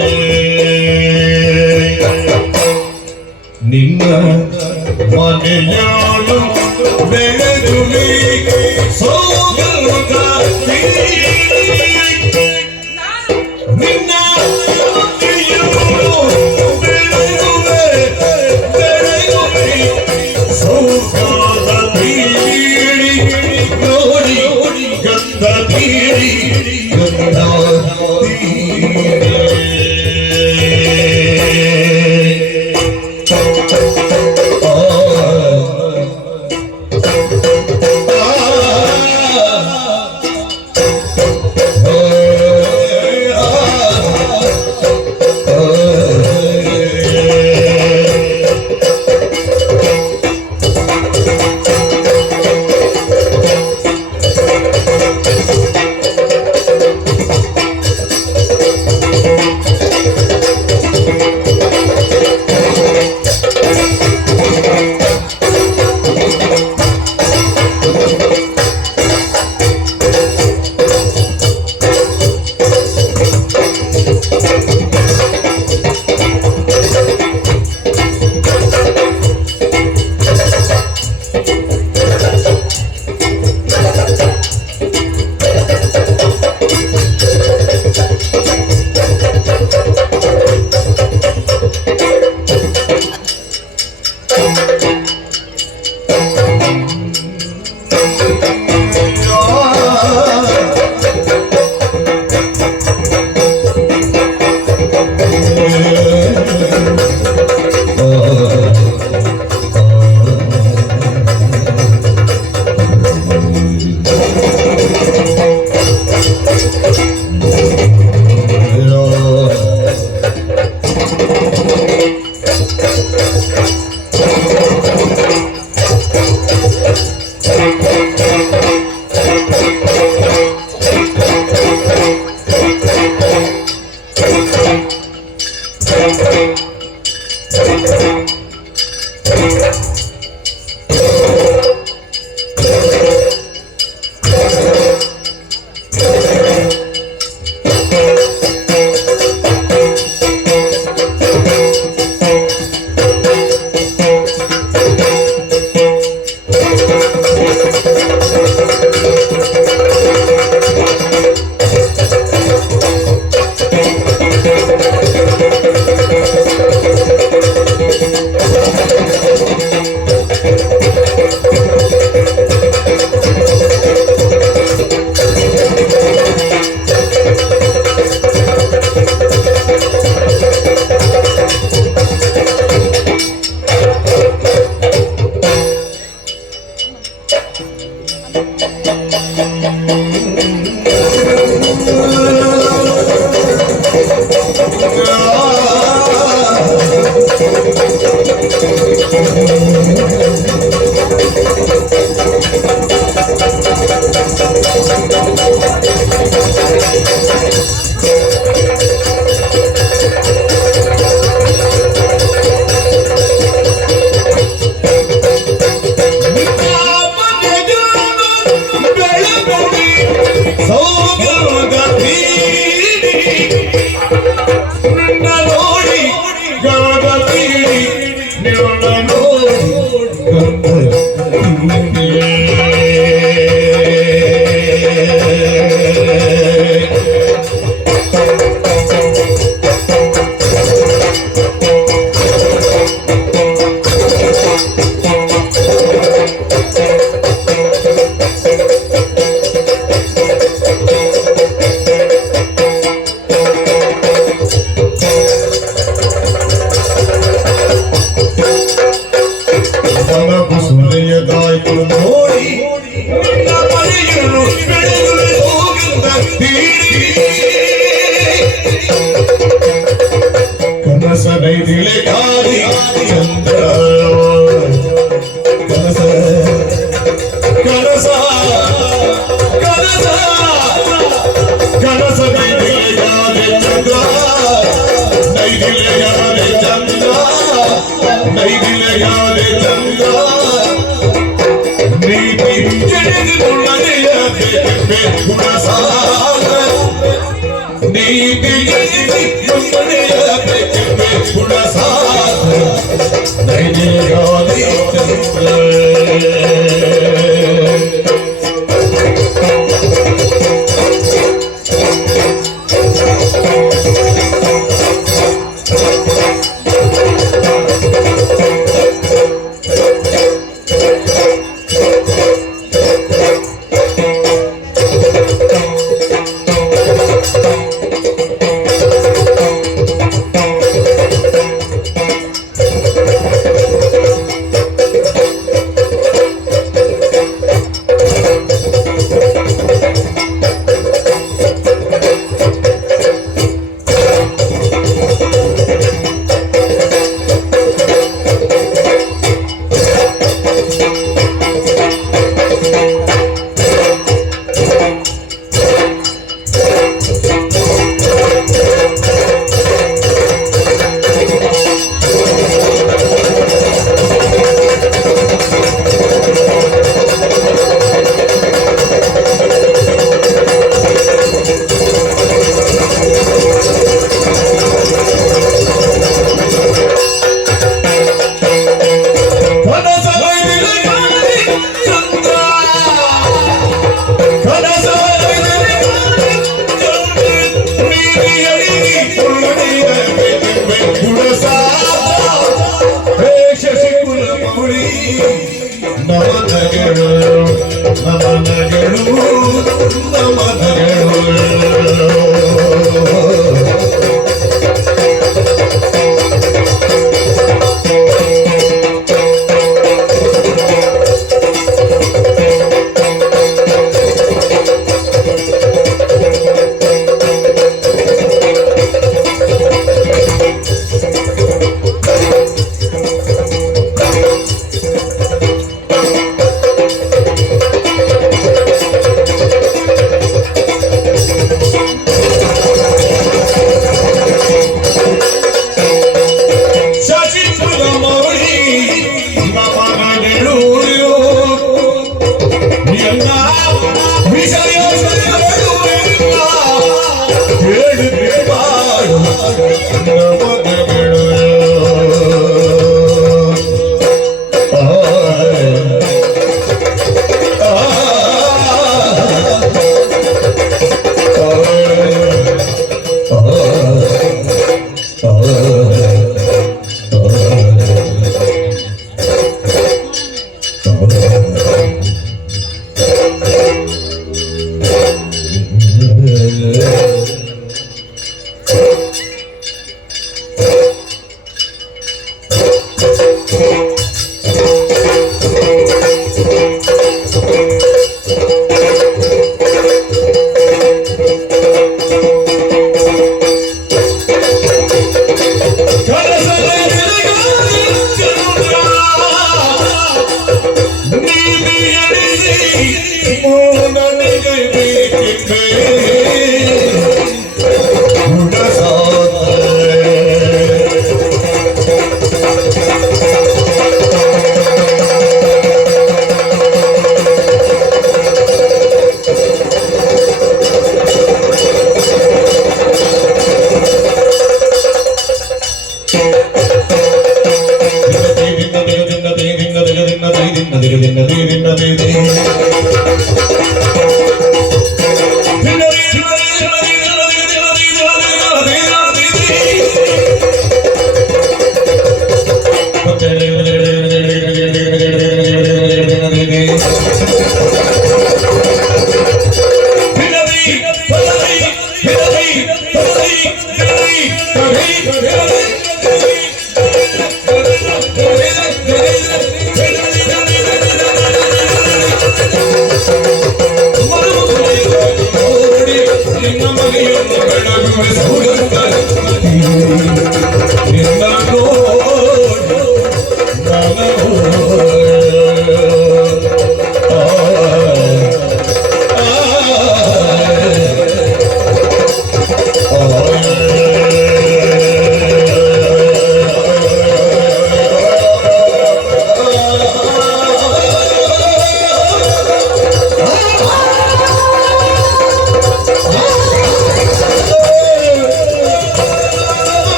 ನಿನ್ನ ಮನೆಯಾಳು ಬೆಳೆದು ಸೌಗಂಧ ನಿನ್ನ ಸೌಗಂಧ ನೋಡಿ ಗಂಧ ಗಂಧ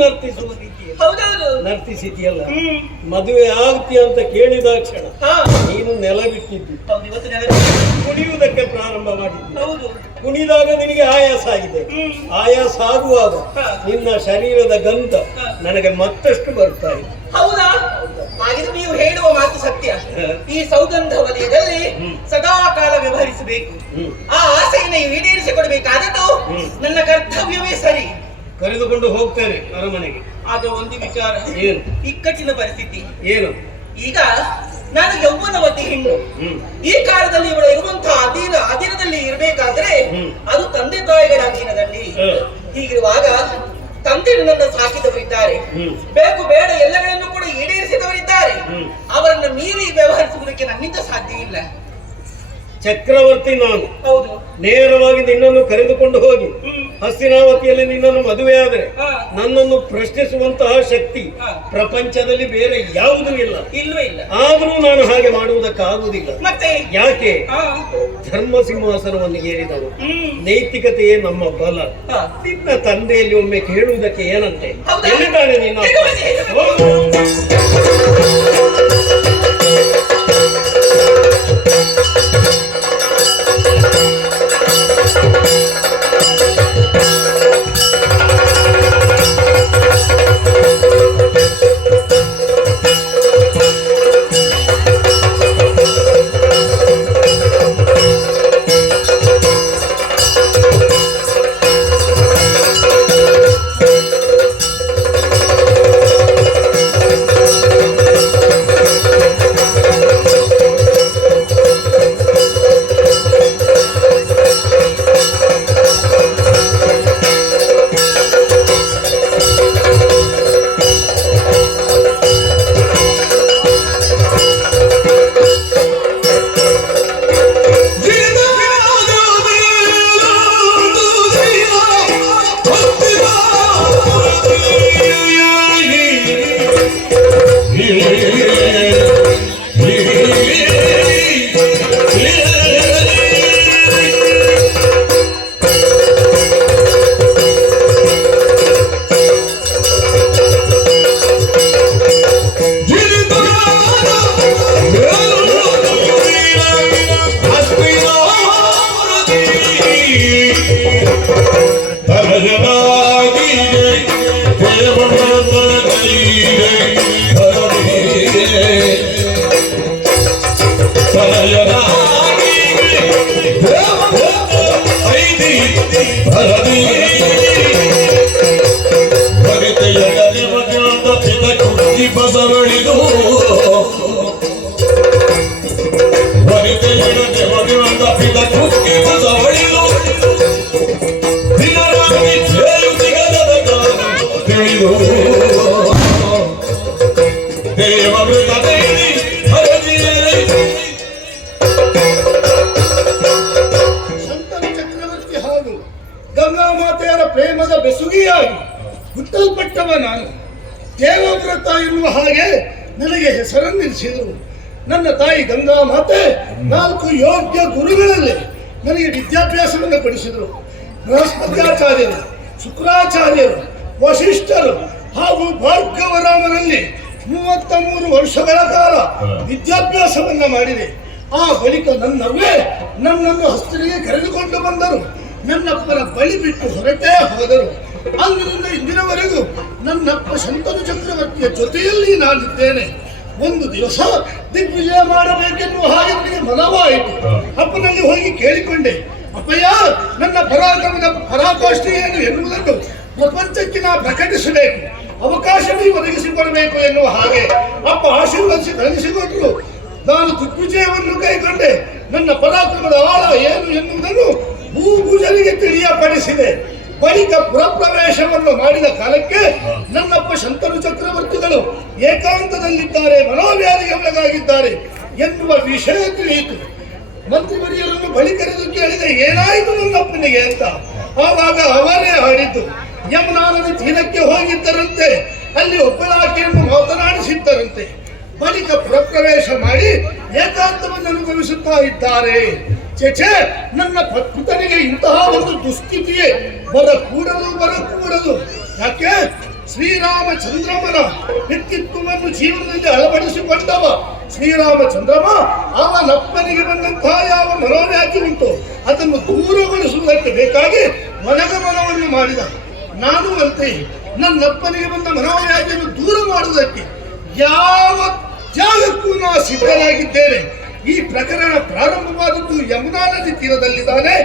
ನರ್ತಿಸುವ ರೀತಿ ಹೌದೌದು. ನರ್ತಿಸಿದ್ಯಲ್ಲ. ಮದುವೆ ಆಗ್ತೀಯ ಅಂತ ಕೇಳಿದ ಕ್ಷಣ ಹಾ ನೀನು ನೆಲ ಬಿಟ್ಟಿದ್ದು, ಹೌದು, ಇವತ್ತು ನೆನಪು. ಕುಣಿಯುವುದಕ್ಕೆ ಪ್ರಾರಂಭ ಮಾಡಿದ್ದು. ಹೌದು. ಕುಣಿದಾಗ ನಿನಗೆ ಆಯಾಸ ಆಗಿದೆ. ಆಯಾಸ ಆಗುವಾಗ ನಿನ್ನ ಶರೀರದ ಗಂಧ ನನಗೆ ಮತ್ತಷ್ಟು ಬರ್ತಾ ಇದೆ. ಹೌದಾ? ಹಾಗಿದ್ರೆ ನೀವು ಹೇಳುವ ಮಾತು ಸತ್ಯ. ಈ ಸೌಗಂಧ ವಲಯದಲ್ಲಿ ಸದಾ ಕಾಲ ವ್ಯವಹರಿಸಬೇಕು. ಆ ಆಸೆಯನ್ನು ಈಡೇರಿಸಿಕೊಡ್ಬೇಕಾದದ್ದು ನನ್ನ ಕರ್ತವ್ಯವೇ ಸರಿ. ಕರೆದುಕೊಂಡು ಹೋಗ್ತೇನೆ ಅರಮನೆಗೆ. ಆದ್ರೆ ಒಂದು ವಿಚಾರ, ಏನು? ಇಕ್ಕಟ್ಟಿನ ಪರಿಸ್ಥಿತಿ. ಏನು? ಈಗ ನಾನು ಯೌವನವತಿ ಹೆಣ್ಣು. ಈ ಕಾಲದಲ್ಲಿ ಇವಳು ಇರುವಂತಹ ಅಧೀನದಲ್ಲಿ ಇರಬೇಕಾದ್ರೆ ಅದು ತಂದೆ ತಾಯಿಗಳ ಅಧೀನದಲ್ಲಿ. ಹೀಗಿರುವಾಗ ತಂದೆ ನನ್ನ ಸಾಕಿದವರಿದ್ದಾರೆ, ಬೇಕು ಬೇಡ ಎಲ್ಲಗಳನ್ನು ಕೂಡ ಈಡೇರಿಸಿದವರಿದ್ದಾರೆ. ಅವರನ್ನು ಮೀರಿ ವ್ಯವಹರಿಸುವುದಕ್ಕೆ ನನ್ನಿಂದ ಸಾಧ್ಯ ಇಲ್ಲ. ಚಕ್ರವರ್ತಿ ನಾನು. ಹೌದು. ನೇರವಾಗಿ ನಿನ್ನನ್ನು ಕರೆದುಕೊಂಡು ಹೋಗಿ ಹಸ್ತಿನಾವತಿಯಲ್ಲಿ ನಿನ್ನನ್ನು ಮದುವೆ ಆದರೆ ನನ್ನನ್ನು ಪ್ರಶ್ನಿಸುವಂತಹ ಶಕ್ತಿ ಪ್ರಪಂಚದಲ್ಲಿ ಬೇರೆ ಯಾವುದೂ ಇಲ್ಲ. ಇಲ್ವೇ ಇಲ್ಲ. ಆದರೂ ನಾನು ಹಾಗೆ ಮಾಡುವುದಕ್ಕಾಗುವುದಿಲ್ಲ. ಮತ್ತೆ ಯಾಕೆ? ಧರ್ಮ ಸಿಂಹಾಸನವನ್ನು ಏರಿದವರು, ನೈತಿಕತೆಯೇ ನಮ್ಮ ಬಲ. ನಿನ್ನ ತಂದೆಯಲ್ಲಿ ಒಮ್ಮೆ ಕೇಳುವುದಕ್ಕೆ ಏನಂತೆ? ಎಲ್ಲಿದ್ದಾನೆ ನಿನ್ನ? ಗಂಗಾಮಾತೆಯರ ಪ್ರೇಮದ ಬೆಸುಗಿಯಾಗಿ ಹುಟ್ಟಲ್ಪಟ್ಟವ ನಾನು. ದೇವವ್ರತ ಎನ್ನುವ ಹಾಗೆ ನನಗೆ ಹೆಸರನ್ನಿರಿಸಿದರು. ನನ್ನ ತಾಯಿ ಗಂಗಾಮಾತೆ 4 ಯೋಗ್ಯ ಗುರುಗಳಲ್ಲಿ ನನಗೆ ವಿದ್ಯಾಭ್ಯಾಸವನ್ನು ಕೊಡಿಸಿದರು. ಬೃಹಸ್ಪತ್ಯಾಚಾರ್ಯರು, ಶುಕ್ರಾಚಾರ್ಯರು, ವಶಿಷ್ಠರು ಹಾಗೂ ಭಾರ್ಗವರಾಮರಲ್ಲಿ 33 ವರ್ಷಗಳ ಕಾಲ ವಿದ್ಯಾಭ್ಯಾಸವನ್ನ ಮಾಡಿದೆ. ಆ ಬಳಿಕ ನನ್ನವೇ ನನ್ನನ್ನು ಹಸ್ತಿನಿಗೆ ಕರೆದುಕೊಂಡು ಬಂದರು. ನನ್ನಪ್ಪನ ಬಳಿ ಬಿಟ್ಟು ಹೊರಟೇ ಹೋದರು. ಅಂದಿನಿಂದ ಇಂದಿನವರೆಗೂ ನನ್ನಪ್ಪ ಶಂತನು ಚಕ್ರವರ್ತಿಯ ಜೊತೆಯಲ್ಲಿ ನಾನಿದ್ದೇನೆ. ಒಂದು ದಿವಸ ದಿಗ್ವಿಜಯ ಮಾಡಬೇಕೆನ್ನುವ ಹಾಗೆ ನನಗೆ ಮನವಾಯಿತು. ಅಪ್ಪನಲ್ಲಿ ಹೋಗಿ ಕೇಳಿಕೊಂಡೆ, ಅಪ್ಪಯ್ಯ, ನನ್ನ ಪರಾಕ್ರಮದ ಪರಾಕಾಷ್ಠೆ ಏನು ಎನ್ನುವುದನ್ನು ಪ್ರಪಂಚಕ್ಕೆ ನಾ ಪ್ರಕಟಿಸಬೇಕು, ಅವಕಾಶವೇ ಒದಗಿಸಿಕೊಡಬೇಕು ಎನ್ನುವ ಹಾಗೆ ಅಪ್ಪ ಆಶೀರ್ವದಿಸಿ ಕಳುಹಿಸಿಕೊಟ್ಟರು. ನಾನು ದಿಗ್ವಿಜಯವನ್ನು ಕೈಗೊಂಡೆ. ನನ್ನ ಪರಾಕ್ರಮದ ಆಳ ಏನು ಎನ್ನುವುದನ್ನು ಭೂಭುಜರಿಗೆ ತಿಳಿಯಪಡಿಸಿದೆ. ಬಳಿಕ ಪುರಪ್ರವೇಶವನ್ನು ಮಾಡಿದ ಕಾಲಕ್ಕೆ ನನ್ನಪ್ಪ ಶಂತನು ಚಕ್ರವರ್ತಿಗಳು ಏಕಾಂತದಲ್ಲಿದ್ದಾರೆ, ಮನೋವ್ಯಾಧಿಗೆ ಒಳಗಾಗಿದ್ದಾರೆ ಎನ್ನುವ ವಿಷಯ ತಿಳಿಯಿತು. ಮಂತ್ರಿವರಿಯರನ್ನು ಬಳಿ ಕರೆದು ಕೇಳಿದೆ, ಏನಾಯಿತು ನನ್ನಪ್ಪನಿಗೆ ಅಂತ. ಆವಾಗ ಅವರೇ ಆಡಿದ್ದು, ಯಮುನಾ ನದಿ ತೀರಕ್ಕೆ ಹೋಗಿದ್ದರಂತೆ, ಅಲ್ಲಿ ಒಬ್ಬಳಾಕೆಯನ್ನು ಮಾತನಾಡಿಸಿದ್ದರಂತೆ. ಬಳಿಕ ಪುರಪ್ರವೇಶ ಮಾಡಿ ಏಕಾಂತವನ್ನು ಅನುಭವಿಸುತ್ತಾ ಇದ್ದಾರೆ. ಚೇಚೆ, ನನ್ನ ಪುತನಿಗೆ ಇಂತಹ ಒಂದು ದುಸ್ಥಿತಿಯೇ ಬರಕೂಡದು. ಯಾಕೆ? ಶ್ರೀರಾಮಚಂದ್ರಮನ ವ್ಯಕ್ತಿತ್ವವನ್ನು ಜೀವನದಲ್ಲಿ ಅಳವಡಿಸಿಕೊಂಡವ ಶ್ರೀರಾಮಚಂದ್ರಮ ಅವನಪ್ಪನಿಗೆ ಬಂದಂತಹ ಯಾವ ಮನೋವ್ಯಾಧಿ ಉಂಟು ಅದನ್ನು ದೂರಗೊಳಿಸುವುದಕ್ಕೆ ಬೇಕಾಗಿ ವನಗಮನವನ್ನು ಮಾಡಿದ. ನಾನು ಅಂತೆ ನನ್ನಪ್ಪನಿಗೆ ಬಂದ ಮನೋವ್ಯಾಧಿಯನ್ನು ದೂರ ಮಾಡುವುದಕ್ಕೆ ಯಾವ ತ್ಯಾಗಕ್ಕೂ ನಾ ಸಿದ್ಧನಾಗಿದ್ದೇನೆ. ಈ ಪ್ರಕರಣ ಪ್ರಾರಂಭವಾದದ್ದು ಯಮುನಾ ನದಿ ತೀರದಲ್ಲಿದ್ದಾನೆ.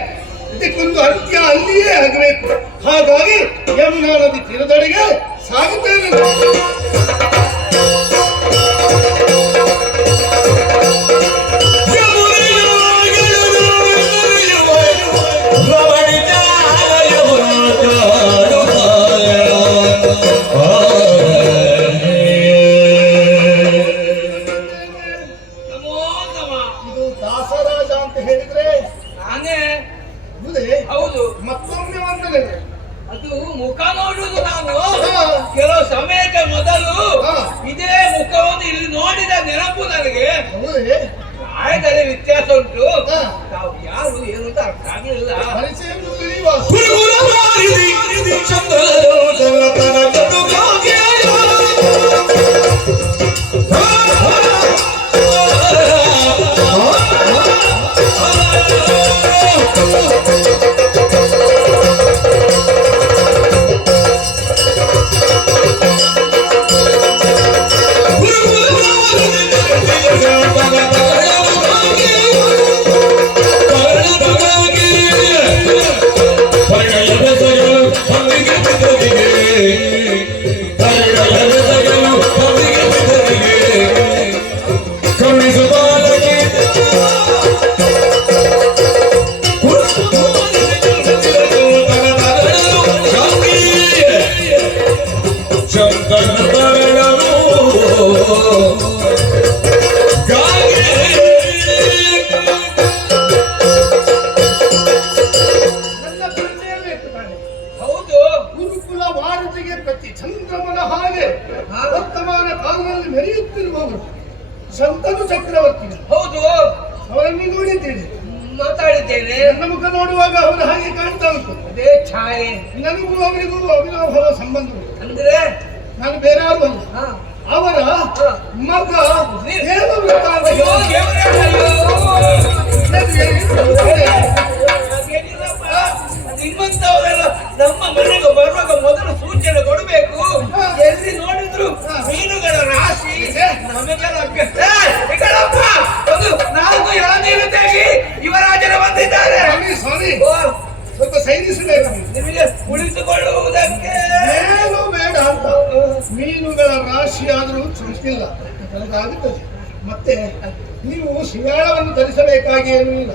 ಇದಕ್ಕೊಂದು ಅಂತ್ಯ ಅಲ್ಲಿಯೇ ಆಗಬೇಕು. ಹಾಗಾಗಿ ಯಮುನಾ ನದಿ ತೀರದಡೆಗೆ ಸಾಗುತ್ತೇನೆ. ಇದು ದಾಸರಾಜ ಅಂತ ಹೇಳಿದ್ರೆ ನಾನೇ ಇವುದೇ ಹೌದು. ಮತ್ತೊಮ್ಮೆ ವಂದನೆ. ಅದು ಮುಖ ನೋಡುವುದು ನಾನು ಹಾ. ಕೆಲವು ಸಮಯಕ್ಕೆ ಮೊದಲು ಹಾ. ಇದೇ ಮುಖವನ್ನು ಇಲ್ಲಿ ನೋಡಿದ ನೆನಪು ನನಗೆ. ಹೌದೇ? ಆಯದಲ್ಲಿ ವ್ಯತ್ಯಾಸ ಉಂಟು. ಹಾ. ತಾವು ಯಾರು ಏನು ಅಂತ ಅರ್ಥ ಆಗಲಿಲ್ಲ. ಪರಿಚಯ ತಿಳಿಯುವ ಸಂತನು ಚಕ್ರವರ್ತಿ. ಹೌದು, ಅವರನ್ನು ನೋಡಿದ್ದೇನೆ, ಮಾತಾಡಿದ್ದೇನೆ. ನನ್ನ ಮುಖ ನೋಡುವಾಗ ಅವರು ಹಾಗೆ ಕಾಣ್ತಾ ಉಂಟು. ಅದೇ ಛಾಯೆ. ನನಗೂ ಅವರಿಗೂ ಅವಿನಾಭಾವ ಸಂಬಂಧ ಉಂಟು. ಅಂದ್ರೆ ನಾನು ಬೇರೆ ಯಾರು ಅಲ್ಲ, ಅವರ ಮಗ ದೇವವ್ರತ ಅಂತ. ನಿಮ್ಮಂತವರೆಲ್ಲ ನಮ್ಮ ಮನೆಗೆ ಬರುವಾಗ ಮೊದಲು ಸೂಚನೆ ಕೊಡಬೇಕು. ಎಲ್ಲಿ ನೋಡಿದ್ರು ಮೀನುಗಳ ರಾಶಿ ನಮಗೆಲ್ಲ ಒಂದು 4 ಎಳನೀರು ತೆಗಿ ಯುವರಾಜರು ಬಂದಿದ್ದಾರೆ. ಸ್ವಾಮಿ ಸ್ವಲ್ಪ ಸೈನಿಸಬೇಕು. ನಿಮಗೆ ಉಳಿಸಿಕೊಳ್ಳುವುದಕ್ಕೆ ಏನು ಬೇಡ ಅಂತ. ಮೀನುಗಳ ರಾಶಿ ಆದರೂ ಚಿಂತಿಲ್ಲ, ಆಗುತ್ತದೆ. ಮತ್ತೆ ನೀವು ಶಿವಾಳವನ್ನು ಧರಿಸಬೇಕಾಗಿ ಏನೂ ಇಲ್ಲ.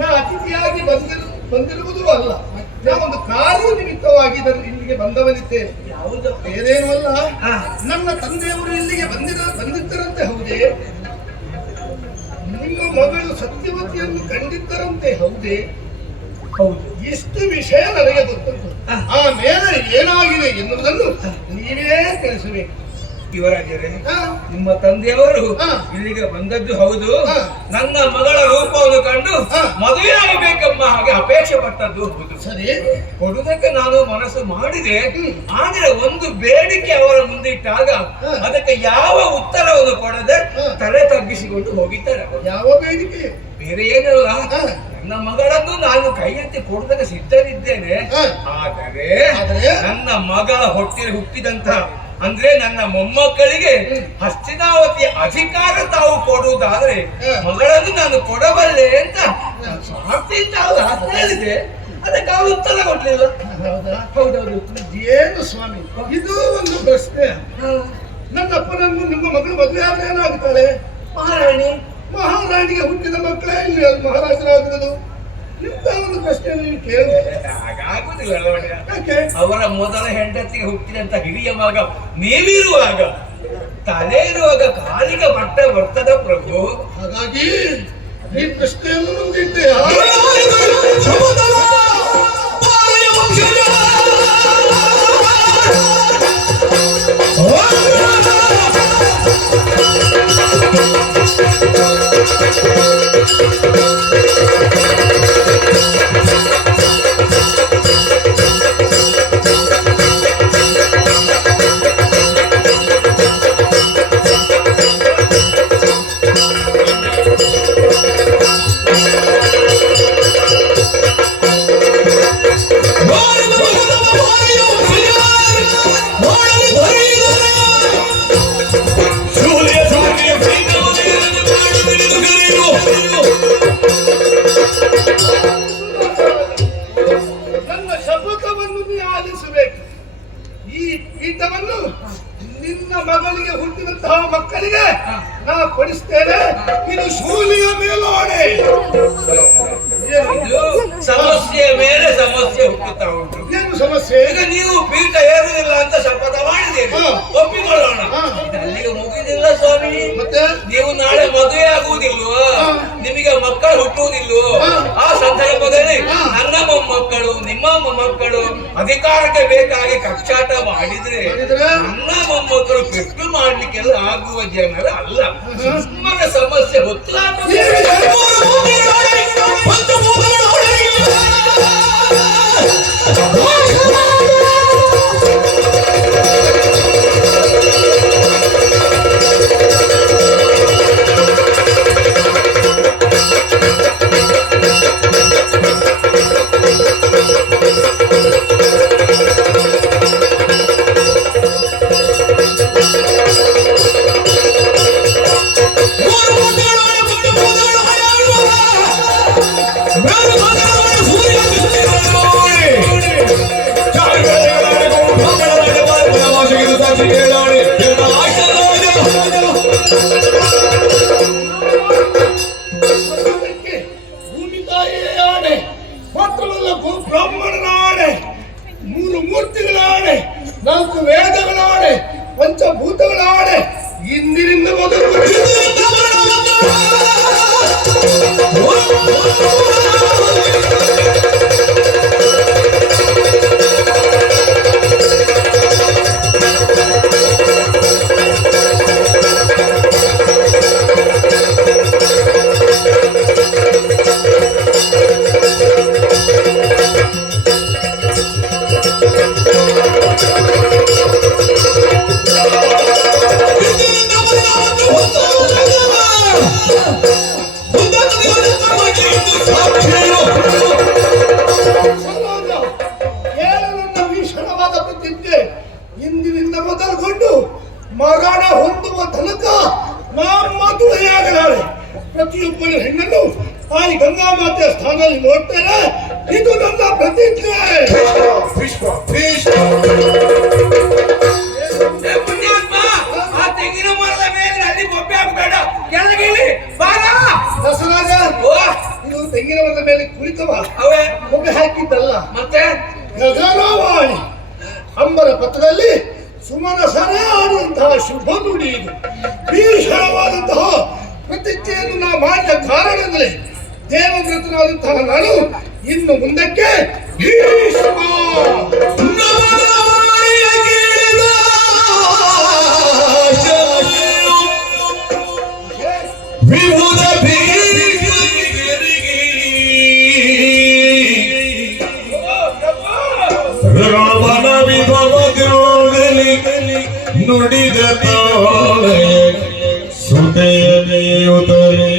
ನಾ ಅತಿಥಿಯಾಗಿ ಬಂದಿರುವುದೂ ಅಲ್ಲ, ನಾವೊಂದು ಕಾರ್ಯ ನಿಮಿತ್ತವಾಗಿ ಇಲ್ಲಿಗೆ ಬಂದವನಿದ್ದೇನೆ. ಯಾವುದು ಬೇರೇನೂ ಅಲ್ಲ. ನನ್ನ ತಂದೆಯವರು ಇಲ್ಲಿಗೆ ಬಂದಿದ್ದರಂತೆ. ಹೌದೇ? ನಿಮ್ಮ ಮಗಳು ಸತ್ಯವತಿಯನ್ನು ಕಂಡಿದ್ದರಂತೆ. ಹೌದೇ? ಹೌದು. ಇಷ್ಟು ವಿಷಯ ನನಗೆ ಗೊತ್ತುಂಟು. ಆಮೇಲೆ ಏನಾಗಿದೆ ಎನ್ನುವುದನ್ನು ನೀವೇ ತಿಳಿಸಬೇಕು. ಯುವರಾಜರೇ, ನಿಮ್ಮ ತಂದೆಯವರು ಇಲ್ಲಿಗೆ ಬಂದದ್ದು ಹೌದು. ನನ್ನ ಮಗಳ ರೂಪವನ್ನು ಕಂಡು ಮದುವೆ ಆಗಬೇಕೆಂಬ ಹಾಗೆ ಅಪೇಕ್ಷೆ ಪಟ್ಟದ್ದು ಹೌದು. ಸರಿ, ಕೊಡುವುದಕ್ಕೆ ನಾನು ಮನಸ್ಸು ಮಾಡಿದೆ. ಆದರೆ ಒಂದು ಬೇಡಿಕೆ ಅವರ ಮುಂದಿಟ್ಟಾಗ ಅದಕ್ಕೆ ಯಾವ ಉತ್ತರವನ್ನು ಕೊಡದೆ ತಲೆ ತಗ್ಗಿಸಿಕೊಂಡು ಹೋಗಿದ್ದಾರೆ. ಯಾವ ಬೇಡಿಕೆ? ಬೇರೆ ಏನಲ್ಲ, ನನ್ನ ಮಗಳನ್ನು ನಾನು ಕೈ ಎತ್ತಿ ಕೊಡುವುದಕ್ಕೆ ಸಿದ್ಧರಿದ್ದೇನೆ. ಆದರೆ ನನ್ನ ಮಗಳ ಹೊಟ್ಟೆಯಲ್ಲಿ ಹುಟ್ಟಿದಂತ ಅಂದ್ರೆ ನನ್ನ ಮೊಮ್ಮಕ್ಕಳಿಗೆ ಹಸ್ತಿನಾವತಿಯ ಅಧಿಕಾರ ತಾವು ಕೊಡುವುದಾದ್ರೆ ಮಗಳನ್ನು ನಾನು ಕೊಡಬಲ್ಲೆ ಅಂತ ಸ್ವಾರ್ಥಿಯಿಂದ ಹೇಳಿದೆ. ಅದಕ್ಕೆ ಅವರು ಉತ್ತರ ಕೊಡ್ಲಿಲ್ಲ. ಹೌದೌದು. ಏನು ಸ್ವಾಮಿ, ಇದು ಒಂದು ಪ್ರಶ್ನೆ. ನನ್ನಪ್ಪನನ್ನು ನಿಮ್ಮ ಮಗಳು ಮದುವೆ ಆದ್ರೆ ಏನಾಗ್ತಾಳೆ? ಮಹಾರಾಣಿಗೆ ಹುಟ್ಟಿದ ಮಕ್ಕಳೇ ಇಲ್ಲಿ ಅದು ಮಹಾರಾಜರಾಗುವುದು. ಇಂಥ ಒಂದು ಪ್ರಶ್ನೆ ನೀವು ಕೇಳಿದ್ರೆ ಹಾಗಾಗುದಿಲ್ಲ. ಅವರ ಮೊದಲ ಹೆಂಡತಿಗೆ ಹುಟ್ಟಿದಂತ ಹಿರಿಯ ಮಗ ನೀವಿರುವಾಗ, ತಲೆ ಇರುವಾಗ ಕಾಲಿಗೆ ಬಟ್ಟ ಬರ್ತದ ಪ್ರಭು. ಹಾಗಾಗಿ ಈ ಪ್ರಶ್ನೆಯನ್ನು ಮುಂದಿಟ್ಟೆ. ಆಗುವುದು. ಆ ಸಂದರ್ಭದಲ್ಲಿ ನನ್ನ ಮೊಮ್ಮಕ್ಕಳು ನಿಮ್ಮ ಮೊಮ್ಮಕ್ಕಳು ಅಧಿಕಾರಕ್ಕೆ ಬೇಕಾಗಿ ಕಚ್ಚಾಟ ಮಾಡಿದ್ರೆ ನನ್ನ ಮೊಮ್ಮಕ್ಕಳು ಪೆಟ್ಟು ಮಾಡ್ಲಿಕ್ಕೆಲ್ಲ ಆಗುವ ಜನರು ಅಲ್ಲ. ಸುಮ್ಮನೆ ಸಮಸ್ಯೆ ಗೊತ್ತಾಗ್ತದೆ. ಭೂಮಿ ತಾಯಿಯ ಆಣೆ, ಮಾತ್ರವಲ್ಲ ಬ್ರಾಹ್ಮಣನ ಆಣೆ, 3 ಮೂರ್ತಿಗಳ ಆಣೆ, 4 ವೇದಗಳ ಆಣೆ, ಪಂಚಭೂತಗಳ ಆಣೆ, ಇಂದಿನಿಂದ ಮೊದಲು ಭೀಷಣವಾದ ಪ್ರತಿಜ್ಞೆ ಇಂದಿನಿಂದ ಮೊದಲುಗೊಂಡು ಮರಣ ಹೊಂದುವ ತನಕ ಮದುವೆಯಾಗಲಾರೆ. ಪ್ರತಿಯೊಬ್ಬರ ಹೆಣ್ಣನ್ನು ತಾಯಿ ಗಂಗಾ ಮಾತೆಯ ಸ್ಥಾನದಲ್ಲಿ ನೋಡ್ತೇನೆ. ಇದು ನನ್ನ ಪ್ರತಿಜ್ಞೆ. ಪುಣ್ಯಾತ್ಮ, ಆ ತೆಂಗಿನ ಮರದ ಮೇಲೆ ಅಲ್ಲಿ ಬೊಬ್ಬೆ ಹಾಕಬೇಡ, ಕೆಳಗೆ ಇಳಿ, ಬಾರ. ದಸರಾಜ, ಇದು ತೆಂಗಿನ ಮರದ ಮೇಲೆ ಕುಳಿತವ, ಅವೇ ಬೊಬ್ಬೆ ಹಾಕಿದ್ದಲ್ಲ. ಮತ್ತೆ ಗಗನವಾಣಿ ಅಂಬರ ಪತ್ರದಲ್ಲಿ ಸುಮನ ಸರೆ ಆಡುವಂತಹ ಶುಭ ನುಡಿ ಇದು. ಭೀಷಣವಾದಂತಹ ಪ್ರತಿಜ್ಞೆಯನ್ನು ನಾವು ಮಾಡಿದ ಕಾರಣದಲ್ಲಿ ದೇವವ್ರತನಾದಂತಹ ನಾನು ಇನ್ನು ಮುಂದಕ್ಕೆ ಭೀಷ್ಮ ವಿಭುಧ ರಾಮನ ವಿಭವದಲ್ಲಿ ನುಡಿದ ತಾಳೆ ಸುತೆಯ ದೇವತರೇ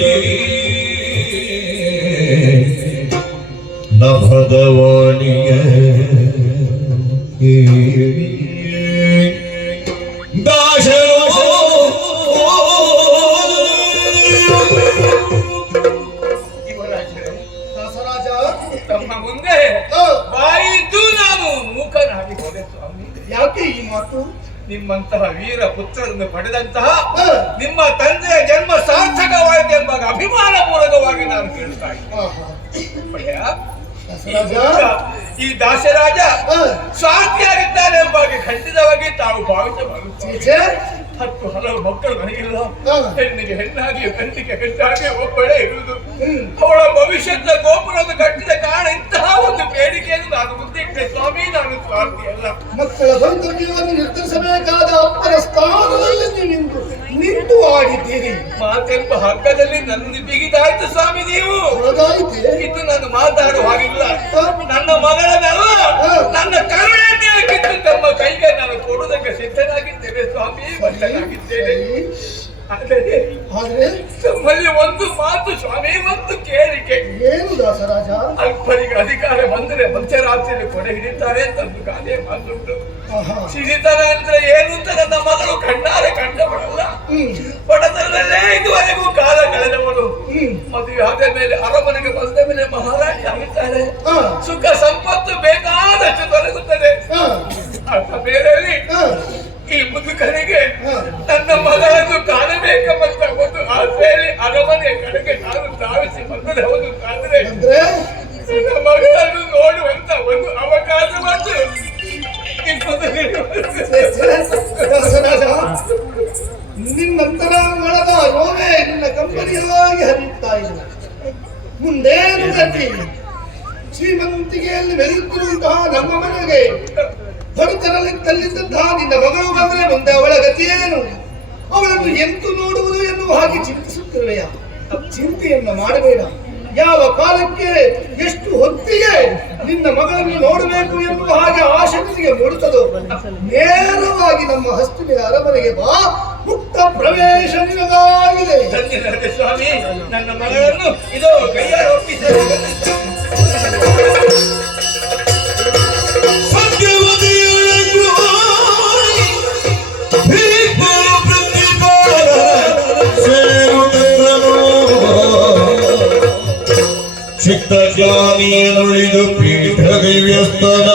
ನಭದವಾಣಿಯ ದಸರಾಜ, ತಮ್ಮ ಮುಂದೆ ಬಾಯಿದ್ದು ನಾನು ಮೂಕನಾಗಿ ಹೋದೆ ಸ್ವಾಮಿ. ಯಾಕೆ ಈ ಮಾತು? ನಿಮ್ಮಂತಹ ವೀರ ಪುತ್ರರನ್ನು ಪಡೆದಂತಹ ನಿಮ್ಮ ತಂದೆಯ ಜನ್ಮ ಸಾರ್ಥಕವಾಯಿತು ಎಂಬ ಅಭಿಮಾನ ಪೂರ್ವಕವಾಗಿ ನಾನು ಕೇಳ್ತಾ ಇದ್ದೇನೆ. ಈ ದಾಸರಾಜ ಸ್ವಾರ್ಥಿಯಾಗಿದ್ದಾನೆ ಎಂಬಾಗಿ ಖಂಡಿತವಾಗಿ ತಾವು ಭಾವಿಸಬಾರದು. 10 ಹಲವು ಮಕ್ಕಳು ನನಗಿಲ್ಲ. ಹೆಣ್ಣಿಗೆ ಹೆಣ್ಣಾಗಿ ಗಂಡಿಗೆ ಗಂಡಾಗಿ ಒಬ್ಬಳೇ ಇರುವುದು. ಅವಳ ಭವಿಷ್ಯದ ಗೋಪುರವನ್ನು ಕಟ್ಟಿದ ಕಾರಣ ಇಂತಹ ಒಂದು ಬೇಡಿಕೆಯನ್ನು ನಾನು ಮುಂದಿಟ್ಟೆ ಸ್ವಾಮಿ. ನಾನು ಸ್ವಾರ್ಥಿಯಲ್ಲ. ಮಕ್ಕಳ ಭವಿತವ್ಯವನ್ನು ನಿರ್ಧರಿಸಬೇಕಾದ ಅಪ್ಪನ ಸ್ಥಾನದಲ್ಲಿ ನೀವು ನಿಂತು ಆಡಿದ್ದೀರಿ. ಮಾತೆಂಬ ಹಗ್ಗದಲ್ಲಿ ನನ್ನ ಬಿಗಿದಾಯ್ತು ಸ್ವಾಮಿ. ನೀವು ಇದು ನಾನು ಮಾತಾಡುವ ಹಾಗಿಲ್ಲ. ನನ್ನ ಮಗಳನ್ನೆಲ್ಲ ನನ್ನ ಕರುಣೆಯನ್ನೇ ಕಿತ್ತು ತಮ್ಮ ಕೈಗೆ ನಾನು ಕೊಡುವುದಕ್ಕೆ ಸಿದ್ಧನಾಗಿದ್ದೇನೆ ಸ್ವಾಮಿ, ಬದ್ಧನಾಗಿದ್ದೇನೆ. ಆದರೆ ತಮ್ಮಲ್ಲಿ ಒಂದು ಮಾತು ಸ್ವಾಮಿ, ಒಂದು ಕೇಳಿಕೆ. ಏನು ದಾಸರಾಜ? ಅಲ್ಪರಿಗೆ ಅಧಿಕಾರ ಬಂದರೆ ಮಧ್ಯರಾತ್ರಿಯಲ್ಲಿ ಕೊಡೆ ಹಿಡಿತಾರೆ ಅಂತ ಒಂದು ಗಾದೆ ಮಾತುಂಟು. ಸಿರಿತನ ಅಂದ್ರೆ ಏನು ಅಂತ ನನ್ನ ಮಗಳು ಕಣ್ಣಾರೆ ಕಂಡವಳಲ್ಲ. ಬಡತನದಲ್ಲೇ ಇದುವರೆಗೂ ಕಾಲ ಕಳೆದವಳು. ಮದುವೆ ಆದ ಮೇಲೆ ಅರಮನೆಗೆ ಬಂದ ಮೇಲೆ ಮಹಾರಾಣಿ ಆಗಿದ್ದಾರೆ. ಸುಖ ಸಂಪತ್ತು ಬೇಕಾದಷ್ಟು ದೊರಕುತ್ತದೆ. ಅಂತ ಬೇರೆಯಲ್ಲಿ ಈ ಮುದುಕನಿಗೆ ನನ್ನ ಮಗಳನ್ನು ಕಾಣಬೇಕೆಂಬಂತ ಒಂದು ಆಸೆಯಲ್ಲಿ ಅರಮನೆ ಕಡೆಗೆ ನಾನು ಧಾವಿಸಿ ಬಂದರೆ ಹೌದು. ಕಾದ್ರೆ ನನ್ನ ಮಗಳನ್ನು ನೋಡುವಂತ ಒಂದು ಅವಕಾಶ ಬಂದು ನಿನ್ನಂತರಾಂಗಣದ ರೋಮೆ ನಿನ್ನ ಕಂಪನಿಯಾಗಿ ಹರಿಯುತ್ತಾ ಇಲ್ಲ. ಮುಂದೇನು ಗತಿ? ಶ್ರೀಮಂತಿಗೆಯಲ್ಲಿ ಮೆರೆಯುತ್ತಿರುವಂತಹ ನಮ್ಮ ಮನೆಗೆ ಬಡತನದಲ್ಲಿದ್ದಂತಹ ನಿನ್ನ ಮಗಳು ಬಂದರೆ ಮುಂದೆ ಅವಳ ಗತಿಯೇನು? ಅವಳನ್ನು ಎಂತು ನೋಡುವುದು ಎನ್ನುವ ಹಾಗೆ ಚಿಂತಿಸುತ್ತಿರುವೆಯ? ಚಿಂತೆಯನ್ನು ಮಾಡಬೇಡ. ಯಾವ ಕಾಲಕ್ಕೆ ಎಷ್ಟು ಹೊತ್ತಿಗೆ ನಿನ್ನ ಮಗಳನ್ನು ನೋಡಬೇಕು ಎನ್ನುವ ಹಾಗೆ ಆಶೆ ನಿನಗೆ ಮೂಡುತ್ತದೋ ನೇರವಾಗಿ ನಮ್ಮ ಹಸ್ತಿನ ಅರಮನೆಗೆ ಬಾ. ಮುಕ್ತ ಪ್ರವೇಶ ನಿನಗಾಗಿದೆ. ಧನ್ಯನಾದೆ ಸ್ವಾಮಿ. ನನ್ನ ಮಗಳನ್ನು ಇದೋ ಕೈಯಾರ ಒಪ್ಪಿಸಿದೆ. ಚಿತ್ತ ಜ್ಞಾನಿಯನುಳಿದು ಪೀಠ ದಿವ್ಯಸ್ಥನ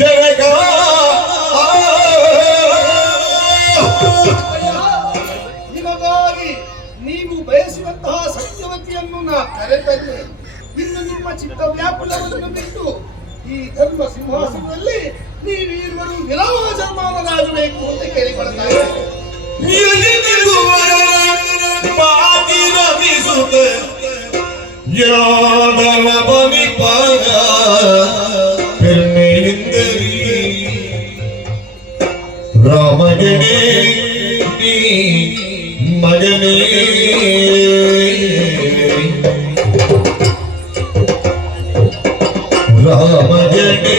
ಜನಕ ನಿಮಗಾಗಿ ನೀವು ಬಯಸಿದಂತಹ ಸತ್ಯವತಿಯನ್ನು ನಾ ಕರೆತಂದೆ. ಇನ್ನು ನಿಮ್ಮ ಚಿತ್ತ ವ್ಯಾಕುಲವನ್ನು ಬಿಟ್ಟು ಈ ಧರ್ಮ ಸಿಂಹಾಸನದಲ್ಲಿ ನೀವಿರುವರು ವಿರಾಜಮಾನರಾಗಬೇಕು ಅಂತ ಕೇಳಿಕೊಳ್ತಾ ಇದ್ದೇನೆ. ಯಾದವ ಬನಿ ಪಾಗ ಪೆರ್ಮೆಯಿಂದರಿ ರಾಮಗಣೆ ಮಗನೇ ರಾಮಗಣೆ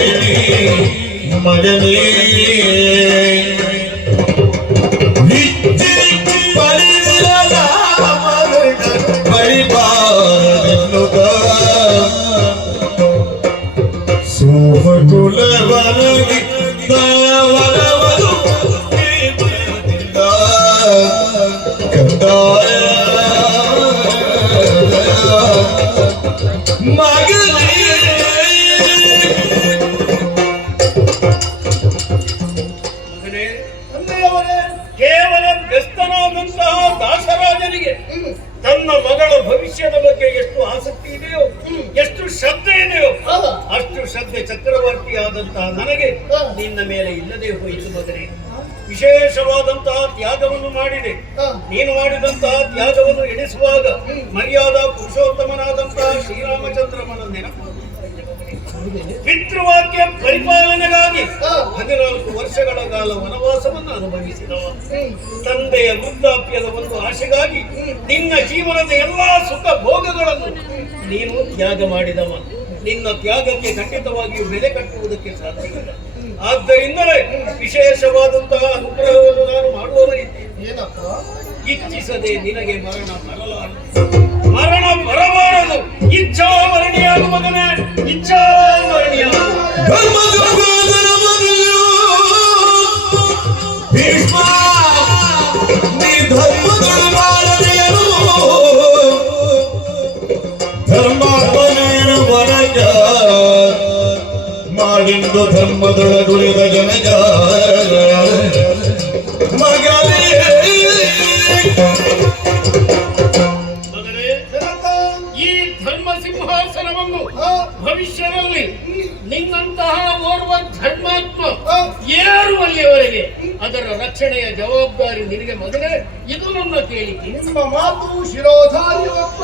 ಮಗನೇ ಕೇವಲ ವ್ಯಸ್ತನಾದಂತಹ ದಾಸರಾಜನಿಗೆ ತನ್ನ ಮಗಳ ಭವಿಷ್ಯದ ಬಗ್ಗೆ ಎಷ್ಟು ಆಸಕ್ತಿ ಇದೆಯೋ, ಎಷ್ಟು ಶ್ರದ್ಧೆ ಇದೆಯೋ, ಅಷ್ಟು ಶ್ರದ್ಧೆ ಚಕ್ರವರ್ತಿಯಾದಂತಹ ನನಗೆ ನಿನ್ನ ಮೇಲೆ ಇಲ್ಲದೆ ಹೋಯಿತು ಮಗನೇ. ವಿಶೇಷವಾದಂತಹ ತ್ಯಾಗವನ್ನು ಮಾಡಿದೆ. ನೀನು ಮಾಡಿದಂತಹ ತ್ಯಾಗವನ್ನು ಎಣಿಸುವಾಗ ಮರ್ಯಾದಾ ಪುರುಷೋತ್ತಮನಾದಂತಹ ಶ್ರೀರಾಮಚಂದ್ರಮನ ನೆನಪು. ಪಿತೃವಾಕ್ಯ ಪರಿಪಾಲನೆಗಾಗಿ 14 ವರ್ಷಗಳ ಕಾಲ ವನವಾಸವನ್ನು ಅನುಭವಿಸಿದವ. ತಂದೆಯ ವೃದ್ಧಾಪ್ಯದ ಒಂದು ಆಶೆಗಾಗಿ ನಿನ್ನ ಜೀವನದ ಎಲ್ಲಾ ಸುಖ ಭೋಗಗಳನ್ನು ನೀನು ತ್ಯಾಗ ಮಾಡಿದವ. ನಿನ್ನ ತ್ಯಾಗಕ್ಕೆ ಖಂಡಿತವಾಗಿಯೂ ಬೆಲೆ ಕಟ್ಟುವುದಕ್ಕೆ ಸಾಧ್ಯವಿಲ್ಲ. ಆದ್ದರಿಂದಲೇ ವಿಶೇಷವಾದಂತಹ ಅನುಗ್ರಹವನ್ನು ನಾನು ಮಾಡುವವರಿದ್ದೇನೆ. ಇಚ್ಛಿಸದೆ ನಿನಗೆ ಮರಣ ಬರಬಾರದು. ಇಚ್ಛಾವರಣಿಯಾಗು ಮಗನೇ, ಇಚ್ಛಾವರಣಿಯಾಗು. ಧರ್ಮಾತ್ಮನೇನು ಬರಕ ಮಾಡಿಂದು ಧರ್ಮದೊಳಗುಳಿದ ಜನಗ ಮಗನೇ ಈ ಧರ್ಮ ಸಿಂಹಾಸನವನ್ನು ಭವಿಷ್ಯದಲ್ಲಿ ನಿನ್ನಂತಹ ಓರ್ವ ಧರ್ಮಾತ್ಮ ಏರುವಲ್ಲಿಯವರೆಗೆ ಅದರ ರಕ್ಷಣೆಯ ಜವಾಬ್ದಾರಿ ನಿನಗೆ ಮಗನೇ. ಇದು ನನ್ನ ಕೇಳಿಕೆ. ನಿಮ್ಮ ಮಾತು ಶಿರೋಧಾರ್ಯವಪ್ಪ.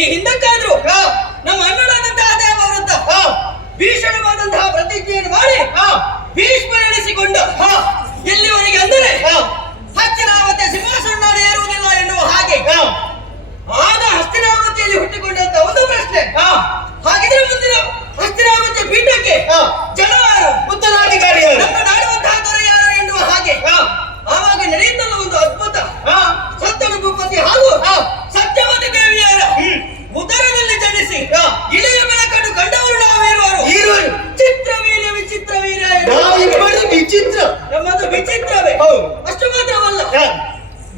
ಈ ಹಿಂದಕ್ಕಾದ್ರೂ ನಮ್ಮ ಅಣ್ಣನಾದಂತಹ ದೇವ ವಿರುದ್ಧ ಭೀಷಣವಾದಂತಹ ಪ್ರತಿಜ್ಞೆಯನ್ನು ಮಾಡಿ ಭೀಷ್ಮ ಎಣಿಸಿಕೊಂಡ ಎಲ್ಲಿವರೆಗೆ ಅಂದರೆ ಹಸ್ತಿನಾವತಿಯ ಸಿಂಹಾಸನ ಏರುವುದಿಲ್ಲ ಎನ್ನುವ ಹಾಗೆ ಆಗ ಹಸ್ತಿನಾವತಿಯಲ್ಲಿ ಹುಟ್ಟಿಕೊಂಡಂತ ಒಂದು ಪ್ರಶ್ನೆ, ಹಾಗಿದ್ರೆ ಮುಂದಿನ ಹಸ್ತಿನಾವತಿಯ ಪೀಠಕ್ಕೆ ಜನ ಯಾರು, ಉತ್ತರಾಧಿಕಾರಿ ನಮ್ಮ ನಾಡುವಂತಹ ದೊರೆ ಯಾರು ಎನ್ನುವ ಹಾಗೆ ಆವಾಗ ನಡೆಯುತ್ತಲ್ಲ ಒಂದು ಅದ್ಭುತ. ಸತ್ಯನ ಭೂಪತಿ ಹಾಗೂ ಸತ್ಯವತಿ ದೇವಿಯರ ಉದರದಲ್ಲಿ ಜನಿಸಿ ಇಳೆಯ ಬೆಳಕನ್ನು ಕಂಡವರು ನಾವಿರುವರು. ಚಿತ್ರವೀರ್ಯ ವಿಚಿತ್ರವೀರ್ಯ ವಿಚಿತ್ರ, ನಮ್ಮದು ವಿಚಿತ್ರವೇ. ಅಷ್ಟು ಮಾತ್ರವಲ್ಲ,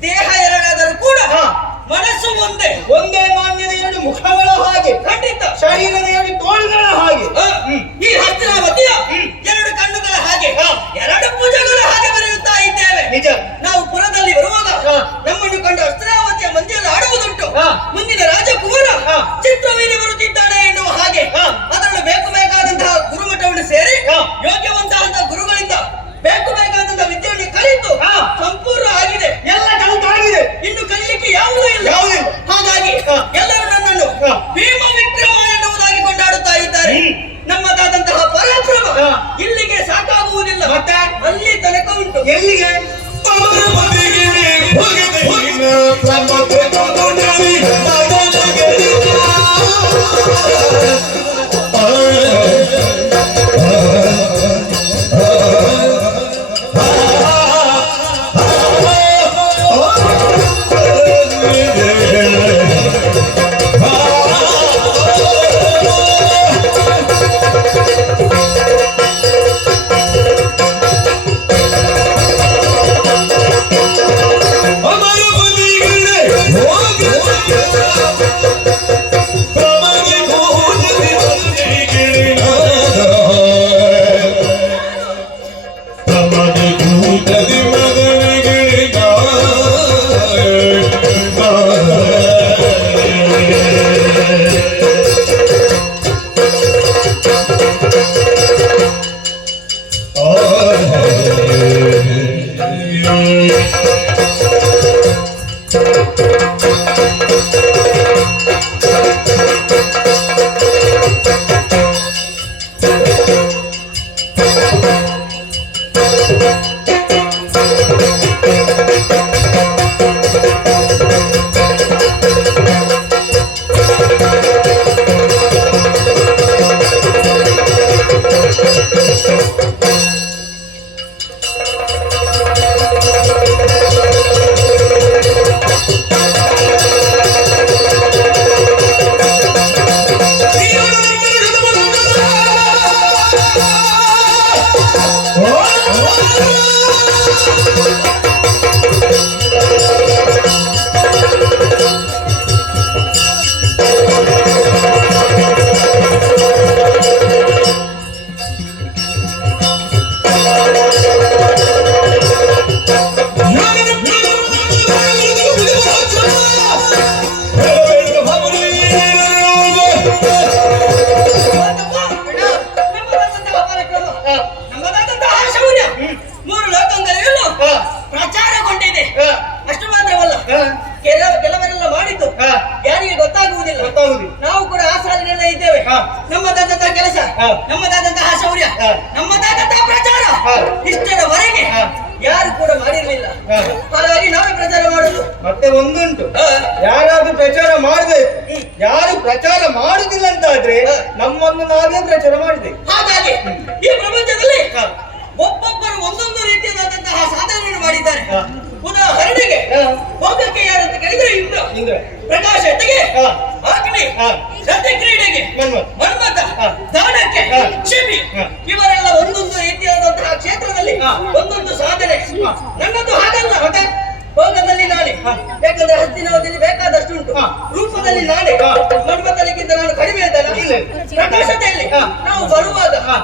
ದೇಹ ಎರಡಾದರೂ ಕೂಡ ಮನಸ್ಸು ಒಂದೇ. ಒಂದೇ ಮಾನ್ಯದ ಎರಡು ಮುಖಗಳ ಹಾಗೆ, ಖಂಡಿತ ಶರೀರದ ಎರಡು ತೋಳುಗಳ ಹಾಗೆ, ಈ ಹಸ್ತಿನಾವತಿಯ ಎರಡು ಕಣ್ಣುಗಳ ಹಾಗೆ, ಎರಡು ಭುಜಗಳ ಹಾಗೆ ಬರೆಯುತ್ತಾ ಇದ್ದೇವೆ. ನಿಜ. ನಾವು ಪುರದಲ್ಲಿ ಬರುವಾಗ ನಮ್ಮನ್ನು ಕಂಡು ಹಸ್ತಿನಾವತಿಯ ಮಂದಿಯಲ್ಲಿ ಆಡುವುದುಂಟು. ಮುಂದಿನ ರಾಜಕುಮಾರ ಚಿತ್ರವೀರ್ಯ ಬರುತ್ತಿದ್ದಾನೆ ಎನ್ನುವ ಹಾಗೆ ಅದನ್ನು ಬೇಕು ಬೇಕಾದಂತಹ ಗುರುಮಠವನ್ನು ಸೇರಿ ಯೋಗ್ಯವಂತಹ ಗುರುಗಳಿಂದ ಬೇಕು ಬೇಕಾದಂತಹ ವಿದ್ಯೆಯನ್ನು ಕಲಿತು ಸಂಪೂರ್ಣ ಆಗಿದೆ, ಎಲ್ಲ ಕಲಿತಾಗಿದೆ. ಇನ್ನು ಕಲಿಯಲಿಕ್ಕೆ ಯಾವುದೂ ಇಲ್ಲ. ಹಾಗಾಗಿ ಎಲ್ಲರೂ ನನ್ನನ್ನು ಭೀಮ ವಿಕ್ರಮ ಎನ್ನುವುದಾಗಿ ಯಾರಿಗೆ ಗೊತ್ತಾಗುವುದಿಲ್ಲ. ಗೊತ್ತಾಗುದಿಲ್ಲ. ನಾವು ಕೂಡ ಆ ಸಾಲಿನಲ್ಲೇ ಇದ್ದೇವೆ. ಹಾ. ನಮ್ಮದಾದಂತಹ ಕೆಲಸ, ಹಾ. ನಮ್ಮದಾದಂತಹ ಶೌರ್ಯ, ಹಾ. ನಮ್ಮದಾದಂತಹ ಪ್ರಚಾರ ಹಾ. ಇಷ್ಟರವರೆಗೆ ಹಾ. ಯಾರು ಕೂಡ ಮಾಡಿರ್ಲಿಲ್ಲ. ಹಾ. ಹಾಗಾಗಿ ನಾವೇ ಪ್ರಚಾರ ಮಾಡುದು. ಮತ್ತೆ ಒಂದುಂಟು, ಯಾರಾದ್ರೂ ಪ್ರಚಾರ ಮಾಡಬೇಕು. ಯಾರು ಪ್ರಚಾರ ಮಾಡುದಿಲ್ಲ ಅಂತ ಆದ್ರೆ ನಮ್ಮನ್ನು ನಾವೇ ಪ್ರಚಾರ ಮಾಡಬೇಕು. ಹಾಗಾಗಿ ಈ ಪ್ರಪಂಚದಲ್ಲಿ ಹಾ. ಒಬ್ಬೊಬ್ಬರು ಒಂದೊಂದು ರೀತಿಯಾದಂತಹ ಸಾಧನೆಯನ್ನು ಮಾಡಿದ್ದಾರೆ. ಹಾ. ಉದಾಹರಣೆಗೆ ಹಾ. ಹೋಗಕ್ಕೆ ಯಾರಂತ ಕೇಳಿದ್ರೆ ಇಂದ್ರ, ಪ್ರಕಾಶತೆಗೆ ಹಾ. ಅಗ್ನಿ, ಹಾ. ಸತ್ಯ ಕ್ರೀಡೆಗೆ ಮನ್ಮಥ. ಮನ್ಮಥ, ಹಾ. ದಾನಕ್ಕೆ ಹಾ. ಶಿಬಿ, ಹಾ. ಇವರೆಲ್ಲ ಒಂದೊಂದು ರೀತಿಯಾದಂತಹ ಕ್ಷೇತ್ರದಲ್ಲಿ ಹಾ. ಒಂದೊಂದು ಸಾಧನೆ. ಹಾ. ನನ್ನದು ಹಾಗಲ್ಲ. ಭೋಗದಲ್ಲಿ ನಾನೇ, ಹಾ. ಯಾಕಂದ್ರೆ ಹಸ್ತಿನಾವತಿಯಲ್ಲಿ ಬೇಕಾದಷ್ಟು ಉಂಟು. ಹಾ. ರೂಪದಲ್ಲಿ ನಾನೇ, ಹಾ. ಮನ್ಮಥನಿಗಿಂತ ನಾನು ಕಡಿಮೆ ಇದ್ದಲ್ಲ. ಇಲ್ಲ. ಪ್ರಕಾಶತೆಯಲ್ಲಿ ಹಾ. ನಾವು ಬರುವಾಗ, ಹಾ.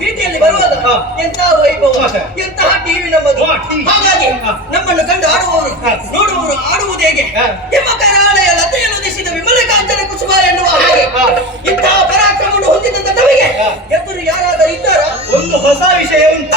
ಬೀದಿಯಲ್ಲಿ ಬರುವಾಗ ಹಾ. ಎಂತಹ ವೈಭವ, ಹಾ. ಎಂತಹ ಟಿವಿ ನಮ್ಮದು. ಹಾ, TV. ಹಾಗಾಗಿ ಹಾ. ನಮ್ಮನ್ನು ಕಂಡು ಆಡುವವರು, ಹಾ. ನೋಡುವವರು ಆಡುವುದು ಹೇಗೆ? ಹಾ. ಹಿಮಕರಾಳೆಯ ಲತೆಯನ್ನು ದಿಸಿದ ವಿಮಲಕಾಂತನ ಕುಸುಮ ಎನ್ನುವ ಹಾಗೆ ಹಾ. ಇಂತಹ ಪರಾಕ್ರಮವನ್ನು ಹೊಂದಿದಂತ ನಮಗೆ ಹಾ. ಎದುರು ಯಾರಾದರೂ ಇದ್ದಾರಾ? ಒಂದು ಹೊಸ ವಿಷಯ ಉಂಟು.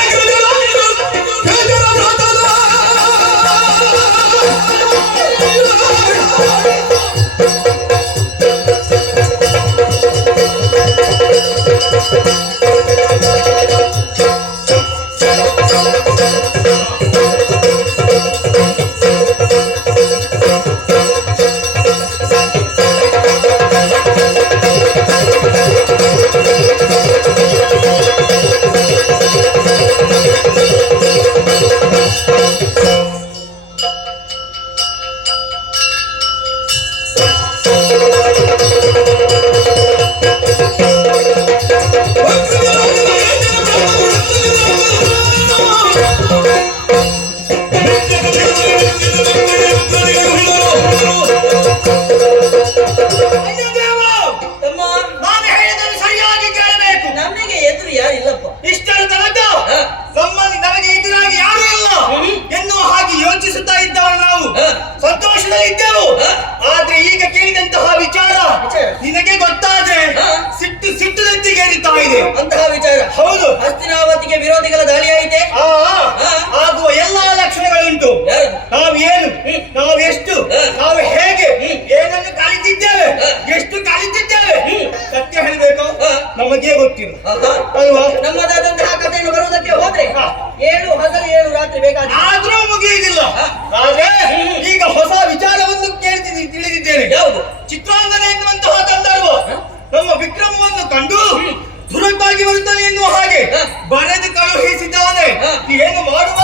ತಮ್ಮ, ನಾನು ಹೇಳಿದ್ದನ್ನು ಸರಿಯಾಗಿ ಕೇಳಬೇಕು. ನಮಗೆ ಎದುರು ಯಾರಿಲ್ಲಪ್ಪ. ಇಷ್ಟರ ತನಕ ಹಾ. ನಮ್ಮಲ್ಲಿ ನಮಗೆ ಎದುರಾಗಿ ಯಾರೂ ಇಲ್ಲ ಎನ್ನುವ ಹಾಗೆ ಯೋಚಿಸುತ್ತಾ ಇದ್ದವರು ನಾವು ಹಾ. ಸಂತೋಷದಲ್ಲಿ ಇದ್ದೆವು. ಹಾ. ಆದ್ರೆ ಈಗ ಕೇಳಿದಂತಹ ವಿಚಾರ ನಿನಗೆ ಗೊತ್ತಾದ್ರೆ ಹಾ. ಸಿಟ್ಟು ನೆತ್ತಿಗೇರಿತಾ ಇದೆ. ಅಂತಹ ವಿಚಾರ. ಹೌದು. ಹಸ್ತಿನಾವತಿಗೆ ವಿರೋಧಿಗಳ ದಾಳಿ ಆಯಿತೆ. ಆ ಆಗುವ ಎಲ್ಲಾ ಲಕ್ಷಣಗಳುಂಟು. ಯಾರು? ನಾವು ಏನು, ನಾವು ಎಷ್ಟು, ನಾವು ಹೇಗೆ, ಏನನ್ನು ಕಲಿತಿದ್ದೇವೆ, ಎಷ್ಟು ಕಲಿತಿದ್ದೇವೆ, ಸತ್ಯ ಹೇಳಬೇಕು ನಮಗೆ ಗೊತ್ತಿಲ್ಲ ಅಲ್ವಾ? ನಮ್ಮದಾದಂತಹ ಕಥೆಯನ್ನು ಬರುವುದಕ್ಕೆ ಹೋದ್ರೆ 7 ಹಗಲು 7 ರಾತ್ರಿ ಬೇಕಾದ್ರೆ ಆದ್ರೂ ಮುಗಿಯುವುದಿಲ್ಲ. ಆದ್ರೆ ಈಗ ಹೊಸ ವಿಚಾರವನ್ನು ತಿಳಿದಿದ್ದೇನೆ. ಯಾವುದು? ಚಿತ್ರಾಂಗದ ಎನ್ನುವಂತಹ ಸಂದರ್ಭ ನಮ್ಮ ವಿಕ್ರಮವನ್ನು ಕಂಡು ದುರಕ್ಕಾಗಿ ಬರುತ್ತಾನೆ ಎನ್ನುವ ಹಾಗೆ ಬರೆದು ಕಳುಹಿಸಿದ್ದಾನೆ. ಏನು ಮಾಡುವ?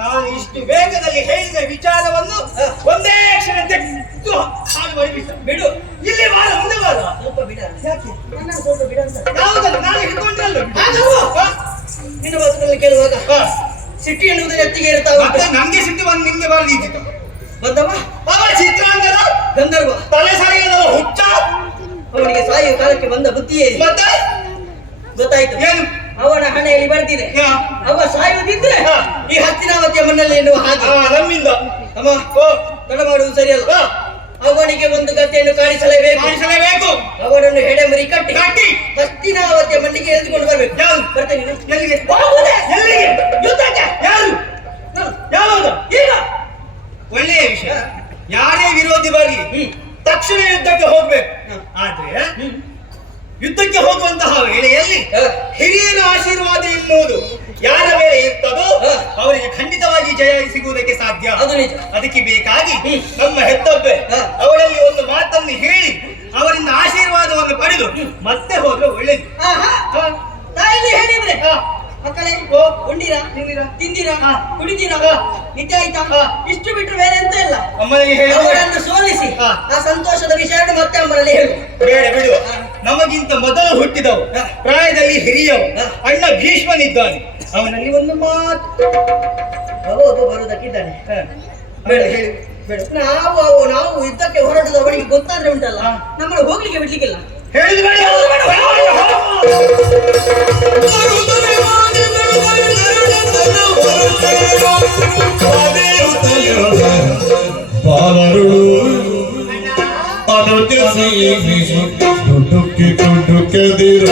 ನಾನು ಇಷ್ಟು ವೇಗದಲ್ಲಿ ಹೇಳಿದ ವಿಚಾರವನ್ನು ಒಂದೇ ಕ್ಷಣ ತೆಗೆದು ಹಾಳು ಮಾಡಿಬಿಟ್ಟ. ಬಿಡು. ಇಲ್ಲಿ ಬಾರ, ಮುಂದೆ ಬಾರ. ಸ್ವಲ್ಪ ಬಿಡ. ಯಾಕೆ? ನನ್ನ ಸ್ವಲ್ಪ ಬಿಡ ಅಂತ. ಯಾವುದನ್ನು ನಾನು ಹಿಡ್ಕೊಂಡ್ರಲ್ಲ. ಹಾಗಲ್ವಾ? ನಿನ್ನ ಮಾತುಗಳನ್ನು ಕೇಳುವಾಗ ಸಿಟ್ಟು ಎನ್ನುವುದು ನೆತ್ತಿಗೆ ಇರ್ತಾ ಉಂಟು. ಮತ್ತೆ ನಮ್ಗೆ ಸಿಟ್ಟು ಬಂದು ನಿಮ್ಗೆ ಬರದಿದ್ದಿತ್ತು. ಬಂದವ ಅವ ಚಿತ್ರಾಂಗದ ಗಂಧರ್ವ ತಲೆ ಸರಿಯದ ಹುಚ್ಚ. ಅವನಿಗೆ ಸಾಯುವ ಕಾಲಕ್ಕೆ ಬಂದ ಬುದ್ಧಿಯೇ ಮತ್ತೆ ಗೊತ್ತಾಯ್ತು. ಏನು? ಅವನ ಹಣೆಯಲ್ಲಿ ಬರ್ತಿದೆ. ಅವ ಸಾಯುವುದಿದ್ರೆ ಈ ಹಸ್ತಿನಾವತಿಯ ಮಣ್ಣಲ್ಲಿ ಎನ್ನುವ ಹಾಗೆ ನಮ್ಮಿಂದ ಅಮ್ಮ ತಡ ಮಾಡುವುದು ಸರಿಯಲ್ಲ. ಅವನಿಗೆ ಒಂದು ಗದ್ದೆಯನ್ನು ಕಾಣಿಸಲೇಬೇಕು. ಅವನನ್ನು ಹೆಡೆಮರಿ ಕಟ್ಟಿ ಹಸ್ತಿನಾವತಿಯ ಮಣ್ಣಿಗೆ ಎಳೆದುಕೊಂಡು ಬರಬೇಕು. ಬರ್ತೇನೆ. ಎಲ್ಲಿಗೆ? ಎಲ್ಲಿಗೆ? ಯುದ್ಧಕ್ಕೆ. ಯಾರು? ಯಾವಾಗ? ಈಗ ಒಳ್ಳೆಯ ವಿಷಯ. ಯಾರೇ ವಿರೋಧಿ ಬರಲಿ ತಕ್ಷಣ ಯುದ್ಧಕ್ಕೆ ಹೋಗ್ಬೇಕು. ಆದ್ರೆ ಯುದ್ಧಕ್ಕೆ ಹೋಗುವಂತಹ ವೇಳೆಯಲ್ಲಿ ಹಿರಿಯರ ಆಶೀರ್ವಾದ ಎನ್ನುವುದು ಯಾರ ಮೇಲೆ ಇರ್ತದೋ ಅವರಿಗೆ ಖಂಡಿತವಾಗಿ ಜಯ ಸಿಗುವುದಕ್ಕೆ ಸಾಧ್ಯ. ಅದು ನಿಜ. ಅದಕ್ಕೆ ಬೇಕಾಗಿ ನಮ್ಮ ಹೆತ್ತೊಬ್ಬೆ ಅವರಲ್ಲಿ ಒಂದು ಮಾತನ್ನು ಹೇಳಿ ಅವರಿಂದ ಆಶೀರ್ವಾದವನ್ನು ಪಡೆದು ಮತ್ತೆ ಹೋದ್ರೆ ಒಳ್ಳೇದು. ತಾಯಲ್ಲಿ ಹೇಳಿದ್ರೆ ಮಕ್ಕಳೇ ಉಂಡಿರಾ ತಿಂದಿರಾ ಕುಡಿದಿರಾ ನಿತ್ಯ ಆಯ್ತಾ? ಇಷ್ಟು ಬಿಟ್ಟರೆ ಬೇರೆ ಎಂತ ಇಲ್ಲ. ಅಮ್ಮನಿಗೆ ಹೇಳಿ ಅವರನ್ನು ಸೋಲಿಸಿ ಆ ಸಂತೋಷದ ವಿಷಯವನ್ನು ಮತ್ತೆ ಅಮ್ಮನಲ್ಲಿ ಹೇಳು. ಬೇಡ ಬಿಡುವ. ನಮಗಿಂತ ಮೊದಲು ಹುಟ್ಟಿದವು, ಪ್ರಾಯದಲ್ಲಿ ಹಿರಿಯವು, ಅಣ್ಣ ಭೀಷ್ಮನಿದ್ದಾನೆ. ಅವನಲ್ಲಿ ಒಂದು ಮಾತು ಹೌದು, ಬರುವುದಕ್ಕಿದ್ದಾನೆ. ಬೇಡ ಹೇಳಿ, ಬೇಡ. ನಾವು ಯುದ್ಧಕ್ಕೆ ಹೊರಟದ ಅವರಿಗೆ ಗೊತ್ತಾದ್ರೆ ಉಂಟಲ್ಲ, ನಮ್ಮನ್ನು ಹೋಗ್ಲಿಕ್ಕೆ ಬಿಡ್ಲಿಕ್ಕಿಲ್ಲ. ಹೇಳಿದ ತುಡುಕದಿರು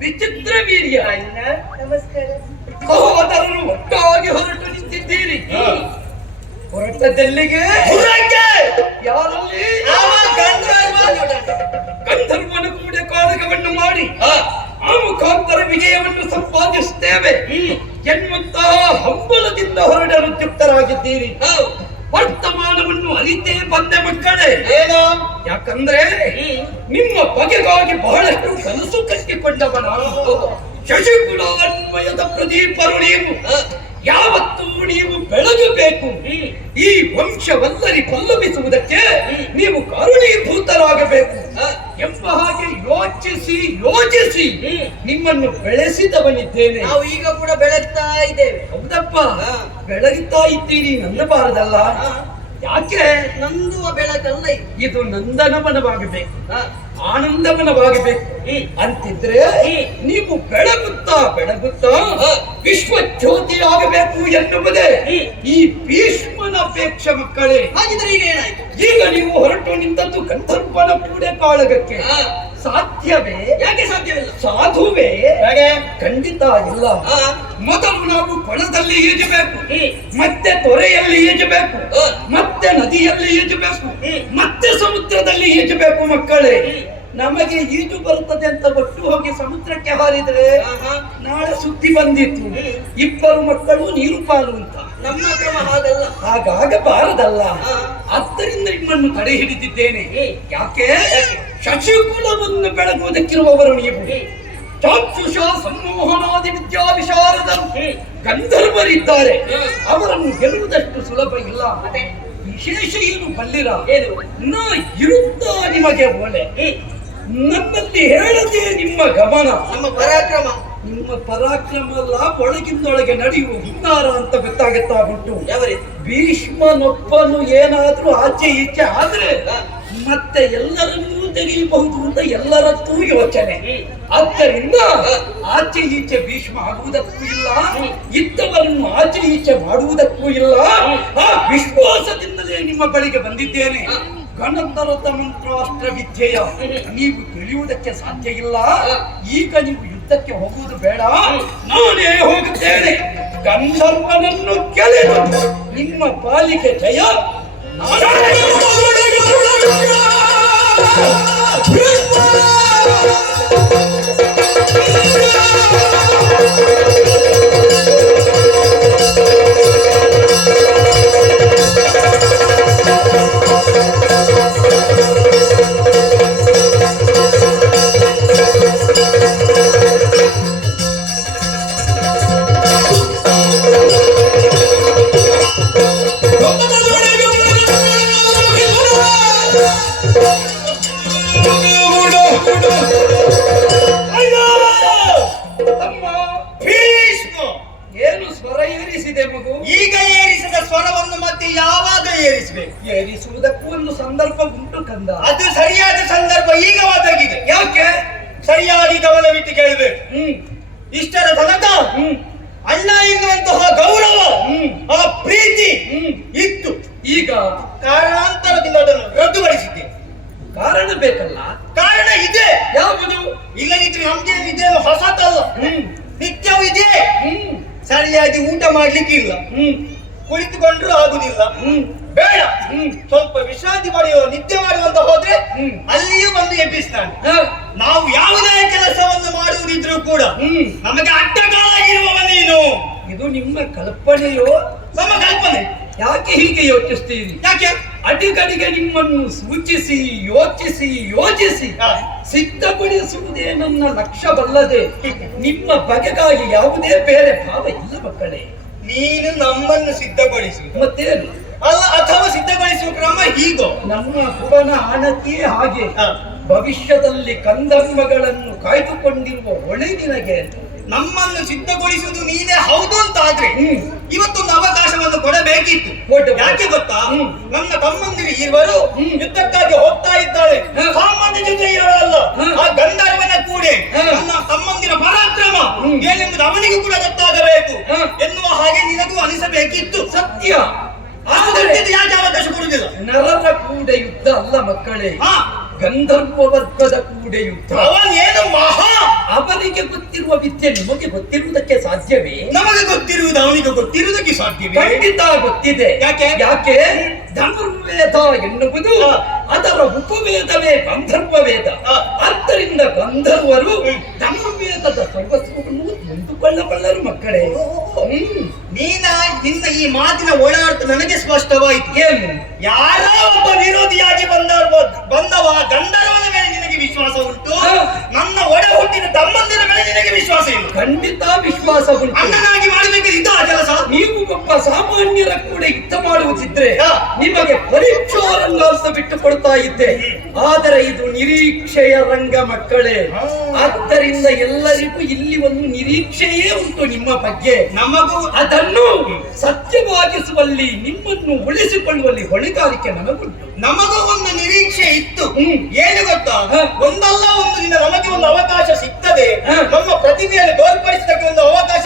ವಿಚಿತ್ರ ವೀರ್ಯ. ಸಹೋದರರು ಒಟ್ಟಾಗಿ ಹೊರಟು ನಿಂತಿದ್ದೀರಿ. ಹೊರಟದೆಲ್ಲಿಗೆ? ಯಾರಲ್ಲಿ? ಗಂಧರ್ವನ ಕೂಡ ಕಾಳಗವನ್ನು ಮಾಡಿ ಆ ಮುಖಾಂತರ ವಿಜಯವನ್ನು ಸಂಪಾದಿಸುತ್ತೇವೆ ಎನ್ನುವಂತಹ ಹಂಬಲದಿಂದ ಹೊರಡಲು ತೃಪ್ತರಾಗಿದ್ದೀರಿ. ವರ್ತಮಾನವನ್ನು ಅರಿತೇ ಬಂದೆ ಮಕ್ಕಳೇ. ಏನೋ ಯಾಕಂದ್ರೆ ನಿಮ್ಮ ಬಗೆಗಾಗಿ ಬಹಳಷ್ಟು ಕನಸು ಕಟ್ಟಿಕೊಂಡವನ ಶಶಿಕುಲ ಅನ್ವಯದ ಪ್ರದೀಪರು ನೀವು. ಯಾವತ್ತೂ ನೀವು ಬೆಳಗಬೇಕು. ಈ ವಂಶವಲ್ಲರಿ ಪಲ್ಲವಿಸುವುದಕ್ಕೆ ನೀವು ಕಾರಣೀಭೂತರಾಗಬೇಕು ಎಂಬ ಹಾಗೆ ಯೋಚಿಸಿ ಯೋಚಿಸಿ ನಿಮ್ಮನ್ನು ಬೆಳೆಸಿದವನಿದ್ದೇನೆ. ನಾವು ಈಗ ಕೂಡ ಬೆಳೆಸ್ತಾ ಇದ್ದೇವೆ. ಹೌದಪ್ಪ, ಬೆಳಗುತ್ತಾ ಇದ್ದೀರಿ. ನಂದಬಾರದಲ್ಲ? ಯಾಕೆ? ನಂದುವ ಬೆಳಕಲ್ಲ ಇದು ನಂದನವನವಾಗಬೇಕು, ಆನಂದವನವಾಗಬೇಕು. ಅಂತಿದ್ರೆ ನೀವು ಬೆಳಗುತ್ತಾ ಬೆಳಗುತ್ತಾ ವಿಶ್ವಜ್ಯೋತಿ ಆಗಬೇಕು ಎನ್ನುವುದೇ ಈ ಭೀಷ್ಮನ ಅಪೇಕ್ಷೆ ಮಕ್ಕಳೇ. ಹಾಗಿದ್ರೆ ಈಗ ಏನಾಯ್ತು? ಈಗ ನೀವು ಹೊರಟು ನಿಂತದ್ದು ಗಂಧರ್ವನ ಕೂಡೆ ಕಾಳಗಕ್ಕೆ. ಸಾಧ್ಯವೇ? ಯಾಕೆ ಸಾಧ್ಯವಿಲ್ಲ? ಸಾಧುವೇ? ಹೇಗೆ? ಖಂಡಿತ ಇಲ್ಲ. ಆ, ಮೊದಲು ನಾವು ಕೊಳದಲ್ಲಿ ಈಜಬೇಕು, ಮತ್ತೆ ತೊರೆಯಲ್ಲಿ ಈಜಬೇಕು, ಮತ್ತೆ ನದಿಯಲ್ಲಿ ಈಜಬೇಕು, ಮತ್ತೆ ಸಮುದ್ರದಲ್ಲಿ ಈಜಬೇಕು. ಮಕ್ಕಳೇ, ನಮಗೆ ಈಜು ಬರುತ್ತದೆ ಅಂತ ಒಟ್ಟು ಹೋಗಿ ಸಮುದ್ರಕ್ಕೆ ಹಾರಿದ್ರೆ ನಾಳೆ ಸುದ್ದಿ ಬಂದಿತ್ತು, ಇಬ್ಬರು ಮಕ್ಕಳು ನೀರು ಪಾಲು ಅಂತ. ನಮ್ಮ ಕ್ರಮ ಹಾಗಲ್ಲ. ಹಾಗಾಗಬಾರದಲ್ಲ. ಆದ್ದರಿಂದ ನಿಮ್ಮನ್ನು ತಡೆ ಹಿಡಿದಿದ್ದೇನೆ. ಯಾಕೆ? ಶಶಿಕುಲವನ್ನು ಬೆಳಗುವುದಕ್ಕಿರುವವರು ನೀವು. ಚಾಕ್ಷುಷ ಸಂಮೋಹನಾದಿ ವಿದ್ಯಾ ವಿಶಾರದರು ಗಂಧರ್ವರಿದ್ದಾರೆ. ಅವರನ್ನು ಗೆಲ್ಲುವುದಷ್ಟು ಸುಲಭ ಇಲ್ಲ. ವಿಶೇಷ ಏನು ಬಲ್ಲಿರ? ನಾ ಇರುತ್ತಾ ನಿಮಗೆ ಒಲೆ. ನನ್ನಲ್ಲಿ ಹೇಳದೆ ನಿಮ್ಮ ಗಮನ. ನಮ್ಮ ಪರಾಕ್ರಮ. ನಿಮ್ಮ ಪರಾಕ್ರಮ ಅಲ್ಲ, ಒಳಗಿಂದೊಳಗೆ ನಡೆಯುವ ಹುನ್ನಾರ ಅಂತ ಗೊತ್ತಾಗುತ್ತಾ ಉಂಟು. ಭೀಷ್ಮನೊಬ್ಬನು ಏನಾದ್ರೂ ಆಚೆ ಈಚೆ ಆದ್ರೆ ಮತ್ತೆ ಎಲ್ಲರನ್ನೂ ತೆಗೆಯಬಹುದು ಅಂತ ಎಲ್ಲರದ್ದೂ ಯೋಚನೆ. ಆದ್ದರಿಂದ ಆಚೆ ಈಚೆ ಭೀಷ್ಮ ಆಗುವುದಕ್ಕೂ ಇಲ್ಲ, ಇದ್ದವರನ್ನು ಆಚೆ ಈಚೆ ಮಾಡುವುದಕ್ಕೂ ಇಲ್ಲ. ಆ ವಿಶ್ವಾಸದಿಂದಲೇ ನಿಮ್ಮ ಬಳಿಗೆ ಬಂದಿದ್ದೇನೆ. ಗಣಧರದ ಮಂತ್ರಾಸ್ತ್ರ ವಿದ್ಯೆಯ ನೀವು ತಿಳಿಯುವುದಕ್ಕೆ ಸಾಧ್ಯ ಇಲ್ಲ. ಈಗ ನೀವು ಯುದ್ಧಕ್ಕೆ ಹೋಗುವುದು ಬೇಡ, ನಾನೇ ಹೋಗುತ್ತೇನೆ. ಗಂಧರ್ವನನ್ನು ಗೆಳೆದು ನಿಮ್ಮ ಪಾಲಿಗೆ ಜಯ. ಏನು ಸ್ವರ ಏರಿಸಿದೆ ಮಗು? ಈಗ ಏರಿಸಿದ ಸ್ವರವನ್ನು ಮತ್ತೆ ಯಾವಾಗ ಏರಿಸಬೇಕು? ಏರಿಸುವುದಕ್ಕೂ ಒಂದು ಸಂದರ್ಭ ಉಂಟು ಕಂದ. ಅದು ಸರಿಯಾದ ಸಂದರ್ಭ ಈಗ ಒದಗಿದೆ. ಯಾಕೆ? ಸರಿಯಾಗಿ ಗಮನವಿಟ್ಟು ಕೇಳಬೇಕು. ಇಷ್ಟರ ತನಕ ಅಣ್ಣ ಎನ್ನುವಂತಹ ಗೌರವ, ಆ ಪ್ರೀತಿ ಇತ್ತು. ಈಗ ಕಾರಣಾಂತರದಿಂದ ಅದನ್ನು ರದ್ದುಪಡಿಸಿದ್ದೆ. ಕಾರಣ ಬೇಕಲ್ಲ? ಕಾರಣ ಇದೆ. ಯಾವುದು? ಇಲ್ಲದಿದ್ರೆ ನಮ್ಗೆ ಇದೆ ಹೊಸತಲ್ಲ, ನಿತ್ಯವೂ ಇದೆ. ಸರಿಯಾಗಿ ಊಟ ಮಾಡ್ಲಿಕ್ಕಿಲ್ಲ, ಕುಳಿತುಕೊಂಡ್ರು ಆಗುದಿಲ್ಲ. ಬೇಡ, ಸ್ವಲ್ಪ ವಿಶ್ರಾಂತಿ ಪಡೆಯುವ, ನಿದ್ದೆ ಮಾಡುವಂತ ಹೋದ್ರೆ ಅಲ್ಲಿಯೂ ಬಂದು ಎಬ್ಬಿಸ್ತಾನೆ. ನಾವು ಯಾವುದೇ ಕೆಲಸವನ್ನು ಮಾಡುವುದಿದ್ರು ಕೂಡ ನಮಗೆ ಅಡ್ಡಗಾಲಾಗಿರುವವ ನೀನು. ಇದು ನಿಮ್ಮ ಕಲ್ಪನೆಯೋ? ನಮ್ಮ ಕಲ್ಪನೆ. ಯಾಕೆ ಹೀಗೆ ಯೋಚಿಸ್ತೀರಿ? ಯಾಕೆ? ಅಡಿಗಡಿಗೆ ನಿಮ್ಮನ್ನು ಸೂಚಿಸಿ ಯೋಚಿಸಿ ಯೋಚಿಸಿ ಸಿದ್ಧಪಡಿಸುವುದೇ ನನ್ನ ಲಕ್ಷ್ಯವಲ್ಲದೆ ನಿಮ್ಮ ಬಗೆಗಾಗಿ ಯಾವುದೇ ಬೇರೆ ಭಾವ ಇಲ್ಲ ಮಕ್ಕಳೇ. ನೀನು ನಮ್ಮನ್ನು ಸಿದ್ಧಪಡಿಸು ಮತ್ತೇನು ಅಲ್ಲ, ಅಥವಾ ಸಿದ್ಧಪಡಿಸುವ ಕ್ರಮ ಹೀಗೋ? ನಮ್ಮ ಕುಲನ ಆಣತಿಯೇ ಹಾಗೆ. ಭವಿಷ್ಯದಲ್ಲಿ ಕಂದಮ್ಮಗಳನ್ನು ಕಾಯ್ದುಕೊಂಡಿರುವ ಹೊಣೆ ನಿನಗೆ. ನಮ್ಮನ್ನು ಸಿದ್ಧಗೊಳಿಸುವುದು ನೀನೇ ಹೌದು ಅಂತ ಆದ್ರೆ ಇವತ್ತೊಂದು ಅವಕಾಶವನ್ನು ಕೊಡಬೇಕಿತ್ತು. ಯಾಕೆ ಗೊತ್ತಾ? ನನ್ನ ತಮ್ಮಂದಿರು ಇರುವರು ಯುದ್ಧಕ್ಕಾಗಿ ಹೋಗ್ತಾ ಇದ್ದಾರೆ. ಸಾಮಾನ್ಯ ಜೊತೆ ಇರೋಲ್ಲ, ಆ ಗಂಧರ್ವನ ಕೂಡೆ ನನ್ನ ತಮ್ಮಂದಿರ ಪರಾಕ್ರಮ ಏನೆಂಬುದು ಅವನಿಗೂ ಕೂಡ ಗೊತ್ತಾಗಬೇಕು ಎನ್ನುವ ಹಾಗೆ ನಿನಗೂ ಅನಿಸಬೇಕಿತ್ತು. ಸತ್ಯ. ಯಾಕೆ ಅವಕಾಶ ಕೊಡುವುದಿಲ್ಲ? ನರರ ಕೂಡೆ ಯುದ್ಧ ಅಲ್ಲ ಮಕ್ಕಳೇ, ಗಂಧರ್ವ ವರ್ಗದ ಕೂಡೆ ಯುದ್ಧ. ಅವನೇನು ಮಹಾ, ಅವನಿಗೆ ಗೊತ್ತಿರುವ ವಿದ್ಯೆ ನಿಮಗೆ ಗೊತ್ತಿರುವುದಕ್ಕೆ ಸಾಧ್ಯವೇ? ನಮಗೆ ಗೊತ್ತಿರುವುದು ಅವನಿಗೆ ಗೊತ್ತಿರುವುದಕ್ಕೆ ಸಾಧ್ಯವೇ? ಖಂಡಿತ ಗೊತ್ತಿದೆ. ಯಾಕೆ? ಯಾಕೆ? ಧನುರ್ವೇದ ಎನ್ನುವುದು ಅದರ ಉಪವೇದವೇ ಗಂಧರ್ವ ವೇದ. ಆದ್ದರಿಂದ ಗಂಧರ್ವರು ಧನುರ್ವೇದದ ಸರ್ವಸ್ವವನ್ನು ಮುಂದುಕೊಳ್ಳಬಲ್ಲರು ಮಕ್ಕಳೇ. ನಿನ್ನ ಈ ಮಾತಿನ ಒಳಾರ್ಥ ನನಗೆ ಸ್ಪಷ್ಟವಾಯಿತು. ಏನು? ಯಾರೋ ಒಬ್ಬ ವಿರೋಧಿಯಾಗಿ ಬಂದವ ಗಂಧರ್ವನ ಮೇಲೆ ನಿನಗೆ ವಿಶ್ವಾಸ ಉಂಟು, ನನ್ನ ಒಡ ಹುಟ್ಟಿದ ತಮ್ಮಂದಿರ ಮೇಲೆ ನಿನಗೆ ವಿಶ್ವಾಸ ಇಲ್ಲ. ಖಂಡಿತ ವಿಶ್ವಾಸ ಉಂಟು. ಅಣ್ಣನಾಗಿ ಮಾಡಬೇಕು ಇದು ಆ ಕೆಲಸ. ನೀವು ಒಬ್ಬ ಸಾಮಾನ್ಯರ ಕೂಡ ಯುದ್ಧ ಮಾಡುವುದಿದ್ರೆ ನಿಮಗೆ ಪರೀಕ್ಷಾ ರಂಗ ಅಂತ ಬಿಟ್ಟು ಕೊಡ್ತಾ ಇದ್ದೆ. ಆದರೆ ಇದು ನಿರೀಕ್ಷೆಯ ರಂಗ ಮಕ್ಕಳೇ. ಆದ್ದರಿಂದ ಎಲ್ಲರಿಗೂ ಇಲ್ಲಿ ಒಂದು ನಿರೀಕ್ಷೆಯೇ ಉಂಟು ನಿಮ್ಮ ಬಗ್ಗೆ. ನಮಗೂ ಅದನ್ನು ಸತ್ಯವಾಗಿಸುವಲ್ಲಿ, ನಿಮ್ಮನ್ನು ಉಳಿಸಿಕೊಳ್ಳುವಲ್ಲಿ ಹೊಣೆಗಾರಿಕೆ ನಮಗುಂಟು. ನಮಗೂ ಒಂದು ನಿರೀಕ್ಷೆ ಇತ್ತು. ಏನು ಗೊತ್ತಾ? ಒಂದಲ್ಲ ಒಂದು ದಿನ ನಮಗೆ ಒಂದು ಅವಕಾಶ ಸಿಗ್ತದೆ, ನಮ್ಮ ಪ್ರತಿಭೆಯನ್ನು ತೋರ್ಪಡಿಸಕ್ಕೆ ಒಂದು ಅವಕಾಶ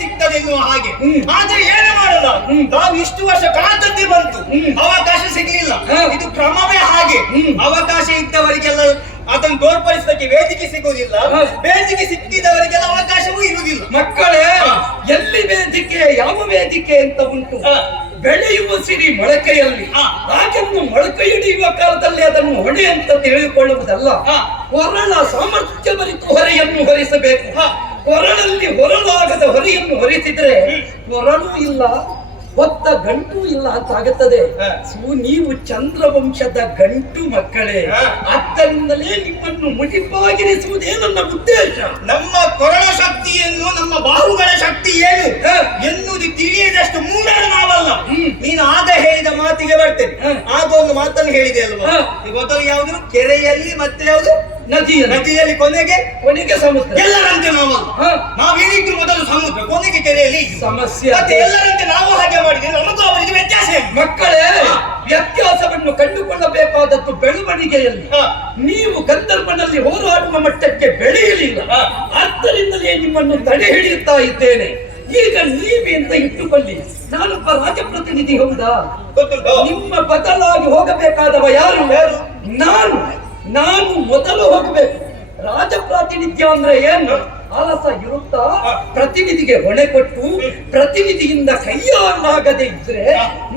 ಸಿಗ್ತದೆ ಎನ್ನುವ ಹಾಗೆ. ಆದ್ರೆ ಏನು ಮಾಡೋಣ, ನಾವು ಇಷ್ಟು ವರ್ಷ ಕಾದದ್ದೇ ಬಂತು, ಅವಕಾಶ ಸಿಗ್ಲಿಲ್ಲ. ಇದು ಕ್ರಮವೇ ಹಾಗೆ. ಅವಕಾಶ ಇದ್ದವರಿಗೆಲ್ಲ ಅದನ್ನು ತೋರ್ಪಡಿಸಲಿಕ್ಕೆ ವೇದಿಕೆ ಸಿಗುವುದಿಲ್ಲ, ವೇದಿಕೆ ಸಿಕ್ಕಿದವರಿಗೆಲ್ಲ ಅವಕಾಶವೂ ಇರುವುದಿಲ್ಲ. ಮಕ್ಕಳೇ, ಎಲ್ಲಿ ವೇದಿಕೆ, ಯಾವ ವೇದಿಕೆ ಅಂತ ಉಂಟು. ಬೆಳೆಯುವ ಸಿರಿ ಮೊಳಕೆಯಲ್ಲಿ, ಹಾಗೆಂದು ಮೊಳಕೆಯೊಡೆಯುವ ಕಾಲದಲ್ಲಿ ಅದನ್ನು ಹೊಣೆ ಅಂತ ತಿಳಿದುಕೊಳ್ಳುವುದಲ್ಲ. ಕೊರಳ ಸಾಮರ್ಥ್ಯವರಿತು ಹೊರೆಯನ್ನು ಹೊರಿಸಬೇಕು. ಕೊರಳಲ್ಲಿ ಹೊರಲಾಗದ ಹೊರೆಯನ್ನು ಹೊರಿಸಿದ್ರೆ ಕೊರಳು ಇಲ್ಲ, ಹೊತ್ತ ಗಂಟು ಇಲ್ಲ ಅಂತ ಆಗುತ್ತದೆ. ನೀವು ಚಂದ್ರವಂಶದ ಗಂಟು ಮಕ್ಕಳೇ, ಆದ್ದರಿಂದಲೇ ನಿಮ್ಮನ್ನು ಮುಡಿಪಾಗಿರಿಸುವುದೇ ನನ್ನ ಉದ್ದೇಶ. ನಮ್ಮ ಕೊರಳ ಶಕ್ತಿಯನ್ನು, ನಮ್ಮ ಬಾಹುಗಳ ಶಕ್ತಿ ಏನು ಎನ್ನುವುದು ತಿಳಿಯದಷ್ಟು ಮೂಢರು ನಾವಲ್ಲ. ನೀನು ಆಗ ಹೇಳಿದ ಮಾತಿಗೆ ಬರ್ತೇನೆ. ಆಗ ಒಂದು ಮಾತನ್ನು ಹೇಳಿದೆ ಅಲ್ವಾ, ಮೊದಲು ಯಾವುದು ಕೆರೆಯಲ್ಲಿ, ಮತ್ತೆ ಯಾವುದು ನದಿಯಲ್ಲಿ, ಕೊನೆಗೆ ಸಮುದ್ರ. ಎಲ್ಲರಂತೆ ನಾವು ಹೇಳಿದ್ದು ಮೊದಲು ಸಮುದ್ರ, ಕೊನೆಗೆ ಕೆರೆಯಲ್ಲಿ ಸಮಸ್ಯೆ. ಮತ್ತೆ ಎಲ್ಲರಂತೆ ನಾವು ಹಾಗೆ ಮಾಡಿದ್ರೆ ನಮಗೂ ಅವರಿಗೆ ವ್ಯತ್ಯಾಸ. ಮಕ್ಕಳೇ, ವ್ಯತ್ಯಾಸವನ್ನು ಕಂಡುಕೊಳ್ಳಬೇಕಾದದ್ದು ಬೆಳವಣಿಗೆಯಲ್ಲಿ. ನೀವು ಗಂಧರ್ವನಲ್ಲಿ ಹೋರಾಡುವ ಮಟ್ಟಕ್ಕೆ ಬೆಳೆಯಲಿಲ್ಲ, ಆದ್ದರಿಂದಲೇ ನಿಮ್ಮನ್ನು ತಡೆ ಹಿಡಿಯುತ್ತಾ ಇದ್ದೇನೆ. ಈಗ ನೀವೇ ಅಂತ ಇಟ್ಟುಕೊಳ್ಳಿ, ನಾನೊಬ್ಬ ರಾಜಪ್ರತಿನಿಧಿ, ಹೌದಾ? ನಿಮ್ಮ ಬದಲಾಗಿ ಹೋಗಬೇಕಾದವ ಯಾರು? ನಾನು ಮೊದಲು ಹೋಗಬೇಕು. ರಾಜಪ್ರಾತಿನಿಧ್ಯ ಅಂದ್ರೆ ಏನು? ಆಲಸ ಇರುತ್ತಾ? ಪ್ರತಿನಿಧಿಗೆ ಹೊಣೆ ಕೊಟ್ಟು ಪ್ರತಿನಿಧಿಯಿಂದ ಕೈಯಾಗದೆ ಇದ್ರೆ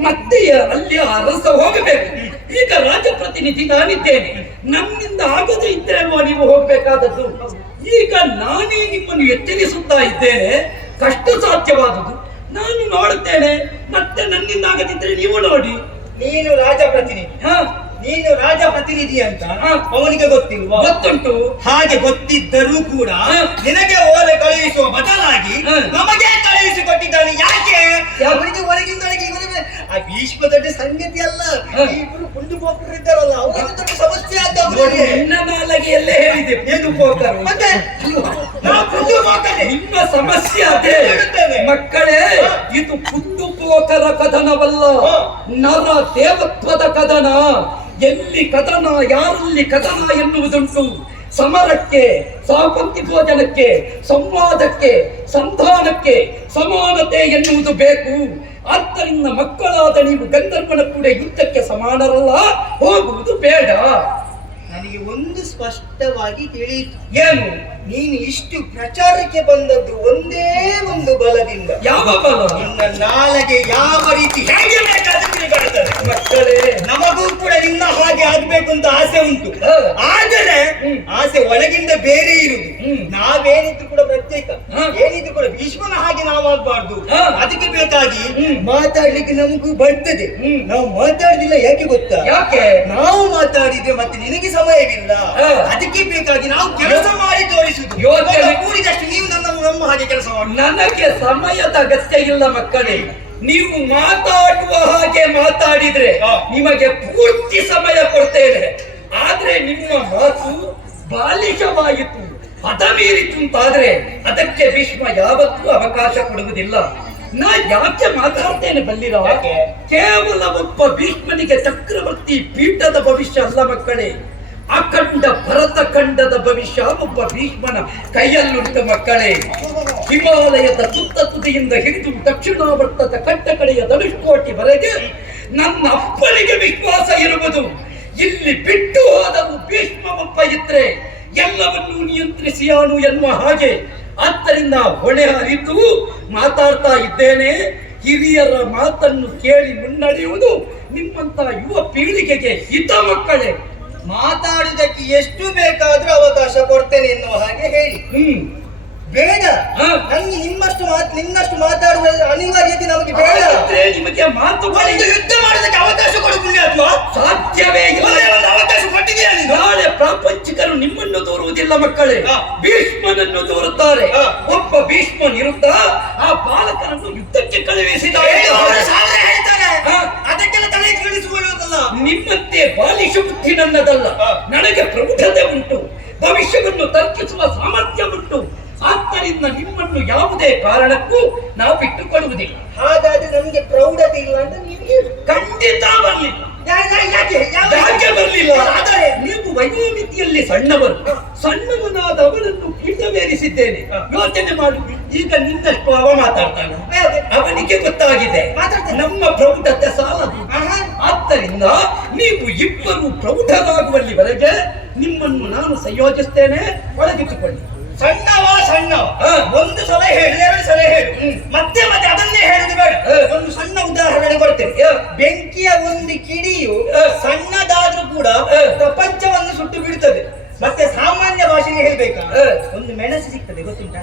ಮತ್ತೆ ಅಲ್ಲಿ ಅರಸ ಹೋಗಬೇಕು. ಈಗ ರಾಜಪ್ರತಿನಿಧಿ ನಾನಿದ್ದೇನೆ, ನನ್ನಿಂದ ಆಗದೆ ಇದ್ರೆ ಅಲ್ವಾ ನೀವು ಹೋಗ್ಬೇಕಾದದ್ದು. ಈಗ ನಾನೇ ನಿಮ್ಮನ್ನು ಎಚ್ಚರಿಸುತ್ತಾ ಇದ್ದೇನೆ, ಕಷ್ಟ ಸಾಧ್ಯವಾದುದು ನಾನು ನೋಡುತ್ತೇನೆ, ಮತ್ತೆ ನನ್ನಿಂದ ಆಗದಿದ್ರೆ ನೀವು ನೋಡಿ. ನೀನು ರಾಜಪ್ರತಿನಿಧಿ ಅಂತ ಅವನಿಗೆ ಗೊತ್ತಿಲ್ವಾ? ಗೊತ್ತುಂಟು. ಹಾಗೆ ಗೊತ್ತಿದ್ದರೂ ಕೂಡ ನಿನಗೆ ಓಲೆ ಕಳುಹಿಸುವ ಬದಲಾಗಿ ನಮಗೆ ಕಳುಹಿಸಿಕೊಟ್ಟಿದ್ದಾನೆ. ಯಾಕೆ? ಅವನಿಗೆ ಒಳಗಿಂದೊಳಗೆ ಇವನಿಗೆ ಆ ಭೀಷ್ಮ ದೊಡ್ಡ ಸಂಗತಿ ಅಲ್ಲ, ಇಬ್ಬರು ಕುಂಡು ಪೋಕರು ಇದ್ದಾರಲ್ಲ, ಅವರಿಗೆ ದೊಡ್ಡ ಸಮಸ್ಯೆ ಆದ. ನಿನ್ನ ನಾಲಗೆಯಲ್ಲೇ ಹೇಳಿದೆ ಕುಂಡು ಪೋಕರು, ಮತ್ತೆ ನಿಮ್ಮ ಸಮಸ್ಯೆ ಅದೇ. ಮಕ್ಕಳೇ, ಇದು ಕುಂಡು ಪೋಕರ ಕದನವಲ್ಲ, ನರ ದೇವತ್ವದ ಕದನ. ಎಲ್ಲಿ ಕದನ, ಯಾರಲ್ಲಿ ಕದನ ಎನ್ನುವುದುಂಟು. ಸಮರಕ್ಕೆ, ಸಾಪಂಕ್ತಿ ಭೋಜನಕ್ಕೆ, ಸಂವಾದಕ್ಕೆ, ಸಂಧಾನಕ್ಕೆ ಸಮಾನತೆ ಎನ್ನುವುದು ಬೇಕು. ಆದ್ದರಿಂದ ಮಕ್ಕಳಾದ ನೀವು ಗಂಧರ್ವನ ಕೂಡ ಯುದ್ಧಕ್ಕೆ ಸಮಾನರಲ್ಲ, ಹೋಗುವುದು ಬೇಡ. ನನಗೆ ಒಂದು ಸ್ಪಷ್ಟವಾಗಿ ತಿಳಿಯಿತು. ಏನು? ನೀನು ಇಷ್ಟು ಪ್ರಚಾರಕ್ಕೆ ಬಂದದ್ದು ಒಂದೇ ಒಂದು ಬಲದಿಂದ. ಯಾವ ಬಲ? ನಿನ್ನ ನಾಲಗೆ ಯಾವ ರೀತಿ ಹೇಗೆ ಬೇಕಾದ್ರೆ ತಿರುಗಾಡುತ್ತದೆ. ಮಕ್ಕಳೇ, ನಮಗೂ ಕೂಡ ನಿನ್ನ ಹಾಗೆ ಆಗ್ಬೇಕು ಅಂತ ಆಸೆ ಉಂಟು, ಆದರೆ ಆಸೆ ಒಳಗಿಂದ ಬೇರೆ ಇರುವುದು. ನಾವೇನಿದ್ರು ಕೂಡ ಪ್ರತ್ಯೇಕ, ಏನಿದ್ರು ಕೂಡ ಭೀಷ್ಮನ ಹಾಗೆ ನಾವಾಗಬಾರ್ದು. ಅದಕ್ಕೆ ಬೇಕಾಗಿ ಮಾತಾಡ್ಲಿಕ್ಕೆ ನಮಗೂ ಬರ್ತದೆ. ನಾವು ಮಾತಾಡುದಿಲ್ಲ, ಯಾಕೆ ಗೊತ್ತಾ? ಯಾಕೆ? ನಾವು ಮಾತಾಡಿದ್ರೆ ಮತ್ತೆ ನಿನಗೆ ಸಮಯವಿಲ್ಲ. ಅದಕ್ಕೆ ಬೇಕಾಗಿ ನಾವು ಕೆಲಸ ಮಾಡಿ ತೋರಿಸುದು. ಕೂಡಿದಷ್ಟು ನೀವು ನಮ್ಮ ಹಾಗೆ ಕೆಲಸ ಮಾಡಿ. ನನಗೆ ಸಮಯದ ಅಗತ್ಯ ಇಲ್ಲ ಮಕ್ಕಳೇ. ನೀವು ಮಾತಾಡುವ ಹಾಗೆ ಮಾತಾಡಿದ್ರೆ ನಿಮಗೆ ಪೂರ್ತಿ ಸಮಯ ಕೊಡ್ತೇನೆ. ಆದ್ರೆ ನಿಮ್ಮ ಮಾತು ಬಾಲಿಶವಾಯಿತು, ಹದ ಮೀರಿತು ಅಂತಾದ್ರೆ ಅದಕ್ಕೆ ಭೀಷ್ಮ ಯಾವತ್ತೂ ಅವಕಾಶ ಕೊಡುವುದಿಲ್ಲ. ನಾ ಯಾಕೆ ಮಾತಾಡ್ತೇನೆ ಬಲ್ಲಿರ? ಕೇವಲ ಒಬ್ಬ ಭೀಷ್ಮನಿಗೆ ಚಕ್ರವರ್ತಿ ಪೀಠದ ಭವಿಷ್ಯ ಅಲ್ಲ ಮಕ್ಕಳೇ, ಅಖಂಡ ಭರತ ಖಂಡದ ಭವಿಷ್ಯ ಒಬ್ಬ ಭೀಷ್ಮನ ಕೈಯಲ್ಲುಂಟು ಮಕ್ಕಳೇ. ಹಿಮಾಲಯದ ತುತ್ತ ತುದಿಯಿಂದ ಹಿಡಿದು ದಕ್ಷಿಣಾವರ್ತದ ಕಟ್ಟ ಕಡೆಯ ಧನುಷ್ಕೋಟಿವರೆಗೆ ನನ್ನ ಅಪ್ಪನಿಗೆ ವಿಶ್ವಾಸ ಇರುವುದು. ಇಲ್ಲಿ ಬಿಟ್ಟು ಹೋದವು ಭೀಷ್ಮ ಒಬ್ಬ ಇದ್ರೆ ಎಲ್ಲವನ್ನೂ ನಿಯಂತ್ರಿಸಿಯಾನು ಎನ್ನುವ ಹಾಗೆ. ಆದ್ದರಿಂದ ಹೊಣೆ ಅರಿತು ಮಾತಾಡ್ತಾ ಇದ್ದೇನೆ. ಹಿರಿಯರ ಮಾತನ್ನು ಕೇಳಿ ಮುನ್ನಡೆಯುವುದು ನಿಮ್ಮಂತ ಯುವ ಪೀಳಿಗೆಗೆ ಹಿತ ಮಕ್ಕಳೇ. ಮಾತಾಡುವುದಕ್ಕೆ ಎಷ್ಟು ಬೇಕಾದ್ರೂ ಅವಕಾಶ ಕೊಡ್ತೇನೆ ಎನ್ನುವ ಹಾಗೆ ಹೇಳಿ. ಬೇಡ, ನನಗೆ ನಿನ್ನಷ್ಟು ಮಾತಾಡುವ ಅನಿವಾರ್ಯತೆ ನಮಗೆ ಬೇಡ. ನಿಮಗೆ ಮಾತುಗಳಿಗೆ ಯುದ್ಧ ಮಾಡೋದಕ್ಕೆ ಅವಕಾಶ ಕೊಡು ಪುಣ್ಯಾತ್ಮ. ಸಾಧ್ಯವೇ ಇಲ್ಲ. ಅವಕಾಶ ಕೊಟ್ಟಿದೆಯಾ? ನಾಳೆ ಪ್ರಾಪಂಚಿಕರು ನಿಮ್ಮನ್ನು ದೂರುವುದಿಲ್ಲ ಮಕ್ಕಳೇ, ಭೀಷ್ಮನನ್ನು ದೂರುತ್ತಾರೆ. ಒಬ್ಬ ಭೀಷ್ಮನಿರುತ್ತ ಆ ಬಾಲಕರನ್ನು ಯುದ್ಧಕ್ಕೆ ಕಳುಹಿಸಿದ್ದಾರೆ. ಅದಕ್ಕೆಲ್ಲ ತಲೆ ಕೆಡಿಸಿಕೊಳ್ಳುವುದಲ್ಲ. ನಿಮ್ಮಂತೆ ಬಾಲಿಶ ಬುದ್ಧಿ ನನ್ನದಲ್ಲ. ನನಗೆ ಪ್ರೌಢತೆ ಉಂಟು, ಭವಿಷ್ಯವನ್ನು ತರ್ಕಿಸುವ ಸಾಮರ್ಥ್ಯ ಉಂಟು. ಆದ್ದರಿಂದ ನಿಮ್ಮನ್ನು ಯಾವುದೇ ಕಾರಣಕ್ಕೂ ನಾವು ಬಿಟ್ಟುಕೊಳ್ಳುವುದಿಲ್ಲ. ಹಾಗಾದ್ರೆ ನಮಗೆ ಪ್ರೌಢತೆ ಇಲ್ಲ ಅಂತ ನಿಮಗೆ ಖಂಡಿತ ಬರಲಿಲ್ಲ. ಯಾಕೆ ಬರಲಿಲ್ಲ? ಆದರೆ ನೀವು ವಯೋಮಿತಿಯಲ್ಲಿ ಸಣ್ಣವನಾದ ಅವನನ್ನು ಪೀಠವೇರಿಸಿದ್ದೇನೆ. ಯೋಚನೆ ಮಾಡು. ಈಗ ನಿನ್ನಷ್ಟು ಅವ ಮಾತಾಡ್ತಾನೆ, ಅವನಿಗೆ ಗೊತ್ತಾಗಿದೆ ನಮ್ಮ ಪ್ರೌಢತೆ ಸಾಲದು. ಆದ್ದರಿಂದ ನೀವು ಇಬ್ಬರು ಪ್ರೌಢರಾಗುವಲ್ಲಿವರೆಗೆ ನಿಮ್ಮನ್ನು ನಾನು ಸಂಯೋಜಿಸ್ತೇನೆ, ಒಳಗಿಟ್ಟುಕೊಳ್ಳಿ. ಸಣ್ಣ ಒಂದು ಸಲ ಹೇಳಿ, 2 ಸಲ ಹೇಳು, ಮತ್ತೆ ಮತ್ತೆ ಅದನ್ನೇ ಹೇಳುದು ಬೇಡ. ಒಂದು ಸಣ್ಣ ಉದಾಹರಣೆ ಕೊಡ್ತೇನೆ. ಬೆಂಕಿಯ ಒಂದು ಕಿಡಿಯು ಸಣ್ಣದಾದ್ರೂ ಕೂಡ ಪ್ರಪಂಚವನ್ನು ಸುಟ್ಟು ಬಿಡ್ತದೆ. ಮತ್ತೆ ಸಾಮಾನ್ಯ ಭಾಷೆಗೆ ಹೇಳ್ಬೇಕಾ, ಒಂದು ಮೆಣಸು ಸಿಗ್ತದೆ ಗೊತ್ತುಂಟಾ,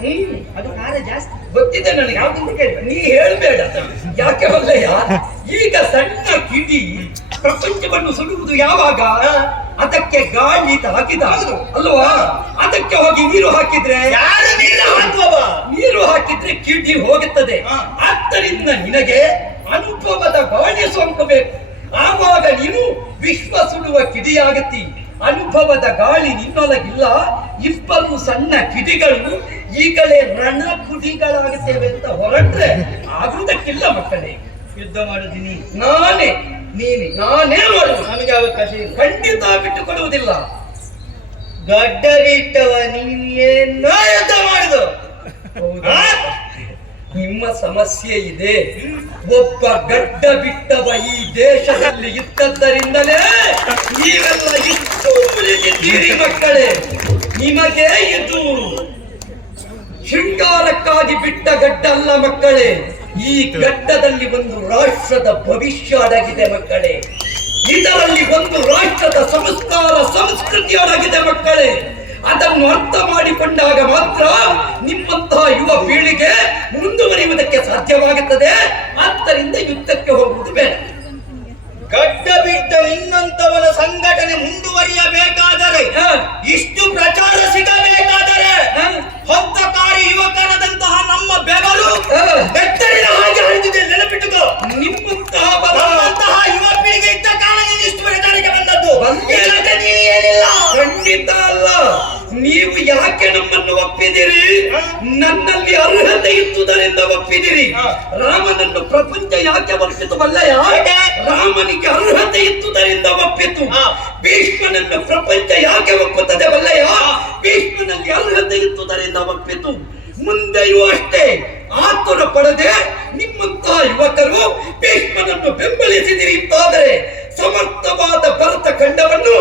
ಅದು ಖಾರ ಜಾಸ್ತಿ. ಗೊತ್ತಿದೆ ನನಗೆ, ಯಾವ್ದಂತ ಕೇಳಿ ನೀ ಹೇಳ್ಬೇಡ. ಯಾಕೆ ಹೊಲ್ಲಯ್ಯ, ಈಗ ಸಣ್ಣ ಕಿಡಿ ಪ್ರಪಂಚವನ್ನು ಸುಡುವುದು ಯಾವಾಗ? ಅದಕ್ಕೆ ಗಾಳಿ ತಾಕಿದ ಅಲ್ವಾ? ಅದಕ್ಕೆ ಹೋಗಿ ನೀರು ಹಾಕಿದ್ರೆ, ಯಾರು ನೀರು ಹಾಕುವ? ನೀರು ಹಾಕಿದ್ರೆ ಕಿಡಿ ಹೋಗುತ್ತದೆ. ಆದ್ದರಿಂದ ನಿನಗೆ ಅನುಭವದ ಗಾಳಿ ಸೋಂಕಬೇಕು. ಆವಾಗ ನೀನು ವಿಶ್ವ ಸುಡುವ ಕಿಡಿಯಾಗತ್ತಿ. ಅನುಭವದ ಗಾಳಿ ನಿನ್ನೊಳಗಿಲ್ಲ. ಇಬ್ಬರು ಸಣ್ಣ ಕಿಡಿಗಳು ಈಗಲೇ ರಣ ಕುಡಿಗಳಾಗುತ್ತೇವೆ ಅಂತ ಹೊರಟ್ರೆ ಆಗುವುದಕ್ಕಿಲ್ಲ ಮಕ್ಕಳೇ. ಯುದ್ಧ ಮಾಡುತ್ತೀನಿ ನಾನೇ, ನಾನೇ ಮಾಡುವುದು. ನಮಗೆ ಅವಕಾಶ ಇಲ್ಲ, ಖಂಡಿತ ಬಿಟ್ಟು ಕೊಡುವುದಿಲ್ಲ. ಗಡ್ಡ ಬಿಟ್ಟವ ನೀನೇನೋ ಯುದ್ಧ ಮಾಡುದು. ನಿಮ್ಮ ಸಮಸ್ಯೆ ಇದೆ. ಒಬ್ಬ ಗಡ್ಡ ಬಿಟ್ಟವ ಈ ದೇಶದಲ್ಲಿ ಇದ್ದದ್ದರಿಂದಲೇ ನೀವೆಲ್ಲ ಇಷ್ಟು ಉಳಿದಿದ್ದೀರಿ ಮಕ್ಕಳೇ. ನಿಮಗೆ ಇದು ಶೃಂಗಾರಕ್ಕಾಗಿ ಬಿಟ್ಟ ಗಡ್ಡ ಅಲ್ಲ ಮಕ್ಕಳೇ. ಈ ಗಡ್ಡದಲ್ಲಿ ಒಂದು ರಾಷ್ಟ್ರದ ಭವಿಷ್ಯ ಅಡಗಿದೆ ಮಕ್ಕಳೇ. ಇದರಲ್ಲಿ ಒಂದು ರಾಷ್ಟ್ರದ ಸಂಸ್ಕಾರ ಸಂಸ್ಕೃತಿ ಅಡಗಿದೆ ಮಕ್ಕಳೇ. ಅದನ್ನು ಅರ್ಥ ಮಾಡಿಕೊಂಡಾಗ ಮಾತ್ರ ನಿಮ್ಮಂತಹ ಯುವ ಪೀಳಿಗೆ ಮುಂದುವರಿಯುವುದಕ್ಕೆ ಸಾಧ್ಯವಾಗುತ್ತದೆ. ಆದ್ದರಿಂದ ಯುದ್ಧಕ್ಕೆ ಹೋಗುವುದು ಬೇಡ. ಗಡ್ಡ ಬಿಟ್ಟ ಇನ್ನಂತವನ ಸಂಘಟನೆ ಮುಂದುವರಿಯಬೇಕಾದರೆ, ಇಷ್ಟು ಪ್ರಚಾರ ಸಿಗಬೇಕಾದರೆ, ಹೊತ್ತಕಾರಿ ಯುವಕರಾದಂತಹ ನಮ್ಮ ಬೆವರು ಬೆತ್ತರಿನ ಹಾಗೆ ಹರಿದಿದೆ. ನೆನಪಿಟ್ಟುಕೋ, ನಿಮ್ಮಂತಹ ಯುವ ಪೀಳಿಗೆ ಇದ್ದ ಕಾರಣ ನೀನು ಇಷ್ಟು ಪ್ರಚಾರಕ್ಕೆ ಬಂದದ್ದು. ಏನಿಲ್ಲ, ಖಂಡಿತ ಅಲ್ಲ. ನೀವು ಯಾಕೆ ನಮ್ಮನ್ನು ಒಪ್ಪಿದಿರಿ? ನನ್ನಲ್ಲಿ ಅರ್ಹತೆ ಇದ್ದುದರಿಂದ ಒಪ್ಪಿದಿರಿ. ರಾಮನನ್ನು ಪ್ರಪಂಚ ಯಾಕೆ ಒಪ್ಪಿತು ಬಲ್ಲಯ್ಯ? ರಾಮನಿಗೆ ಅರ್ಹತೆ ಇದ್ದುದರಿಂದ ಒಪ್ಪಿತು. ಭೀಷ್ಮನನ್ನು ಪ್ರಪಂಚ ಯಾಕೆ ಒಪ್ಪುತ್ತದೆ ಬಲ್ಲಯ್ಯ? ಭೀಷ್ಮನಲ್ಲಿ ಅರ್ಹತೆ ಇದ್ದುದರಿಂದ ಒಪ್ಪಿತು. ಮುಂದೆಯೂ ಅಷ್ಟೇ ಆತುರ ಪಡದೆ ನಿಮ್ಮಂತಹ ಯುವಕರು ಭೀಷ್ಮನನ್ನು ಬೆಂಬಲಿಸಿದಿರಿ ಅಂತಾದರೆ ಸಮರ್ಥವಾದ ಭರತ ಖಂಡವನ್ನು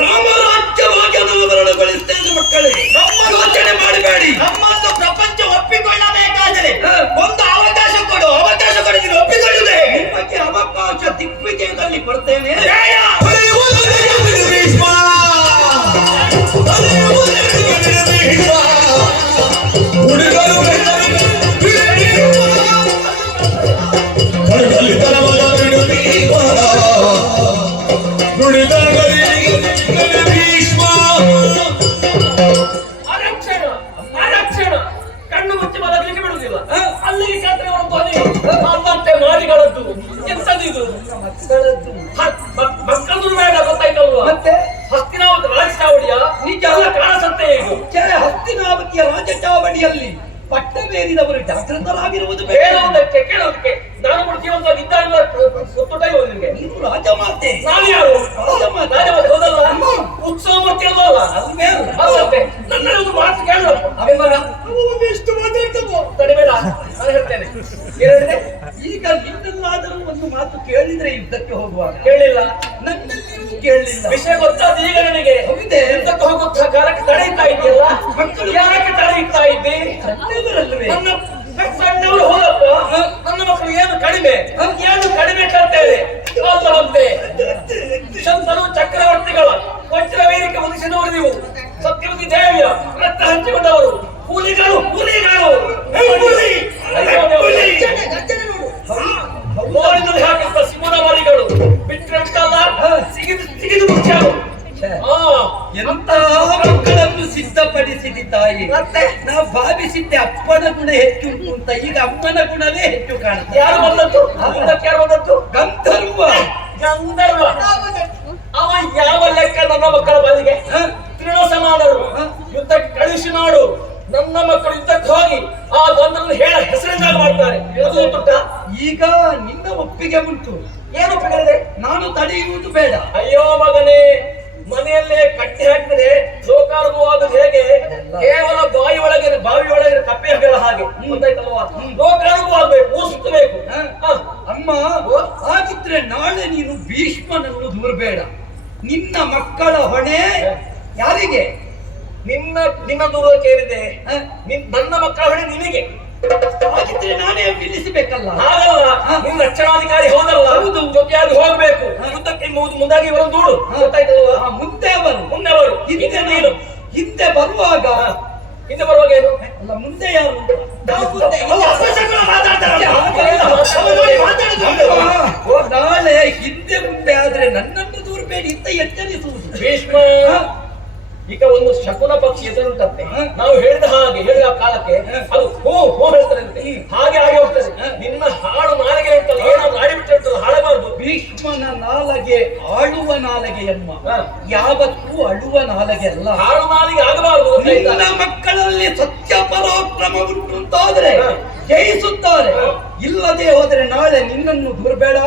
ರಾಮರಾಜ್ಯವಾಗಿ ಅನಾವರಣಗೊಳಿಸುತ್ತೇನೆ ಮಕ್ಕಳೇ. ನಮ್ಮ ಯೋಚನೆ ಮಾಡಬೇಡಿ. ನಮ್ಮನ್ನು ಪ್ರಪಂಚ ಒಪ್ಪಿಕೊಳ್ಳಬೇಕಾದರೆ ಒಂದು ಅವಕಾಶ ಕೊಡು. ಅವಕಾಶ ಕೊಡಿದ್ರೆ ಒಪ್ಪಿಕೊಳ್ಳುವುದೇ. ನಿಮಗೆ ಅವಕಾಶ ದಿಗ್ವಿಜಯದಲ್ಲಿ ಕೊಡ್ತೇನೆ. ಕಣ್ಣು ಮುಚ್ಚಿ ಮಲಗಲಿಕ್ಕೆ ಬಿಡುವುದಿಲ್ಲ. ಅಲ್ಲಿಗೆ ಕಟ್ಟರೆ ಒಂದು ಧ್ವನಿ ಮತ್ತೆ ಮಾರಿಗಳದ್ದು. ಎಂತದಿದು? ಮಕ್ಕಳದು ಬೇಡ, ಗೊತ್ತಾಯ್ತಲ್ವಾ? ಮತ್ತೆ ಹಸ್ತಿನಾವತಿ ರಾಜಚಾವಡಿಯ ನಿಜ ಕಾಣಸತ್ತೆ ಇದು. ಹಸ್ತಿನಾವತಿಯ ರಾಜಚಾವಡಿಯಲ್ಲಿ ಪಟ್ಟಬೇರಿದವರು ಜಾಗೃತರಾಗಿರುವುದು ಹೇಳುವುದಕ್ಕೆ ಕೇಳೋದಕ್ಕೆ ನಾನು ಜೀವನದಲ್ಲಿ ಇದ್ದಾಗಿಲ್ಲ. ಗೊತ್ತುಂಟ ನಿಮಗೆ? ನೀನು ರಾಜಮಾತೆ. ನಾನು ಯಾರು? ರಾಜಮಾತೆ. ರಾಜಮಾತೆ ಹೌದಲ್ಲ? ಉತ್ಸವ ಮೂರ್ತಿ ಅಲ್ವಲ್ಲ? ಅಲ್ಲಂತೆ. ನನ್ನ ಒಂದು ಮಾತು ಕೇಳು. ಎಷ್ಟು ಮಾತಾಡ್ತಪ್ಪ ತಡಿಬೇಡ, ನಾನು ಹೇಳ್ತೇನೆ. ಹೇಳಿದ್ರೆ ಈಗ ನಿನ್ನಲ್ಲಾದರೂ ಒಂದು ಮಾತು ಕೇಳಿದ್ರೆ ಯುದ್ಧಕ್ಕೆ ಹೋಗುವಾಗ ಕೇಳಿಲ್ಲ, ನನ್ನಲ್ಲಿಯೂ ಕೇಳಲಿಲ್ಲ. ವಿಷಯ ಗೊತ್ತಾದ ಈಗ ನನಗೆ. ಹೌದೇ? ಯುದ್ಧಕ್ಕೆ ಹೋಗುತ್ತಾ ಕಾಲಕ್ಕೆ ತಡೆಯುತ್ತಾ ಇದೆಯಲ್ಲ, ಯಾಕೆ ತಡೆಯುತ್ತಾ ಇದ್ದಿ? ಸಣ್ಣವರಲ್ಲವೇ? ಸಣ್ಣವರು ಹೋದಪ್ಪ. ನನ್ನ ಮಕ್ಕಳು ಏನು ಕಡಿಮೆ ಕರ್ತೇವೆ ಅಲ್ಲವಂತೆ. ಶಂತನು ಚಕ್ರವರ್ತಿಗಳ ವಜ್ರ ವೇದಿಕೆ ಉದಿಸಿದವರು ನೀವು. ಸತ್ಯವತಿ ದೇವಿಯ ರಕ್ತ ಹಂಚಿಕೊಂಡವರು. ಹುಲಿಗಳು ಮೋರಿನಲ್ಲಿ ಹಾಕಿದ್ದ ಸಿಂಹದ ಮರಿಗಳು ಬಿಟ್ಟರೆ ಉಂಟಲ್ಲ, ಸಿಗಿದು ಮುಖ್ಯರು. ಎಂತಹ ಮಕ್ಕಳನ್ನು ಸಿದ್ಧಪಡಿಸಿದ ತಾಯಿ. ನಾ ಭಾವಿಸಿದ್ದೆ ಅಪ್ಪನ ಗುಣ ಹೆಚ್ಚು ಉಂಟು ಅಂತ. ಈಗ ಅಮ್ಮನ ಗುಣವೇ ಹೆಚ್ಚು ಕಾಣುತ್ತೆ. ಯಾರು ಬಂದದ್ದು? ಯಾರು ಬಂದದ್ದು? ಗಂಧರ್ವ. ಅವ ಯಾವ ಲೆಕ್ಕ ನನ್ನ ಮಕ್ಕಳ ಬದಿಗೆ? ತೃಣ ಸಮಾನರು. ಯುದ್ಧಕ್ಕೆ ಕಳಿಸಿ ನೋಡು. ನನ್ನ ಮಕ್ಕಳು ಯುದ್ಧಕ್ಕೆ ಹೋಗಿ ಆ ಗೊಂದಲನ್ನು ಹೇಳ ಹೆಸರಿಂದ ಮಾಡ್ತಾರೆ. ಈಗ ನಿನ್ನ ಒಪ್ಪಿಗೆ ಉಂಟು. ಏನು ಒಪ್ಪಿಗೆ? ನಾನು ತಡೆಯುವುದು ಬೇಡ. ಅಯ್ಯೋ ಮಗನೇ, ಮನೆಯಲ್ಲೇ ಕಟ್ಟಿ ಹಾಕಿದ್ರೆ ಲೋಕಾನುಭವ ಹೇಗೆ? ಕೇವಲ ಬಾವಿ ಒಳಗೆ ಕಪ್ಪೆ ಹಾಕಲ್ಲ ಹಾಗೆ. ಗೊತ್ತಾಯ್ತಲ್ವಾ? ಲೋಕಾನುಭವ ಆಗ್ಬೇಕು, ಊಸುತ್ತಬೇಕು. ಅಮ್ಮ, ಹಾಗಿದ್ರೆ ನಾಳೆ ನೀನು ಭೀಷ್ಮನನ್ನು ದೂರಬೇಡ. ನಿನ್ನ ಮಕ್ಕಳ ಹೊಣೆ ಯಾರಿಗೆ? ನಿನ್ನ ದೂರ ಕೇಳಿದೆ. ನನ್ನ ಮಕ್ಕಳ ಹೊಣೆ ನಿನಗೆ. ಹಾಗಿದ್ರೆ ನಾನೇ ನಿಲ್ಲಿಸಬೇಕಲ್ಲ. ಹಾಗಲ್ಲ, ನಿನ್ನ ರಕ್ಷಣಾಧಿಕಾರಿ ಹೋದಲ್ಲ, ಹೌದು, ಜೊತೆಯಾಗಿ ಹೋಗ್ಬೇಕು. ಯುದ್ಧಕ್ಕೆ ಮುಂದಾಗಿ ಇವರನ್ನು ದೂಡು. ಗೊತ್ತಾಯ್ತಲ್ವಾ? ಮುಂದೆ ಅವರು ಹಿಂದೆ ನೀನು. ಹಿಂದೆ ಬರುವಾಗ ಏನು ಅಲ್ಲ, ಮುಂದೆ ಯಾರು? ನಾಳೆ ಹಿಂದೆ ಮುಂದೆ ಆದ್ರೆ ನನ್ನನ್ನು ದೂರಬೇಡಿ ಅಂತ ಎಚ್ಚರಿಸುವುದು. ಭೀಷ್ಮ, ಈಗ ಒಂದು ಶಕುನ ಪಕ್ಷಿ ಎದುರುಂಟಂತೆ. ನಾವು ಹೇಳಿದ ಕಾಲಕ್ಕೆ ಅದು ಹೋ ಹೇಳ್ತಾರಂತೆ. ಹಾಗೆ ಆಗಿ ಹೋಗ್ತದೆ. ನಿನ್ನ ಹಾಡು ನಾಲಿಗೆ ಉಂಟಲ್ಲ, ಏನಾದ್ರು ಆಡಿಬಿಟ್ಟಿರ್ತಲ್ಲ, ಹಾಳಬಾರ್ದು. ಭೀಷ್ಮನ ನಾಲಗೆ ಆಳುವ ನಾಲಗೆ ಎಮ್ಮ, ಯಾವತ್ತೂ ಅಳುವ ನಾಲಗೆ ಅಲ್ಲ. ಹಾಡು ನಾಲಿಗೆ ಆಗಬಾರ್ದು. ನಿನ್ನ ಮಕ್ಕಳಲ್ಲಿ ಸತ್ಯ ಪರಾಕ್ರಮ ಉಂಟು ಅಂತಾದ್ರೆ ಜಯಿಸುತ್ತಾರೆ. ಇಲ್ಲದೆ ಹೋದ್ರೆ ನಾಳೆ ನಿನ್ನನ್ನು ದೂರಬೇಡ.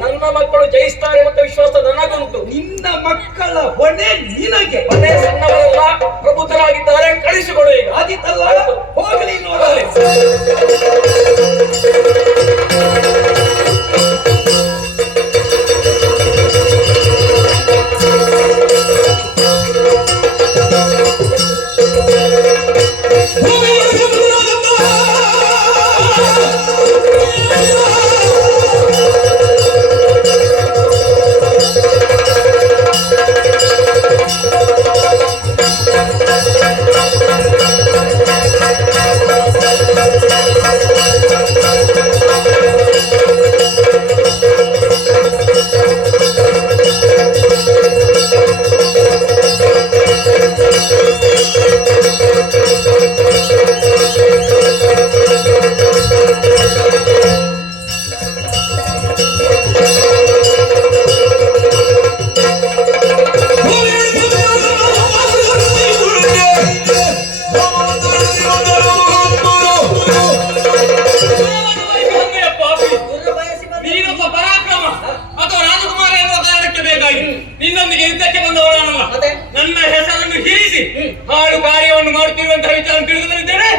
ನನ್ನ ಮಕ್ಕಳು ಜಯಿಸ್ತಾರೆ ಮತ್ತು ವಿಶ್ವಾಸ ನನಗುಂಟು. ನಿನ್ನ ಮಕ್ಕಳ ಹೊಣೆ ನಿನಗೆ. ಮನೆ ಸಣ್ಣವರೆಲ್ಲ ಪ್ರಬುದ್ಧರಾಗಿದ್ದಾರೆ, ಕಳಿಸಿಕೊಡು. ಈಗ ಆದಿತ್ತಲ್ಲ, ಹೋಗಲಿ. ನಿನ್ನೊಂದಿಗೆ ಯುದ್ಧಕ್ಕೆ ಬಂದವನಲ್ಲ. ನನ್ನ ಹೆಸರನ್ನು ಹೀರಿಸಿ ಹಾಳು ಕಾರ್ಯವನ್ನು ಮಾಡುತ್ತಿರುವಂತಹ ವಿಚಾರ ತಿಳಿದುಕೊಂಡಿದ್ದೇನೆ.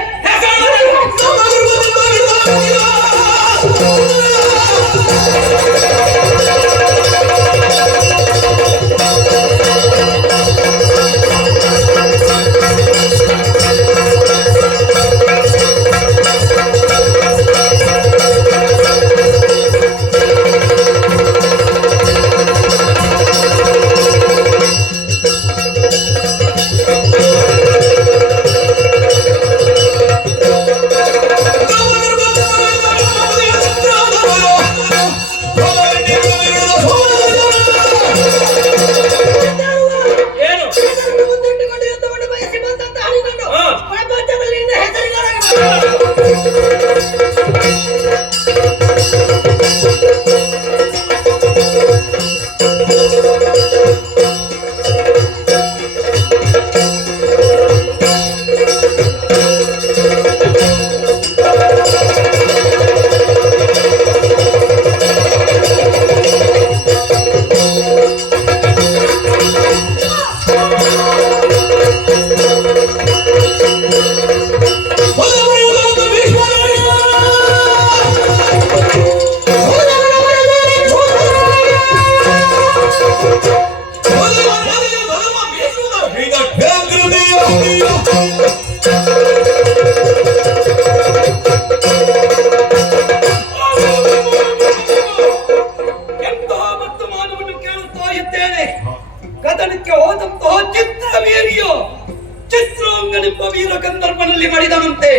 ವೀರಗಂಧರ್ವನಲ್ಲಿ ಮಾಡಿದನಂತೆ.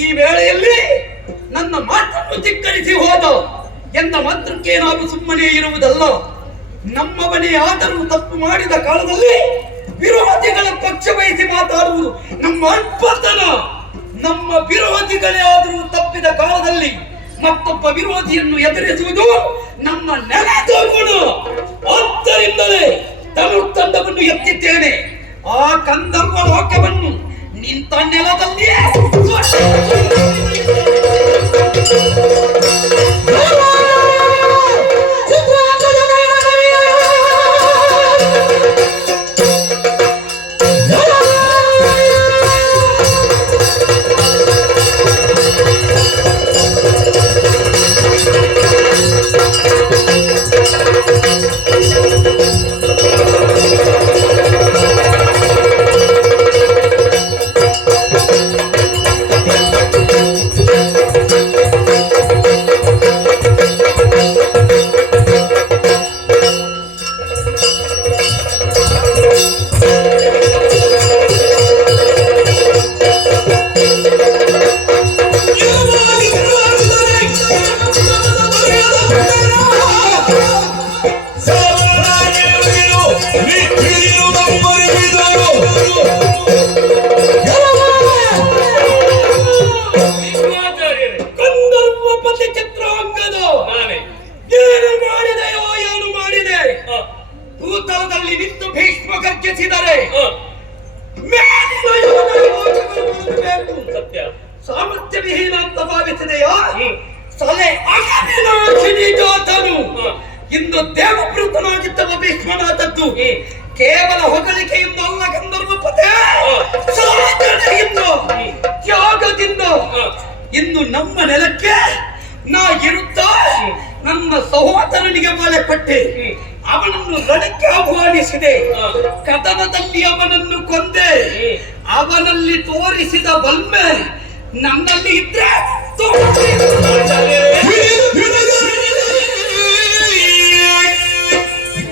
ಈ ವೇಳೆಯಲ್ಲಿ ನನ್ನ ಮಾತನ್ನು ಧಿಕ್ಕರಿಸಿ ಹೋದ ಎಂದ ಮಾತ್ರಕ್ಕೆ ನಾವು ಸುಮ್ಮನೆ ಇರುವುದಲ್ಲ. ನಮ್ಮವನೇ ಆದರೂ ತಪ್ಪು ಮಾಡಿದ ಕಾಲದಲ್ಲಿ ವಿರೋಧಿಗಳ ಪಕ್ಷ ವಹಿಸಿ ಮಾತಾಡುವುದು ನಮ್ಮ ಅಲ್ಪತನ. ನಮ್ಮ ವಿರೋಧಿಗಳೇ ಆದರೂ ತಪ್ಪಿದ ಕಾಲದಲ್ಲಿ ಮತ್ತೊಬ್ಬ ವಿರೋಧಿಯನ್ನು ಎದುರಿಸುವುದು ನಮ್ಮ ನೆಲದ ಗುಣ. ಆದ್ದರಿಂದಲೇ ಧನುರ್ದಂಡವನ್ನು ಎತ್ತಿದ್ದೇನೆ. ಆ ಗಂಧರ್ವ ಲೋಕವನ್ನು ನಿಂತ ನೆಲದಲ್ಲಿಯೇ ಬಗ್ಗಿಸಿದರೆ ಮೇಲಿನ ಯೋಧರು ಬೇಕು. ಸತ್ಯ. ಸಾಮರ್ಥ್ಯ ವಿಹೀನ ಅಂತ ಭಾವಿಸಿದೆಯಾ? ಸಲೆ ಅಗಮಿನಾಶಿನಿ ಜಾತನು ಇಂದು ದೇವಪೃತನಾಗಿದ್ದವ ಭೀಷ್ಮನಾದದ್ದು ಕೇವಲ ಹೊಗಳಿಕೆಯಿಂದ ಅಲ್ಲ ಗಂಧರ್ವ ಪದೇ, ಸಾಧನೆಯಿಂದ ತ್ಯಾಗದಿಂದ. ಇನ್ನು ನಮ್ಮ ನೆಲಕ್ಕೆ ನಾ ಇರುತ್ತಾ ನನ್ನ ಸಹೋದರನಿಗೆ ಮಾಲೆ ಕೊಟ್ಟೆ, ಅವನನ್ನು ರಣಕ್ಕೆ ಆಹ್ವಾನಿಸಿದೆ, ಕದನದಲ್ಲಿ ಅವನನ್ನು ಕೊಂದೆ, ಅವನಲ್ಲಿ ತೋರಿಸಿದ ಬಲ್ಮೆ ನನ್ನಲ್ಲಿ ಇದ್ರೆ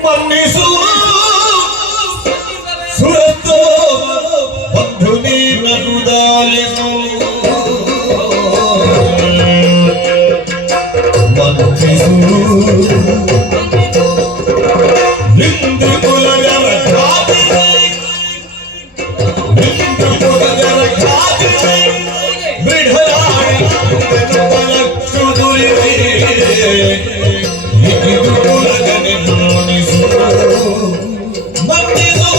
ಮನ್ನಿಸು ಸುರತೋ ಬಂಧು ನೀನಗುದಾಲಿಸು ಮನ್ನಿಸು ಹಿಂದೂ ಕುಲಗಳ ಖಾತೆ ಹಿಂದೂ ಕುಲಗಳ ಖಾತೆ ಬಿಡಲಾಡಿ ಸುದುರಿವೆ ಇದು ಕುಲಗನೆ ಮನ್ನಿಸು ಮನ್ನಿಸು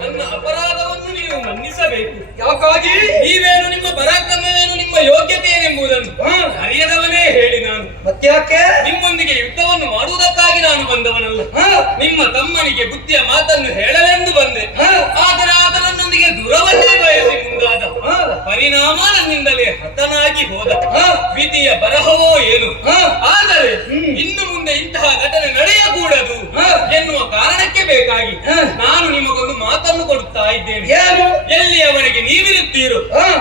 ನನ್ನ ಅಪರಾಧವನ್ನು ನೀವು ಮನ್ನಿಸಬೇಕು. ಯಾಕಾಗಿ? ನೀವೇನು, ನಿಮ್ಮ ಪರಾಕ್ರಮವೇನು, ನಿಮ್ಮ ಯೋಗ್ಯತೆ ಏನೆಂಬುದನ್ನು ಅರಿಯದವನೇ ಹೇಳಿ ನಾನು. ಮತ್ತ್ಯಾಕೆ? ನಿಮ್ಮೊಂದಿಗೆ ಯುದ್ಧವನ್ನು ಮಾಡುವುದಕ್ಕಾಗಿ ನಾನು ಬಂದವನಲ್ಲ. ನಿಮ್ಮ ತಮ್ಮನಿಗೆ ಬುದ್ಧಿಯ ಮಾತನ್ನು ಹೇಳಲೆಂದು ಬಂದೆ. ಆದರೆ ಆತನೊಂದಿಗೆ ದುರವನ್ನೇ ಬಯಸಿ ಮುಂದಾದ ಪರಿಣಾಮ ನನ್ನಿಂದಲೇ ಹತನಾಗಿ ಹೋದ. ವಿಧಿಯ ಬರಹವೋ ಏನು. ಆದರೆ ಇನ್ನು ಮುಂದೆ ಇಂತಹ ಘಟನೆ ನಡೆಯಕೂಡದು ಎನ್ನುವ ಕಾರಣಕ್ಕೆ ಬೇಕಾಗಿ ನಾನು ನಿಮಗೊಂದು ಮಾತನ್ನು ಕೊಡುತ್ತಾ ಇದ್ದೇನೆ. ಎಲ್ಲಿಯವರೆಗೆ ನೀವಿರುತ್ತೀರೋ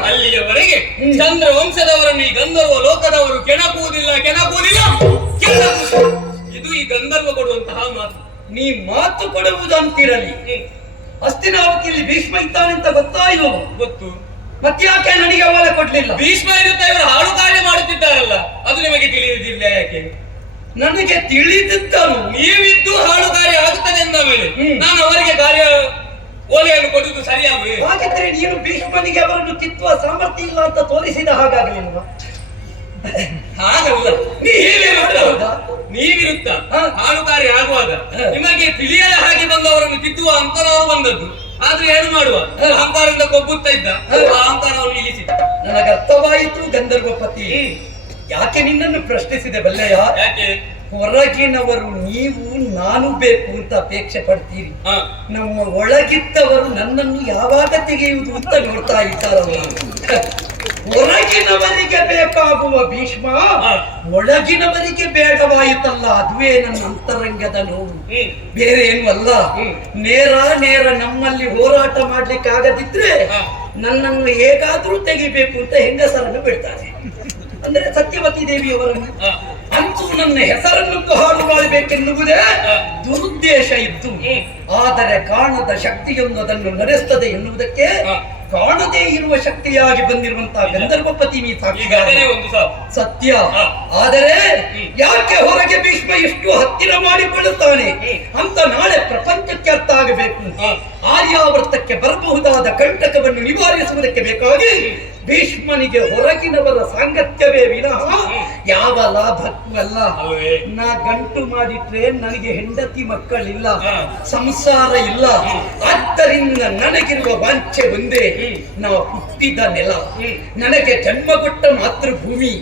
ಅಲ್ಲಿಯವರೆಗೆ ಚಂದ್ರವಂಶದವರನ್ನು ಈ ಗಂಧರ್ವ ಲೋಕದವರು ಕೆಣಕುವುದಿಲ್ಲ. ಇದು ಈ ಗಂಧರ್ವ ಕೊಡುವಂತಹ ಮಾತು. ನೀ ಮಾತು ಕೊಡುವುದಂತಿರಲಿ, ಹಸ್ತಿನಾವತಿಯಲ್ಲಿ ಭೀಷ್ಮ ಇದ್ದಾನೆಂತ ಗೊತ್ತಾಯಿತು. ಗೊತ್ತು. ಮತ್ತ್ಯಾಕೆ ನನಗೆ ಅವಳ ಕೊಡ್ಲಿಲ್ಲ? ಭೀಷ್ಮ ಇರುತ್ತೆ, ಇವರು ಹಾಳು ಕಾರ್ಯ ಮಾಡುತ್ತಿದ್ದಾರಲ್ಲ, ಅದು ನಿಮಗೆ ತಿಳಿದಿಲ್ಲ. ಯಾಕೆ? ನನಗೆ ತಿಳಿದಿದ್ದನು. ನೀವಿದ್ದು ಹಾಳು ಕಾರ್ಯ ಆಗುತ್ತದೆ ಎಂದ ಮೇಲೆ ನಾನು ಅವರಿಗೆ ಕಾರ್ಯ ಓಲೆಯನ್ನು ಕೊಡುವುದು ಸರಿಯಾಗುವೆ? ಹಾಗಿದ್ರೆ ನೀನು ಭೀಷ್ಮನಿಗೆ ಅವರನ್ನು ಕಿತ್ತುವ ಸಾಮರ್ಥ್ಯ ಇಲ್ಲ ಅಂತ ತೋರಿಸಿದ ಹಾಗಾಗಲಿಲ್ವಾ? ಹಾಗಲ್ಲ, ನೀವಿರುತ್ತ ಹಾಳು ಕಾರ್ಯ ಆಗುವಾಗ ನಿಮಗೆ ತಿಳಿಯದ ಹಾಗೆ ಬಂದವರನ್ನು ತಿದ್ದುವ ಅಂತರವರು ಬಂದದ್ದು. ಆದ್ರೆ ಏನು ಮಾಡುವ, ಅಹಂಕಾರದಿಂದ ಕೊಬ್ಬುತ್ತಾ ಇದ್ದ, ಅಹಂಕಾರವನ್ನು ನಿಲ್ಲಿಸಿದ. ನನಗರ್ಥವಾಯಿತು ಗಂಧರ್ವಪತಿ. ಯಾಕೆ ನಿನ್ನನ್ನು ಪ್ರಶ್ನಿಸಿದೆ ಬಲ್ಲೆಯ? ಯಾಕೆ? ಹೊರಗಿನವರು ನೀವು ನಾನು ಬೇಕು ಅಂತ ಅಪೇಕ್ಷೆ ಪಡ್ತೀರಿ, ನಮ್ಮ ಒಳಗಿದ್ದವರು ನನ್ನನ್ನು ಯಾವಾಗ ತೆಗೆಯುವುದು ಅಂತ ನೋಡ್ತಾ ಇದ್ದಾರಲ್ಲ. ಹೊರಗಿನವರಿಗೆ ಬೇಕಾಗುವ ಭೀಷ್ಮ ಒಳಗಿನವರಿಗೆ ಬೇಡವಾಯಿತಲ್ಲ, ಅದುವೇ ನನ್ನ ಅಂತರಂಗದ ನೋವು, ಬೇರೆ ಏನು ಅಲ್ಲ. ನೇರ ನಮ್ಮಲ್ಲಿ ಹೋರಾಟ ಮಾಡ್ಲಿಕ್ಕೆ ಆಗದಿದ್ರೆ ನನ್ನನ್ನು ಹೇಗಾದ್ರೂ ತೆಗಿಬೇಕು ಅಂತ ಹೆಂಗಸರನ್ನು ಬಿಡ್ತಾರೆ. ಅಂದ್ರೆ ಸತ್ಯವತಿ ದೇವಿಯವರನ್ನು. ಅಂತೂ ನನ್ನ ಹೆಸರನ್ನು ಹಾಳು ಮಾಡಬೇಕೆನ್ನುವುದೇ ದುರುದ್ದೇಶ ಇತ್ತು. ಆದರೆ ಕಾಣದ ಶಕ್ತಿಯೊಂದು ಅದನ್ನು ನಡೆಸ್ತದೆ ಎನ್ನುವುದಕ್ಕೆ ಕಾಣದೇ ಇರುವ ಶಕ್ತಿಯಾಗಿ ಬಂದಿರುವಂತಹ ಗಂಧರ್ವಪತಿ ನೀ ಸತ್ಯ. ಆದರೆ ಯಾಕೆ ಹೊರಗೆ ಭೀಷ್ಮ ಎಷ್ಟು ಹತ್ತಿರ ಮಾಡಿಕೊಳ್ಳುತ್ತಾನೆ ಅಂತ ನಾಳೆ ಪ್ರಪಂಚಕ್ಕೆ ಅರ್ಥ ಆಗಬೇಕು. ಆರ್ಯಾವರ್ತಕ್ಕೆ ಬರಬಹುದಾದ ಕಂಟಕವನ್ನು ನಿವಾರಿಸುವುದಕ್ಕೆ ಬೇಕಾಗಿ ಭೀಷ್ಮನಿಗೆ ಹೊರಗಿನವರ ಸಾಂಗತ್ಯವೇ ವಿನಃ ಯಾವ ಲಾಭಕ್ಕೂ ಅಲ್ಲ. ನಾ ಗಂಟು ಮಾಡಿಟ್ರೆ ನನಗೆ ಹೆಂಡತಿ ಮಕ್ಕಳಿಲ್ಲ, ಸಂಸಾರ ಇಲ್ಲ. ಆದ್ದರಿಂದ ನನಗಿರುವ ವಾಂಛೆ ಒಂದೇ, ನಾ ಹುಟ್ಟಿದ ನೆಲ, ನನಗೆ ಜನ್ಮ ಕೊಟ್ಟ ಮಾತೃಭೂಮಿ.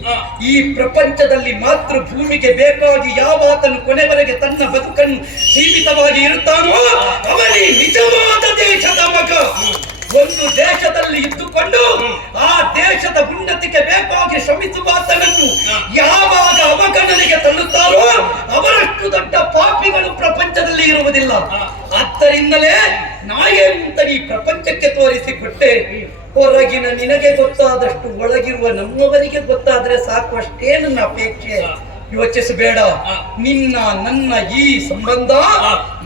ಈ ಪ್ರಪಂಚದಲ್ಲಿ ಮಾತೃಭೂಮಿಗೆ ಬೇಕಾಗಿ ಯಾವಾತನು ಕೊನೆವರೆಗೆ ತನ್ನ ಬದುಕನ್ನು ಸೀಮಿತವಾಗಿ ಇರುತ್ತಾನೋ ಅವನೇ ನಿಜವಾದ ದೇಶದ ಮಗ. ಒಂದು ದೇಶದಲ್ಲಿ ಇದ್ದುಕೊಂಡು ಆ ದೇಶದ ಉನ್ನತಿಗೆ ಬೇಕಾಗಿ ಶ್ರಮಿಸುವಾತನನ್ನು ಯಾವಾಗ ಅವಗಣನೆಗೆ ತಳ್ಳುತ್ತಾರೋ ಅವರಷ್ಟು ದೊಡ್ಡ ಪಾಪಿಗಳು ಪ್ರಪಂಚದಲ್ಲಿ ಇರುವುದಿಲ್ಲ. ಆದ್ದರಿಂದಲೇ ನಾಯೇನು ಅಂತ ಈ ಪ್ರಪಂಚಕ್ಕೆ ತೋರಿಸಿಕೊಟ್ಟೆ. ಹೊರಗಿನ ನಿನಗೆ ಗೊತ್ತಾದಷ್ಟು ಒಳಗಿರುವ ನಮ್ಮವರಿಗೆ ಗೊತ್ತಾದ್ರೆ ಸಾಕು, ಅಷ್ಟೇ ನನ್ನ ಅಪೇಕ್ಷೆ. ಯೋಚಿಸಬೇಡ. ನಿನ್ನ ನನ್ನ ಈ ಸಂಬಂಧ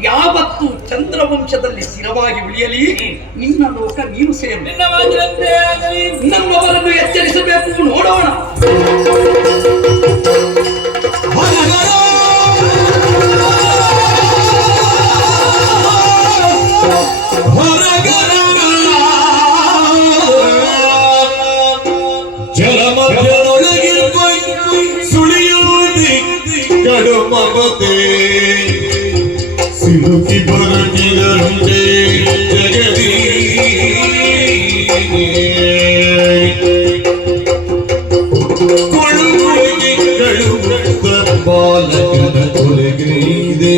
ಯಾವತ್ತು ಚಂದ್ರವಂಶದಲ್ಲಿ ಸ್ಥಿರವಾಗಿ ಉಳಿಯಲಿ. ನಿನ್ನ ಲೋಕ ನೀನು ಸೇರು. ನಮ್ಮವರನ್ನು ಎಚ್ಚರಿಸಬೇಕು. ನೋಡೋಣ. ಜಲಮಧ್ಯದೊಳಗೆ ಸಿಲುಕಿ ಬರುತ್ತಿದಂತೆ ಜಗದಿ ಕೊಳುವಳಿಗಳು ಬಾಲಕನ ಕೊಲೆಗೈದೆ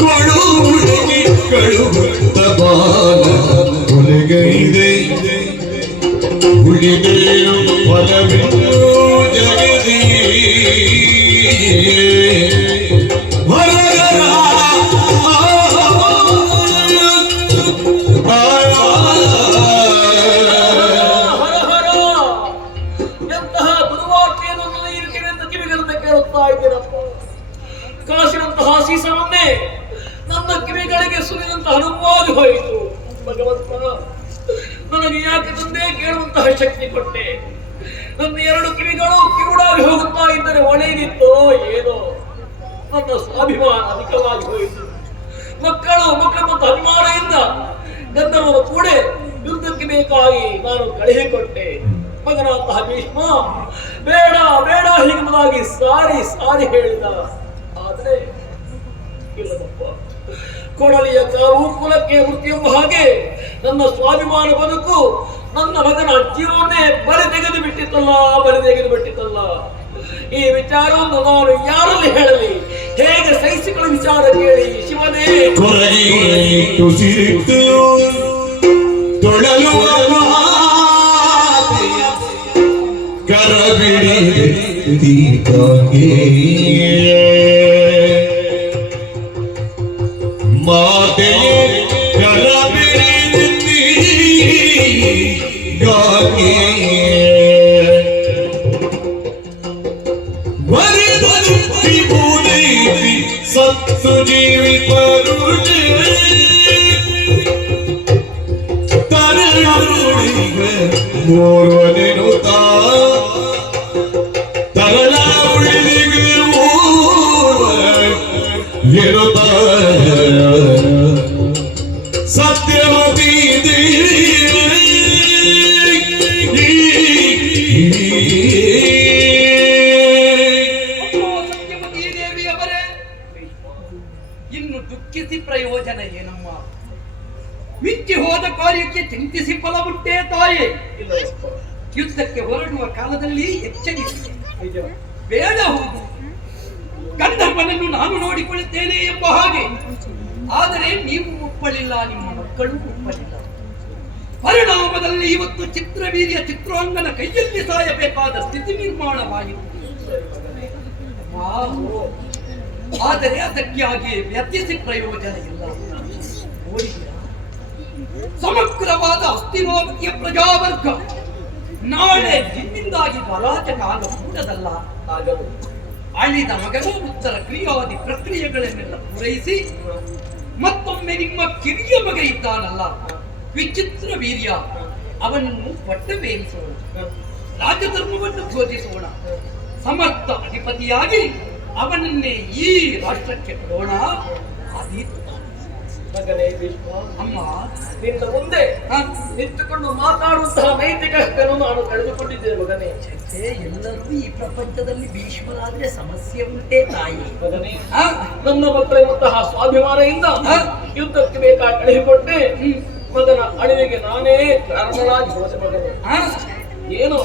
ಕೊಳುವಳಿಗಳು ಬಾಲಕನ ಕೊಲೆಗೈದೆ ಉಳಿದೇನು ಫಲವೆಂದು ಜಗದಿ ಎಂತಹ ದುರ್ವಾಕ್ಯವನ್ನು ನನ್ನ ಈ ಕಿವಿಯಿಂದ ಕಿವಿಗಳಿಂದ ಕೇಳುತ್ತಾ ಇದ್ದೀರಪ್ಪ. ಕಾಸಿನಂತಹ ಸೀಸವನ್ನೇ ನನ್ನ ಕಿವಿಗಳಿಗೆ ಸುರಿದಂತಹ ಅನುಭವವಾಗಿ ಹೋಯಿತು. ಭಗವಂತ, ನನಗೆ ಯಾಕೆ ತಂದೆ ಕೇಳುವಂತಹ ಶಕ್ತಿ ಕೊಟ್ಟೆ? ನನ್ನ ಎರಡು ಕಿವಿಗಳು ಕಿವುಡಾಗಿ ಹೋಗುತ್ತಾ ಇದ್ದರೆ ಒಳೆಯಿತ್ತೋ ಏನೋ. ನನ್ನ ಸ್ವಾಭಿಮಾನ ಅಧಿಕವಾಗಿ ಹೋಯಿತು. ಮಕ್ಕಳು ಮತ್ತು ಅಭಿಮಾನದಿಂದ ಗಂಧರ್ವನ ಕೂಡ ಯುದ್ಧಕ್ಕೆ ಬೇಕಾಗಿ ನಾನು ಕಳುಹಿಕೊಟ್ಟೆ. ಮಗನಾದಂತಹ ಭೀಷ್ಮ ಬೇಡ ಬೇಡ ಹೀಗೆಂಬುದಾಗಿ ಸಾರಿ ಸಾರಿ ಹೇಳಿದ. ಆದರೆ ಇಲ್ಲದಪ್ಪ, ಕೊಡಲಿಯ ಕಾವು ಕುಲಕ್ಕೆ ಮೃತ್ಯೆಂಬ ಹಾಗೆ ನನ್ನ ಸ್ವಾಭಿಮಾನ ಬದುಕು ನನ್ನ ಮಗನ ಜೀವವನ್ನೇ ಬಲಿ ತೆಗೆದು ಬಿಟ್ಟಿತ್ತಲ್ಲ. ಈ ವಿಚಾರವನ್ನು ನಾನು ಯಾರಲ್ಲಿ ಹೇಳಲಿ? ಹೇಗೆ ಸಹಿಸಿಕೊಳ್ಳ ವಿಚಾರ ಕೇಳಿ ಶಿವನೇ. ಕೊರಗಿಟ್ಟು ಸಿರಿತು ತೊಳಲುವ ಕರಬಿಡಿದೀಕಾಗೆ ಮಾತೆಯೇ ಕರಬಿಡಿದೀಕಾಗೆ ವರಿದರಿ ಪೂರೈಸಿ ಸತ್ತು ಜೀವಿಪರುಡೆ ತರಳುಳಿಗೆ ಮೂರ್ವನೆನುತ್ತ ತರಳ ಉಳಿದಿಗೆ ಮೂರ್ವನೆನುತ್ತ ಸತ್ಯವತಿ ಇನ್ನು ದುಃಖಿಸಿ ಪ್ರಯೋಜನ ಏನಮ್ಮ? ಮಿಕ್ಕಿ ಹೋದ ಕಾರ್ಯಕ್ಕೆ ಚಿಂತಿಸಿ ಫಲವುಂಟೇ ತಾಯೇ? ಯುದ್ಧಕ್ಕೆ ಹೊರಡುವ ಕಾಲದಲ್ಲಿ ಎಚ್ಚರಿಕೆ ಬೇಡ. ಹೋಗು, ಗಂಧರ್ವನನ್ನು ನಾನು ನೋಡಿಕೊಳ್ಳುತ್ತೇನೆ ಎಂಬ ಹಾಗೆ. ಆದರೆ ನೀವು ಒಪ್ಪಲಿಲ್ಲ, ನಿಮ್ಮ ಮಕ್ಕಳು ಒಪ್ಪಲಿಲ್ಲ. ಪರಿಣಾಮದಲ್ಲಿ ಇವತ್ತು ಚಿತ್ರವೀರ್ಯ ಚಿತ್ರಾಂಗನ ಕೈಯಲ್ಲಿ ಸಾಯಬೇಕಾದ ಸ್ಥಿತಿ ನಿರ್ಮಾಣವಾಯಿತು. ಆದರೆ ಅದಕ್ಕಾಗಿ ವ್ಯರ್ಥಿಸಿ ಪ್ರಯೋಜನ ಇಲ್ಲ. ಸಮಗ್ರವಾದ ಅಸ್ಥಿರೋಗತಿಯ ಪ್ರಜಾವರ್ಗ ನಾಳೆ ನಿಮ್ಮಿಂದಾಗಿ ಪರಾಜಕ ಆಗಬಹುದಲ್ಲ. ಆಗದು ಅಳಿದ ಮಗನ ಉತ್ತರ ಕ್ರಿಯಾದಿ ಪ್ರಕ್ರಿಯೆಗಳನ್ನೆಲ್ಲ ಪೂರೈಸಿ ಮತ್ತೊಮ್ಮೆ ನಿಮ್ಮ ಕಿರಿಯ ಮಗ ಇದ್ದಾನಲ್ಲ ವಿಚಿತ್ರ ವೀರ್ಯ, ಅವನನ್ನು ಪಟ್ಟವೇರಿಸೋಣ, ರಾಜಧರ್ಮವನ್ನು ಘೋಷಿಸೋಣ. ಸಮರ್ಥ ಅಧಿಪತಿಯಾಗಿ ಅವನನ್ನೇ ಈ ರಾಷ್ಟ್ರಕ್ಕೆ ಕೊಡೋಣ. ಮಗನೇ ಭೀಷ್ಮ, ಅಮ್ಮ ನಿನ್ನ ಮುಂದೆ ನಿಂತುಕೊಂಡು ಮಾತಾಡುವಂತಹ ನೈತಿಕ ಹಕ್ಕನ್ನು ನಾನು ಕಳೆದುಕೊಂಡಿದ್ದೇನೆ ಮಗನೇ. ಎಲ್ಲರೂ ಈ ಪ್ರಪಂಚದಲ್ಲಿ ಭೀಷ್ಮರಾದ್ರೆ ಸಮಸ್ಯೆ ಉಂಟೇ ತಾಯಿ? ಮಗನೇ, ನನ್ನ ಮಕ್ಕಳೆಂತಹ ಸ್ವಾಭಿಮಾನದಿಂದ ಯುದ್ಧಕ್ಕೆ ಬೇಕಾಗಿ ಕಳುಹಿಕೊಟ್ಟೆ. ಮಗನ ಅಳಿವಿಗೆ ನಾನೇ ಕಾರಣರಾಗಿ ಹೋದೆ ಮಗನೇ. ಏನು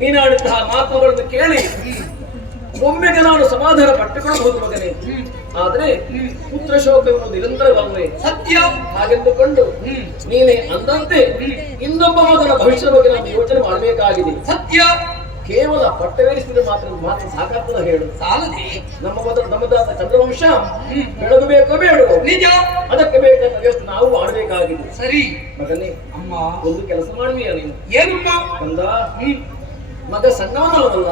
ನೀನಾಡಿದಂತಹ ಮಾತುಗಳನ್ನು ಕೇಳಿ ಒಮ್ಮೆಗೆ ನಾನು ಸಮಾಧಾನ ಪಟ್ಟುಕೊಳ್ಳಬಹುದು ಮಗನೇ. ಆದ್ರೆ ಪುತ್ರ ಶೋಕವನ್ನು ನಿರಂತರವಾಗುವೆ ಸತ್ಯ. ಹಾಗೆಂದುಕೊಂಡು ನೀನೇ ಅಂದಂತೆ ಇನ್ನೊಬ್ಬ ಮಗನ ಭವಿಷ್ಯದ ಬಗ್ಗೆ ನಾನು ಯೋಚನೆ ಮಾಡಬೇಕಾಗಿದೆ. ಸತ್ಯ. ಕೇವಲ ಪಟ್ಟವೇರಿಸಿದ ಮಾತ್ರ ಸಾಕಾಗ್ತದ ಹೇಳು? ಸಾಲದೆ. ನಮ್ಮದಾದ ಚಂದ್ರವಂಶ ಬೆಳಗಬೇಕೋ ಬೇಡವೋ? ನಿಜ. ಅದಕ್ಕೆ ಬೇಕಾದ ವ್ಯವಸ್ಥೆ ನಾವು ಮಾಡಬೇಕಾಗಿದೆ. ಸರಿ ಮಗನೇ, ಅಮ್ಮ ಒಂದು ಕೆಲಸ ಮಾಡುವಿಯ ನೀನು? ಏನಮ್ಮ? ಕಂದ, ಮಗ ಸಣ್ಣವನಲ್ಲ,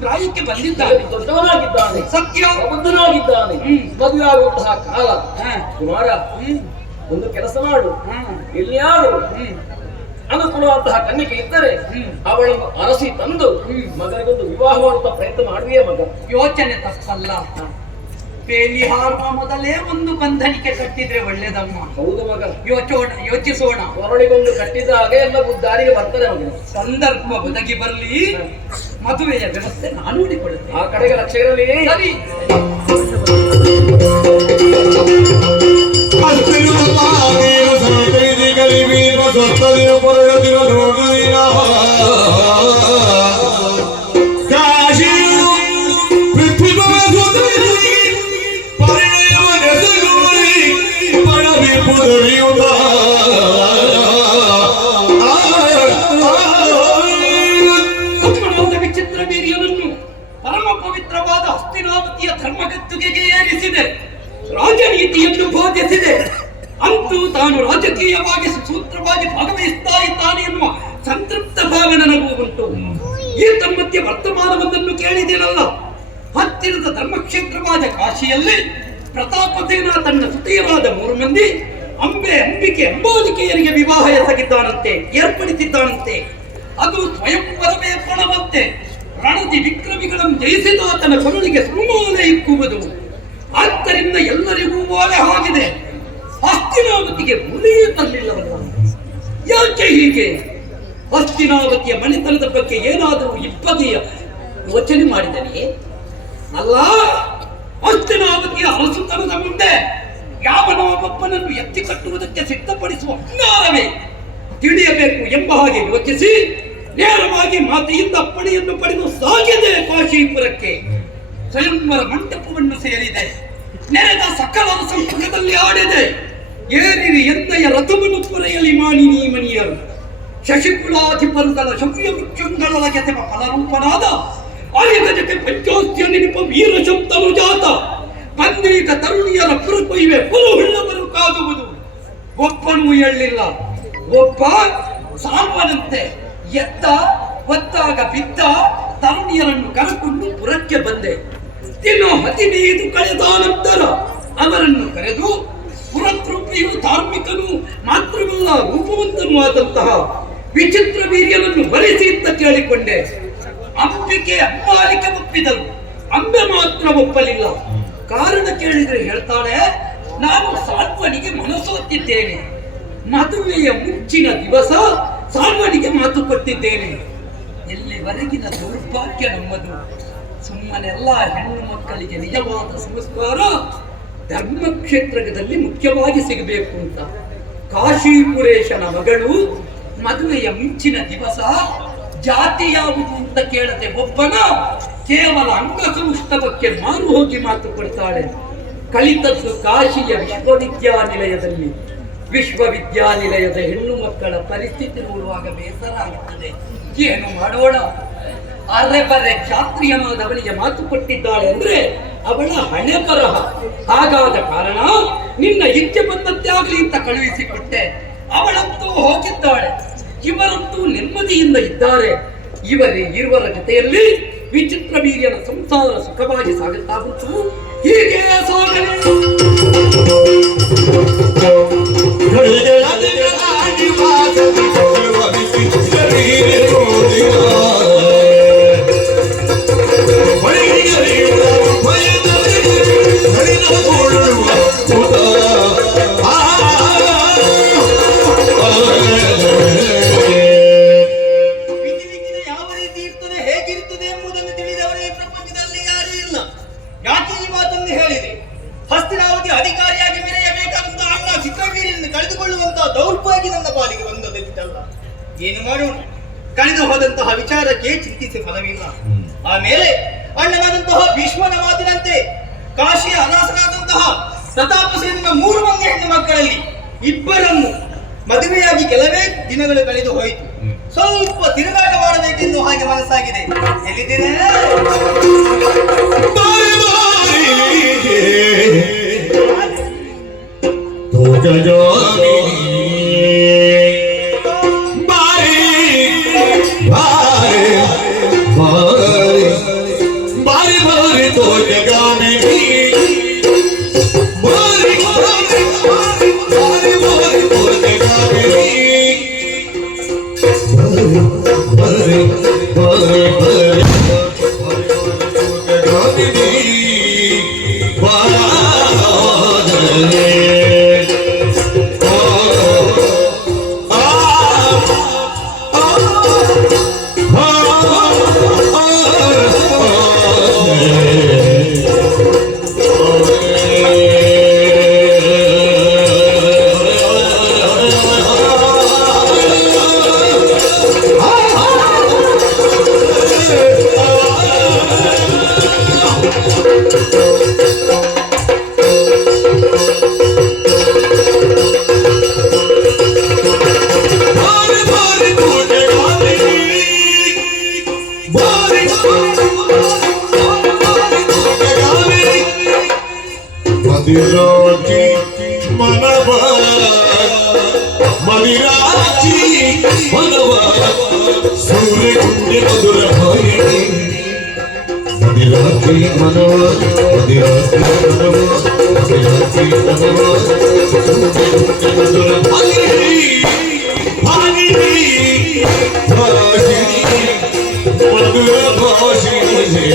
ಪ್ರಾಯಕ್ಕೆ ಬಂದಿದ್ದಾನೆ, ದೊಡ್ಡವನಾಗಿದ್ದಾನೆ, ಸತ್ಯ ಪ್ರಬುದ್ಧನಾಗಿದ್ದಾನೆ, ಮದುವೆ ಆಗುವಂತಹ ಕಾಲ. ಕುಮಾರ, ಒಂದು ಕೆಲಸ ಮಾಡು. ಎಲ್ಲಿಯಾರು ಅನುಕೂಲವಂತಹ ಕನ್ನಿಕೆ ಇದ್ದರೆ ಅವಳನ್ನು ಅರಸಿ ತಂದು ಮಗನಿಗೊಂದು ವಿವಾಹ ಮಾಡುವ ಪ್ರಯತ್ನ ಮಾಡುವೆಯೇ ಮಗ? ಯೋಚನೆ ತಪ್ಪಲ್ಲ. ಬೇಲಿ ಹಾರುವ ಮೊದಲೇ ಒಂದು ಬಂಧನಿಕೆ ಕಟ್ಟಿದ್ರೆ ಒಳ್ಳೇದಮ್ಮ. ಹೌದು ಮಗ, ಯೋಚಿಸೋಣ. ಹೊರಳಿಗೊಂದು ಕಟ್ಟಿದಾಗ ಎಲ್ಲ ದಾರಿಗೆ ಬರ್ತಾರೆ ಮಗ. ಸಂದರ್ಭ ಒದಗಿ ಬರಲಿ, ಮದುವೆಯ ವ್ಯವಸ್ಥೆ ನಾನು ನೋಡಿಕೊಳ್ಳುತ್ತೇನೆ. ಆ ಕಡೆಗೆ ಲಕ್ಷ್ಯ ಇರಲಿ. ಸರಿ. ಸ್ವತ್ತನೆಯ ಪರಗತಿನ ನೋಡುವಿನ ಕಾಶಿಯು ಪೃಥ್ವಿಗಳ ಸುತ್ತಲಿ ಪರಿಣಯವ ನೆಸಗುವರಿ ಪಡವಿ ಪುದವಿಯುತ ಅಪ್ಪಣಾದ ವಿಚಿತ್ರ ವೀರ್ಯನನ್ನು ಪರಮ ಪವಿತ್ರವಾದ ಹಸ್ತಿನಾವತಿಯ ಧರ್ಮಗದ್ದುಗೆಗೆ ಏರಿಸಿದೆ, ರಾಜನೀತಿಯನ್ನು ಬೋಧಿಸಿದೆ. ಅಂತೂ ತಾನು ರಾಜಕೀಯವಾಗಿ ಸುಸೂತ್ರವಾಗಿ ಭಾಗವಹಿಸ್ತಾ ಇದ್ದಾನೆ ಎನ್ನುವ ಸಂತೃಪ್ತ ಭಾವ ನನಗೂ ಉಂಟು. ಈ ತಮ್ಮತ್ಯ ವರ್ತಮಾನವೊಂದನ್ನು ಕೇಳಿದೇನಲ್ಲ. ಹತ್ತಿರದ ಧರ್ಮಕ್ಷೇತ್ರವಾದ ಕಾಶಿಯಲ್ಲಿ ಪ್ರತಾಪಸೇನ ತನ್ನ ಸುತೆಯರಾದ 3 ಮಂದಿ ಅಂಬಿಕೆ ಅಂಬಾಲಿಕೆಯರಿಗೆ ವಿವಾಹ ಏರ್ಪಡಿಸಿದ್ದಾನಂತೆ. ಅದು ಸ್ವಯಂವರವೇ ಪಣವಂತೆ. ರಣದಿ ವಿಕ್ರಮಿಗಳನ್ನು ಜಯಿಸಿದ ಆತನ ಕೊರಳಿಗೆ ಸುಮಾಲೆ ಇಕ್ಕುವುದು. ಆದ್ದರಿಂದ ಎಲ್ಲರಿಗೂ ಓಲೆ ಆಗಿದೆ. ಹಸ್ತಿನಾವತಿಗೆ ಮುಳಿಯೇ ತರಲಿಲ್ಲವಲ್ಲ. ಯಾಕೆ ಹೀಗೆ? ಹಸ್ತಿನಾವತಿಯ ಮನೆತನದ ಬಗ್ಗೆ ಏನಾದರೂ ಇಬ್ಬಗೆಯ ಯೋಚನೆ ಮಾಡಿದರೆ ಅಲ್ಲ. ಹಸ್ತಿನಾವತಿಯ ಅರಸುತನದ ಮುಂದೆ ಯಾವನೊಬ್ಬನನ್ನು ಎತ್ತಿ ಕಟ್ಟುವುದಕ್ಕೆ ಸಿದ್ಧಪಡಿಸುವ ಹುನ್ನಾರವೇ ತಿಳಿಯಬೇಕು ಎಂಬ ಹಾಗೆ ಯೋಚಿಸಿ ನೇರವಾಗಿ ಮಾತೆಯಿಂದ ಅಪ್ಪಣೆಯನ್ನು ಪಡೆದು ಸಾಗಿದೆ ಕಾಶೀಪುರಕ್ಕೆ. ಸ್ವಯಂವರ ಮಂಟಪವನ್ನು ಸೇರಿದೆ. ನೆರೆದ ಸಕಲರ ಸಂಪುಟದಲ್ಲಿ ಆಡಿದೆ. ಏರಿರಿ ಎಂದೆಯ ರಥವನ್ನು ಪುರೆಯಲಿ ಮಾನಿನಿ ಮಣಿಯರು. ಶಶಿಕುಲಾಧಿಪರುಗಳ ಶೌರ್ಯ ವೃಕ್ಷಗಳೊಳಗೆ ಫಲರೂಪನಾದ ಅರಿಗಜಕ್ಕೆ ಪಂಚೋಸ್ತ್ಯ ನೆನಪ ವೀರ ಶಬ್ದನು ಜಾತ ಬಂದೀಗ ತರುಣಿಯರ ಪುರಕೊಯ್ವೆ ಪುರುಹುಳ್ಳವರು ಕಾದುವುದು. ಒಬ್ಬನೂ ಎಳ್ಳಿಲ್ಲ. ಒಬ್ಬ ಸಾಲ್ವನಂತೆ ಎದ್ದ, ಒತ್ತಾಗ ಬಿದ್ದ ತರುಣಿಯರನ್ನು ಕರೆಕೊಂಡು ಪುರಕ್ಕೆ ಬಂದೆ. ದಿನ 15 ಕಳೆದ ನಂತರ ಅವರನ್ನು ಕರೆದು ಪುರತೃಪ್ತಿಯು ಧಾರ್ಮಿಕನು ಮಾತ್ರವಲ್ಲ ರೂಪವಂತನೂ ಆದಂತಹ ವಿಚಿತ್ರ ವೀರ್ಯನನ್ನು ಬರೆಸಿ ಅಂತ ಕೇಳಿಕೊಂಡೆ. ಅಂಬಿಕೆ ಅಂಬಾಲಿಕೆ ಒಪ್ಪಿದರು, ಅಂಬೆ ಮಾತ್ರ ಒಪ್ಪಲಿಲ್ಲ. ಕಾರಣ ಕೇಳಿದ್ರೆ ಹೇಳ್ತಾಳೆ, ನಾನು ಸಾಲ್ವನಿಗೆ ಮನಸೋತ್ತಿದ್ದೇನೆ. ಮದುವೆಯ ಮುಂಚಿನ ದಿವಸ ಸಾಲ್ವನಿಗೆ ಮಾತು ಕೊಟ್ಟಿದ್ದೇನೆ. ಎಲ್ಲಿವರೆಗಿನ ದೌರ್ಭಾಗ್ಯ ನಮ್ಮದು. ಸುಮ್ಮನೆಲ್ಲ ಹೆಣ್ಣು ಮಕ್ಕಳಿಗೆ ನಿಜವಾದ ಸಂಸ್ಕಾರ ಧರ್ಮಕ್ಷೇತ್ರದಲ್ಲಿ ಮುಖ್ಯವಾಗಿ ಸಿಗಬೇಕು ಅಂತ. ಕಾಶೀಪುರೇಶನ ಮಗಳು ಮದುವೆಯ ಮುಂಚಿನ ದಿವಸ ಜಾತಿ ಯಾವುದು ಅಂತ ಕೇಳದೆ ಒಬ್ಬನ ಕೇವಲ ಅಂಗಸೌಷ್ಠವಕ್ಕೆ ಮಾರು ಹೋಗಿ ಮಾತು ಕೊಡ್ತಾಳೆ. ಕಲಿತದ್ದು ಕಾಶಿಯ ವಿಶ್ವವಿದ್ಯಾನಿಲಯದಲ್ಲಿ. ವಿಶ್ವವಿದ್ಯಾನಿಲಯದ ಹೆಣ್ಣು ಮಕ್ಕಳ ಪರಿಸ್ಥಿತಿ ನೋಡುವಾಗ ಬೇಸರ ಆಗುತ್ತದೆ. ಏನು ಮಾಡೋಣ? ಅರೆ ಬರೆ ಕ್ಷಾತ್ರಿಯನಾದವನಿಗೆ ಮಾತು ಕೊಟ್ಟಿದ್ದಾಳೆ ಅಂದ್ರೆ ಅವಳ ಹಣೆ ಬರಹ. ಹಾಗಾದ ಕಾರಣ ನಿನ್ನ ಇಚ್ಛೆ ಬಂದಂತೆ ಆಗಲಿ ಅಂತ ಕಳುಹಿಸಿಕೊಟ್ಟೆ. ಅವಳಂತೂ ಹೋಗಿದ್ದಾಳೆ. ಇವರಂತೂ ನೆಮ್ಮದಿಯಿಂದ ಇದ್ದಾರೆ. ಇರುವರ ಜೊತೆಯಲ್ಲಿ ವಿಚಿತ್ರ ವೀರ್ಯನ ಸಂಸಾರ ಸುಖವಾಗಿ ಸಾಗುತ್ತಾ ಉಂಟು. ಹೀಗೆ ಸಾಗಲಿ. ಯಾವ ರೀತಿ ಇರ್ತದೆ, ಹೇಗಿರ್ತದೆ ಎಂಬುದನ್ನು ತಿಳಿದವರೇ ಪ್ರಪಂಚದಲ್ಲಿ ಯಾರೂ ಇಲ್ಲ. ಯಾಕೆ ಈ ಮಾತನ್ನು ಹೇಳಿದೆ? ಹಸ್ತಿನಾವತಿ ಅಧಿಕಾರಿಯಾಗಿ ಮೆರೆಯಬೇಕಾದಂತ ಅಣ್ಣ ಚಿತ್ರವೀರ್ಯನನ್ನು ಕಳೆದುಕೊಳ್ಳುವಂತಹ ದೌರ್ಭಾಗ್ಯ ನನ್ನ ಪಾಲಿಗೆ ಬಂದದಲ್ಲ. ಏನು ಮಾಡೋಣ? ಕಳೆದು ಹೋದಂತಹ ವಿಚಾರಕ್ಕೆ ಚಿಂತಿಸಿ ಫಲವಿಲ್ಲ. ಆಮೇಲೆ ಅಣ್ಣನಾದಂತಹ ಭೀಷ್ಮನ ಮಾತಿನಂತೆ ಕಾಶಿಯ ಅರಸನಾದಂತಹ ಪ್ರತಾಪಸೇನನ 3 ಮಂದಿ ಹೆಣ್ಣು ಮಕ್ಕಳಲ್ಲಿ ಇಬ್ಬರನ್ನು ಮದುವೆಯಾಗಿ ಕೆಲವೇ ದಿನಗಳು ಕಳೆದು ಹೋಯಿತು. ಸ್ವಲ್ಪ ತಿರುಗಾಟ ಮಾಡಬೇಕೆಂದು ಹಾಗೆ ಮನಸ್ಸಾಗಿದೆ. ಎಲ್ಲಿದ್ದೇನೆ? ಸೂರ್ಯ ಕುಂಡಿ ಮಧುರ ಭಾಯಿಣಿ ಮದಿರಾತ್ರಿ ಮನವ ಮದಿರಾತ್ರಿ ಮನವ ಮದಿರಾತ್ರಿ ಮನವ ಸೂರ್ಯ ಕುಂಡಿ ಮಧುರ ಭಾಯಿಣಿ ಭಾಯಿಣಿ ಭಾಷಿಣಿ ಮಧುರ ಭಾಷಿಣಿ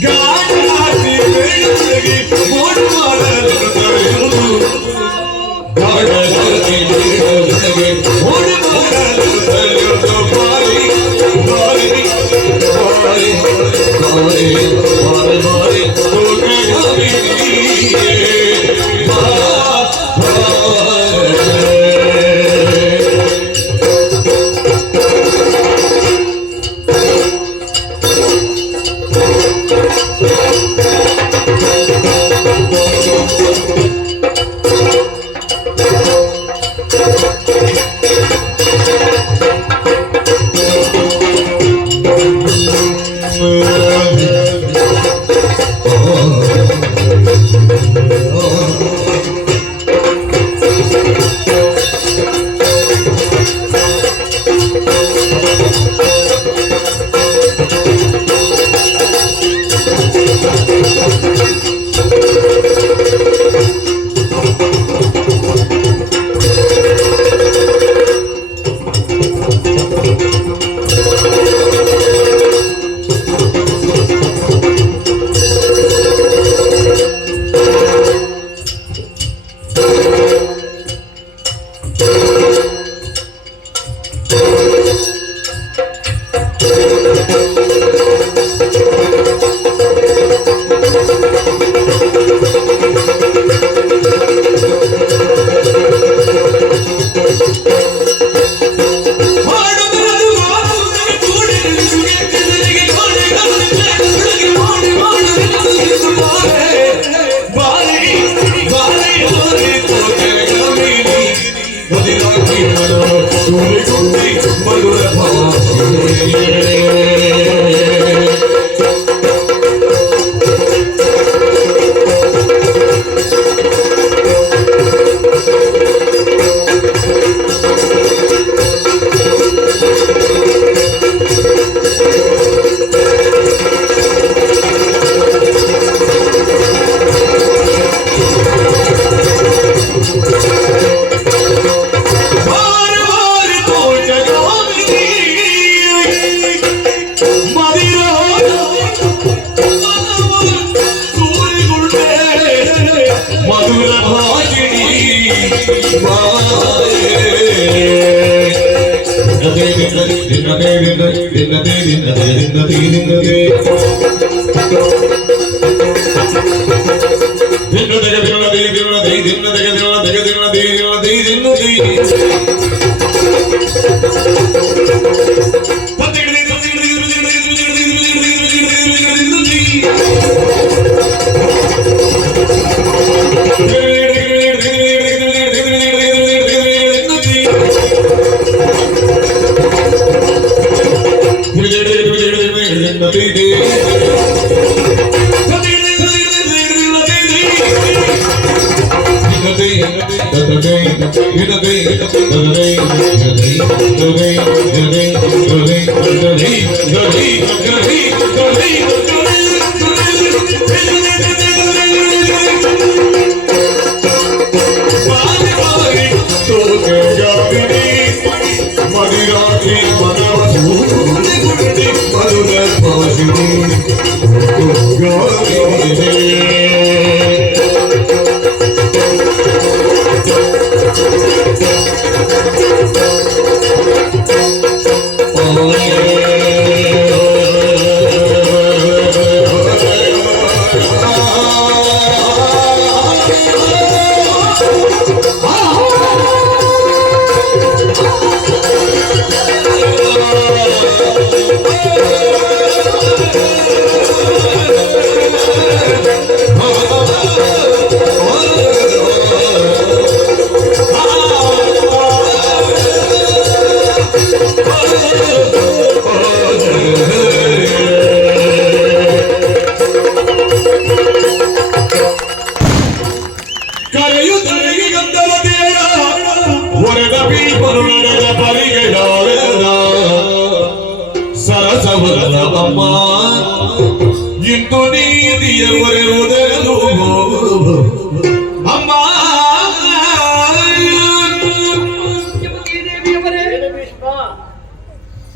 God,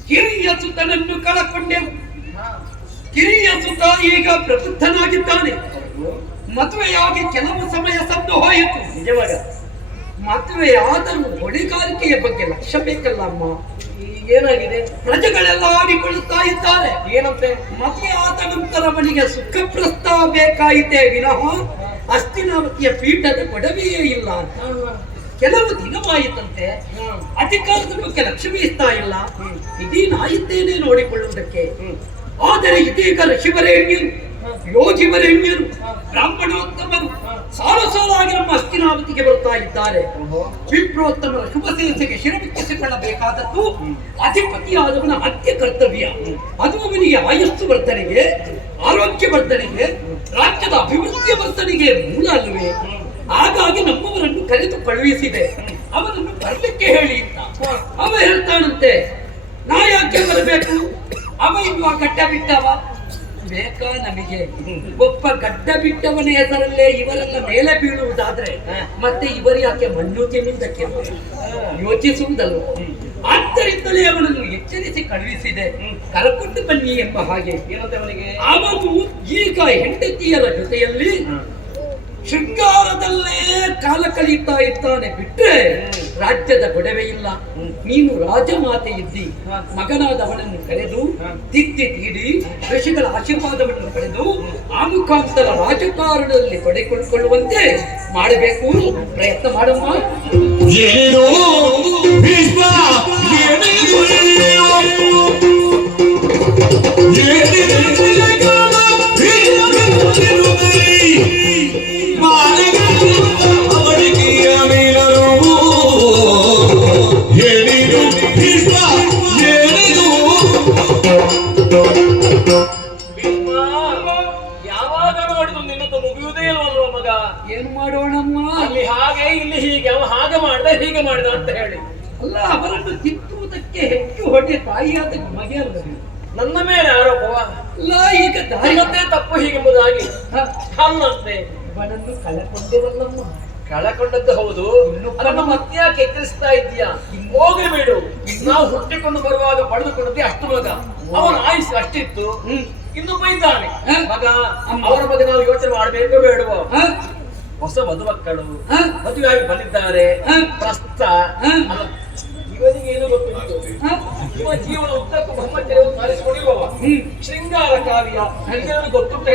ಕಿರಿಯ ಸುತನನ್ನು ಕಳಕೊಂಡೆವು. ಕಿರಿಯ ಸುತ ಈಗ ಪ್ರಬುದ್ಧನಾಗಿದ್ದಾನೆ. ಮದುವೆಯಾಗಿ ಕೆಲವು ಸಮಯ ಸದ್ದು ಹೋಯಿತು. ನಿಜವಾಗ ಮದುವೆಯಾದರೂ ಹೊಣೆಗಾರಿಕೆಯ ಬಗ್ಗೆ ಲಕ್ಷ್ಯ ಬೇಕಲ್ಲ ಅಮ್ಮ. ಏನಾಗಿದೆ? ಪ್ರಜೆಗಳೆಲ್ಲ ಆಡಿಕೊಳ್ಳುತ್ತಾ ಇದ್ದಾರೆ. ಏನಂತೆ? ಮದುವೆ ಆದ ನಂತರ ಅವನಿಗೆ ಸುಖ ಪ್ರಸ್ತಾವ ಬೇಕಾಯಿತೇ ವಿನಃ ಹಸ್ತಿನಾವತಿಯ ಪೀಠದ ಕೊಡವೆಯೇ ಇಲ್ಲ ಅಂತ. ಕೆಲವು ದಿನವಾಯಿತಂತೆ. ಅಧಿಕಾರದ ಬಗ್ಗೆ ಲಕ್ಷ್ಯ ವಹಿಸ್ತಾ ಇಲ್ಲ. ಇದೀನಾಯಿದ್ದೇನೆ ನೋಡಿಕೊಳ್ಳುವುದಕ್ಕೆ. ಆದರೆ ಇದೀಗ ಋಷಿವರೇಣ್ಯರು, ಯೋಗಿವರೇಣ್ಯರು, ಬ್ರಾಹ್ಮಣೋತ್ತಮರು ಸಾಲು ಸಾಲಾಗಿ ನಮ್ಮ ಹಸ್ತಿನಾವತಿಗೆ ಬರ್ತಾ ಇದ್ದಾರೆ. ವಿಪ್ರೋತ್ತಮರ ಶುಭ ಸೇಸೆಗೆ ಶಿರಬಿಚ್ಚಿಸಿಕೊಳ್ಳಬೇಕಾದದ್ದು ಅಧಿಪತಿಯಾದವನ ಅತ್ಯ ಕರ್ತವ್ಯ. ಅದು ಅವನಿಗೆ ಆಯಸ್ಸು ವರ್ಧನೆಗೆ, ಆರೋಗ್ಯ ವರ್ಧನೆಗೆ, ರಾಜ್ಯದ ಅಭಿವೃದ್ಧಿಯ ವರ್ಧನೆಗೆ ಮೂಲ ಅಲ್ಲವೇ? ಹಾಗಾಗಿ ನಮ್ಮವರನ್ನು ಕರೆದು ಕಳುಹಿಸಿದೆ. ಅವನನ್ನು ಬರಲಿಕ್ಕೆ ಹೇಳಿ ಅಂತ. ಅವ ಹೇಳ್ತಾನಂತೆ, ನಾ ಯಾಕೆ ಬರಬೇಕು? ಅವ ಇಲ್ವಾ ಗಡ್ಡ ಬಿಟ್ಟವ? ಬೇಕಾ ನಮಗೆ? ಒಬ್ಬ ಗಡ್ಡ ಬಿಟ್ಟವನ ಹೆಸರಲ್ಲೇ ಇವರೆಲ್ಲ ಮೇಲೆ ಬೀಳುವುದಾದ್ರೆ ಮತ್ತೆ ಇವರು ಯಾಕೆ ಮಣ್ಣು ತಿನ್ನುವುದಕ್ಕೆ ಯೋಚಿಸುವುದಲ್ಲ. ಆದ್ದರಿಂದಲೇ ಅವನನ್ನು ಎಚ್ಚರಿಸಿ ಕಳುಹಿಸಿದೆ. ಕರಕೊಂಡು ಬನ್ನಿ ಎಂಬ ಹಾಗೆ. ಅವನು ಈಗ ಹೆಂಡತಿಯರ ಜೊತೆಯಲ್ಲಿ ಶೃಂಗಾರದಲ್ಲೇ ಕಾಲ ಕಳೀತಾ ಇದ್ದಾನೆ ಬಿಟ್ರೆ ರಾಜ್ಯದ ಗೊಡವೆ ಇಲ್ಲ. ನೀನು ರಾಜಮಾತೆ ಇದ್ದಿ. ಮಗನಾದವನನ್ನು ಕರೆದು ತಿದ್ದಿ ತೀಡಿ ಋಷಿಗಳ ಆಶೀರ್ವಾದವನ್ನು ಪಡೆದು ಆ ಮುಖಾಂತರ ರಾಜಕಾರಣದಲ್ಲಿ ಪಡೆದುಕೊಳ್ಳುವಂತೆ ಮಾಡಬೇಕು. ಪ್ರಯತ್ನ ಮಾಡಮ್ಮ. ಯಾವಾಗ ನೋಡಿದ್ರು ನಿನ್ನದು ಮುಗಿಯುವುದೇ ಇಲ್ವಲ್ವ ಮಗ? ಏನು ಮಾಡೋಣಮ್ಮ? ಅಲ್ಲಿ ಹಾಗೆ ಇಲ್ಲಿ ಹೀಗೆ, ಅವ ಹಾಗೆ ಮಾಡ್ದ ಹೀಗೆ ಮಾಡ್ದ ಅಂತ ಹೇಳಿ. ಅಲ್ಲ, ಅವರನ್ನು ತಿದ್ದುವುದಕ್ಕೆ ಹೆಚ್ಚು ಹೊಟ್ಟೆ ತಾಯಿಯಾದ ನಿಮಗೆ ಅಲ್ಲ. ನನ್ನ ಮೇಲೆ ಆರೋಪವ? ಅಲ್ಲ, ಈಗ ದಾರಿಗದ್ದೇ ತಪ್ಪು ಹೀಗೆಂಬುದಾಗಿ ಅಲ್ಲಂತೆ. ಇವನನ್ನು ಕಳಕೊಂಡೆವಲ್ಲಮ್ಮ. ಕಳಕೊಂಡದ್ದು ಹೌದು, ಅದನ್ನು ಮತ್ತ್ಯಾಕೆ ಎಚ್ಚರಿಸ್ತಾ ಇದ್ದೀಯಾ? ಹೋಗಿ ಬಿಡು. ನಾವು ಹುಟ್ಟಿಕೊಂಡು ಬರುವಾಗ ಪಡೆದುಕೊಂಡದ್ದೇ ಅಷ್ಟು ಮಗ. ಅವನ ಆಯುಷ್ ಅಷ್ಟಿತ್ತು, ಇನ್ನು ಬೈದಾನೆ ಮಗ. ಅವರ ಬಗ್ಗೆ ನಾವು ಯೋಚನೆ ಮಾಡಬೇಕು ಬೇಡುವ? ಹೊಸ ಮದುಮಕ್ಕಳು ಮದುವೆಯಾಗಿ ಬಂದಿದ್ದಾರೆ. ಪ್ರಸ್ತ ಇವನಿಗೆ ಏನು ಗೊತ್ತಿತ್ತು? ಇವ ಜೀವನ ಉದ್ದಕ್ಕೂ ಬ್ರಹ್ಮಚರ್ಯವನ್ನು ಪಾಲಿಸಿಕೊಂಡಿರುವವ. ಶೃಂಗಾರ ಕಾರ್ಯ ಗೊತ್ತುಂಟ.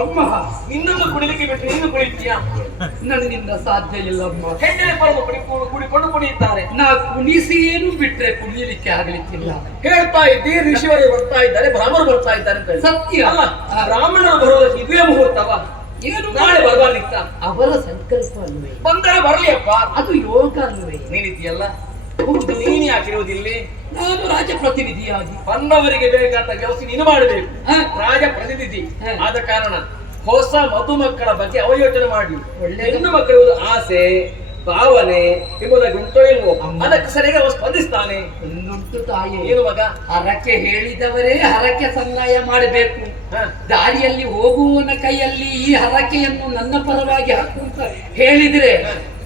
ಅಮ್ಮ, ನಿನ್ನನ್ನು ಕುಡಿಲಿಕ್ಕೆ ಬಿಟ್ಟು ನೀನು ಕುಡಿತೀಯಾ? ನನ್ನಿಂದ ಸಾಧ್ಯ ಇಲ್ಲಮ್ಮ. ಹೆಣ್ಣೆ ಕುಡಿಕೊಂಡು ಕುಣಿಯುತ್ತಾರೆ. ನಾ ಕುಣಿಸಿ ಏನು ಬಿಟ್ರೆ ಕುಣಿಯಲಿಕ್ಕೆ ಆಗಲಿಕ್ಕಿಲ್ಲ. ಹೇಳ್ತಾ ಇದ್ದೀ ಋಷಿವರು ಬರ್ತಾ ಇದ್ದಾರೆ, ಬ್ರಾಹ್ಮಣರು ಬರ್ತಾ ಇದ್ದಾರೆ ಅಂತ. ಸತ್ಯ. ಅಲ್ಲ, ಬ್ರಾಹ್ಮಣರು ಬರುವುದಕ್ಕೆ ಇದುವೇ ಮುಹೂರ್ತವ? ಏನು ನಾಳೆ ಬರಬಾರ್ದಿತ್ತ? ಅವರ ಸಂಕಲ್ಪ ಅಲ್ವೇ? ಬಂದರೆ ಬರಲಿಯಪ್ಪ, ಅದು ಯೋಗ ಅಲ್ವೇ? ನೀನಿದೆಯಲ್ಲ, ನೀನು ಯಾಕಿರುವುದಿಲ್ಲಿ? ನಾನು ರಾಜಪ್ರತಿನಿಧಿಯಾಗಿ ಬಂದವರಿಗೆ ಬೇಕಾದ ವ್ಯವಸ್ಥೆ ನೀನು ಮಾಡಬೇಕು. ರಾಜಪ್ರತಿನಿಧಿ ಆದ ಕಾರಣ ಹೊಸ ಮಧುಮಕ್ಕಳ ಬಗ್ಗೆ ಅವಯೋಚನೆ ಮಾಡಿ. ಹೆಣ್ಣು ಮಕ್ಕಳು ಆಸೆ ಭಾವನೆ ಎಂಬುದಾಗಿ ಉಂಟೋ ಇಲ್ವೋ? ಅದಕ್ಕೆ ಸರಿಯಾಗಿ ಅವ ಸ್ಪಂದಿಸ್ತಾನೆ. ಒಂದುಂಟು ತಾಯಿ, ಏನು ಮಗ? ಹರಕೆ ಹೇಳಿದವರೇ ಹರಕೆ ಸಂದಾಯ ಮಾಡಬೇಕು. ದಾರಿಯಲ್ಲಿ ಹೋಗುವವನ ಕೈಯಲ್ಲಿ ಈ ಹರಕೆಯನ್ನು ನನ್ನ ಪರವಾಗಿ ಹಾಕುವಂತ ಹೇಳಿದ್ರೆ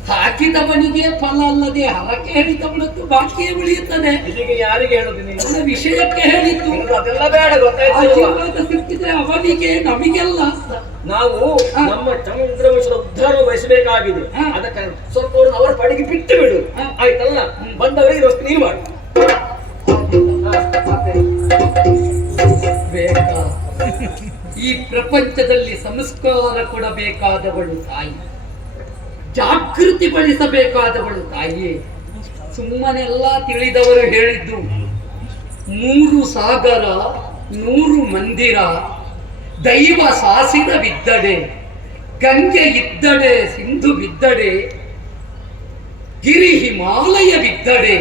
ಹಾಕಿದವನಿಗೆ ಫಲ ಅಲ್ಲದೆ ಹರಕೆ ಹೇಳಿದವನದ್ದು ಬಾಕಿಯೇ ಉಳಿಯುತ್ತದೆ. ಇದೀಗ ಯಾರಿಗೆ ಹೇಳುದು ನೀನು? ನನ್ನ ವಿಷಯಕ್ಕೆ ಹೇಳಿದ್ದು. ಅದೆಲ್ಲ ಬೇಡ, ಗೊತ್ತಾಯ್ತು. ಆಶೀರ್ವಾದ ಸಿಕ್ಕಿದ್ರೆ ಅವನಿಗೆ ನಮಗೆಲ್ಲ. ನಾವು ನಮ್ಮ ಚಂದ್ರವಂಶದ ಉದ್ಧಾರ ಬಯಸಬೇಕಾಗಿದೆ. ಅದಕ್ಕೆ ಸ್ವಲ್ಪ ಅವರ ಪಡೆಗೆ ಬಿಟ್ಟು ಬಿಡು, ಆಯ್ತಲ್ಲ? ಬಂದವರಿಗೆ ವಸ್ತು ನೀನು ಮಾಡು. ಬೇಕಾ? ಈ ಪ್ರಪಂಚದಲ್ಲಿ ಸಂಸ್ಕಾರ ಕೊಡಬೇಕಾದವಳು ತಾಯಿ, ಜಾಗೃತಿಗೊಳಿಸಬೇಕಾದವಳು ತಾಯಿ. ಸುಮ್ಮನೆಲ್ಲ ತಿಳಿದವರು ಹೇಳಿದ್ದು 3 ಸಾಗರ 100 ಮಂದಿರ, ದೈವ ಶಾಸನವಿದ್ದಡೆ, ಗಂಗೆ ಇದ್ದಡೆ ಸಿಂಧು ಬಿದ್ದಡೆ, ಗಿರಿ ಹಿಮಾಲಯವಿದ್ದಡೆ,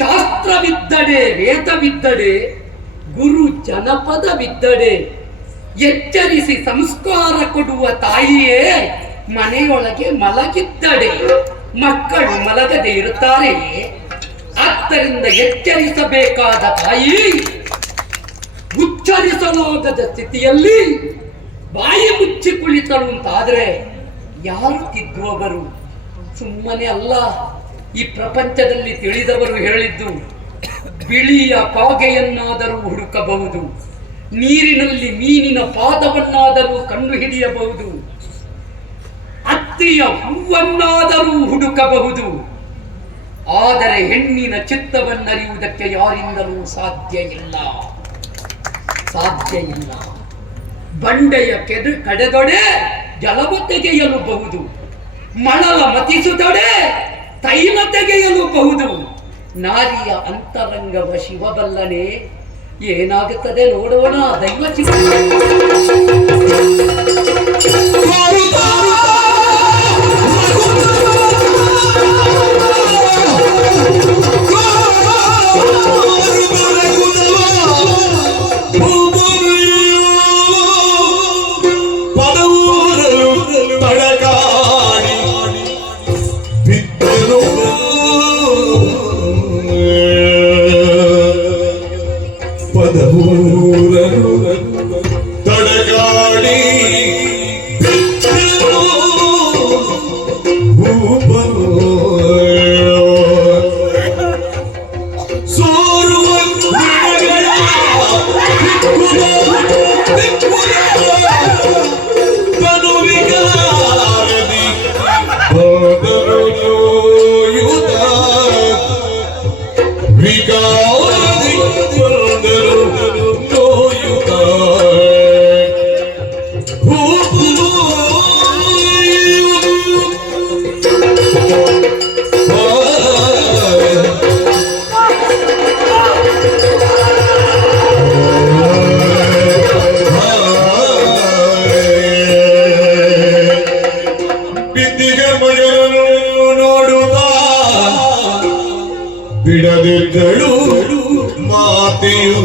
ಶಾಸ್ತ್ರವಿದ್ದಡೆ ವೇದವಿದ್ದಡೆ, ಗುರು ಜನಪದವಿದ್ದಡೆ, ಎಚ್ಚರಿಸಿ ಸಂಸ್ಕಾರ ಕೊಡುವ ತಾಯಿಯೇ ಮನೆಯೊಳಗೆ ಮಲಗಿದ್ದಡೆ ಮಕ್ಕಳು ಮಲಗದೆ ಇರುತ್ತಾರೆಯೇ? ಆದ್ದರಿಂದ ಎಚ್ಚರಿಸಬೇಕಾದ ತಾಯಿ ಉಚ್ಚರಿಸಲಾಗದ ಸ್ಥಿತಿಯಲ್ಲಿ ಬಾಯಿ ಮುಚ್ಚಿ ಕುಳಿತಳು ಅಂತಾದ್ರೆ ಯಾರು ತಿದ್ದುವವರು? ಸುಮ್ಮನೆ ಅಲ್ಲ. ಈ ಪ್ರಪಂಚದಲ್ಲಿ ತಿಳಿದವರು ಹೇಳಿದ್ದು, ಬಿಳಿಯ ಕಾಗೆಯನ್ನಾದರೂ ಹುಡುಕಬಹುದು, ನೀರಿನಲ್ಲಿ ಮೀನಿನ ಪಾದವನ್ನಾದರೂ ಕಂಡುಹಿಡಿಯಬಹುದು, ಅತ್ತಿಯ ಹೂವನ್ನಾದರೂ ಹುಡುಕಬಹುದು, ಆದರೆ ಹೆಣ್ಣಿನ ಚಿತ್ತವನ್ನರಿಯುವುದಕ್ಕೆ ಯಾರಿಂದಲೂ ಸಾಧ್ಯ ಇಲ್ಲ. ಬಂಡೆಯ ಕಡೆದೊಡೆ ಜಲವ ತೆಗೆಯಲುಬಹುದು, ಮಳಲ ಮತಿಸುತ್ತೊಡೆ ತೈಲ ತೆಗೆಯಲುಬಹುದು. ನಾರಿಯ ಅಂತರಂಗವ ಶಿವಬಲ್ಲನೆ, ಏನಾಗುತ್ತದೆ ನೋಡೋಣ. ದೈವ ಚಿತ್ತ ತಡಗಾಡಿ ಬಿಡದಿದ್ದಳು ಮಾತೆಯು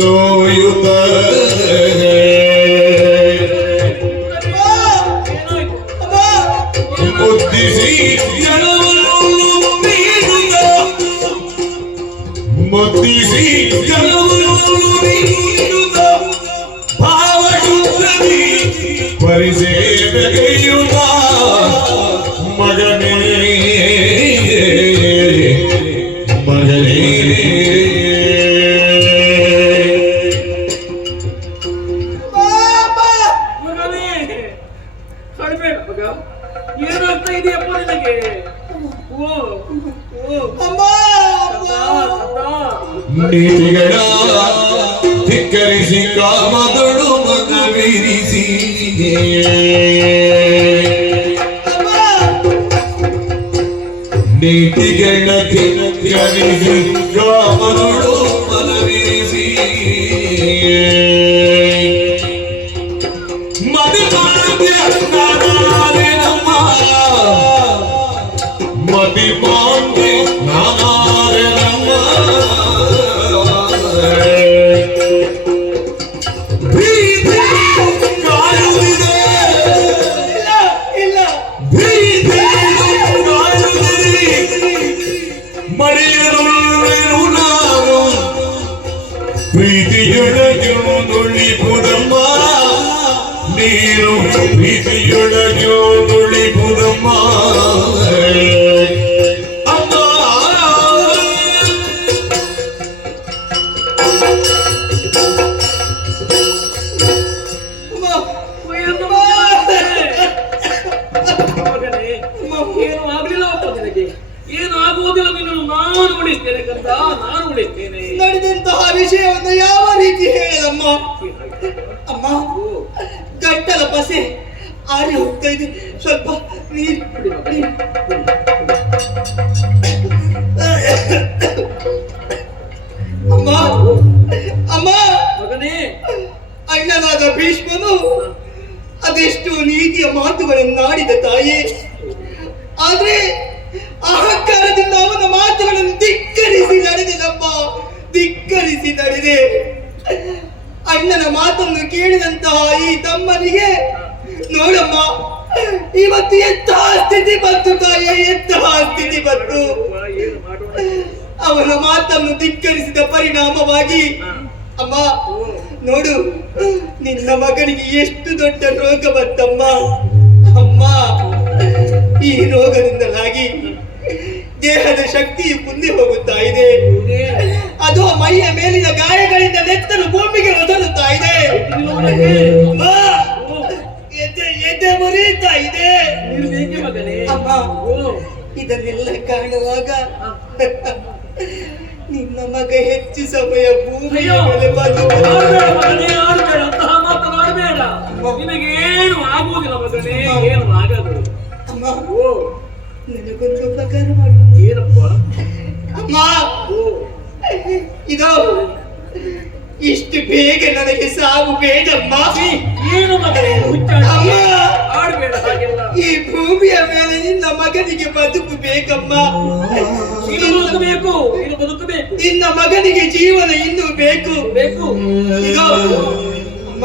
ನೋಯುತ್ತ ಮುದ್ದಿಸಿ ಮುದ್ದಿಸಿ ಭಾವಶುದ್ಧಿ ಪರಿಸೇವೆಗೆಯುತ್ತ ಮಗನೇ ಏನಾಗ್ತಾ ಇದೆಯಪ್ಪ ನಿನಗೆ? ನೀತಿಗಳ ಧಿಕ್ಕರಿಸಿ ಕಾಮದಳು ಮನವಿರಿಸಿ ನೀತಿಗಳ ಧಿಕ್ಕರಿಸಿ ಕಾಮದಳು ಮನವಿರಿಸಿ ಮತಿ ಮಾಂದೆ ನಾನಾರೆ ನಮ್ಮ ಪ್ರೀತಿ ಕಾಯುವುದಿದೆ, ಪ್ರೀತಿ ಕಾಯುವುದಿದೆ, ಮರೆಯಲು ನಾನು ಪ್ರೀತಿಯೊಳಗೆ ನುಳಿಪುದಮ್ಮ, ನೀನು ಪ್ರೀತಿಯೊಳಗೆ ನುಳಿಪುದಮ್ಮ. ಏನು ಆಗ್ಲಿಲ್ಲಪ್ಪ ನಿನಗೆ? ಏನು ಆಗುವುದಿಲ್ಲ, ನಿನ್ನನ್ನು ನಾನು ಉಳಿಸ್ತೇನೆ ಕಂದ, ನಾನು ಉಳಿಸ್ತೇನೆ. ನಡೆದಂತಹ ವಿಷಯವನ್ನು ಯಾವ ರೀತಿ ಹೇಳದಮ್ಮ? ಅಮ್ಮ, ಗಂಟಲ ಪಸೆ ಆರಿ ಹೋಗ್ತಾ ಇದೆ, ಸ್ವಲ್ಪ ನೀರು ಅಮ್ಮ. ಅಮ್ಮ, ಮಗನೇ, ಅಣ್ಣನಾದ ಭೀಷ್ಮನು ಅದೆಷ್ಟು ನೀತಿಯ ಮಾತುಗಳನ್ನಾಡಿದ ತಾಯಿ, ಆದ್ರೆ ಅಹಂಕಾರದಿಂದ ಅವನ ಮಾತುಗಳನ್ನು ಧಿಕ್ಕರಿಸಿ ನಡೆದಿದಪ್ಪ, ಧಿಕ್ಕರಿಸಿ ನಡೆದೆ. ಅಣ್ಣನ ಮಾತನ್ನು ಕೇಳಿದಂತಹ ಈ ತಮ್ಮನಿಗೆ ನೋಡಮ್ಮ, ಇವತ್ತು ಎಂತಹ ಸ್ಥಿತಿ ಬಂತು ತಾಯಿಯ, ಎಂತಹ ಸ್ಥಿತಿ ಬಂತು. ಅವನ ಮಾತನ್ನು ಧಿಕ್ಕರಿಸಿದ ಪರಿಣಾಮವಾಗಿ ಅಮ್ಮ ನೋಡು, ನಿನ್ನ ಮಗನಿಗೆ ಎಷ್ಟು ದೊಡ್ಡ ರೋಗ ಬಂತಮ್ಮ. ಅಮ್ಮ, ಈ ರೋಗದಿಂದಲಾಗಿ ದೇಹದ ಶಕ್ತಿಯು ಕುಂದಿ ಹೋಗುತ್ತಾ ಇದೆ. ಅದು ಮೈಯ ಮೇಲಿನ ಗಾಯಗಳಿಂದ ನೆತ್ತಲು ಭೂಮಿಗೆ ಒದರುತ್ತಾ ಅಮ್ಮ, ಎದೆ ಮುರಿತಾ ಇದೆ. ನೀನು ಬೇಕೆ ಮಗನೇ. ಅಮ್ಮ, ಇದನ್ನೆಲ್ಲ ಕಾಣುವಾಗ ನಿನ್ನ ಮಗ ಹೆಚ್ಚು ಸಮಯ ಭೂಮಿಯ ಅಯ್ಯೋ, ಮೇಲೆ ಬದುಕುವ ಆಡ್ಬೇಡ ಮಗನೇ, ಆಡ್ಬೇಡ, ಅಂತಹ ಮಾತನಾಡಬೇಡ. ನಿನಗೇನು ಆಗುವುದಿಲ್ಲ ಮಗನೇ, ಏನು ಆಗದು. ಅಮ್ಮ, ನನಗೊಂದು ಉಪಕಾರ ಮಾಡು. ಏನಪ್ಪ? ಅಮ್ಮ, ಇದು ಇಷ್ಟು ಬೇಗ ನನಗೆ ಸಾವು ಬೇಡಮ್ಮ. ಏನು ಮಗನೇ ಹುಚ್ಚಾಟ? ಅಮ್ಮ, ಆಡ್ಬೇಡ ಹಾಗೆಲ್ಲ. ಈ ಭೂಮಿಯ ಮೇಲೆ ನಿನ್ನ ಮಗನಿಗೆ ಬದುಕು ಬೇಕಮ್ಮ. ನೀನು ಬದುಕಬೇಕು, ನೀನು ಬದುಕಬೇಕು. ನಿನ್ನ ಮಗನಿಗೆ ಜೀವನ ಇನ್ನೂ ಬೇಕು. ಇದು ಅಮ್ಮ,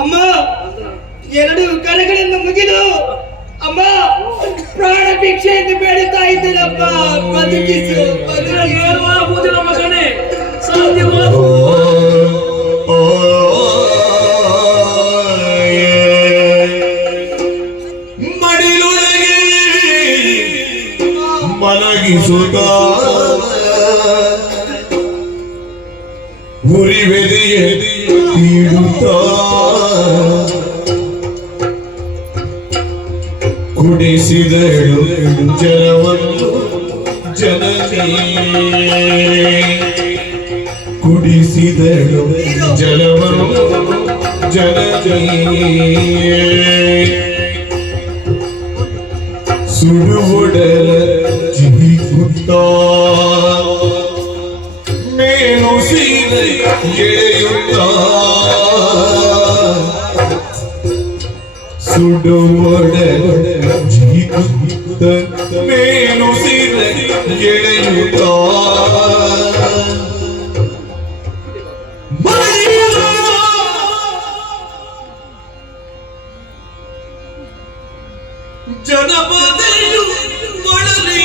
ಅಮ್ಮ, ಎರಡು ಕರೆಗಳನ್ನು ಮುಗಿದು ಅಮ್ಮ ಪ್ರಾಣ ಭಿಕ್ಷೆಯನ್ನು ಬೇಡುತ್ತಾ ಇದ್ದೀನಪ್ಪ. ಬದುಕಿಸು, ಏನು ಆಗುವುದಿಲ್ಲ ಮಗನೇ, ಸಾಧ್ಯವಾದ ಮಡಿಲೊಳಗೆ ಮಲಗಿಸುತ್ತ ಉರಿವೆದೆಯ ತೀಡುತ್ತ ಕುಡಿಸಿದಳು ಜಲವನ್ನು ಜನನಿ, ಕುಡಿಸಿದಳು ಜಲವನ್ನು ಜನನಿ. ಸುಡುವುಡಲ ಜಿಗುತ್ತ ಮೇಲು ಸೀರೆ ಎಳೆಯುತ್ತ, ಸುಡುವುಡಲ ಜಿಗುತ್ತ ಮೇಲು ಸೀರೆ ಎಳೆಯುತ್ತ ಜನಪದೆಯು ಮೊಳಲಿ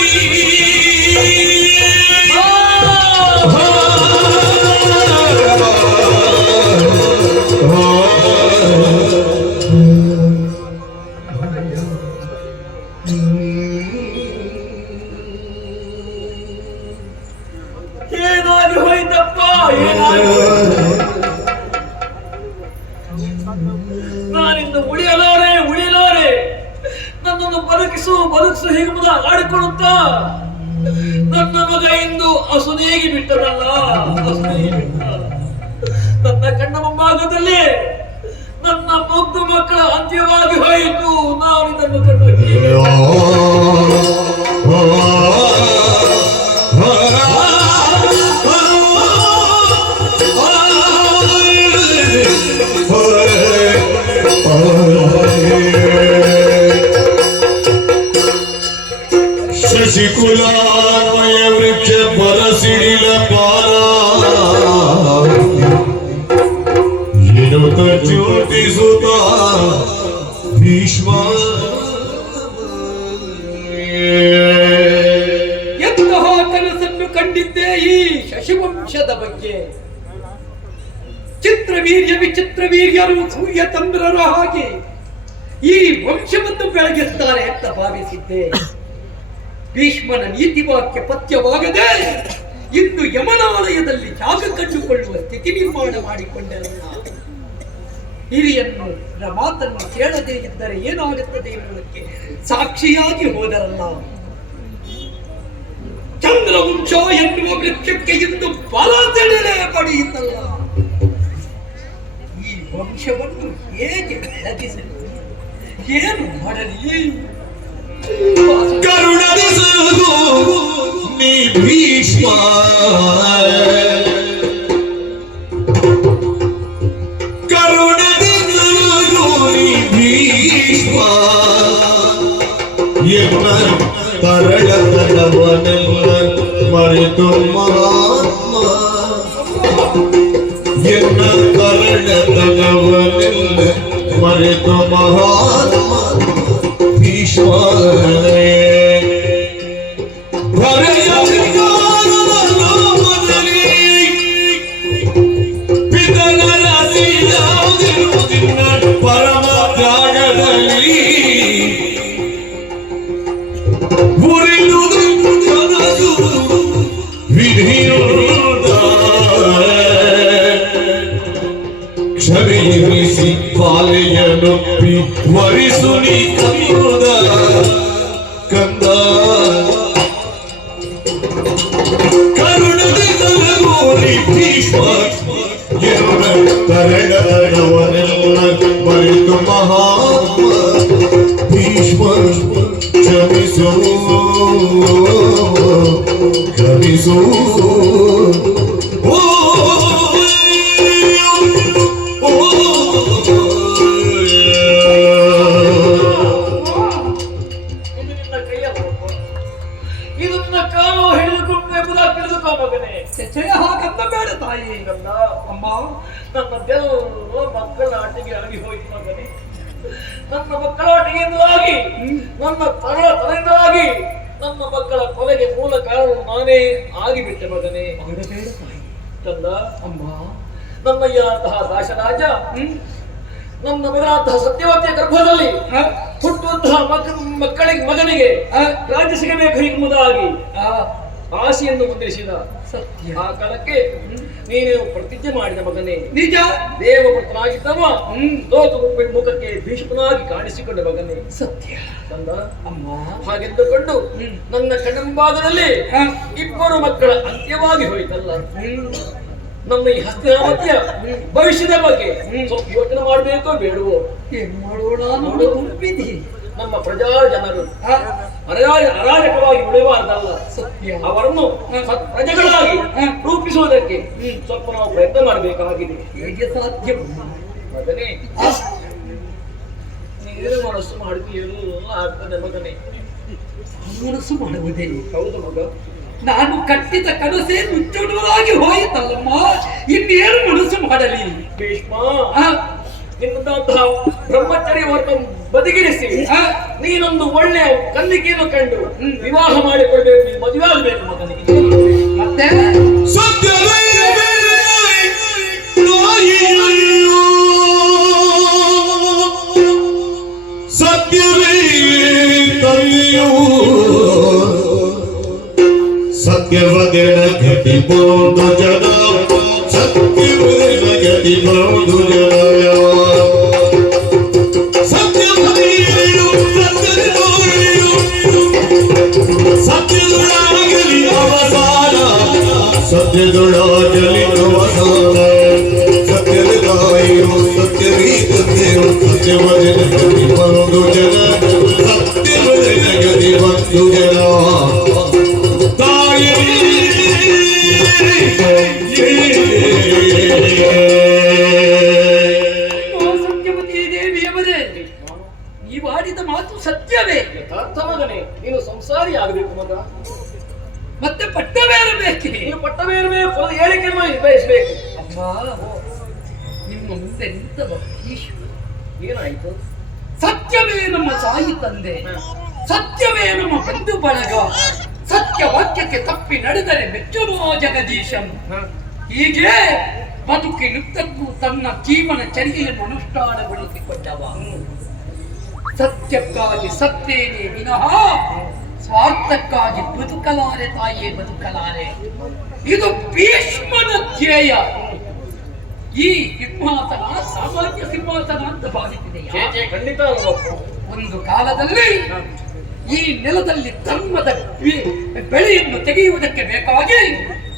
ಏನಾಗಿ ಹೋಯ್ತಪ್ಪ, ಏನಾಗಿ ನಾನಿಂದ ಉಳಿಯಲಾರೆ. ನನ್ನನ್ನು ಬದುಕಿಸು ಹೀಗೆ ಮುದ ಆಡಿಕೊಳ್ಳುತ್ತ ನನ್ನ ಮಗ ಇಂದು ಅಸುನೇಗಿ ಬಿಟ್ಟನಲ್ಲ, ಅಸುನೇಗಿ ಬಿಟ್ಟ. ನನ್ನ ಕಣ್ಣ ಮುಂಭಾಗದಲ್ಲಿ ನನ್ನ ಮುಗ್ಧ ಮಕ್ಕಳ ಅಂತ್ಯವಾಗಿ ಹೋಯಿತು. ನಾವು ಇದನ್ನು ಕಂಡು ಹೀಗೆ ಶಶಿಕುಲಾಮಯ ವೃಕ್ಷ ಪರಸಿಡಿಲ ಪಾರ ಎನ್ನುತ್ತ ಜ್ಯೋತಿಸುತ್ತ ಭೀಷ್ಮ ಎಂತಹ ಕನಸನ್ನು ಕಂಡಿದ್ದೆ ಈ ಶಶಿವಂಶದ ಬಗ್ಗೆ. ಚಿತ್ರವೀರ್ಯ ವಿಚಿತ್ರ ವೀರ್ಯರು ಸೂರ್ಯ ಚಂದ್ರರ ಹಾಗೆ ಈ ವಂಶವನ್ನು ಬೆಳಗಿಸ್ತಾರೆ ಅಂತ ಭಾವಿಸಿದ್ದೆ. ಭೀಷ್ಮನ ನೀತಿ ವಾಕ್ಯ ಪಥ್ಯವಾಗದೆ ಇಂದು ಯಮನಾಲಯದಲ್ಲಿ ಜಾಗ ಕಂಡುಕೊಳ್ಳುವ ಸ್ಥಿತಿ ನಿರ್ಮಾಣ ಮಾಡಿಕೊಂಡರಲ್ಲ. ಹಿರಿಯನ್ನು ಮಾತನ್ನು ಕೇಳದೇ ಇದ್ದರೆ ಏನಾಗುತ್ತದೆ ಎನ್ನುವುದಕ್ಕೆ ಸಾಕ್ಷಿಯಾಗಿ ಹೋದರಲ್ಲ. ಚಂದ್ರವಂಶ ಎನ್ನುವ ವೃಕ್ಷಕ್ಕೆ ಇಂದು ಬಲದೆಡೆ ಪಡೆಯುತ್ತಲ್ಲ. ಈ ವಂಶವನ್ನು ಹೇಗೆ ಬೆಳಗಿಸಲಿ, ಏನು ಮಾಡಲಿ? ಕರುಣರಿಸು ನೀ ಭೀಷ್ಮ, ಕರುಣರಿಸು ನೀ ಭೀಷ್ಮ, ಎನ್ನ ತರಳತನವನೆಲ್ಲ ಮರೆತು ಮಹಾತ್ಮ, ಎನ್ನ ತರಳತನವನೆಲ್ಲ ಮರೆತು ಮಹಾತ್ಮ ಭೀಷ್ಮ. ಪರಮ ತ್ಯಾಗದಲ್ಲಿ ಮುರಿದುದು ಕನಸು ವಿಧಿಯೋದ ಕ್ಷಮೆಯಿರಿಸಿ ಬಾಲೆಯನೊಪ್ಪಿ ವರಿಸುನಿ ಕಂದ ಕಂದ ಕರುಣದಿ ತಲಗೋರಿ ಭೀಷ್ಮ ಎನ್ನ ಕರಡವನೆಲ್ಲ ಮರೆತು ಮಹಾತ್ಮ ಭೀಷ್ಮ ಕ್ಷಮಿಸು ಕ್ಷಮಿಸು ಇದನ್ನ ಕಾಲು ಹಿಡಿದುಕೊಂಡು ಎಂಬುದಾಗಿ ತಿಳಿದುಕೋ ಮಗನೇ. ಹಾಗಂತ ಬೇಡ ತಾಯಿ. ನನ್ನ ಅಮ್ಮ ನನ್ನದೆಲ್ಲ ಮಕ್ಕಳಾಟಿಗೆ ಅಡಗಿ ಹೋಯ್ತು ಮಗನೇ. ನನ್ನ ಮಕ್ಕಳಾಟಿಗೆಯಿಂದಾಗಿ ನನ್ನ ತರದಿಂದಾಗಿ ನನ್ನ ಮಕ್ಕಳ ಕೊಲೆಗೆ ಮೂಲ ಕಾರಣ ನಾನೇ ಆಗಿಬಿಟ್ಟೆ ಮಗನೇ. ಕಂದ ಅಮ್ಮ ನನ್ನಯ್ಯ ಅಂತಹ ದಾಶರಾಜ ನನ್ನ ಮಗನಾದಂತಹ ಸತ್ಯವತಿಯ ಗರ್ಭದಲ್ಲಿ ಹುಟ್ಟುವಂತಹ ಮಗನಿಗೆ ರಾಜ್ಯ ಸಿಗಬೇಕು ಎಂಬುದಾಗಿ ಆಸೆಯನ್ನು ಮುಂದಿರಿಸಿದ ಸತ್ಯ. ಆ ಕಾಲಕ್ಕೆ ನೀನು ಪ್ರತಿಜ್ಞೆ ಮಾಡಿದ ಮಗನೇ. ನಿಜ. ದೇವಪುತ್ರನಾಗಿದ್ದವ ಲೋಕ ಮುಖಕ್ಕೆ ಭೀಷ್ಮನಾಗಿ ಕಾಣಿಸಿಕೊಂಡ ಮಗನೇ. ಸತ್ಯ. ಕಂದ ಅಮ್ಮ ಹಾಗೆಂದುಕೊಂಡು ನನ್ನ ಕಣ್ಣಂಬಾಗದಲ್ಲಿ ಇಬ್ಬರು ಮಕ್ಕಳ ಅಂತ್ಯವಾಗಿ ಹೋಯಿತಲ್ಲ. ನಮ್ಮ ಈ ಹಸ್ತಿನಾವತಿಯ ಭವಿಷ್ಯದ ಬಗ್ಗೆ ಸ್ವಲ್ಪ ಯೋಚನೆ ಮಾಡಬೇಕೋ ಬೇಡವೋ? ಏನ್ ಮಾಡೋಣ ನೋಡಿದಿ. ನಮ್ಮ ಪ್ರಜಾ ಜನರು ಅರಾಜಕವಾಗಿ ಉಳಿಬಾರ್ದಲ್ಲ. ಸತ್ಯ. ಅವರನ್ನು ಪ್ರಜೆಗಳಾಗಿ ರೂಪಿಸುವುದಕ್ಕೆ ಸ್ವಲ್ಪ ನಾವು ಪ್ರಯತ್ನ ಮಾಡಬೇಕಾಗಿದೆ. ಹೇಗೆ ಸಾಧ್ಯ ಮಗನೇ, ನೀನು ಮನಸ್ಸು ಮಾಡಿದ್ದು ಎಲ್ಲ ಆಗ್ತದೆ ಮಗನೇ. ಮನಸ್ಸು ಮಾಡುವುದೇ? ಹೌದು ಮಗ. ನಾನು ಕಟ್ಟಿದ ಕನಸೇ ಮುಚ್ಚುಡುವರಾಗಿ ಹೋಯಿತಲ್ಲಮ್ಮ. ಇನ್ನೇನು ಮನಸ್ಸು ಮಾಡಲಿ? ಭೀಷ್ಮ ನಿನ್ನಂತಹ ಬ್ರಹ್ಮಚರ್ಯ ವರ್ಗ ಬದಿಗಿರಿಸಿ ನೀನೊಂದು ಒಳ್ಳೆಯ ಕನ್ನಿಕೆಯನ್ನು ಕಂಡು ವಿವಾಹ ಮಾಡಿಕೊಳ್ಬೇಕು, ನೀನು ಮದುವೆ ಆಗಬೇಕು ಮಗನಿಗೆ. ಮತ್ತೆ ಸತ್ಯವೇ ತಂದೆಯೂ ಸತ್ಯವದಿನ ಗತಿ ಬಹುದು ಜನ ಸತ್ಯವದಿನ ಗತಿ ಬಹುದು ಜನ ಸತ್ಯದುಳಾಗಲಿ ಅವಸಾನ ಸತ್ಯದುಳಾಗಲಿ ಅವಸಾನ ಸತ್ಯದಾಯು ಸತ್ಯವೀತದೇವು ಸತ್ಯವದಿನ ಗತಿ ಬಹುದು ಜನ ಸತ್ಯವದಿನ ಗತಿ ಬಹುದು ಜನ ಸತ್ಯವತಿ ದೇವಿಯವರೇ, ನೀವಾಡಿದ ಮಾತು ಸತ್ಯವೇ? ಯಥಾರ್ಥ ಮಗನೇ, ನೀನು ಸಂಸಾರಿ ಆಗಬೇಕು ಮಗ. ಮತ್ತೆ ಪಟ್ಟವೇರಬೇಕೆ? ನೀನು ಪಟ್ಟವೇರಬೇಕು, ಹೇಳಿಕೆಯನ್ನು ಬಯಸಬೇಕು. ಅಮ್ಮ, ನಿಮ್ಮ ಮುಂದೆ ನಿಂತವ ಈಶ್ವರ. ಏನಾಯ್ತು? ಸತ್ಯವೇ ನಮ್ಮ ತಾಯಿ ತಂದೆ, ಸತ್ಯವೇ ನಮ್ಮ ಬಂಧು ಬಳಗ, ಸತ್ಯ ವಾಕ್ಯಕ್ಕೆ ತಪ್ಪಿ ನಡೆದರೆ ಮೆಚ್ಚುವ ಜಗದೀಶನ್. ಹೀಗೆ ಬದುಕಿನುದ್ದಕ್ಕೂ ತನ್ನ ಜೀವನ ಚರ್ಯೆಯನ್ನು ಅನುಷ್ಠಾನಗೊಳಿಸಿಕೊಂಡವ. ಸತ್ಯಕ್ಕಾಗಿ ಸತ್ತೇನೆ ವಿನಃ ಸ್ವಾರ್ಥಕ್ಕಾಗಿ ಬದುಕಲಾರೆ ತಾಯಿಯೇ ಬದುಕಲಾರೆ. ಇದು ಭೀಷ್ಮನ ಧ್ಯೇಯ. ಈ ಸಿಂಹಾಸನ ಸಾಮಾನ್ಯ ಸಿಂಹಾಸನ ಅಂತ ಭಾವಿಸಿದೆಯಾ? ಖಂಡಿತ. ಒಂದು ಕಾಲದಲ್ಲಿ ಈ ನೆಲದಲ್ಲಿ ಧರ್ಮದ ಬೆಳೆಯನ್ನು ತೆಗೆಯುವುದಕ್ಕೆ ಬೇಕಾಗಿ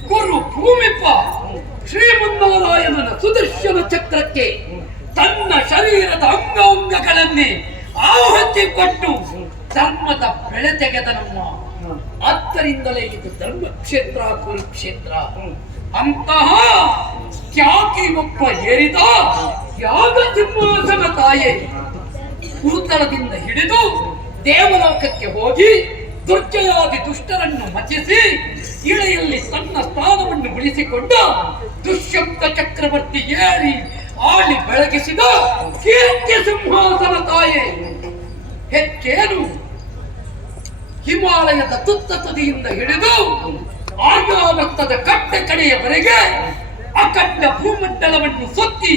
ಗುರು ಭೂಮಿಪ ಶ್ರೀಮನ್ನಾರಾಯಣನ ಸುದರ್ಶನ ಚಕ್ರಕ್ಕೆ ತನ್ನ ಶರೀರದ ಅಂಗಾಂಗಗಳನ್ನೇ ಆಹುತಿ ಕೊಟ್ಟು ಧರ್ಮದ ಬೆಳೆ ತೆಗೆದ ನಮ್ಮ. ಆದ್ದರಿಂದಲೇ ಇದು ಧರ್ಮಕ್ಷೇತ್ರ ಕುರುಕ್ಷೇತ್ರ. ಅಂತಹ ತ್ಯಾಗಿ ಒಬ್ಬ ಏರಿದ ಯಾಗ ಸಿಂಹಾಸನ ತಾಯೇ ಭೂತಳದಿಂದ ಹಿಡಿದು ದೇವಲೋಕಕ್ಕೆ ಹೋಗಿ ದುರ್ಜಯಾದಿ ದುಷ್ಟರನ್ನು ಮಚಿಸಿ ಇಳೆಯಲ್ಲಿ ತನ್ನ ಸ್ಥಾನವನ್ನು ಉಳಿಸಿಕೊಂಡ ದುಷ್ಯಂತ ಚಕ್ರವರ್ತಿ ಏರಿ ಆಳಿ ಬೆಳಗಿಸಿದ ಕೀರ್ತಿ ಸಿಂಹಾಸನ ತಾಯೇ. ಹೆಚ್ಚೇನು ಹಿಮಾಲಯದ ತುತ್ತ ತುದಿಯಿಂದ ಹಿಡಿದು ಆರ್ಯಾವರ್ತದ ಕಟ್ಟೆ ಕಡೆಯವರೆಗೆ ಅಖಂಡ ಭೂಮಂಡಲವನ್ನು ಸುತ್ತಿ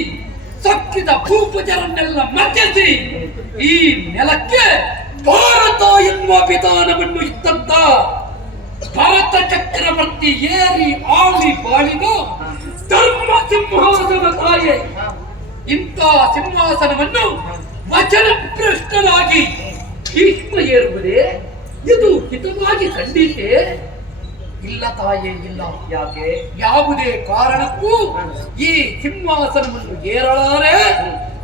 ಸಕ್ಕಿದ ಭೂಪಜರನ್ನೆಲ್ಲ ಮಗ್ಗಿಸಿ ಈ ನೆಲಕ್ಕೆ ಭಾರತ ಎನ್ನುವ ವಿಧಾನವನ್ನು ಇತ್ತಂತ ಭರತ ಚಕ್ರವರ್ತಿ ಏರಿ ಆಳಿ ಬಾಳಿದ ಧರ್ಮ ಸಿಂಹಾಸನ ತಾಯೆ. ಇಂಥ ಸಿಂಹಾಸನವನ್ನು ವಚನ ಭ್ರಷ್ಟನಾಗಿ ಭೀಷ್ಮ ಏರುವುದೇ ಇದು ಹಿತವಾಗಿ ಖಂಡಿತೆ ಇಲ್ಲ ತಾಯೇ ಇಲ್ಲ. ಯಾಕೆ? ಯಾವುದೇ ಕಾರಣಕ್ಕೂ ಈ ಸಿಂಹಾಸನವನ್ನು ಏರಲಾರೆ,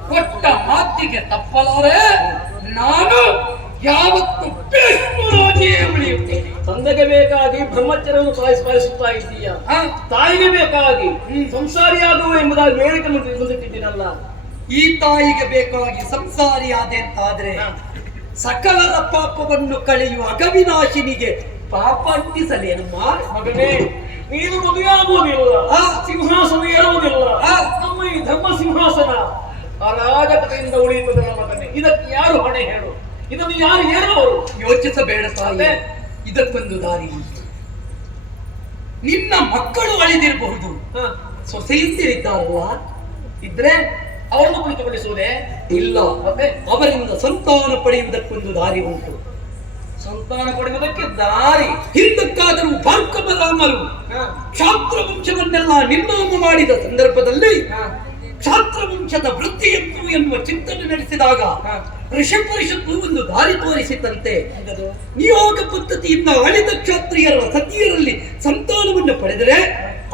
ಕೊಟ್ಟ ಮಾತಿಗೆ ತಪ್ಪಲಾರೆ. ನಾನು ಯಾವತ್ತು ಭೀಷ್ಮರಾಗಿಯೇ ಉಳಿಯುತ್ತೇನೆ. ತಂದೆಗೆ ಬೇಕಾಗಿ ಬ್ರಹ್ಮಚರ್ಯವನ್ನು ಪಾಲಿಸುತ್ತಾ ಇದ್ದೀಯ, ತಾಯಿಗೆ ಬೇಕಾಗಿ ಸಂಸಾರಿಯಾಗುವ ಎಂಬುದಾಗಿ ಬೇಡಿಕೆ ಮುಂದಿಟ್ಟಿದ್ದೀನಲ್ಲ. ಈ ತಾಯಿಗೆ ಬೇಕಾಗಿ ಸಂಸಾರಿಯಾದೆ ಅಂತಾದ್ರೆ ಸಕಲರ ಪಾಪವನ್ನು ಕಳೆಯುವ ಅಗವಿನಾಶಿನಿಗೆ ಪಾಪ ಅಂಟಿಸಲೇನಮ್ಮ? ಮಗನೇ, ನೀನು ಮದುವೆಯಾಗುವುದಿಲ್ಲ, ಸಿಂಹಾಸನ ಏರುವುದಿಲ್ಲ. ನಮ್ಮ ಈ ಧರ್ಮ ಸಿಂಹಾಸನ ಅರಾಜಕತೆಯಿಂದ ಉಳಿಯುವುದಲ್ಲ ಮಗನೇ. ಇದಕ್ಕೆ ಯಾರು ಹೊಣೆ ಹೇಳು? ಇದನ್ನು ಯಾರು ಹೇಳುವರು? ಯೋಚಿಸಬೇಡ ತಾಯಿ, ಇದಕ್ಕೊಂದು ದಾರಿ ಉಂಟು. ನಿನ್ನ ಮಕ್ಕಳು ಅಳಿದಿರಬಹುದು, ಸೊಸೆಯಿಂದಿರಿದ್ದಾರಲ್ಲ, ಇದ್ರೆ ಅವರನ್ನು ಕುಳಿತುಗೊಳಿಸುವುದೇ? ಇಲ್ಲ, ಅವರಿಂದ ಸಂತಾನ ಪಡೆಯುವುದಕ್ಕೊಂದು ದಾರಿ ಉಂಟು. ಸಂತಾನ ಪಡೆಯುವುದಕ್ಕೆ ದಾರಿ? ಹಿಂದಕ್ಕಾದರೂ ಭಾರ್ಗವರಾಮರು ಕ್ಷಾತ್ರ ವಂಶವನ್ನೆಲ್ಲ ನಿರ್ನಾಮ ಮಾಡಿದ ಸಂದರ್ಭದಲ್ಲಿ ಕ್ಷಾತ್ರ ವಂಶದ ವೃತ್ತಿಯಂತು ಎನ್ನುವ ಚಿಂತನೆ ನಡೆಸಿದಾಗ ಋಷಪರಿಷತ್ತು ಒಂದು ದಾರಿ ತೋರಿಸಿತಂತೆ. ನಿಯೋಗ ಪದ್ಧತಿಯಿಂದ ಅಳಿದ ಕ್ಷಾತ್ರಿಯರ ಸತಿಯರಲ್ಲಿ ಸಂತಾನವನ್ನು ಪಡೆದರೆ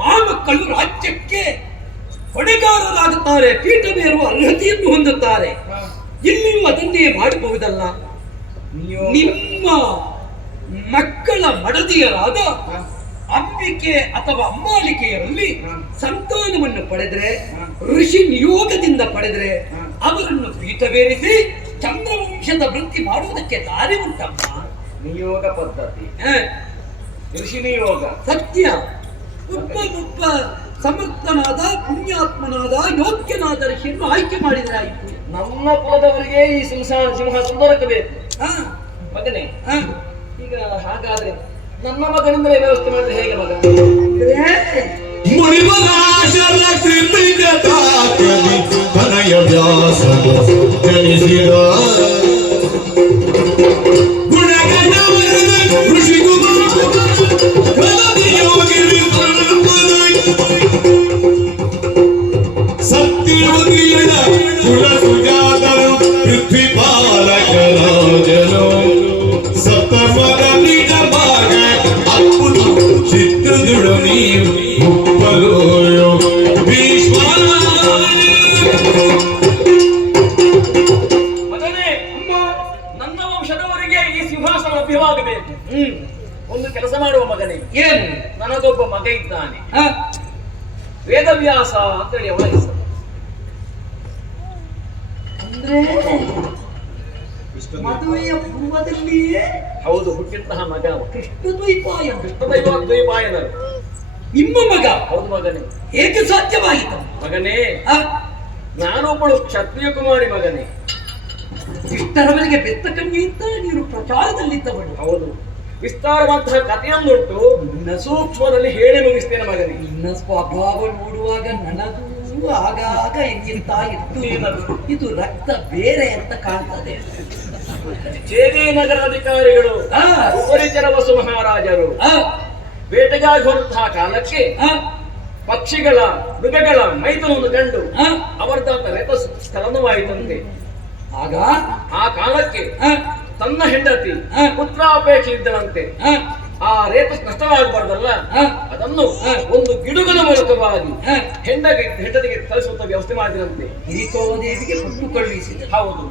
ಆ ಮಕ್ಕಳು ರಾಜ್ಯಕ್ಕೆ ಹೊಣೆಗಾರರಾಗುತ್ತಾರೆ, ಪೀಠವೇರುವ ಅರ್ಹತೆಯನ್ನು ಹೊಂದುತ್ತಾರೆ. ಇಲ್ಲಿಯೂ ಅದನ್ನೇ ಮಾಡಬಹುದಲ್ಲ. ನಿಮ್ಮ ಮಕ್ಕಳ ಮಡದಿಯರಾದ ಅಂಬಿಕೆ ಅಥವಾ ಅಂಬಾಲಿಕೆಯರಲ್ಲಿ ಸಂತಾನವನ್ನು ಪಡೆದರೆ, ಋಷಿ ನಿಯೋಗದಿಂದ ಪಡೆದರೆ ಅವರನ್ನು ಪೀಠವೇರಿಸಿ ಚಂದ್ರವಂಶದ ವೃತ್ತಿ ಮಾಡುವುದಕ್ಕೆ ದಾರಿ ಉಂಟಮ್ಮ. ನಿಯೋಗ ಪದ್ಧತಿ, ಋಷಿ ನಿಯೋಗ ಸತ್ಯ. ಒಬ್ಬ ಸಮರ್ಥನಾದ ಪುಣ್ಯಾತ್ಮನಾದ ಯೋಗ್ಯನಾದ ಋಷಿಯನ್ನು ಆಯ್ಕೆ ಮಾಡಿದ್ರೆ ಆಯಿತು. ನಮ್ಮ ಕುಲದವರಿಗೆ ಈ ಸಿಂಹಾಸನ ದೊರಕಬೇಕು. ಮಗನೇ, ಈಗ ಹಾಗಾದ್ರೆ ನನ್ನ ಮಗನಿಂದಲೇ ವ್ಯವಸ್ಥೆ ಮಾಡಿದ್ರೆ ಹೇಗೆ ಮಗ? ತನಯ ವ್ಯಾಸ ಜನಿಸಿದ ಋಷಿಗೂ ಸತ್ಯವತಿಯನ ಕುಲ ಸುಜಾತರು ಪೃಥ್ವಿ ಪಾಲಕರಾಜನು ಸತಮದ ನಿಜ ಭಾಗ ಅಪ್ಪುದು ಚಿತ್ತದುಡು ನೀವು ಉಪ್ಪಲು ಭೀಷ್ಮ. ಮಗನೇ, ನನ್ನ ವಂಶದವರಿಗೆ ಈ ಸಿಂಹಾಸನ ಲಭ್ಯವಾಗಬೇಕು. ಒಂದು ಕೆಲಸ ಮಾಡುವ ಮಗನೇ. ಏನು? ನನಗೊಬ್ಬ ಮಗ ಇದ್ದಾನೆ, ವೇದವ್ಯಾಸ ಅಂತೇಳಿ ಅವನ ಹೆಸರು. ಅಂದ್ರೆ ಮದುವೆಯ ಪೂರ್ವದಲ್ಲಿಯೇ ಹೌದು, ಹುಟ್ಟಿದಂತಹ ಮಗ ಅವ. ಕೃಷ್ಣದ್ವೈಪಾಯನ. ಕೃಷ್ಣದ್ವೈಪಾಯನರು ನಿಮ್ಮ ಮಗ? ಹೌದು ಮಗನೇ. ಹೇಗೆ ಸಾಧ್ಯವಾಯಿತು ಮಗನೇ, ನಾನೊಬ್ಬಳು ಕ್ಷತ್ರಿಯ ಕುಮಾರಿ ಮಗನೇ. ಇಷ್ಟರವರೆಗೆ ಬೆತ್ತ ಕಣ್ಣಿಂದ ನೀನು ಪ್ರಚಾರದಲ್ಲಿದ್ದವಳು. ಹೌದು, ವಿಸ್ತಾರವಾದಂತಹ ಕಥೆಯೊಂದುಂಟು, ಸೂಕ್ಷ್ಮದಲ್ಲಿ ಹೇಳಿ ಮುಗಿಸ್ತೇನೆ ಮಗನೇ. ನಿನ್ನ ಸ್ವಭಾವ ನೋಡುವಾಗ ನನಗೂ ಆಗಾಗ ಎಂಗಿಂತ ಇತ್ತು, ಇದು ರಕ್ತ ಬೇರೆ ಅಂತ ಕಾಣ್ತದೆ. ಚೇದಿ ನಗರದ ಅಧಿಕಾರಿಗಳು ಉಪರಿಚರ ವಸು ಮಹಾರಾಜರು ಬೇಟೆಗಾಗಿ ಹೊರತಹ ಕಾಲಕ್ಕೆ ಪಕ್ಷಿಗಳ ಮೃಗಗಳ ಮೈದುನನ್ನು ಕಂಡು ಅವರದಾದ ರೇತ ಸ್ಖಲನವಾಯಿತಂತೆ. ಆಗ ಆ ಕಾಲಕ್ಕೆ ತನ್ನ ಹೆಂಡತಿ ಪುತ್ರಾಪೇಕ್ಷೆ ಇದ್ದಳಂತೆ. ಆ ರೇತ ನಷ್ಟವಾಗಬಾರ್ದಲ್ಲ, ಅದನ್ನು ಒಂದು ಗಿಡುಗನ ಮೂಲಕವಾಗಿ ಹೆಂಡತಿಗೆ ಕಳಿಸುವಂತ ವ್ಯವಸ್ಥೆ ಮಾಡಿದಂತೆ. ಹಿರಿಕೋದೇವಿಗೆ ಕೊಟ್ಟು ಕಳುಹಿಸಿದ. ಹೌದು,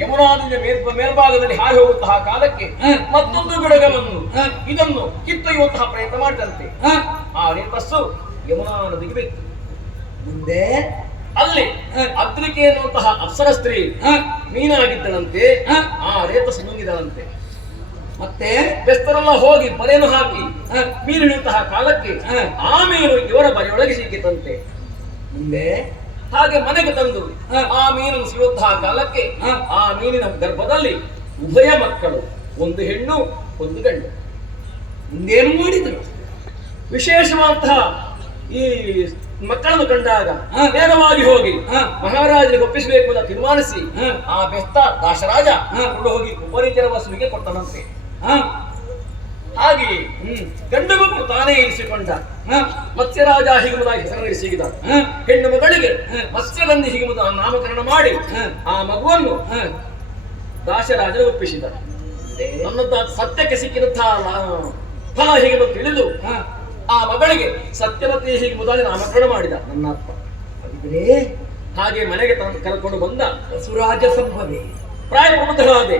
ಯಮುನಾದಿನ ಮೇಲ್ಭಾಗದಲ್ಲಿ ಹಾರಿ ಹೋಗುವಂತಹ ಕಾಲಕ್ಕೆ ಮತ್ತೊಂದು ಗಿಡಗವನ್ನು ಇದನ್ನು ಕಿತ್ತೊಯ್ಯುವಂತಹ ಪ್ರಯತ್ನ ಮಾಡಿದಂತೆ. ಆ ರೇತಸ್ಸು ಯಮುನಾ ನದಿಗೆ ಬಿತ್ತು. ಮುಂದೆ ಅಲ್ಲಿ ಅದ್ರಿಕೆ ಎನ್ನುವಂತಹ ಅಪ್ಸರ ಸ್ತ್ರೀ ಮೀನಾಗಿದ್ದಳಂತೆ. ಆ ರೇತಸ್ಸು ನುಂಗಿದಳಂತೆ. ಮತ್ತೆ ಬೆಸ್ತರೆಲ್ಲ ಹೋಗಿ ಬಲೆಯನ್ನು ಹಾಕಿ ಮೀನು ಹಿಡಿಯುವಂತಹ ಕಾಲಕ್ಕೆ ಆ ಮೀನು ಇವರ ಬರೆಯೊಳಗೆ ಸಿಕ್ಕಿತಂತೆ. ಮುಂದೆ ಹಾಗೆ ಮನೆಗೆ ತಂದು ಆ ಮೀನನ್ನು ಸಿಗುವಂತಹ ಕಾಲಕ್ಕೆ ಆ ಮೀನಿನ ಗರ್ಭದಲ್ಲಿ ಉಭಯ ಮಕ್ಕಳು, ಒಂದು ಹೆಣ್ಣು ಒಂದು ಗಂಡು. ಮುಂದೇನು ಮಾಡಿದ್ರು? ವಿಶೇಷವಾದಂತಹ ಈ ಮಕ್ಕಳನ್ನು ಕಂಡಾಗ ನೇರವಾಗಿ ಹೋಗಿ ಮಹಾರಾಜರಿಗೆ ಒಪ್ಪಿಸಬೇಕು ಅಂತ ತೀರ್ಮಾನಿಸಿ ಆ ಬೆಸ್ತ ದಾಶರಾಜ ಕೊಂಡು ಹೋಗಿ ಉಪರಿಚರ ವಸುವಿಗೆ ಕೊಟ್ಟನಂತೆ. ಹಾಗೆ ಗಂಡು ಮಗು ತಾನೇ ಇರಿಸಿಕೊಂಡ ಮತ್ಸ್ಯರಾಜ ಹಿಗುಮದಾಗಿ ಹೆಸರಿಸಿದ ಹೆಣ್ಣು ಮಗಳಿಗೆ ಮತ್ಸ್ಯಗಂಧಿ ಹಿಗುಮದ ನಾಮಕರಣ ಮಾಡಿ ಆ ಮಗುವನ್ನು ದಾಶರಾಜರು ಒಪ್ಪಿಸಿದ. ನನ್ನದ ಸತ್ಯಕ್ಕೆ ಸಿಕ್ಕಿದಂತಹ ಫಲ ಹೀಗೆ ತಿಳಿದು ಆ ಮಗಳಿಗೆ ಸತ್ಯವತಿ ಹೀಗೆ ಮೊದಲು ನಾಮಕರಣ ಮಾಡಿದ ನನ್ನ ಅಪ್ಪ. ಹಾಗೆ ಮನೆಗೆ ಕರ್ಕೊಂಡು ಬಂದ ಸುರಾಜ ಸಂಭವೇ ಪ್ರಾಯ ಪ್ರಬುದ್ಧರಾದೆ.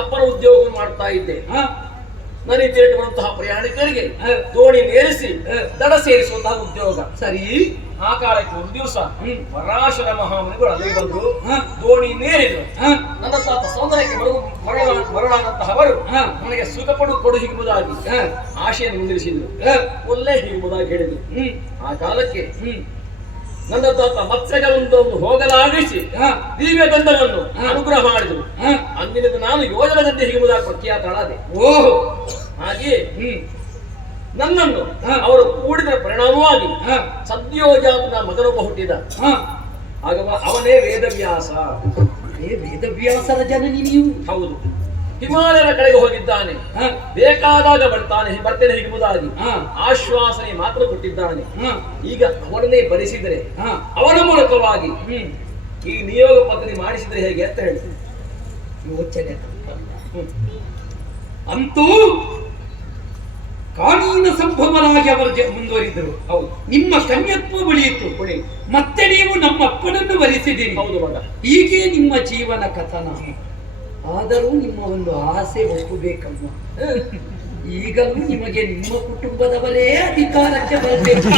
ಅಪ್ಪನ ಉದ್ಯೋಗ ಮಾಡ್ತಾ ಇದ್ದೆ. ನದಿ ತೀರಿಸುವಂತಹ ಪ್ರಯಾಣಿಕರಿಗೆ ದೋಣಿ ನೇರಿಸಿ ದಡ ಸೇರಿಸುವಂತಹ ಉದ್ಯೋಗ. ಸರಿ. ಆ ಕಾಲಕ್ಕೆ ಒಂದು ದಿವಸ ಪರಾಶರ ಮಹಾಮುನಿಗಳು ಅಲ್ಲಿಗೆ ಬಂದು ದೋಣಿ ನೇರಿದ್ರು. ನನ್ನ ತಾತ ಸೌಂದರ್ಯಕ್ಕೆ ಮರಳಾದಂತಹವರು ನನಗೆ ಸುಖ ಕೊಡು ಹಿಗ್ಗುವುದಾಗಿ ಆಶೆಯನ್ನು ಮುಂದಿರಿಸಿದ್ರು. ಒಳ್ಳೆ ಹಿಗ್ಗುವುದಾಗಿ ಹೇಳಿದ್ರು. ಆ ಕಾಲಕ್ಕೆ ನನ್ನ ತಾತ ಮತ್ಸ್ಯಗಂಧವನ್ನು ಹೋಗಲಾಡಿಸಿ ದಿವ್ಯ ಗಂಧವನ್ನು ಅನುಗ್ರಹ ಮಾಡಿದ್ರು. ಅಂದಿನಿಂದ ನಾನು ಯೋಜನ ಗಂಧೆ ಹಿಗ್ಗುವುದಾಗಿ ಪ್ರಖ್ಯಾತಳಾದೆ. ಓಹೋ. ಹಾಗೆ ನನ್ನನ್ನು ಅವರು ಕೂಡಿದ ಪರಿಣಾಮವಾಗಿ ಸದ್ಯೋಜಾತನ ಮಗನೊಬ್ಬ ಹುಟ್ಟಿದ. ಆಗ ಅವನೇ ವೇದವ್ಯಾಸ. ವೇದವ್ಯಾಸರ ಜನನಿ ನೀವು? ಹೌದು. ಹಿಮಾಲಯದ ಕಡೆಗೆ ಹೋಗಿದ್ದಾನೆ. ಬೇಕಾದಾಗ ಬರ್ತೇನೆ ಹಿಗುವುದಾಗಿ ಆಶ್ವಾಸನೆ ಮಾತ್ರ ಕೊಟ್ಟಿದ್ದಾನೆ. ಈಗ ಅವರನ್ನೇ ಭರಿಸಿದರೆ ಅವನ ಮೂಲಕವಾಗಿ ಈ ನಿಯೋಗ ಪತ್ನಿ ಮಾಡಿಸಿದ್ರೆ ಹೇಗೆ ಅಂತ ಹೇಳಿ ಯೋಚನೆ. ಅಂತೂ ಕಾನೂನ ಸಂಭವರಾಗಿ ಅವರು ಮುಂದುವರಿದರು. ಹೌದು. ನಿಮ್ಮ ಕನ್ಯತ್ವ ಉಳಿಯಿತು. ಮತ್ತೆ ನೀವು ನಮ್ಮ ಅಪ್ಪನನ್ನು ವರಿಸಿದ್ದೀರಿ. ಹೌದು ಮಗ. ಹೀಗೆ ನಿಮ್ಮ ಜೀವನ ಕಥನ. ಆದರೂ ನಿಮ್ಮ ಒಂದು ಆಸೆ ಒಪ್ಪಬೇಕಮ್ಮ. ಈಗಲೂ ನಿಮಗೆ ನಿಮ್ಮ ಕುಟುಂಬದವರೇ ಅಧಿಕಾರಕ್ಕೆ ಬರಬೇಕು.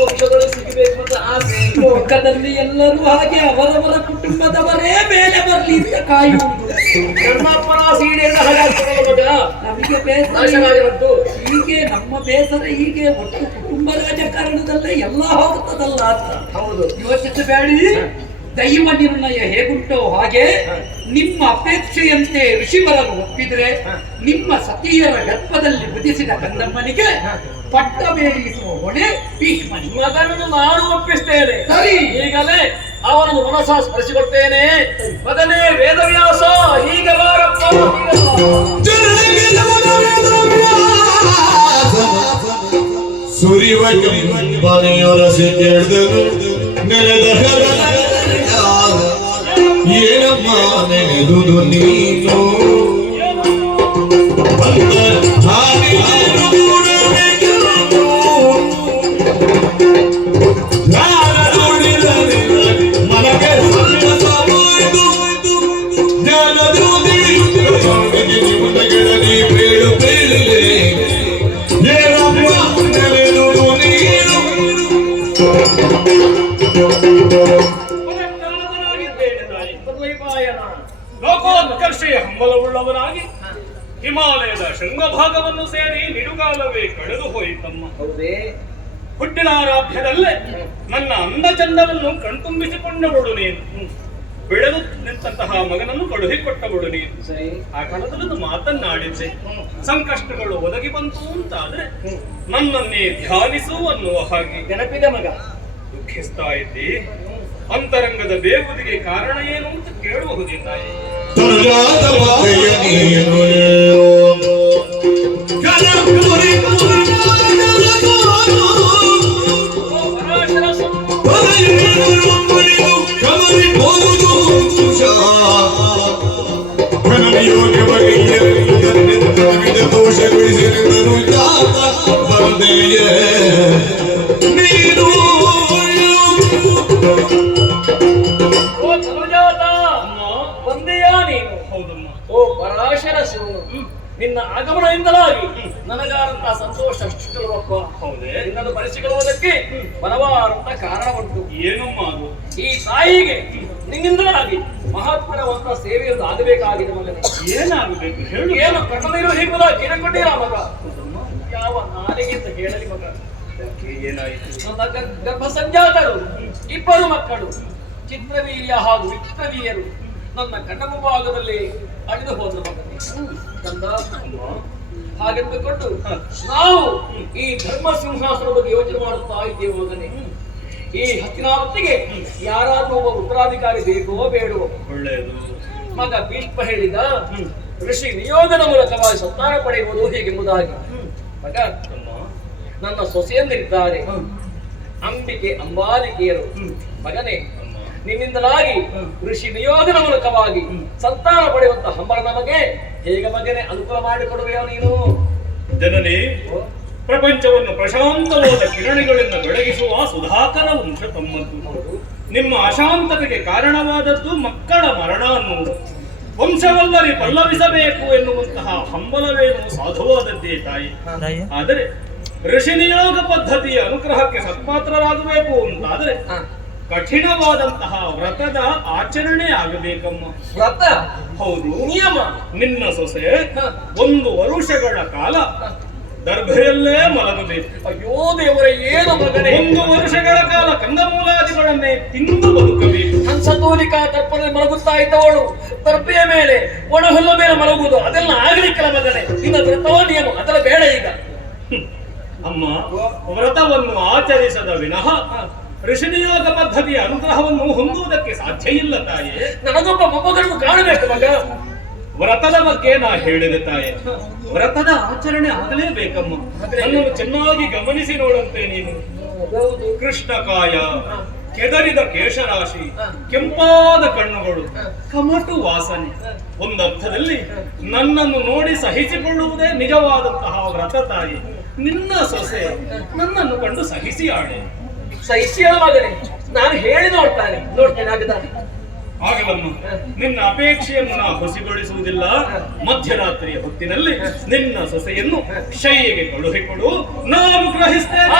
ವಂಶಗಳು ಸಿಗಬೇಕು ಅಂತ ಆಸೆ. ಲೋಕದಲ್ಲಿ ಎಲ್ಲರೂ ಹಾಗೆ ಅವರವರ ಕುಟುಂಬದವರೇ ಮೇಲೆ ಬರಲಿ ಅಂತ ಕಾಯುವುದು. ನಮ್ಮಪ್ಪನ ಸೀಡೆಯಿಂದ ಹಾಗಾಗ್ತದೆ ನಮಗೆ ಬೇಸರ ಹೀಗೆ, ನಮ್ಮ ಬೇಸರ ಹೀಗೆ ಒಟ್ಟು ಕುಟುಂಬ ರಾಜಕಾರಣದಲ್ಲೇ ಎಲ್ಲ ಹೋಗ್ತದಲ್ಲ ಅಂತ. ಹೌದು. ಯೋಚಿಸಬೇಡಿ. ದೈವ ನಿರ್ಣಯ ಹೇಗುಂಟೋ ಹಾಗೆ ನಿಮ್ಮ ಅಪೇಕ್ಷೆಯಂತೆ ಋಷಿವರನ್ನು ಒಪ್ಪಿದ್ರೆ ನಿಮ್ಮ ಸತಿಯರ ಗರ್ಭದಲ್ಲಿ ಉದಿಸಿದ ಕಂದಮ್ಮನಿಗೆ ಪಟ್ಟ ಬೇಡಿಸುವ ಹೊಣೆ ಭೀಷ್ಮನಿಗೆ. ಮಗನನ್ನು ನಾನು ಒಪ್ಪಿಸ್ತೇನೆ. ಸರಿ. ಈಗಲೇ ಅವನನ್ನು ಮನಸ್ಸ ಸ್ಮರಿಸಿಕೊಡ್ತೇನೆ. ಮಗನೇ ವೇದವ್ಯಾಸ, ಈಗ ಬಾರಪ್ಪ. ಸುರಿವ ಬನೆಯೊರಸಿ ಕೇಳಿದನು ನೆಲದ ಏನಮ್ಮ ನೆನೆದುದು ನೀನು ಮನಗೆ ಗೆಳದಿ ಬೇಳು ಬೇಳಿಲೆ ಏನಮ್ಮ ನೆನೆದುದು ನೀನು. ಲೋಕೋತ್ಕರ್ಷೆಯ ಹಂಬಲವುಳ್ಳವನಾಗಿ ಹಿಮಾಲಯದ ಶೃಂಗಭಾಗವನ್ನು ಸೇರಿ ನಿಡುಗಾಲವೇ ಕಳೆದು ಹೋಯಿತಮ್ಮ. ಹೌದೇ? ಹುಟ್ಟಿನಾರಾಧ್ಯದಲ್ಲೇ ನನ್ನ ಅಂದ ಚಂದವನ್ನು ಕಣ್ತುಂಬಿಸಿಕೊಂಡವಳು ನೀನು. ಬೆಳೆದು ನಿಂತಹ ಮಗನನ್ನು ಕಳುಹಿಕೊಟ್ಟವಳು ನೀನು. ಆ ಕಾಲದಲ್ಲಿ ಮಾತನ್ನಾಡಿದ್ದೆ. ಸಂಕಷ್ಟಗಳು ಒದಗಿ ಬಂತು ಅಂತಾದ್ರೆ ನನ್ನನ್ನೇ ಧ್ಯಾನಿಸು ಅನ್ನುವ ಹಾಗೆ ನೆನಪಿದೆ ಮಗ. ದುಃಖಿಸ್ತಾ ಇದ್ದಿ. ಅಂತರಂಗದ ಬೇಗುದಿಗೆ ಕಾರಣ ಏನು ಅಂತ ಕೇಳಬಹುದಿಲ್ಲ. ನಿನ್ನ ಆಗಮನದಿಂದಲಾಗಿ ನನಗಾದಂತಹ ಸಂತೋಷ ಅಷ್ಟುವಪ್ಪ. ಹೌದೇ? ನಿನ್ನನ್ನು ಬರೆಸಿಕೊಳ್ಳುವುದಕ್ಕೆ ಬರವಾರಂತ ಕಾರಣ ಉಂಟು. ಏನಮ್ಮ ಅದು? ಈ ತಾಯಿಗೆ ನಿನ್ನಿಂದಲಾಗಿ ಮಹತ್ವರವಂತ ಸೇವೆಯನ್ನು ಆಗಬೇಕಾಗಿದೆ ಮಗನೇ. ಏನಾಗಬೇಕು ಹೇಳು. ಏನು ಕಣ್ಣಲ್ಲಿರೋ ಹೀಗುವುದಾಗಿ ಕೇಳಿಕೊಂಡಿರ ಮಗ. ಯಾವ ನಾಲಿಗೆ ಅಂತ ಹೇಳಲಿ ಮಗ. ಏನಾಯಿತು? ನನ್ನ ಗರ್ಭ ಸಂಜಾತರು ಇಬ್ಬರು ಮಕ್ಕಳು ಚಿತ್ರವೀರ್ಯ ಹಾಗೂ ವಿಚಿತ್ರವೀರ್ಯರು ನನ್ನ ಕಣ್ಣು ಭಾಗದಲ್ಲಿ ಅಳಿದು ಹೋದ್ರು ಮಗನೇ. ಕಂದ, ಹಾಗೆಂದುಕೊಂಡು ನಾವು ಈ ಧರ್ಮ ಸಿಂಹಾಸನದ ಬಗ್ಗೆ ಯೋಚನೆ ಮಾಡುತ್ತಾ ಇದ್ದೇವೆ ಮಗನೇ. ಈ ಹಸ್ತಿನಾವತಿಗೆ ಯಾರಾದ್ರೂ ಒಬ್ಬ ಉತ್ತರಾಧಿಕಾರಿ ಬೇಕೋ ಬೇಡವೋ? ಒಳ್ಳೆಯದು ಮಗ ಭೀಷ್ಮ ಹೇಳಿದ, ಋಷಿ ನಿಯೋಗದ ಮೂಲಕವಾಗಿ ಸಂತಾನ ಪಡೆಯುವುದು ಹೇಗೆಂಬುದಾಗಿ. ಮಗ, ನನ್ನ ಸೊಸೆಯಂದಿರಿದ್ದಾರೆ ಅಂಬಿಕೆ ಅಂಬಾಲಿಕೆಯರು. ಮಗನೇ, ನಿನ್ನಿಂದಲಾಗಿ ಋಷಿ ನಿಯೋಗದ ಮೂಲಕವಾಗಿ ಸಂತಾನ ಪಡೆಯುವಂತ ಹಂಬಲ ನಮಗೆ ಹೇಗೆ ಮಗನೇ ಅನುಕೂಲ ಮಾಡಿಕೊಡುವೆಯೋ ನೀನು? ಜನನೇ, ಪ್ರಪಂಚವನ್ನು ಪ್ರಶಾಂತವಾದ ಕಿರಣಗಳಿಂದ ಬೆಳಗಿಸುವ ಸುಧಾಕರ ವಂಶ ತಮ್ಮದ್ದು. ನಿಮ್ಮ ಅಶಾಂತತೆಗೆ ಕಾರಣವಾದದ್ದು ಮಕ್ಕಳ ಮರಣ ಅನ್ನುವುದು. ವಂಶವಲ್ಲರಿ ಪಲ್ಲವಿಸಬೇಕು ಎನ್ನುವಂತಹ ಹಂಬಲವೇನು ಸಾಧುವಾದದ್ದೇ ತಾಯಿ. ಆದರೆ ಋಷಿ ನಿಯೋಗ ಪದ್ಧತಿಯ ಅನುಗ್ರಹಕ್ಕೆ ಸತ್ಪಾತ್ರರಾಗಬೇಕು ಅಂತಾದರೆ ಕಠಿಣವಾದಂತಹ ವ್ರತದ ಆಚರಣೆ ಆಗಬೇಕಮ್ಮ. ವ್ರತ? ಹೌದು, ನಿಯಮ. ನಿನ್ನ ಸೊಸೆ 1 ವರುಷಗಳ ಕಾಲ ದರ್ಭೆಯಲ್ಲೇ ಮಲಗಬೇಕು. ಅಯ್ಯೋ ದೇವರೇ, ಏನು ಮಗನೇ! 1 ವರ್ಷಗಳ ಕಾಲ ಕಂದಮೂಲಾದಿಗಳನ್ನೇ ತಿಂದು ಬದುಕಬೇಕು. ಹಂಸತೂಲಿಕಾ ತರ್ಪಣದಲ್ಲಿ ಮಲಗುತ್ತಾ ಇದ್ದವಳು ತರ್ಪೆಯ ಮೇಲೆ ಒಣಹುಲ್ಲ ಮೇಲೆ ಮಲಗುವುದು ಅದೆಲ್ಲ ಆಗ್ಲಿಕ್ಕಲ್ಲ ಮಗನೇ. ನಿನ್ನ ವ್ರತವ ನಿಯಮ ಅದೆಲ್ಲ ಬೇಡ ಈಗ. ಅಮ್ಮ, ವ್ರತವನ್ನು ಆಚರಿಸದ ವಿನಃ ಋಷಿನಿಯೋಗ ಪದ್ಧತಿಯ ಅನುಗ್ರಹವನ್ನು ಹೊಂದುವುದಕ್ಕೆ ಸಾಧ್ಯ ಇಲ್ಲ ತಾಯಿ. ನನಗೊಬ್ಬ ಮೊಮ್ಮಗಳನ್ನು ಕಾಣಬೇಕು ಮಗ. ವ್ರತದ ಬಗ್ಗೆ ನಾ ಹೇಳಿದೆ ತಾಯಿ. ವ್ರತದ ಆಚರಣೆ ಆಗಲೇಬೇಕಮ್ಮ. ನನ್ನನ್ನು ಚೆನ್ನಾಗಿ ಗಮನಿಸಿ ನೋಡಂತೆ ನೀನು. ಕೃಷ್ಣಕಾಯ, ಕೆದರಿದ ಕೇಶರಾಶಿ, ಕೆಂಪಾದ ಕಣ್ಣುಗಳು, ಕಮಟು ವಾಸನೆ. ಒಂದರ್ಥದಲ್ಲಿ ನನ್ನನ್ನು ನೋಡಿ ಸಹಿಸಿಕೊಳ್ಳುವುದೇ ನಿಜವಾದಂತಹ ವ್ರತ ತಾಯಿ. ನಿನ್ನ ಸೊಸೆ ನನ್ನನ್ನು ಕಂಡು ಸಹಿಸಿ ಆಡೆ. ಸಹಿಸಿಯ ಮಗನೇ, ನಾನು ಹೇಳಿ ನೋಡ್ತೇನೆ ಆಗದ ಆಗಲಮ್ಮ. ನಿನ್ನ ಅಪೇಕ್ಷೆಯನ್ನು ನಾ ಹುಸಿಗೊಳಿಸುವುದಿಲ್ಲ. ಮಧ್ಯರಾತ್ರಿಯ ಹೊತ್ತಿನಲ್ಲಿ ನಿನ್ನ ಸೊಸೆಯನ್ನು ಶೈಯಿಗೆ ಕಳುಹಿಕೊಡು, ನಾನು ಗ್ರಹಿಸ್ತೇನೆ.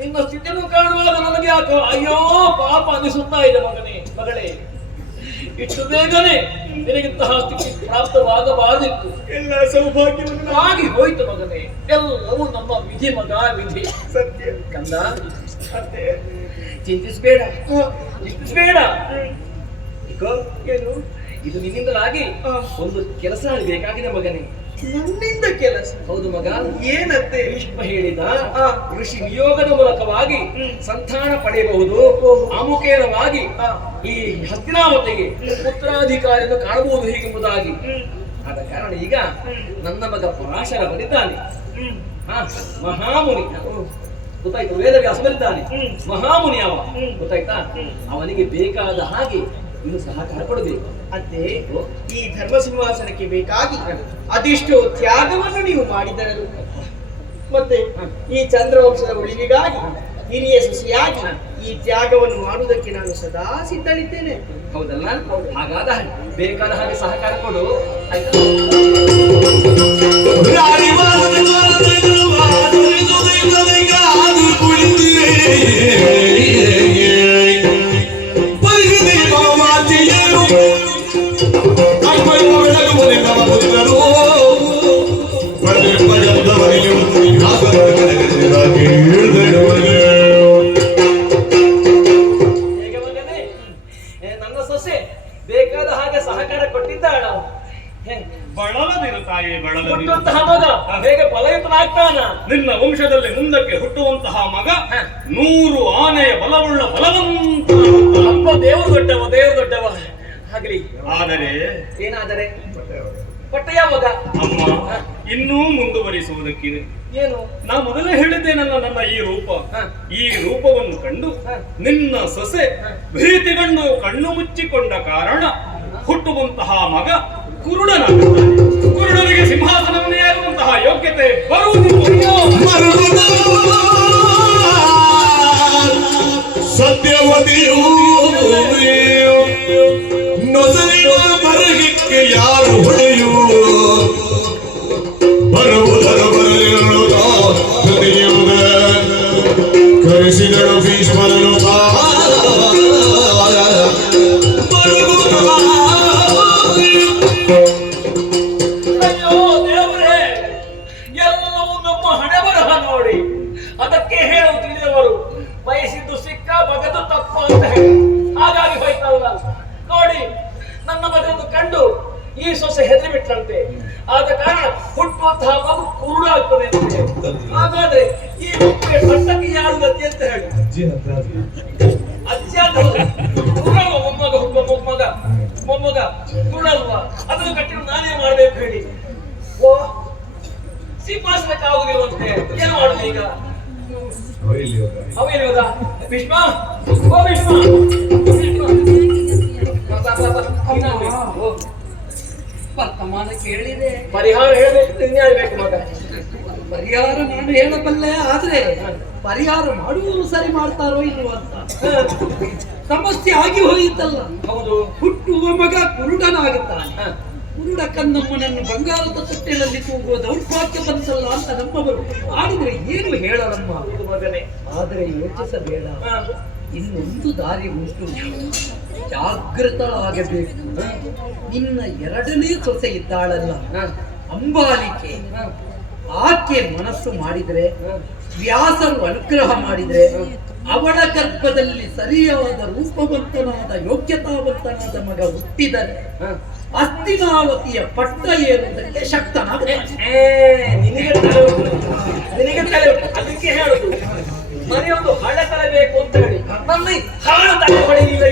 ನಿನ್ನ ಸ್ಥಿತಿಯನ್ನು ಕಾಣುವಾಗ ನನಗೆ ಯಾಕೋ ಅಯ್ಯೋ ಪಾಪ ಅನಿಸುತ್ತಾ ಇದೆ ಮಗಳೇ. ಇಷ್ಟು ಬೇಗನೆ ನಿನಗಿಂತಹ ಸ್ಥಿತಿ ಪ್ರಾಪ್ತವಾಗಬಾರದಿತ್ತು. ಎಲ್ಲ ಸೌಭಾಗ್ಯವನ್ನು ಆಗಿ ಹೋಯ್ತು ಮಗನೇ. ಎಲ್ಲವೂ ನಮ್ಮ ವಿಧಿ ಮಗ, ವಿಧಿ. ಸತ್ಯ ಕಂದ, ಅತ್ತೆ, ಚಿಂತಿಸಬೇಡ. ಏನು ಇದು ನಿನ್ನಿಂದಲಾಗಿ ಒಂದು ಕೆಲಸ ಬೇಕಾಗಿದೆ ಮಗನೇ. ನನ್ನಿಂದ ಕೆಲಸ? ಹೌದು ಮಗ. ಏನತ್ತೆ? ಭೀಷ್ಮ ಹೇಳಿದ ಋಷಿ ನಿಯೋಗದ ಮೂಲಕವಾಗಿ ಸಂತಾನ ಪಡೆಯಬಹುದು. ಆಮುಖೇನವಾಗಿ ಈ ಹಸ್ತಿನಾವತಿಗೆ ಪುತ್ರಾಧಿಕಾರಿಯನ್ನು ಕಾಣಬಹುದು ಹೀಗೆಂಬುದಾಗಿ. ಆದ ಕಾರಣ ಈಗ ನನ್ನ ಮಗ ಪರಾಶರ ಬಂದಿದ್ದಾನೆ. ಮಹಾಮುನಿ ಗೊತ್ತಾಯ್ತು. ವೇದವ್ಯಾಸ ಬಂದಿದ್ದಾನೆ, ಮಹಾಮುನಿ ಅವ. ಗೊತ್ತಾಯ್ತಾ? ಅವನಿಗೆ ಬೇಕಾದ ಹಾಗೆ ಇನ್ನು ಸಹಕಾರ ಕೊಡಬೇಕು. ಅತ್ತೆ, ಈ ಧರ್ಮ ಸಿಂಹಾಸನಕ್ಕೆ ಬೇಕಾಗಿ ಅದೆಷ್ಟು ತ್ಯಾಗವನ್ನು ನೀವು ಮಾಡಿದರು. ಮತ್ತೆ ಈ ಚಂದ್ರವಂಶದ ಉಳಿವಿಗಾಗಿ ಹಿರಿಯ ಸೊಸೆಯಾಗಿ ಈ ತ್ಯಾಗವನ್ನು ಮಾಡುವುದಕ್ಕೆ ನಾನು ಸದಾ ಸಿದ್ಧನಿದ್ದೇನೆ. ಹೌದಲ್ಲ? ಹಾಗಾದ ಬೇಕಾದ ಹಾಗೆ ಸಹಕಾರ ಕೊಡು, ಆಯ್ತಾ? ನನ್ನ ಸೊಸೆ ಬೇಕಾದ ಹಾಗೆ ಸಹಕಾರ ಕೊಟ್ಟಿದ್ದಾಳ. ಬಳಲದಿರು ತಾಯಿ, ಬಳಲದಿರು. ಹುಟ್ಟುವಂತಹ ಮಗ ಹೇಗೆ ಬಲಯುತನಾಗ್ತಾನ? ನಿನ್ನ ವಂಶದಲ್ಲಿ ಮುಂದಕ್ಕೆ ಹುಟ್ಟುವಂತಹ ಮಗ 100 ಆನೆಯ ಬಲವುಳ್ಳ ಬಲವಂತ. ಅಪ್ಪ, ದೇವರು ದೊಡ್ಡವ ಆಗ್ಲಿ. ಆದರೆ ಏನಾದರೆ? ಪಟ್ಟೆಯ ಮಗ. ಅಮ್ಮ, ಇನ್ನೂ ಮುಂದುವರಿಸುವುದಕ್ಕಿದೆ. ಏನು? ನಾ ಮೊದಲೇ ಹೇಳಿದ್ದೇನಲ್ಲ, ನನ್ನ ಈ ರೂಪವನ್ನು ಕಂಡು ನಿನ್ನ ಸೊಸೆ ಭೀತಿಗಂಡು ಕಣ್ಣು ಮುಚ್ಚಿಕೊಂಡ ಕಾರಣ ಹುಟ್ಟುವಂತಹ ಮಗ ಕುರುಡನಾಗುತ್ತಾನೆ. ಕುರುಡನಿಗೆ ಸಿಂಹಾಸನವನ್ನು ಏರುವಂತಹ ಯೋಗ್ಯತೆ ಬರುವುದಿಲ್ಲ. ಸತ್ಯವತಿಯೂ ನೊಸಲಿನ ಮರಗಿಕ್ಕೆ ಯಾರು ಹೊಡೆಯೂ ಬರುವುದರ ಬರಲಿರುವುದ ಕರೆಸಿದಳು ಭೀಷ್ಮರನು ಅಯ್ಯೋ ದೇವರೇ, ಎಲ್ಲವೂ ನಮ್ಮ ಹಣೆ ಬರಹ ನೋಡಿ ಅದಕ್ಕೆ ಹೆದರಿ ಬಿಟ್ಟಂತೆ. ಆದ ಕಾರಣ ಹುಟ್ಟುವಂತಹ ಮಗು ಕುರುಡಾಗ್ತದೆ ಅಂತ. ಹಾಗಾದ್ರೆ ಈ ಮಕ್ಕಳಿಗೆ ಪಟ್ಟಕ್ಕೆ ಯಾರು ಗತಿ ಅಂತ ಹೇಳಿ ಅಜ್ಜ ಕುರುಡಲ್ವ ಮೊಮ್ಮಗ ಹುಟ್ಟುವ ಮೊಮ್ಮಗ ಕುರುಡಲ್ವ, ಅದನ್ನು ಕಟ್ಟಿನ ನಾನೇ ಮಾಡ್ಬೇಕು ಹೇಳಿ. ಓ ಸಿಂಹಾಸನಕ್ಕೆ ಆಗುದಿರುವಂತೆ ಏನು ಮಾಡುದು ಈಗ? ಅವೇನು ಇವಾಗ ಭೀಷ್ಮ, ಓ ಭೀಷ್ಮ, ವರ್ತಮಾನ ಕೇಳಿದೆ, ಪರಿಹಾರ ಹೇಳ್ಬೇಕು, ನಿನ್ನೆ ಹೇಳ್ಬೇಕು ಮಗ. ಪರಿಹಾರ ನಾನು ಹೇಳಬಲ್ಲೆ, ಆದ್ರೆ ಪರಿಹಾರ ಮಾಡುವವರು ಸರಿ ಮಾಡ್ತಾರೋ ಇಲ್ವೋ ಅಂತ ಸಮಸ್ಯೆ ಆಗಿ ಹೋಯಿತಲ್ಲ. ಹೌದು, ಹುಟ್ಟುವ ಮಗ ಕುರುಡನಾಗುತ್ತಾನೆ. ಕುರುಡ ಕನ್ನಮ್ಮನನ್ನು ಬಂಗಾರದ ತೊಟ್ಟಿನಲ್ಲಿ ತೂಗುವ ದೌರ್ಭಾಗ್ಯ ಬಂತಲ್ಲ ಅಂತ ನಮ್ಮವರು ಆಡಿದ್ರೆ ಏನು ಹೇಳಲಮ್ಮ ಮಗನೇ. ಆದರೆ ಯೋಚಿಸಬೇಡ, ಇನ್ನೊಂದು ದಾರಿ ಉಂಟು, ಜಾಗೃತರಾಗಬೇಕು. ನಿನ್ನ ಎರಡನೇ ಸೊಸೆ ಇದ್ದಾಳಲ್ಲ ಅಂಬಾಲಿಕೆ, ಆಕೆ ಮನಸ್ಸು ಮಾಡಿದ್ರೆ, ವ್ಯಾಸರು ಅನುಗ್ರಹ ಮಾಡಿದ್ರೆ, ಅವಳ ಗರ್ಭದಲ್ಲಿ ಸರಿಯಾದ ರೂಪವಂತನಾದ ಯೋಗ್ಯತಾವಂತನಾದ ಮಗ ಹುಟ್ಟಿದರೆ ಹಸ್ತಿನಾವತಿಯ ಪಟ್ಟ ಏರುವುದಕ್ಕೆ ಶಕ್ತನಾಗ್ತಾನೆ. ನಿನಗೆ ತಲೆ ಉಂಟು, ಅದಕ್ಕೆ ಹೇಳುದು ಮನೆಯೊಂದು ಹಳೆ ತರಬೇಕು ಅಂತ ಹೇಳಿ. ನನ್ನ ಹಾಳು ತಲೆ ಹೊಡೆಯಲಿಲ್ಲ,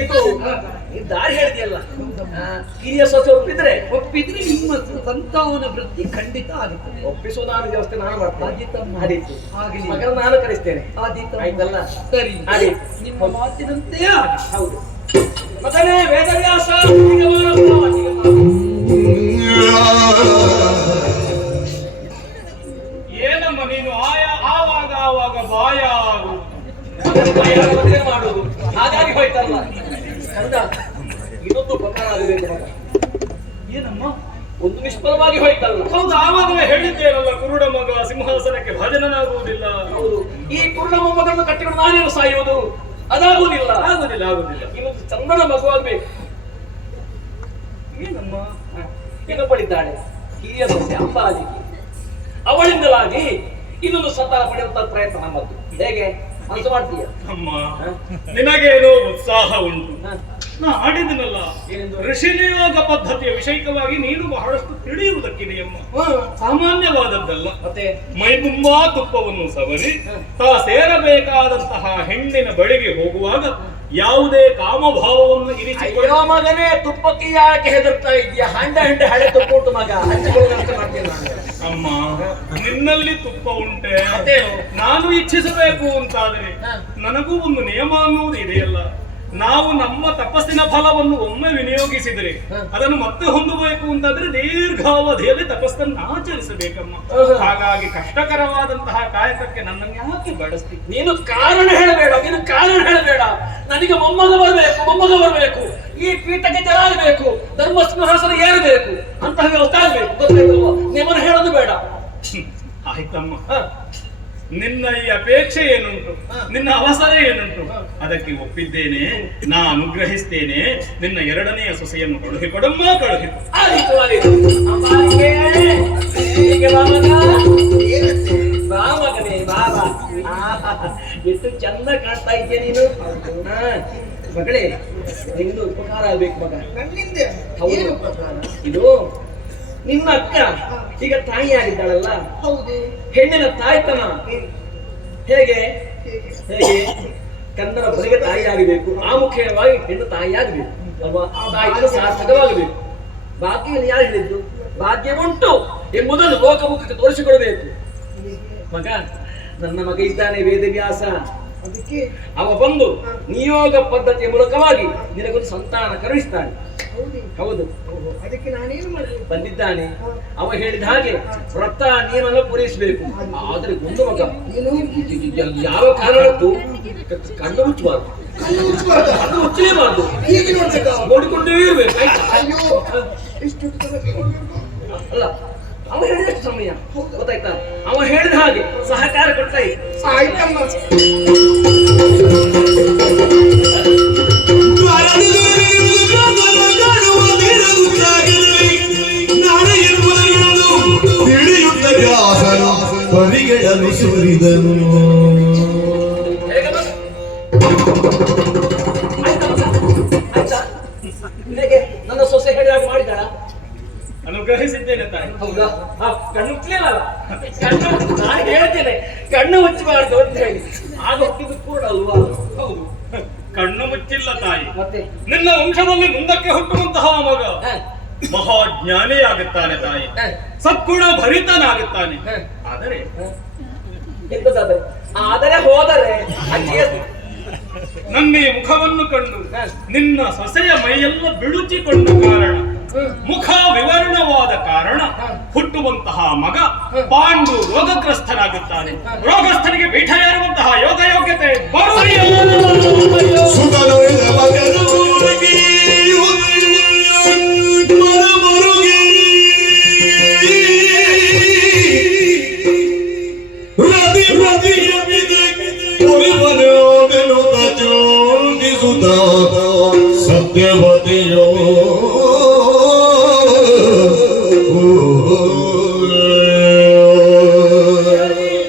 ಇದು ದಾರಿ ಹೇಳ್ತಿಯಲ್ಲ. ಹಿರಿಯ ಸೊಸೆ ಒಪ್ಪಿದ್ರೆ ನಿಮ್ಮ ಸಂತಾನ ವೃತ್ತಿ ಖಂಡಿತ ಆಗುತ್ತದೆ. ಒಪ್ಪಿಸುವ ನಾನು ವ್ಯವಸ್ಥೆ ನಾನು ಮಾಡ್ತೇನೆ. ಆದೀತು, ಮಗನ ನಾನು ಕಳಿಸ್ತೇನೆ. ಆಯ್ತಲ್ಲ, ಸರಿ, ನಿಮ್ಮ ಮಾತಿನಂತೆ ಆಗಿ. ಹೌದು ಮಗನೇ ವೇದವ್ಯಾಸ, ಏನಮ್ಮ ನೀನು ಆವಾಗ ಬಾಯಾರು ಮಾಡುದು ಹಾಗಾಗಿ ಹೋಯ್ತಲ್ಲ ಕಂದ. ಇನ್ನೊಂದು ಉಪಕಾರ ಆಗಬೇಕು ಮಗ. ಏನಮ್ಮ? ಒಂದು ನಿಷ್ಫಲವಾಗಿ ಹೋಯ್ತಲ್ಲ. ಹೌದು, ಆವಾಗಲೇ ಹೇಳಿದ್ದೇನಲ್ಲ, ಕುರುಡ ಮಗ ಸಿಂಹಾಸನಕ್ಕೆ ಭಾಜನನಾಗುವುದಿಲ್ಲ. ಹೌದು, ಈ ಕುರುಡ ಮೊಮ್ಮಗನ್ನು ಕಟ್ಟಿಕೊಂಡು ನಾನೇನು ಸಾಯುವುದು? ಅದಾಗುವುದಿಲ್ಲ. ಇನ್ನೊಂದು ಚಂದನ ಮಗುವಾಗಬೇಕು. ಏನಮ್ಮ? ಇನ್ನೊಬ್ಬಳಿದ್ದಾಳೆ ಹಿರಿಯ ಸೊಸೆ ಅಂಬಾಲಿಕೆ, ಅವಳಿಂದಲಾಗಿ ಇನ್ನೊಂದು ಸಂತಾನ ಪಡೆಯುವಂತ ಪ್ರಯತ್ನ ನಮ್ಮದು. ಹೇಗೆ ಮನಸ್ಸು ಮಾಡ್ತೀಯ? ಅಮ್ಮ, ನಿನಗೇನೋ ಉತ್ಸಾಹ ಉಂಟು. ನಾ ಆಡಿದನಲ್ಲ, ಋಷಿ ನಿಯೋಗ ಪದ್ಧತಿಯ ವಿಷಯಕವಾಗಿ ನೀನು ಬಹಳಷ್ಟು ತಿಳಿಯುವುದಕ್ಕಿದೆಯಮ್ಮ. ಸಾಮಾನ್ಯವಾದದ್ದಲ್ಲ. ಮತ್ತೆ ಮೈ ತುಂಬಾ ತುಪ್ಪವನ್ನು ಸವರಿ ತಾ ಸೇರಬೇಕಾದಂತಹ ಹೆಣ್ಣಿನ ಬಳಿಗೆ ಹೋಗುವಾಗ ಯಾವುದೇ ಕಾಮಭಾವವನ್ನು ಇರಿಸಿಕೊಳ್ಳೋ ಮಗನೇ, ತುಪ್ಪಕ್ಕೆ ಯಾಕೆ ಹೆದರ್ತಾ ಇದೆಯಾ? ಹಂಡೆ ಹಳೆ ತುಪ್ಪ ಉಂಟು ಮಗ, ಹಂಚಿಕೊಳ್ಳುವಂತ ಮಾಡ್ತೀನಿ ನಾನು. ಅಮ್ಮ, ನಿನ್ನಲ್ಲಿ ತುಪ್ಪ ಉಂಟೆ, ನಾನು ಇಚ್ಛಿಸಬೇಕು ಅಂತಾದರೆ ನನಗೂ ಒಂದು ನಿಯಮ ಅನ್ನುವುದು ಇದೆಯಲ್ಲ. ನಾವು ನಮ್ಮ ತಪಸ್ಸಿನ ಫಲವನ್ನು ಒಮ್ಮೆ ವಿನಿಯೋಗಿಸಿದರೆ ಅದನ್ನು ಮತ್ತೆ ಹೊಂದಬೇಕು ಅಂತಾದ್ರೆ ದೀರ್ಘಾವಧಿಯಲ್ಲಿ ತಪಸ್ಸನ್ನು ಆಚರಿಸಬೇಕಮ್ಮ. ಹಾಗಾಗಿ ಕಷ್ಟಕರವಾದಂತಹ ಕಾಯಕಕ್ಕೆ ನನ್ನನ್ನು ಯಾಕೆ ಬಳಸ್ತಿ? ನೀನು ಕಾರಣ ಹೇಳಬೇಡ. ನನಗೆ ಮೊಮ್ಮಗ ಬರಬೇಕು, ಈ ಪೀಠಕ್ಕೆ ಜರಾಗಬೇಕು, ಧರ್ಮ ಸಿಂಹಾಸನ ಏರಬೇಕು ಅಂತಹ ವ್ಯವಸ್ಥೆ ಆಗಬೇಕು. ಗೊತ್ತಾಯ್ತಲ್ವ? ನಿಮ್ಮನ್ನು ಹೇಳೋದು ಬೇಡ. ಆಯ್ತಮ್ಮ, ನಿನ್ನ ಈ ಅಪೇಕ್ಷೆ ಏನುಂಟು, ನಿನ್ನ ಅವಸರ ಏನುಂಟು, ಅದಕ್ಕೆ ಒಪ್ಪಿದ್ದೇನೆ. ನಾ ಅನುಗ್ರಹಿಸ್ತೇನೆ. ನಿನ್ನ ಎರಡನೆಯ ಸೊಸೆಯನ್ನು ಕಳುಹಿಕೊಡಮ್ಮ, ಕಳುಹಿಕೊ. ಬಾ ಮಗನೇ, ಬಾ. ಎಷ್ಟು ಚಂದ ಕಾಣ್ತಾ ಇದೆಯಾ ನೀನು. ಮಗಳೇ, ನಿಂದು ಉಪಕಾರ ಆಗ್ಬೇಕು ಮಗ. ಹೌದು, ಇದು ನಿನ್ನ ಅಕ್ಕ ಈಗ ತಾಯಿ ಆಗಿದ್ದಾಳಲ್ಲ, ಹೆಣ್ಣಿನ ತಾಯ್ತನ ಹೇಗೆ ಕಂದನ ಬಲಿಗೆ ತಾಯಿ ಆಗಬೇಕು. ಆ ಮುಖ್ಯವಾಗಿ ಹೆಣ್ಣು ತಾಯಿ ಆಗಬೇಕು ಅಲ್ವಾ? ತಾಯಿತನ ಸಾರ್ಥಕವಾಗಬೇಕು. ಭಾಗ್ಯವನ್ನು ಯಾರು ಹೇಳಿದ್ದು? ಭಾಗ್ಯ ಉಂಟು ಎಂಬುದನ್ನು ಲೋಕಮುಖಕ್ಕೆ ತೋರಿಸಿಕೊಡಬೇಕು. ಮಗ, ನನ್ನ ಮಗ ಇದ್ದಾನೆ ವೇದವ್ಯಾಸ, ಅವ ಬಂದು ನಿಯೋಗ ಪದ್ಧತಿಯ ಮೂಲಕವಾಗಿ ನಿನಗೊಂದು ಸಂತಾನ ಕರುಣಿಸ್ತಾನೆ. ಹೌದು, ಅದಕ್ಕೆ ನಾನೇನು ಮಾಡಲಿ ಬಂದಿದ್ದಾನೆ. ಅವ ಹೇಳಿದ ಹಾಗೆ ವ್ರತ ನಿಯಮನ ಪೂರೈಸಬೇಕು. ಆದ್ರೆ ಒಂದು ಮಗ, ಯಾವ ಕಾರಣಕ್ಕೂ ಕಣ್ಣು ಮುಚ್ಚಬಾರ್ದು, ಕಣ್ಣು ಮುಚ್ಚಲೇಬಾರ್ದು, ನೋಡಿಕೊಂಡೇ ಇರ್ಬೇಕು. ಅಲ್ಲ, ಅವ ಹೇಳಿದಷ್ಟು ಸಮಯ ಗೊತ್ತಾಯ್ತಾ? ಅವ ಹೇಳಿದ ಹಾಗೆ ಸಹಕಾರ ಕೊಡ್ತಾಯಿ. ಪರಿಗೆಡಲು ಸುರಿದನು. ಹೇಗೆ ನನ್ನ ಸೊಸೆ ಹೇಳಿದಾಗ ಮಾಡಿದಾಳ? ಅನುಗ್ರಹಿಸಿ ಕಳುಹಿಸಿದ್ದೇನೆ ತಾಯಿ. ಹೌದಾ? ಕಣ್ಣು ಮುಚ್ಚಲಿಲ್ಲ. ಕಣ್ಣು ನಾನು ಹೇಳ್ತೇನೆ ಕಣ್ಣು ಮುಚ್ಚಬಾರ್ದು ಅಂತ ಹೇಳಿ ಆಗ ಹುಟ್ಟಿದ್ದು ಕೂಡ ಅಲ್ವಾ? ಹೌದು, ಕಣ್ಣು ಮುಚ್ಚಿಲ್ಲ ತಾಯಿ. ಮತ್ತೆ ನಿನ್ನ ವಂಶದಲ್ಲಿ ಮುಂದಕ್ಕೆ ಹುಟ್ಟುವಂತಹ ಮಗ ಮಹಾಜ್ಞಾನಿಯಾಗುತ್ತಾನೆ ತಾಯಿ, ಸದ್ಗುಣ ಭರಿತನಾಗುತ್ತಾನೆ. ಆದರೆ ಎಂತದಾದರೆ ಆದರೆ ಹೋದರೆ ನನ್ನ ಈ ಮುಖವನ್ನು ಕಂಡು ನಿನ್ನ ಸೊಸೆಯ ಮೈಯೆಲ್ಲ ಬಿಡುಚಿಕೊಂಡ ಕಾರಣ, ಮುಖ ವಿವರಣವಾದ ಕಾರಣ ಹುಟ್ಟುವಂತಹ ಮಗ ಪಾಂಡು ರೋಗಗ್ರಸ್ತನಾಗುತ್ತಾನೆ. ರೋಗಸ್ಥನಿಗೆ ಪೀಠ ಏರುವಂತಹ ಯೋಗ ಯೋಗ್ಯತೆ ಸತ್ಯವತಿಯೋ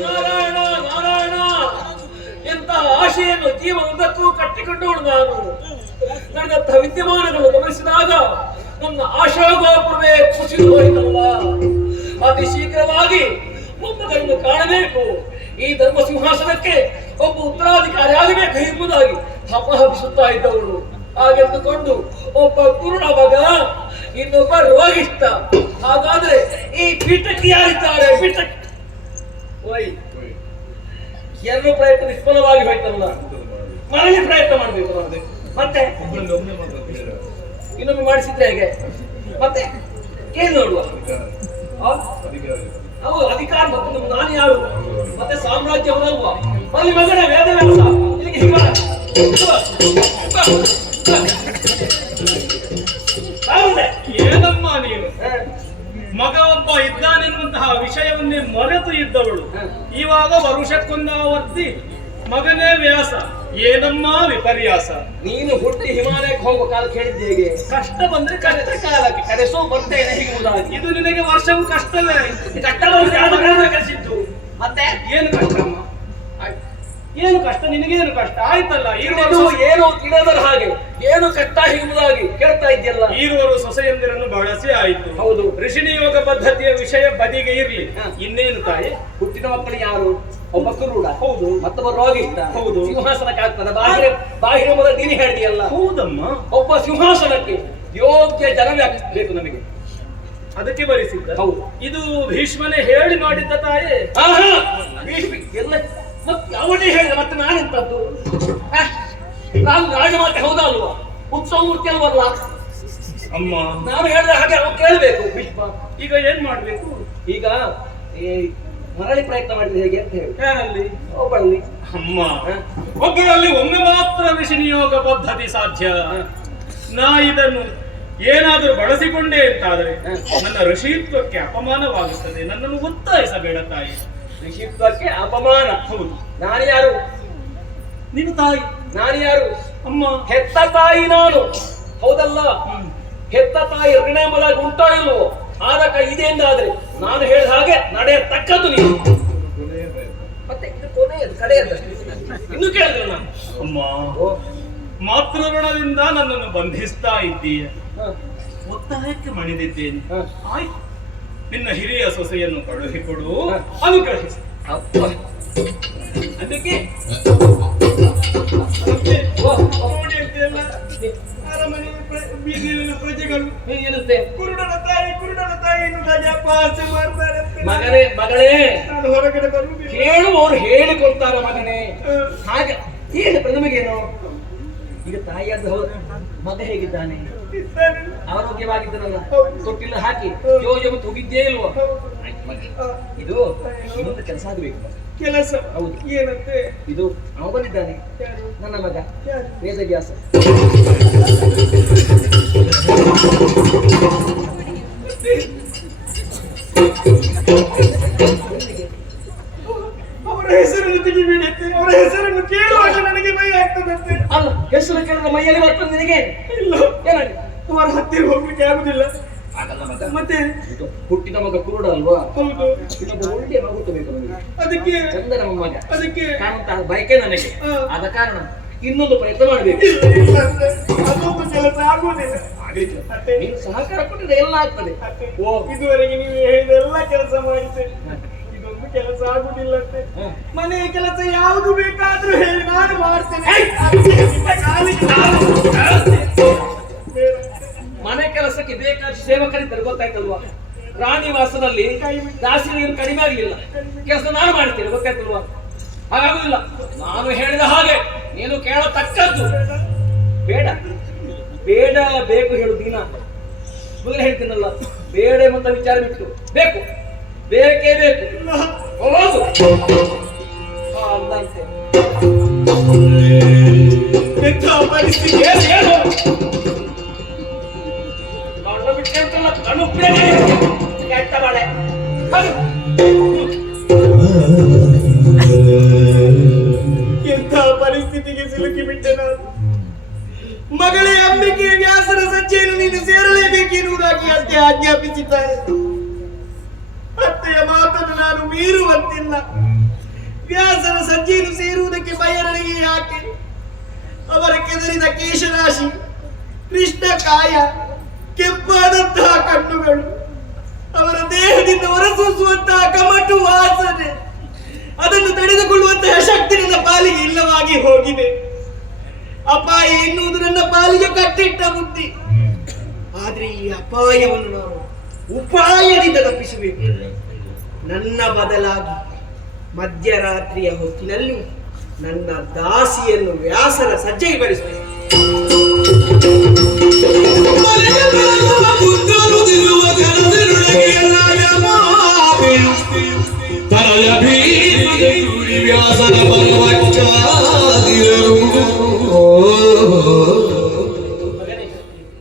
ನಾರಾಯಣ ನಾರಾಯಣ ಎಂತ ಆಶೆಯನ್ನು ಜೀವನದಕ್ಕೂ ಕಟ್ಟಿಕೊಂಡವಳು ನಾನು. ನಡೆದಂತಹ ವಿದ್ಯಮಾನಗಳು ಗಮನಿಸಿದಾಗ ನನ್ನ ಆಶಾಗೋಪುರವೇ ಕುಸಿದು ಹೋಯಿತಲ್ಲ. ಅತಿ ಶೀಘ್ರವಾಗಿ ಮೊಮ್ಮಗಳನ್ನು ಕಾಣಬೇಕು, ಈ ಧರ್ಮ ಸಿಂಹಾಸನಕ್ಕೆ ಒಬ್ಬ ಉತ್ತರಾಧಿಕಾರಿ ಆಗಬೇಕು ಎಂಬುದಾಗಿ ಹಬ್ಬಹಬಿಸುತ್ತಾ ಇದ್ದವಳು. ಹಾಗೆಂದುಕೊಂಡು ಒಬ್ಬ ಕುರುಡ ಮಗ, ಇನ್ನೊಬ್ಬ ರೋಗಿಷ್ಠ. ಹಾಗಾದ್ರೆ ಈ ಪೀಠಕ್ಕೆ ಯಾರಿದ್ದಾರೆ? ಪೀಠಕ್ಕೆ ಎರಡು ಪ್ರಯತ್ನ ನಿಷ್ಫಲವಾಗಿ ಹೋಯ್ತಲ್ಲ. ಮರಳಿ ಪ್ರಯತ್ನ ಮಾಡ್ಬೇಕು. ಮತ್ತೆ ಇನ್ನೊಮ್ಮೆ ಮಾಡಿಸಿದ್ರೆ ಹೇಗೆ? ಮತ್ತೆ ಕೇಳಿ ನೋಡುವ. ಹೌದು, ಅಧಿಕಾರ ಮತ್ತು ನಾನು ಯಾರು? ಮತ್ತೆ ಸಾಮ್ರಾಜ್ಯ ಹೊರಲ್ವಾ? ಅಲ್ಲಿ ಮಗನ ವೇದ ವ್ಯಾಸ ಏನಮ್ಮ ನೀನು? ಮಗ ಒಬ್ಬ ಇದ್ದಾನೆನ್ನುವಂತಹ ವಿಷಯವನ್ನೇ ಮರೆತು ಇದ್ದವಳು ಇವಾಗ ವರುಷಕ್ಕೊಂದಾವರ್ತಿ ಮಗನೇ ವ್ಯಾಸ. ಏನಮ್ಮ ವಿಪರ್ಯಾಸ! ನೀನು ಹುಟ್ಟಿ ಹಿಮಾಲಯಕ್ಕೆ ಹೋಗುವ ಕಾಲ ಕೇಳಿದ್ದೆ ಹೇಗೆ? ಕಷ್ಟ ಬಂದ್ರೆ ಕರೆದ ಕಾಲಕ್ಕೆ ಕರೆಸೋ ಬರ್ತೇನೆ ಹೀಗುವುದಾಗಿ. ಇದು ನಿನಗೆ ವರ್ಷವೂ ಕಷ್ಟವೇ. ಕಷ್ಟ ಕಲಿಸಿದ್ದು ಮತ್ತೆ ಏನು ಕಷ್ಟಮ್ಮ? ಏನು ಕಷ್ಟ? ನಿನಗೇನು ಕಷ್ಟ ಆಯ್ತಲ್ಲ? ಏನು ತಿಳಿದರ ಹಾಗೆ ಏನು ಕಷ್ಟ ಎಂಬುದಾಗಿ ಕೇಳ್ತಾ ಇದೆಯಲ್ಲ. ಈರುವರು ಸೊಸೆಯಂದಿರನ್ನು ಬಳಸಿ ಆಯ್ತು. ಹೌದು, ಋಷಿ ನಿಯೋಗ ಪದ್ಧತಿಯ ವಿಷಯ ಬದಿಗೆ ಇರ್ಲಿ. ಇನ್ನೇನು ತಾಯಿ? ಹುಟ್ಟಿನ ಮಕ್ಕಳು ಯಾರು? ಒಬ್ಬ ಕುರುಡ, ಹೌದು, ಮತ್ತೊಬ್ಬ ರೋಗಿಷ್ಠ, ಹೌದು. ಸಿಂಹಾಸನಕ್ಕೆ ಆಗ್ತದೆ. ಬಾಹಿರ ಮೊದಲು ನೀನು ಹೇಳಿದೆಯಲ್ಲ. ಹೌದಮ್ಮ, ಒಬ್ಬ ಸಿಂಹಾಸನಕ್ಕೆ ಯೋಗ್ಯ ಜನವೇ ಬೇಕು ನಮಗೆ. ಅದಕ್ಕೆ ಬರಿಸಿದ್ದ. ಹೌದು, ಇದು ಭೀಷ್ಮನೇ ಹೇಳಿ ಮಾಡಿದ್ದ ತಾಯಿ. ಎಲ್ಲ ಮತ್ತೆ ಅವನೇ ಹೇಳಿದ, ಮತ್ತೆ ನಾನೆಂತದ್ದು? ನಾನು ರಾಜಮಾತೆ ಹೌದಾ ಅಲ್ವಾ? ಉತ್ಸವ ಮೂರ್ತಿ ಅಲ್ವಲ್ಲ ಅಮ್ಮ? ನಾನು ಹೇಳಿದ ಹಾಗೆ ಅವ್ನು ಕೇಳಬೇಕು. ಭೀಷ್ಮ ಈಗ ಏನ್ ಮಾಡ್ಬೇಕು? ಈಗ ಮರಳಿ ಪ್ರಯತ್ನ ಮಾಡಿದ್ರೆ ಹೇಗೆ ಅಂತ ಹೇಳಿ. ಯಾರಲ್ಲಿ? ಒಬ್ಬಳಲ್ಲಿ. ಅಮ್ಮ, ಒಬ್ಬರಲ್ಲಿ ಒಮ್ಮೆ ಮಾತ್ರ ಋಷಿ ನಿಯೋಗ ಪದ್ಧತಿ ಸಾಧ್ಯ. ನಾ ಇದನ್ನು ಏನಾದರೂ ಬಳಸಿಕೊಂಡೆ ಅಂತಾದರೆ ನನ್ನ ಋಷಿತ್ವಕ್ಕೆ ಅಪಮಾನವಾಗುತ್ತದೆ. ನನ್ನನ್ನು ಒತ್ತಾಯಿಸಬೇಡ ತಾಯಿ. ಋಷಿತ್ವಕ್ಕೆ ಅಪಮಾನ? ಹೌದು. ನಾನು ಯಾರು? ನೀನು ತಾಯಿ. ನಾನು ಯಾರು? ಅಮ್ಮ, ಹೆತ್ತ ತಾಯಿ ನಾನು, ಹೌದಲ್ಲ? ಹೆತ್ತ ತಾಯಿ ಋಣೆಂಬುದಾಗಿ ಉಂಟೋ ಇಲ್ವೋ? ಆದಕ ಇದೆ ಎಂದಾದ್ರೆ ನಾನು ಹೇಳಿದ ಹಾಗೆ ನಡೆಯತಕ್ಕದ್ದು ನೀನು. ಮತ್ತೆ ಇದು ಕೊನೆಯದು, ಕಡೆಯದು. ಇನ್ನು ಕೇಳಿದ್ರು ನಾನು. ಅಮ್ಮ, ಮಾತೃ ಋಣದಿಂದ ನನ್ನನ್ನು ಬಂಧಿಸ್ತಾ ಇದ್ದೀಯ. ಒತ್ತಾಯಕ್ಕೆ ಮಣಿದಿದ್ದೇನೆ. ಆಯ್ತು, ನಿನ್ನ ಹಿರಿಯ ಸೊಸೆಯನ್ನು ಕಳುಹಿಕೊಡು, ಅನುಗ್ರಹಿಸಿ. ಅದಕ್ಕೆ ಅರಮನೆ ಬೀದಿಯಲ್ಲಿನ ಪ್ರಜೆಗಳು ಏನಂತೆ? ಕುರುಡನ ತಾಯಿ ರಾಜಪಾಸೆ ಮಾಡ್ತಾರೆ. ಮಗನೇ, ಮಗಳೇ, ನಾನು ಹೊರಗಡೆ ಬರುವುದಿಲ್ಲ. ಕೇಳುವವರು ಹೇಳಿಕೊಳ್ತಾರ ಮಗನೇ. ಹಾಗೆ ಏನು ನಮಗೇನು? ಈಗ ತಾಯಿಯಾದ ಮಗ ಹೇಗಿದ್ದಾನೆ? ಆರೋಗ್ಯವಾಗಿದ್ದನಲ್ಲ? ತೊಟ್ಟಿಲ್ಲ ಹಾಕಿ ಜೋಜ ಮತ್ತು ಹೋಗಿದ್ದೇ ಇಲ್ವೋ? ಇದು ಇನ್ನೊಂದು ಕೆಲಸ ಆಗಬೇಕು. ಕೆಲಸ? ಹೌದು. ಏನಂತೆ? ಇದು ಅವ ಬಂದಿದ್ದಾನೆ, ನನ್ನ ಮಗ ವೇದವ್ಯಾಸ. ಅವರ ಹೆಸರನ್ನು ತೆಗಿಬೇಡಂತೆ. ಅವರ ಹೆಸರನ್ನು ಕೇಳುವಾಗ ನನಗೆ ಭಯ ಆಗ್ತದಂತೆ. ಅಲ್ಲ, ಹೆಸರು ಕೇಳಿದ ಮೈಯಲ್ಲಿ ಬರ್ತದೆ ನಿನಗೆ? ಇಲ್ಲ, ಏನಾಗಿ ಅವರ ಹತ್ತಿರ ಹೋಗ್ಲಿಕ್ಕೆ ಆಗುದಿಲ್ಲ. ಮತ್ತೆ ಹುಟ್ಟಿದ ಮಗ ಕುರುಡ ಅಲ್ವಾ? ಹೌದು. ಇನ್ನೊಬ್ಬ ಒಳ್ಳೆಯ ಮಗ ಹುಟ್ಟಬೇಕು ನಮಗೆ. ಅದಕ್ಕೆ ಚಂದನ ಮಗ ಅದಕ್ಕೆ ಕಾಣುತ್ತಾ ಬಯಕೆ ನನಗೆ. ಆದ ಕಾರಣ ಇನ್ನೊಂದು ಪ್ರಯತ್ನ ಮಾಡಬೇಕು. ಅದೊಂದು ಕೆಲಸ ಆಗುವುದಿಲ್ಲ. ನೀನು ಸಹಕಾರ ಕೊಟ್ಟಿದ್ರೆ ಎಲ್ಲ ಆಗ್ತದೆ. ಇದುವರೆಗೆ ನೀವು ಹೇಳಿದೆಲ್ಲ ಕೆಲಸ ಮಾಡಿದ್ದೆ, ಇದೊಂದು ಕೆಲಸ ಆಗುದಿಲ್ಲಂತೆ. ಮನೆಯ ಕೆಲಸ ಯಾವುದು ಬೇಕಾದ್ರೂ ಹೇಳಿ ನಾನು ಮಾಡ್ತೇನೆ. ಮನೆ ಕೆಲಸಕ್ಕೆ ಬೇಕಾದ ಸೇವಕರಿದ್ದರೆ ಗೊತ್ತಾಯ್ತಲ್ವಾ? ರಾಣಿವಾಸದಲ್ಲಿ ದಾಸಿಯರು ಕಡಿಮೆ ಆಗಲಿಲ್ಲ, ಕೆಲಸ ನಾನು ಮಾಡ್ತೇನೆ ಗೊತ್ತಾಯ್ತಲ್ವಾ? ಹಾಗಾಗುದಿಲ್ಲ. ನಾನು ಹೇಳಿದ ಹಾಗೆ ನೀನು ಕೇಳತಕ್ಕದ್ದು. ಬೇಡ ಬೇಡ ಬೇಕು ಹೇಳುದು ನೀನ ಮೊದಲು ಹೇಳ್ತೀನಲ್ಲ, ಬೇಡ ಎಂಬ ವಿಚಾರ ಬಿಟ್ಟು ಬೇಕು ಬೇಕೇ ಬೇಕು ಹೋಗು ಅಂದಂತೆ. ಎಂಥ ಪರಿಸ್ಥಿತಿ! ಏನು ಕಣ್ಣು ಬಿಟ್ಟಂತಲ್ಲ, ಕಣ್ಣು ಕೆಟ್ಟ ಬಾಳೆ. ಎಂಥ ಪರಿಸ್ಥಿತಿಗೆ ಸಿಲುಕಿ ಬಿಟ್ಟೆ ನಾನು. ಮಗಳೇ ಅಂಬಿಕೆಯ ವ್ಯಾಸರ ಸಜ್ಜೆಯನ್ನು ನೀನು ಸೇರಲೇಬೇಕೆನ್ನುವುದಾಗಿ ಅತ್ತೆ ಆಜ್ಞಾಪಿಸಿದ್ದಾರೆ. ಅತ್ತೆಯ ಮಾತನ್ನು ನಾನು ಮೀರುವಂತಿಲ್ಲ. ವ್ಯಾಸರ ಸಜ್ಜೆಯನ್ನು ಸೇರುವುದಕ್ಕೆ ಭಯ ನನಗೆ ಯಾಕೆ? ಅವರ ಕೆದರಿದ ಕೇಶರಾಶಿ, ಕೃಷ್ಣ ಕಾಯ, ಕೆಂಪಾದಂತಹ ಕಣ್ಣುಗಳು, ಅವರ ದೇಹದಿಂದ ಹೊರಸೂಸುವಂತಹ ಕಮಟು ವಾಸನೆ, ಅದನ್ನು ತಡೆದುಕೊಳ್ಳುವಂತಹ ಶಕ್ತಿ ನನ್ನ ಪಾಲಿಗೆ ಇಲ್ಲವಾಗಿ ಹೋಗಿದೆ. ಅಪಾಯ ಎನ್ನುವುದು ನನ್ನ ಪಾಲಿಗೆ ಕಟ್ಟಿಟ್ಟ ಬುದ್ಧಿ. ಆದ್ರೆ ಈ ಅಪಾಯವನ್ನು ನಾವು ಉಪಾಯದಿಂದ ತಪ್ಪಿಸಬೇಕು. ನನ್ನ ಬದಲಾಗಿ ಮಧ್ಯರಾತ್ರಿಯ ಹೊತ್ತಿನಲ್ಲಿ ನನ್ನ ದಾಸಿಯನ್ನು ವ್ಯಾಸರ ಸಜ್ಜೆಗೆ ಬಡಿಸಬೇಕು.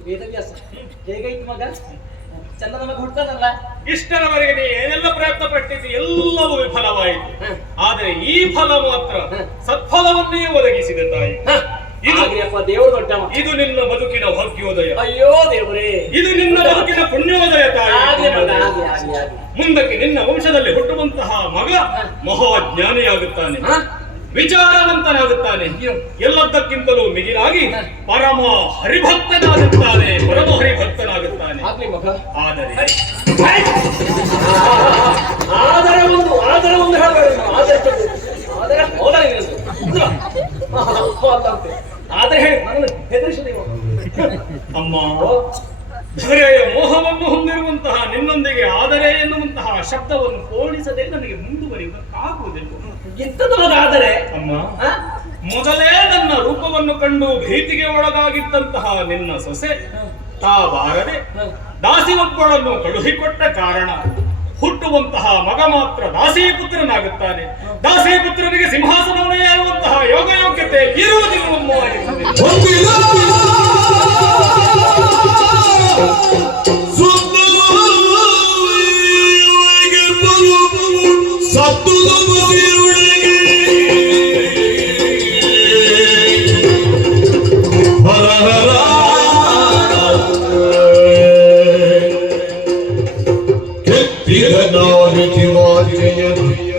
ವೇದವ್ಯಾಸ ಹೇಗೈತು ಮಗ? ಚಂದನ ಮಗ ಹುಡ್ತದಲ್ಲ. ಇಷ್ಟರವರೆಗೆ ನೀ ಏನೆಲ್ಲ ಪ್ರಯತ್ನ ಪಟ್ಟಿದ್ದು ಎಲ್ಲವೂ ವಿಫಲವಾಯಿತು. ಆದರೆ ಈ ಫಲ ಮಾತ್ರ ಸತ್ಫಲವನ್ನೇ ಒದಗಿಸಿದೆ ತಾಯಿ. ದೇವರು ದೊಡ್ಡವ. ಇದು ನಿನ್ನ ಬದುಕಿನ ಭಾಗ್ಯೋದಯ. ಅಯ್ಯೋ ದೇವರೇ, ಇದು ನಿನ್ನ ಬದುಕಿನ ಪುಣ್ಯೋದಯ ತಾಯಿ. ಮುಂದಕ್ಕೆ ನಿನ್ನ ವಂಶದಲ್ಲಿ ಹುಟ್ಟುವಂತಹ ಮಗ ಮಹಾಜ್ಞಾನಿಯಾಗುತ್ತಾನೆ, ವಿಚಾರವಂತನಾಗುತ್ತಾನೆ, ಎಲ್ಲದಕ್ಕಿಂತಲೂ ಮಿಗಿಲಾಗಿ ಪರಮ ಹರಿಭಕ್ತನಾಗುತ್ತಾನೆ, ಪರಮ ಹರಿಭಕ್ತನಾಗುತ್ತಾನೆ. ಆದರೆ ಆದರ ಒಂದು ಹೇಳಬೇಡ. ಆದ್ರೆ ಹೇಳಿ ನಾನು ಹೆದರಿಸಿದೆವು. ಅಮ್ಮ, ಧರೆಯ ಮೋಹವನ್ನು ಹೊಂದಿರುವಂತಹ ನಿನ್ನೊಂದಿಗೆ ಆದರೆ ಎನ್ನುವಂತಹ ಶಬ್ದವನ್ನು ಹೋಲಿಸದೆ ನನಗೆ ಮುಂದುವರಿಯುವುದಕ್ಕಾಗುವುದಿಲ್ಲ. ಇಂಥದಾದರೆ ಅಮ್ಮ, ಮೊದಲೇ ನನ್ನ ರೂಪವನ್ನು ಕಂಡು ಭೀತಿಗೆ ಒಳಗಾಗಿದ್ದಂತಹ ನಿನ್ನ ಸೊಸೆ ತಾ ಬಾರದೆ ದಾಸಿಯೊಬ್ಬಳನ್ನು ಕಳುಹಿಕೊಟ್ಟ ಕಾರಣ ಹುಟ್ಟುವಂತಹ ಮಗ ಮಾತ್ರ ದಾಸಿಪುತ್ರನಾಗುತ್ತಾನೆ. ದಾಸಿಪುತ್ರನಿಗೆ ಸಿಂಹಾಸನವನ್ನು ಏರುವಂತಹ ಯೋಗ ಯೋಗ್ಯತೆ ಇರುವುದಿಲ್ಲವಮ್ಮ.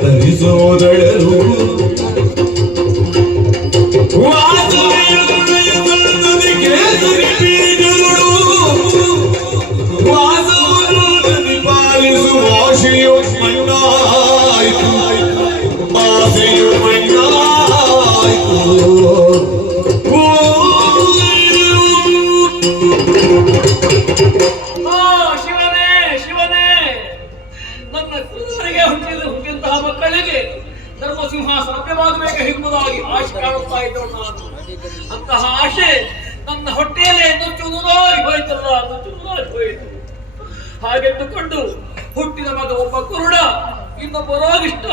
ಧರಿಸೋದಳರು ಪಾಲಿಸುವ ಆಶೆಯು ಮಣ್ಣಾಯಿತು, ಆಸೆಯು ಮಣ್ಣಾಯಿತು. ಶಿವನೇ ಶಿವನೇ, ನನ್ನ ಕುದುರೆಗೆ ಹುಟ್ಟಿದಂತಹ ಮಕ್ಕಳಿಗೆ ಧರ್ಮ ಸಿಂಹಾಸನವಾಗಬೇಕು ಎಂಬುದಾಗಿ ಆಶೆ ಕಾಣುತ್ತಾ ಇದ್ದವನು ನಾನು. ಅಂತಹ ಆಶೆ ನನ್ನ ಹೊಟ್ಟೆಯಲ್ಲೇ ನುಚ್ಚುವುದಾಗಿ ಹೋಯಿತಲ್ಲ, ನುಚ್ಚುವುದಾಗಿ ಹೋಯಿತು. ಹಾಗೆಂದುಕೊಂಡು ಹುಟ್ಟಿದ ಮಗ ಒಬ್ಬ ಕುರುಡ, ಇನ್ನೊಬ್ಬ ರೋಗಿಷ್ಟ,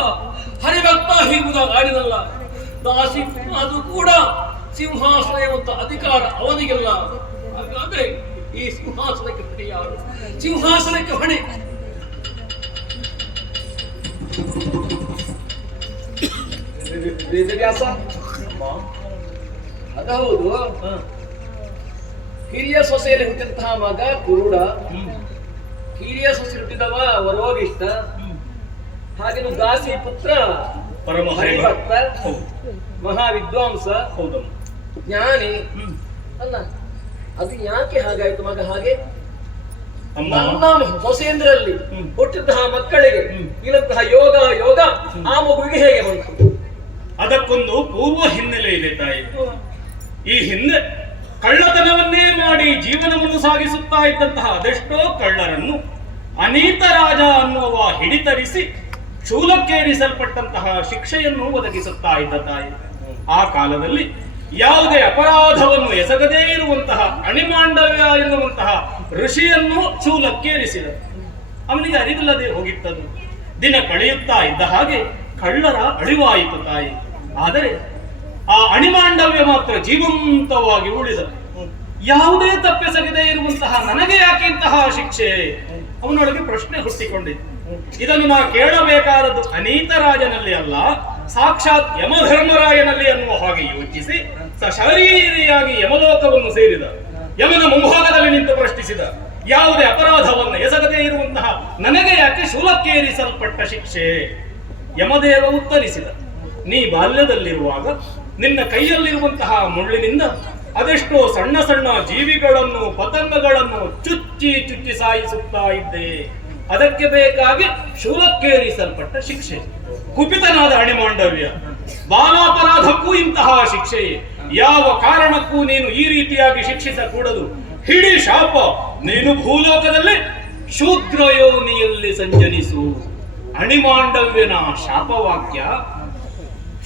ಹರಿಭಕ್ತ ಹೀಗುವುದಾಗಿ ಆಡಿದಲ್ಲ. ದಾಸಿ ಅದು ಕೂಡ ಸಿಂಹಾಸನ ಎಂಬ ಅಧಿಕಾರ ಅವನಿಗೆಲ್ಲ. ಹಾಗಾದ್ರೆ ಈ ಸಿಂಹಾಸನಕ್ಕೆ ಹೊಣೆ ಯಾರು? ಸಿಂಹಾಸನಕ್ಕೆ ಹೊಣೆ ವೇದವ್ಯಾಸ. ಅದೌದು, ಹಿರಿಯ ಸೊಸೆಯಲ್ಲಿ ಹುಟ್ಟಿದಂತಹ ಮಗ ಕುರುಡ, ಹಿರಿಯ ಸೊಸೆ ಹುಟ್ಟಿದವ ವರೋಗಿಷ್ಟ, ಹಾಗೆ ದಾಸಿ ಪುತ್ರ ಪರಮ ಹರಿಭಕ್ತ, ಮಹಾವಿದ್ವಾಂಸ, ಜ್ಞಾನಿ ಅಲ್ಲ. ಅದು ಯಾಕೆ ಹಾಗಾಯ್ತು ಮಗ ಹಾಗೆ? ಅಮ್ಮ. ನನ್ನ ಹೊಸೇಂದ್ರಲ್ಲಿ ಹುಟ್ಟಿದಂತಹ ಮಕ್ಕಳಿಗೆ ಇಲ್ಲಂತಹ ಯೋಗ ಆ ಮಗುವಿಗೆ ಹೇಗೆ ಬಂತು? ಅದಕ್ಕೊಂದು ಪೂರ್ವ ಹಿನ್ನೆಲೆ ಇದೆ ತಾಯಿ. ಈ ಹಿಂದೆ ಕಳ್ಳತನವನ್ನೇ ಮಾಡಿ ಜೀವನವನ್ನು ಸಾಗಿಸುತ್ತಾ ಇದ್ದಂತಹ ಅದೆಷ್ಟೋ ಕಳ್ಳರನ್ನು ಅನೀತ ರಾಜ ಅನ್ನುವ ಹಿಡಿತರಿಸಿ ಶೂಲಕ್ಕೇರಿಸಲ್ಪಟ್ಟಂತಹ ಶಿಕ್ಷೆಯನ್ನು ಒದಗಿಸುತ್ತಾ ಇದ್ದ ತಾಯಿ. ಆ ಕಾಲದಲ್ಲಿ ಯಾವುದೇ ಅಪರಾಧವನ್ನು ಎಸಗದೇ ಇರುವಂತಹ ಅಣಿಮಾಂಡವ್ಯ ಎನ್ನುವಂತಹ ಋಷಿಯನ್ನು ಶೂಲಕ್ಕೇರಿಸಿದ. ಅವನಿಗೆ ಅರಿವಿಲ್ಲದೆ ಹೋಗಿತ್ತದು. ದಿನ ಕಳೆಯುತ್ತಾ ಇದ್ದ ಹಾಗೆ ಕಳ್ಳರ ಅಳಿವಾಯಿತು ತಾಯಿ. ಆದರೆ ಆ ಅಣಿಮಾಂಡವ್ಯ ಮಾತ್ರ ಜೀವಂತವಾಗಿ ಉಳಿದ. ಯಾವುದೇ ತಪ್ಪೆಸಗದೇ ಇರುವಂತಹ ನನಗೆ ಯಾಕೆ ಇಂತಹ ಶಿಕ್ಷೆ? ಅವನೊಳಗೆ ಪ್ರಶ್ನೆ ಹುಟ್ಟಿಕೊಂಡಿತ್ತು. ಇದನ್ನು ನಾ ಕೇಳಬೇಕಾದದ್ದು ಅನೀತ ರಾಜನಲ್ಲಿ ಅಲ್ಲ, ಸಾಕ್ಷಾತ್ ಯಮಧರ್ಮರಾಯನಲ್ಲಿ ಅನ್ನುವ ಹಾಗೆ ಯೋಚಿಸಿ ಸಶರೀರಿಯಾಗಿ ಯಮಲೋಕವನ್ನು ಸೇರಿದ. ಯಮನ ಮುಂಭಾಗದಲ್ಲಿ ನಿಂತು ಪ್ರಶ್ನಿಸಿದ, ಯಾವುದೇ ಅಪರಾಧವನ್ನು ಎಸಗದೇ ಇರುವಂತಹ ನನಗೆ ಯಾಕೆ ಶೂಲಕ್ಕೇರಿಸಲ್ಪಟ್ಟ ಶಿಕ್ಷೆ? ಯಮದೇವ ಉತ್ತರಿಸಿದ, ನೀ ಬಾಲ್ಯದಲ್ಲಿರುವಾಗ ನಿನ್ನ ಕೈಯಲ್ಲಿರುವಂತಹ ಮುಳ್ಳಿನಿಂದ ಅದೆಷ್ಟೋ ಸಣ್ಣ ಸಣ್ಣ ಜೀವಿಗಳನ್ನು ಪತಂಗಗಳನ್ನು ಚುಚ್ಚಿ ಚುಚ್ಚಿ ಸಾಯಿಸುತ್ತಾ ಇದ್ದೆ. ಅದಕ್ಕೆ ಬೇಕಾಗಿ ಶೂಲಕ್ಕೇರಿಸಲ್ಪಟ್ಟ ಶಿಕ್ಷೆ. ಕುಪಿತನಾದ ಅಣಿಮಾಂಡವ್ಯ, ಬಾಲಾಪರಾಧಕ್ಕೂ ಇಂತಹ ಶಿಕ್ಷೆಯೇ. ಯಾವ ಕಾರಣಕ್ಕೂ ನೀನು ಈ ರೀತಿಯಾಗಿ ಶಿಕ್ಷಿಸಕೂಡದು. ಹಿಡಿ ಶಾಪ. ನೀನು ಭೂಲೋಕದಲ್ಲಿ ಶೂದ್ರ ಯೋನಿಯಲ್ಲಿ ಸಂಚರಿಸು. ಅಣಿಮಾಂಡವ್ಯನ ಶಾಪವಾಕ್ಯ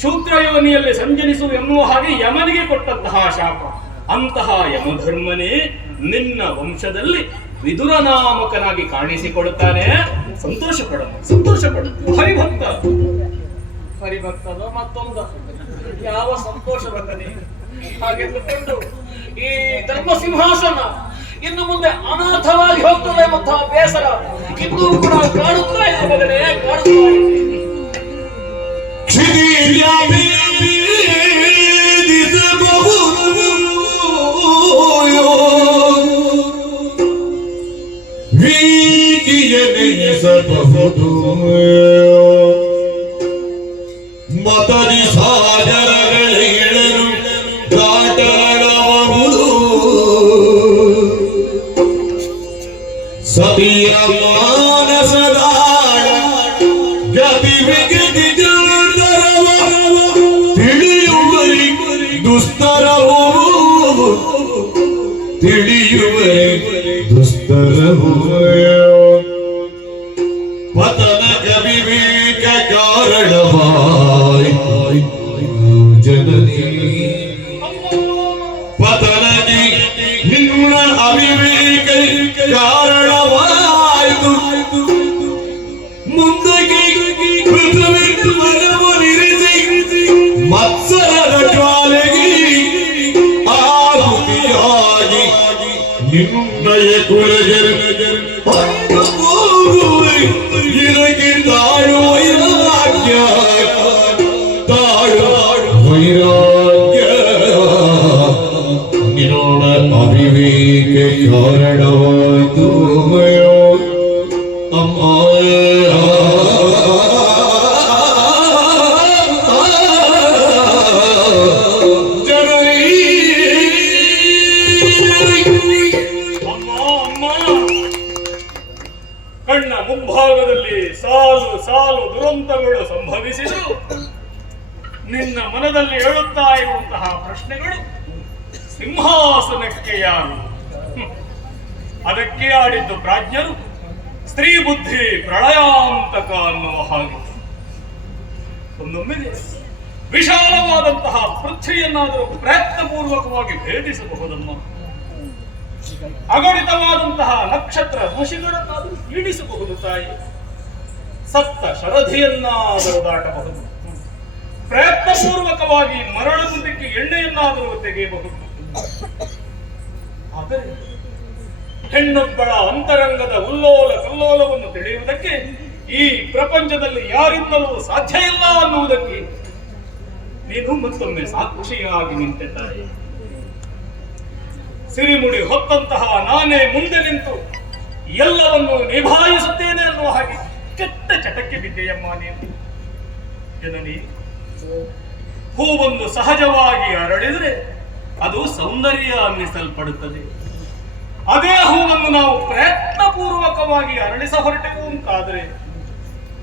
ಶೂದ್ರ ಯೋನಿಯಲ್ಲಿ ಸಂಚರಿಸು ಎನ್ನುವ ಹಾಗೆ ಯಮನಿಗೆ ಕೊಟ್ಟಂತಹ ಶಾಪ. ಅಂತಹ ಯಮಧರ್ಮನೇ ನಿನ್ನ ವಂಶದಲ್ಲಿ ವಿದುರ ನಾಮಕನಾಗಿ ಕಾಣಿಸಿಕೊಳ್ಳುತ್ತಾನೆ. ಸಂತೋಷ ಪಡು. ಹರಿಭಕ್ತದ ಮತ್ತೊಂದ ಯಾವ ಸಂತೋಷ ಬರ್ತದೆ ಹಾಗೆಂದುಕೊಂಡು ಈ ಧರ್ಮ ಸಿಂಹಾಸನ ಇನ್ನು ಮುಂದೆ ಅನಾಥವಾಗಿ ಹೋಗ್ತದೆ ಎಂಬಂತಹ ಬೇಸರ ಇನ್ನೂ ಕೂಡ ಕಾಣುತ್ತಾ ಇದೆ ಮಗನೇ, ಕಾಣುತ್ತಾ ಇದೆ. ಮತದಿ ಸಾಗರಗಳೆಳಲು ದಾಟಬಹುದು ಸತಿಯ ಮಾನಸದಾಳ ಗತಿ ವಿಗತಿ ದುರ್ಧರವ ತಿಳಿಯುವರಿ ದುಸ್ತರವು ಪತನ ವಿವೇಕ ಕಾರಣವಾಯಿ ಜನನಿ ಪತನಗೆ ನಿನ್ನ ಅವಿವೇಕ ಕಾರಣವಾಯಿತು. ಮುಂದಕ್ಕೆ ಪೃಥ್ವಿ ಮನವನಿರಿಸಿ ಮತ್ಸರದ ಜ್ವಾಲೆಗೆ ಆಹುತಿಯಾಗಿ ನಿನ್ನಯ ಕುಲಜರು ಇದಕ್ಕೆ ತಾಳು ವೈರಾಗ್ಯ ತಾಳು ವೈರಾಗ್ಯ ನಿನ್ನೋಣ ಅವಿವೇಕ ಕಾರಣವಾಯಿತು ಅಮ್ಮ. ಕಣ್ಣ ಮುಂಭಾಗದಲ್ಲಿ ಸಾಲು ಸಾಲು ದುರಂತಗಳು ಸಂಭವಿಸಿದರು. ನಿನ್ನ ಮನದಲ್ಲಿ ಏಳುತ್ತಾ ಇರುವಂತಹ ಪ್ರಶ್ನೆಗಳು ಸಿಂಹಾಸನಕ್ಕೆ ಯಾರು? ಅದಕ್ಕೆ ಆಡಿದ್ದು ಪ್ರಾಜ್ಞರು. ಸ್ತ್ರೀ ಬುದ್ಧಿ ಪ್ರಳಯಾಂತಕ ಅನ್ನುವ ಹಾಗೆ ಒಂದೊಮ್ಮೆ ವಿಶಾಲವಾದಂತಹ ಪೃಥ್ವಿಯನ್ನಾದರೂ ಪ್ರಯತ್ನಪೂರ್ವಕವಾಗಿ ಭೇದಿಸಬಹುದಮ್ಮ. ಅಗಣಿತವಾದಂತಹ ನಕ್ಷತ್ರ ರಾಶಿಗಳನ್ನಾದರೂ ಈಡಿಸಬಹುದು ತಾಯಿ. ಸಪ್ತ ಶರಧಿಯನ್ನಾದರೂ ದಾಟಬಹುದು. ಪ್ರಯತ್ನಪೂರ್ವಕವಾಗಿ ಮರಳುವುದಕ್ಕೆ ಎಣ್ಣೆಯನ್ನಾದರೂ ತೆಗೆಯಬಹುದು. ಆದರೆ ಹೆಣ್ಣೊಬ್ಬಳ ಅಂತರಂಗದ ಉಲ್ಲೋಲ ಕಲ್ಲೋಲವನ್ನು ತಿಳಿಯುವುದಕ್ಕೆ ಈ ಪ್ರಪಂಚದಲ್ಲಿ ಯಾರಿಂದಲೂ ಸಾಧ್ಯ ಇಲ್ಲ ಅನ್ನುವುದಕ್ಕೆ ನೀನು ಮತ್ತೊಮ್ಮೆ ಸಾಕ್ಷಿಯಾಗಿ ನಿಂತೆ ತಾಯಿ. ಸಿರಿಮುಡಿ ಹೊತ್ತಂತಹ ನಾನೇ ಮುಂದೆ ನಿಂತು ಎಲ್ಲವನ್ನು ನಿಭಾಯಿಸುತ್ತೇನೆ ಅನ್ನುವ ಹಾಗೆ ಕೆಟ್ಟ ಚಟಕ್ಕೆ ಬಿದ್ದೆಯಮ್ಮ ನೀನು. ಜನನಿ, ಹೂವೊಂದು ಸಹಜವಾಗಿ ಅರಳಿದರೆ ಅದು ಸೌಂದರ್ಯ ಅನ್ನಿಸಲ್ಪಡುತ್ತದೆ. ಅದೇ ಹೂವನ್ನು ನಾವು ಪ್ರಯತ್ನ ಪೂರ್ವಕವಾಗಿ ಅರಳಿಸ ಹೊರಟೆವು ಅಂತಾದ್ರೆ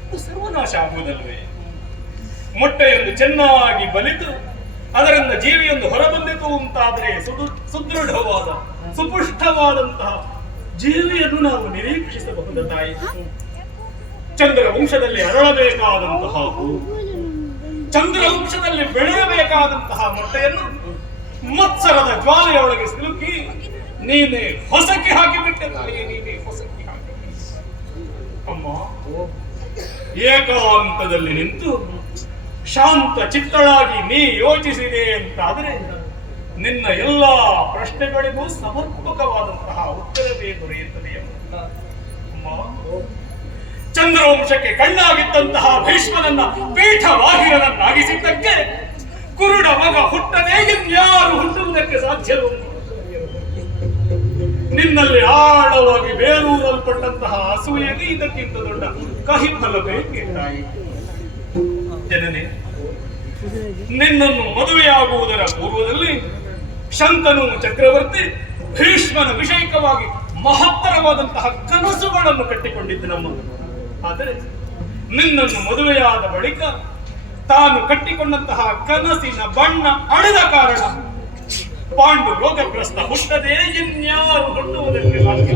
ಅದು ಸರ್ವನಾಶ ಆಗುವುದಲ್ವೇ? ಮೊಟ್ಟೆಯೊಂದು ಚೆನ್ನಾಗಿ ಬಲಿತು ಅದರಿಂದ ಜೀವಿಯೊಂದು ಹೊರಬಂದಿತು ಅಂತಾದ್ರೆ ಸುದೃಢವಾದ ಸುಪುಷ್ಟವಾದಂತಹ ಜೀವಿಯನ್ನು ನಾವು ನಿರೀಕ್ಷಿಸಬಹುದು ತಾಯಿ. ಚಂದ್ರ ವಂಶದಲ್ಲಿ ಅರಳಬೇಕಾದಂತಹ ಹೂ, ಚಂದ್ರ ವಂಶದಲ್ಲಿ ಬೆಳೆಯಬೇಕಾದಂತಹ ಮೊಟ್ಟೆಯನ್ನು ಮತ್ಸರದ ಜ್ವಾಲೆಯೊಳಗೆ ಸಿಲುಕಿ ನೀನೆ ಹೊಸಕಿ ಹಾಕಿಬಿಟ್ಟೆ ತಾಯಿ, ನೀನೆ ಹೊಸಕಿ ಹಾಕಿಬಿಟ್ಟೆ. ಅಮ್ಮ ಏಕಾಂತದಲ್ಲಿ ನಿಂತು ಶಾಂತ ಚಿತ್ತಳಾಗಿ ನೀ ಯೋಚಿಸಿದೆ ಅಂತಾದರೆ ನಿನ್ನ ಎಲ್ಲಾ ಪ್ರಶ್ನೆಗಳಿಗೂ ಸಮರ್ಪಕವಾದಂತಹ ಉತ್ತರವೇ ದೊರೆಯುತ್ತದೆ. ಅಮ್ಮ ಚಂದ್ರವಂಶಕ್ಕೆ ಕಣ್ಣಾಗಿದ್ದಂತಹ ಭೀಷ್ಮನನ್ನ ಪೀಠವಾಹಿರನನ್ನಾಗಿಸಿದ್ದಕ್ಕೆ ಕುರುಡ ಮಗ ಹುಟ್ಟದೇ ಇನ್ಯಾರು ಹುಟ್ಟುವುದಕ್ಕೆ ಸಾಧ್ಯವೋ? ನಿನ್ನಲ್ಲಿ ಆಳವಾಗಿ ಬೇರೂರಲ್ಪಟ್ಟಂತಹ ಅಸೂಯೆಗೆ ಇದಕ್ಕಿಂತ ದೊಡ್ಡ ಕಹಿ ಫಲ ಬೇಕೆ ತಾಯಿ? ಜನನೇ, ನಿನ್ನನ್ನು ಮದುವೆಯಾಗುವುದರ ಪೂರ್ವದಲ್ಲಿ ಶಂತನು ಚಕ್ರವರ್ತಿ ಭೀಷ್ಮನ ವಿಷಯಕವಾಗಿ ಮಹತ್ತರವಾದಂತಹ ಕನಸುಗಳನ್ನು ಕಟ್ಟಿಕೊಂಡಿದ್ದನಮ್ಮ. ಆದರೆ ನಿನ್ನನ್ನು ಮದುವೆಯಾದ ಬಳಿಕ ತಾನು ಕಟ್ಟಿಕೊಂಡಂತಹ ಕನಸಿನ ಬಣ್ಣ ಅಳೆದ ಕಾರಣ ಪಾಂಡು ರೋಗಗ್ರಸ್ತ ಹುಟ್ಟದೆ ಇನ್ಯಾರು ಹುಟ್ಟುವುದಕ್ಕೆ ಸಾಧ್ಯ?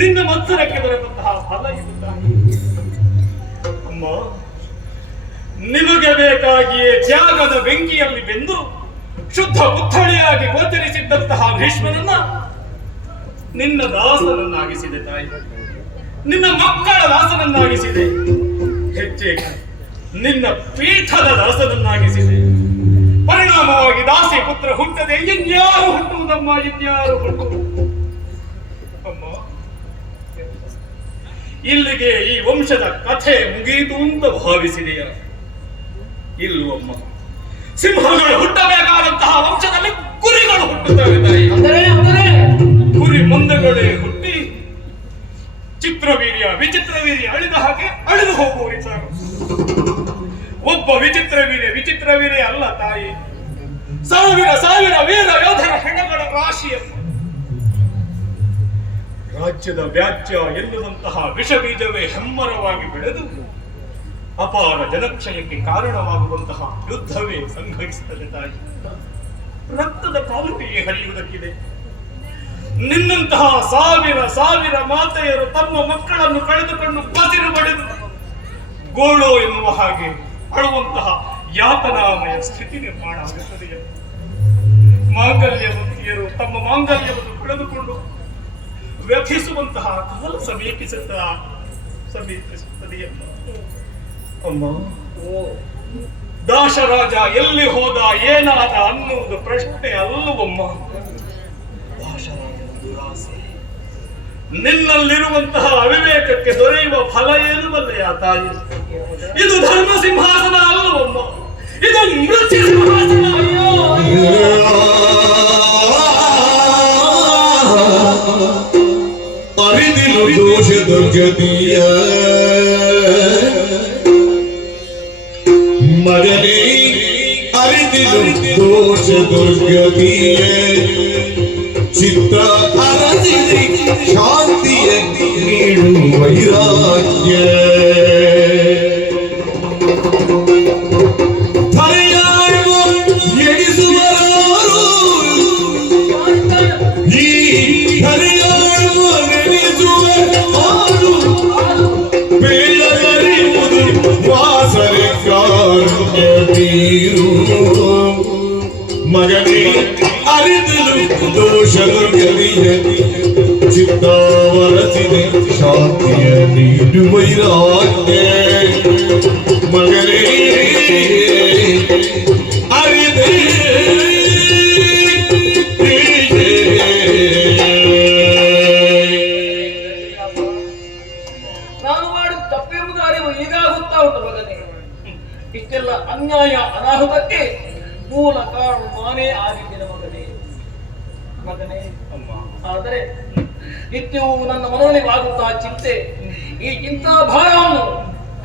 ನಿನ್ನ ಮತ್ಸರಕ್ಕೆ ದೊರೆತಂತಹ ಫಲ ಇದು ತಾಯಿ. ಅಮ್ಮ, ನಿಮಗೆ ಬೇಕಾಗಿಯೇ ತ್ಯಾಗದ ಬೆಂಕಿಯಲ್ಲಿ ಬೆಂದು ಶುದ್ಧ ಉತ್ತಳಿಯಾಗಿ ಗೋಚರಿಸಿದ್ದಂತಹ ಭೀಷ್ಮನನ್ನ ನಿನ್ನ ದಾಸನನ್ನಾಗಿಸಿದೆ ತಾಯಿ, ನಿನ್ನ ಮಕ್ಕಳ ದಾಸನನ್ನಾಗಿಸಿದೆ, ಹೆಚ್ಚೆ ನಿನ್ನ ಪೀಠದ ದಾಸನನ್ನಾಗಿಸಿದೆ. ಪರಿಣಾಮವಾಗಿ ದಾಸಿ ಪುತ್ರ ಹುಟ್ಟದೆ ಇನ್ಯಾರು ಹುಟ್ಟುವುದಮ್ಮ, ಇನ್ಯಾರು ಹುಟ್ಟುವುದು? ಅಮ್ಮ, ಇಲ್ಲಿಗೆ ಈ ವಂಶದ ಕಥೆ ಮುಗಿಯಿತು ಅಂತ ಭಾವಿಸಿದೆಯ? ಇಲ್ಲವಮ್ಮ. ಸಿಂಹಗಳು ಹುಟ್ಟಬೇಕಾದಂತಹ ವಂಶದಲ್ಲಿ ಕುರಿಗಳು ಹುಟ್ಟುತ್ತವೆ ತಾಯಿ. ಕುರಿ ಮಂದಗಳೇ ಹುಟ್ಟಿ ಚಿತ್ರವೀರ್ಯ ವಿಚಿತ್ರವೀರ್ಯ ಅಳಿದ ಹಾಗೆ ಅಳಿದು ಹೋಗುವರಿದ್ದಾರೆ. ಒಬ್ಬ ವಿಚಿತ್ರವೀರ್ಯ ಅಲ್ಲ ತಾಯಿ, ಸಾವಿರ ವೀರ ಯೋಧರ ಹೆಣಗಳ ರಾಶಿಯನ್ನು ರಾಜ್ಯದ ವ್ಯಾಜ್ಯ ಎನ್ನುವಂತಹ ವಿಷ ಬೀಜವೇ ಹೆಮ್ಮರವಾಗಿ ಬೆಳೆದು ಅಪಾರ ಜನಕ್ಷಯಕ್ಕೆ ಕಾರಣವಾಗುವಂತಹ ಯುದ್ಧವೇ ಸಂಘಟಿಸುತ್ತದೆ ತಾಯಿ. ರಕ್ತದ ಕಾಲುವೆಯೇ ಹರಿಯುವುದಕ್ಕಿದೆ. ನಿನ್ನಂತಹ ಸಾವಿರ ಮಾತೆಯರು ತಮ್ಮ ಮಕ್ಕಳನ್ನು ಕಳೆದುಕೊಂಡು ಬಸಿರು ಬಡಿದು ಗೋಳೋ ಎನ್ನುವ ಹಾಗೆ ಅಳುವಂತಹ ಯಾತನಾಮಯ ಸ್ಥಿತಿ ನಿರ್ಮಾಣ ಆಗುತ್ತದೆ. ಮಾಂಗಲ್ಯವಂತಿಯರು ತಮ್ಮ ಮಾಂಗಲ್ಯವನ್ನು ಕಳೆದುಕೊಂಡು ವ್ಯಥಿಸುವಂತಹ ಕಾಲ ಸಮೀಪಿಸುತ್ತದೆಯಮ್ಮ. ಅಮ್ಮ, ದಾಶರಾಜ ಎಲ್ಲಿ ಹೋದ ಏನಾದ ಅನ್ನುವುದು ಪ್ರಶ್ನೆ ಅಲ್ಲವಮ್ಮ. ದಾಶರಾಜನ ದುರಾಸೆ, ನಿನ್ನಲ್ಲಿರುವಂತಹ ಅವಿವೇಕಕ್ಕೆ ದೊರೆಯುವ ಫಲ ಏನು ಬಲ್ಲೆಯ ತಾಯಿ? ಇದು ಧರ್ಮ ಸಿಂಹಾಸನ ಅಲ್ಲವಮ್ಮ, ಇದು ಮೃತ್ಯು ಸಿಂಹಾಸನ. ಅರಿದಿಲು ದೋಷ ದುರ್ಗತಿಯ ಮಗನೇ, ಅರಿದಿಲು ದೋಷ ದುರ್ಗತಿಯ ಚಿತ್ರ ಅರಸಿದೆ ಶಾಂತಿಯ ನೀಡು ವೈರಾಗ್ಯ. ಮಗನೇ, ಅರಿದಲು ದೋಷಗಳು ಗಲಿಯ ಚಿತ್ತಾವರಸಿದೆ ಶಾಂತಿಯ ನೀಡು ವೈರಾಗ್ಯ. ಮಗನೇ, ಅರಿದೆ ನಾನು ಮಾಡಿದ ತಪ್ಪೆಂಬುದು ಅರಿವು ಈಗಾಗುತ್ತಾ ಉಂಟು ಮಗನೇ. ಇಷ್ಟೆಲ್ಲ ಅನ್ಯಾಯ ಅನಾಹುತಕ್ಕೆ ಮೂಲ ಕಾರಣ ನಾನೇ ಆಗಿದ್ದೇನೆ ಮಗನೇ. ಆದರೆ ನಿತ್ಯವೂ ನನ್ನ ಮನೋನಿವಾಗುತ್ತಾ ಚಿಂತೆ, ಈ ಚಿಂತಾ ಭಾರವನ್ನು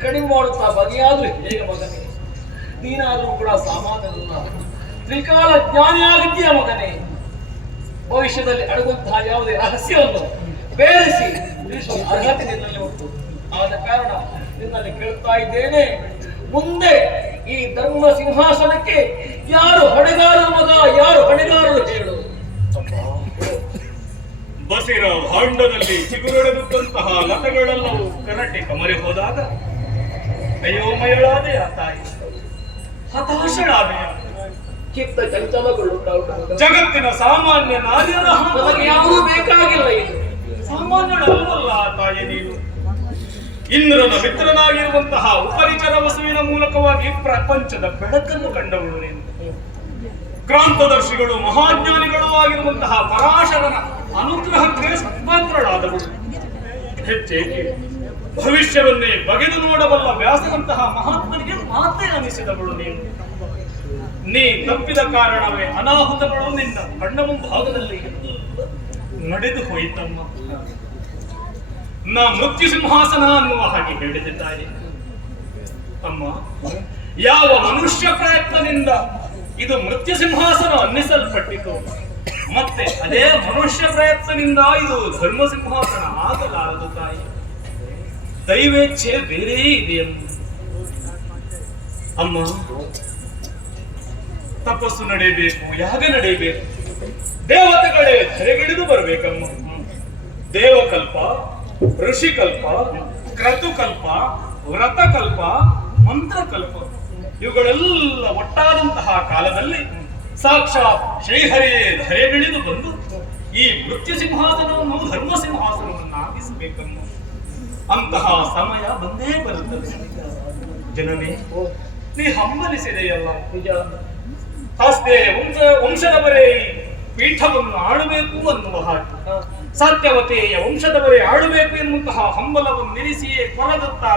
ಕಡಿಮೆ ಮಾಡುತ್ತಾ ಬಗೆಯಾದ್ರೂ ಹೇಗೆ ಮಗನೇ? ನೀನಾದ್ರೂ ಕೂಡ ಸಾಮಾನ್ಯನಲ್ಲ, ತ್ರಿಕಾಲ ಜ್ಞಾನಿ ಆಗಿದ್ದೀಯ ಮಗನೇ. ಭವಿಷ್ಯದಲ್ಲಿ ಅಡಗುವಂತಹ ಯಾವುದೇ ರಹಸ್ಯವನ್ನು ಬೇರೆಸಿ ತಿಳಿಸುವ ಅರ್ಹತೆ ನಿನ್ನಲ್ಲಿ ಉಂಟು. ಆದ ಕಾರಣ ನಿನ್ನಲ್ಲಿ ಕೇಳ್ತಾ ಇದ್ದೇನೆ, ಮುಂದೆ ಈ ಧರ್ಮ ಸಿಂಹಾಸನಕ್ಕೆ ಯಾರು ಹೊಣೆಗಾರರು ಮಗ, ಯಾರು ಹೊಣೆಗಾರರು ಹೇಳು. ಬಸಿರ ಭಾಂಡದಲ್ಲಿ ಚಿಗುರೊಡೆದಂತಹ ಲತಗಳೆಲ್ಲವೂ ಕರಟೆ ಕಮರಿ ಹೋದಾಗ ಅಯೋಮಯಳಾದೆ ಆ ತಾಯಿ, ಹತಾಶಳಾದೆ. ಚಿತ್ತ ಚಂಚಲಗಳು ಜಗತ್ತಿನ ಸಾಮಾನ್ಯ ನಾರಿಯರ ನಮಗೆ ಯಾವುದೂ ಬೇಕಾಗಿಲ್ಲ. ಇದು ಸಾಮಾನ್ಯಳಲ್ಲ ಆ ತಾಯಿ ನೀನು. ಇಂದ್ರನ ಮಿತ್ರನಾಗಿರುವಂತಹ ಉಪರಿಚರ ವಸುವಿನ ಮೂಲಕವಾಗಿ ಪ್ರಪಂಚದ ಬೆಳಕನ್ನು ಕಂಡವಳು ನೀನು. ಕ್ರಾಂತದರ್ಶಿಗಳು ಮಹಾಜ್ಞಾನಿಗಳು ಆಗಿರುವಂತಹ ಪರಾಶರನ ಅನುಗ್ರಹಕ್ಕೆ ಸತ್ಪಾತ್ರಳಾದವಳು. ಹೆಚ್ಚೇಕೆ ಭವಿಷ್ಯವನ್ನೇ ಬಗೆದು ನೋಡಬಲ್ಲ ವ್ಯಾಸರಂತಹ ಮಹಾತ್ಮನಿಗೆ ಮಾತೇ ಅನಿಸಿದವಳು ನೀನು. ನೀ ತಪ್ಪಿದ ಕಾರಣವೇ ಅನಾಹುತಗಳು ನಿನ್ನ ಕಣ್ಣ ಮುಂಭಾಗದಲ್ಲಿ ನಡೆದು ಹೋಯಿತಮ್ಮ. ನಾ ಮೃತ್ಯು ಸಿಂಹಾಸನ ಅನ್ನುವ ಹಾಗೆ ಹೇಳಿದೆ ತಾಯಿ. ಅಮ್ಮ, ಯಾವ ಮನುಷ್ಯ ಪ್ರಯತ್ನದಿಂದ ಇದು ಮೃತ್ಯು ಸಿಂಹಾಸನ ಅನ್ನಿಸಲ್ಪಟ್ಟಿತು, ಮತ್ತೆ ಅದೇ ಮನುಷ್ಯ ಪ್ರಯತ್ನದಿಂದ ಇದು ಧರ್ಮ ಸಿಂಹಾಸನ ಆಗಲಾರದು ತಾಯಿ. ದೈವೇಚ್ಛೆ ಬೇರೆ ಇದೆಯಮ್ಮ. ಅಮ್ಮ, ತಪಸ್ಸು ನಡೆಯಬೇಕು, ಯಾಗ ನಡೆಯಬೇಕು, ದೇವತೆಗಳೇ ಧರೆಗಿಳಿದು ಬರಬೇಕಮ್ಮ. ದೇವಕಲ್ಪ, ಋಷಿಕಲ್ಪ, ಕ್ರತುಕಲ್ಪ, ವ್ರತಕಲ್ಪ, ಮಂತ್ರಕಲ್ಪ ಇವುಗಳೆಲ್ಲ ಒಟ್ಟಾದಂತಹ ಕಾಲದಲ್ಲಿ ಸಾಕ್ಷಾತ್ ಶ್ರೀಹರಿಯೇ ಧರೆಗಿಳಿದು ಬಂದು ಈ ಮೃತ್ಯು ಸಿಂಹಾಸನವನ್ನು ಧರ್ಮ ಸಿಂಹಾಸನವನ್ನಾಗಿಸಬೇಕಮ್ಮ. ಅಂತಹ ಸಮಯ ಬಂದೇ ಬರುತ್ತದೆ. ಜನನೇ, ನೀ ಹಂಬಲಿಸಿದೆಯಲ್ಲ ನಿಜ. ಹಸ್ತೆ ವಂಶದವರೇ ಪೀಠವನ್ನು ಆಳಬೇಕು ಅನ್ನುವ ಹಾಗೆ, ಸತ್ಯವತೆಯ ವಂಶದವರೇ ಆಳಬೇಕು ಎನ್ನುವಂತಹ ಹಂಬಲವನ್ನು ನಿಲ್ಲಿಸಿಯೇ ಕೊರಗುತ್ತಾ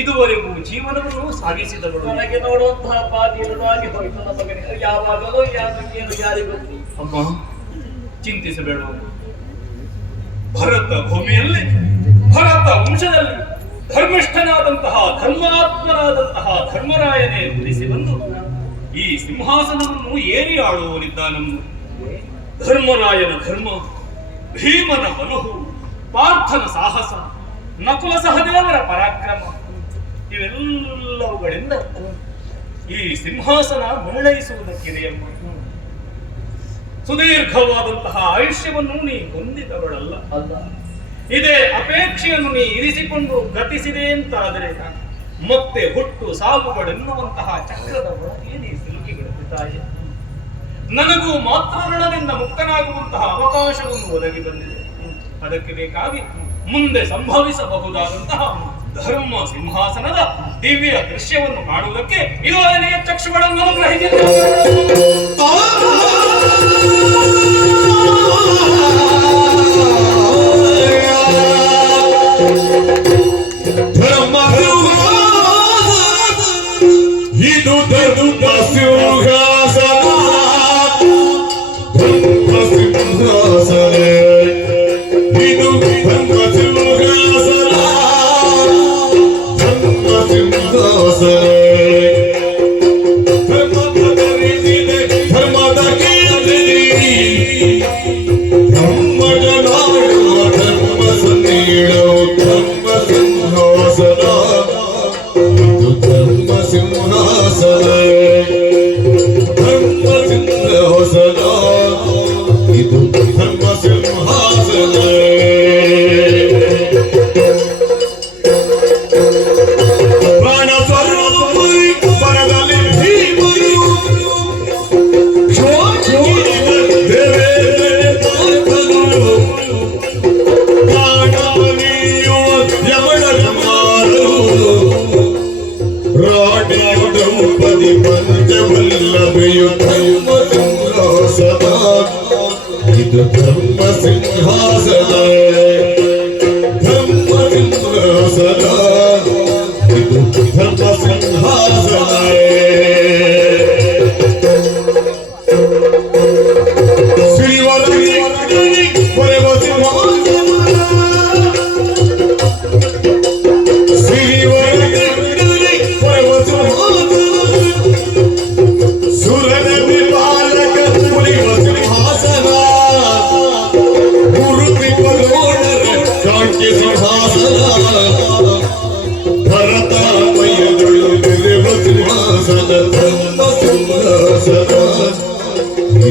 ಇದುವರೆಗೂ ಜೀವನವನ್ನು ಸಾಗಿಸಿದವರು. ನನಗೆ ನೋಡುವಂತಹ ಪಾದಿ ಇಲ್ಲದಾಗಿ ಹೋಯಿತು ನಮಗೆ. ಯಾವಾಗಲೂ ಯಾರಿಗೇನು ಯಾರಿಗೂ. ಅಮ್ಮ, ಚಿಂತಿಸಬೇಡ. ಭರತ ಭೂಮಿಯಲ್ಲಿ, ಭರತ ವಂಶದಲ್ಲಿ ಧರ್ಮಿಷ್ಠನಾದಂತಹ ಧರ್ಮಾತ್ಮನಾದಂತಹ ಧರ್ಮರಾಯನೇ ಉಳಿಸಿ ಬಂದು ಈ ಸಿಂಹಾಸನವನ್ನು ಏರಿ ಆಳುವವರಿದ್ದಾನನ್ನು. ಧರ್ಮರಾಯನ ಧರ್ಮ, ಭೀಮನ ಬಲಹು, ಪಾರ್ಥನ ಸಾಹಸ, ನಕುಲ ಸಹದೇವರ ಪರಾಕ್ರಮ ಇವೆಲ್ಲವುಗಳಿಂದ ಈ ಸಿಂಹಾಸನ ನಿರ್ಣಯಿಸುವುದಕ್ಕಿದೆಯಮ್ಮ. ಸುದೀರ್ಘವಾದಂತಹ ಆಯುಷ್ಯವನ್ನು ನೀ ಹೊಂದಿದವಳಲ್ಲ ಅಲ್ಲ. ಇದೇ ಅಪೇಕ್ಷೆಯನ್ನು ನೀ ಇರಿಸಿಕೊಂಡು ಗತಿಸಿದೆ ಅಂತಾದರೆ ಮತ್ತೆ ಹುಟ್ಟು ಸಾವುಗಳೆನ್ನುವಂತಹ ಚಕ್ರದ ಒಳಗೆ ನೀ ಸಿಲುಕಿಬಿಡುತ್ತಾಯಿ. ನನಗೂ ಮಾತ್ರ ಋಣದಿಂದ ಮುಕ್ತನಾಗುವಂತಹ ಅವಕಾಶವನ್ನು ಒದಗಿ ಬಂದಿದೆ. ಅದಕ್ಕೆ ಬೇಕಾಗಿ ಮುಂದೆ ಸಂಭವಿಸಬಹುದಾದಂತಹ ಧರ್ಮ ಸಿಂಹಾಸನದ ದಿವ್ಯ ದೃಶ್ಯವನ್ನು ಕಾಣುವುದಕ್ಕೆ ಇದುವರೆಗೆ ಚಕ್ಷುಗಳನ್ನು ಅನುಗ್ರಹಿಸಿದೆ. ಇದು ಧರ್ಮ ಸಿಂಹಾಸನ, ಧರ್ಮ ಸಿಂಹಾಸನ, ಇದು ಧರ್ಮ ಸಿಂಹಾಸನ, ಧರ್ಮ ಸಿಂಹಾಸನ. ಧರ್ಮದ ಧರಿಸಿದೆ, ಧರ್ಮದ ಕೀರ್ತಿ, ಧರ್ಮದ ನಾಡುವ ಧರ್ಮ ಸಂಗೀಡವು ಧರ್ಮ ಸಿಂಹಾಸನ. ಇದು ಧರ್ಮ ಸಿಂಹಾಸನ, ಧರ್ಮ ಸಿಂಹಾಸನ, ಇದು ಧರ್ಮ ಸಿಂಹಾಸನ. ಪ್ರಾಣ ಸ್ವರೂಪ ಪರದಲ್ಲಿ ಭೀಮರು ದ್ರೌಪದಿ ಪಂಚವಲ್ಲಭೆಯು ಧರ್ಮ ಸಿಂಹಾಸನ. ಇದು ಧರ್ಮ ಸಿಂಹಾಸನ, ಧರ್ಮ ಸಿಂಹಾಸನ, ಇದು ಧರ್ಮ ಸಿಂಹಾಸನ. ಶ್ರೀವರಗಿ ಪರಮ ಸಿಂಹಾಸನ, ಶ್ರೀವರಗಿ ಪರಮ ಸಿಂಹಾಸನ, ಸುರನ ವಿಪಾಲಕ ಪುಲಿವ ಸಿಂಹಾಸನ.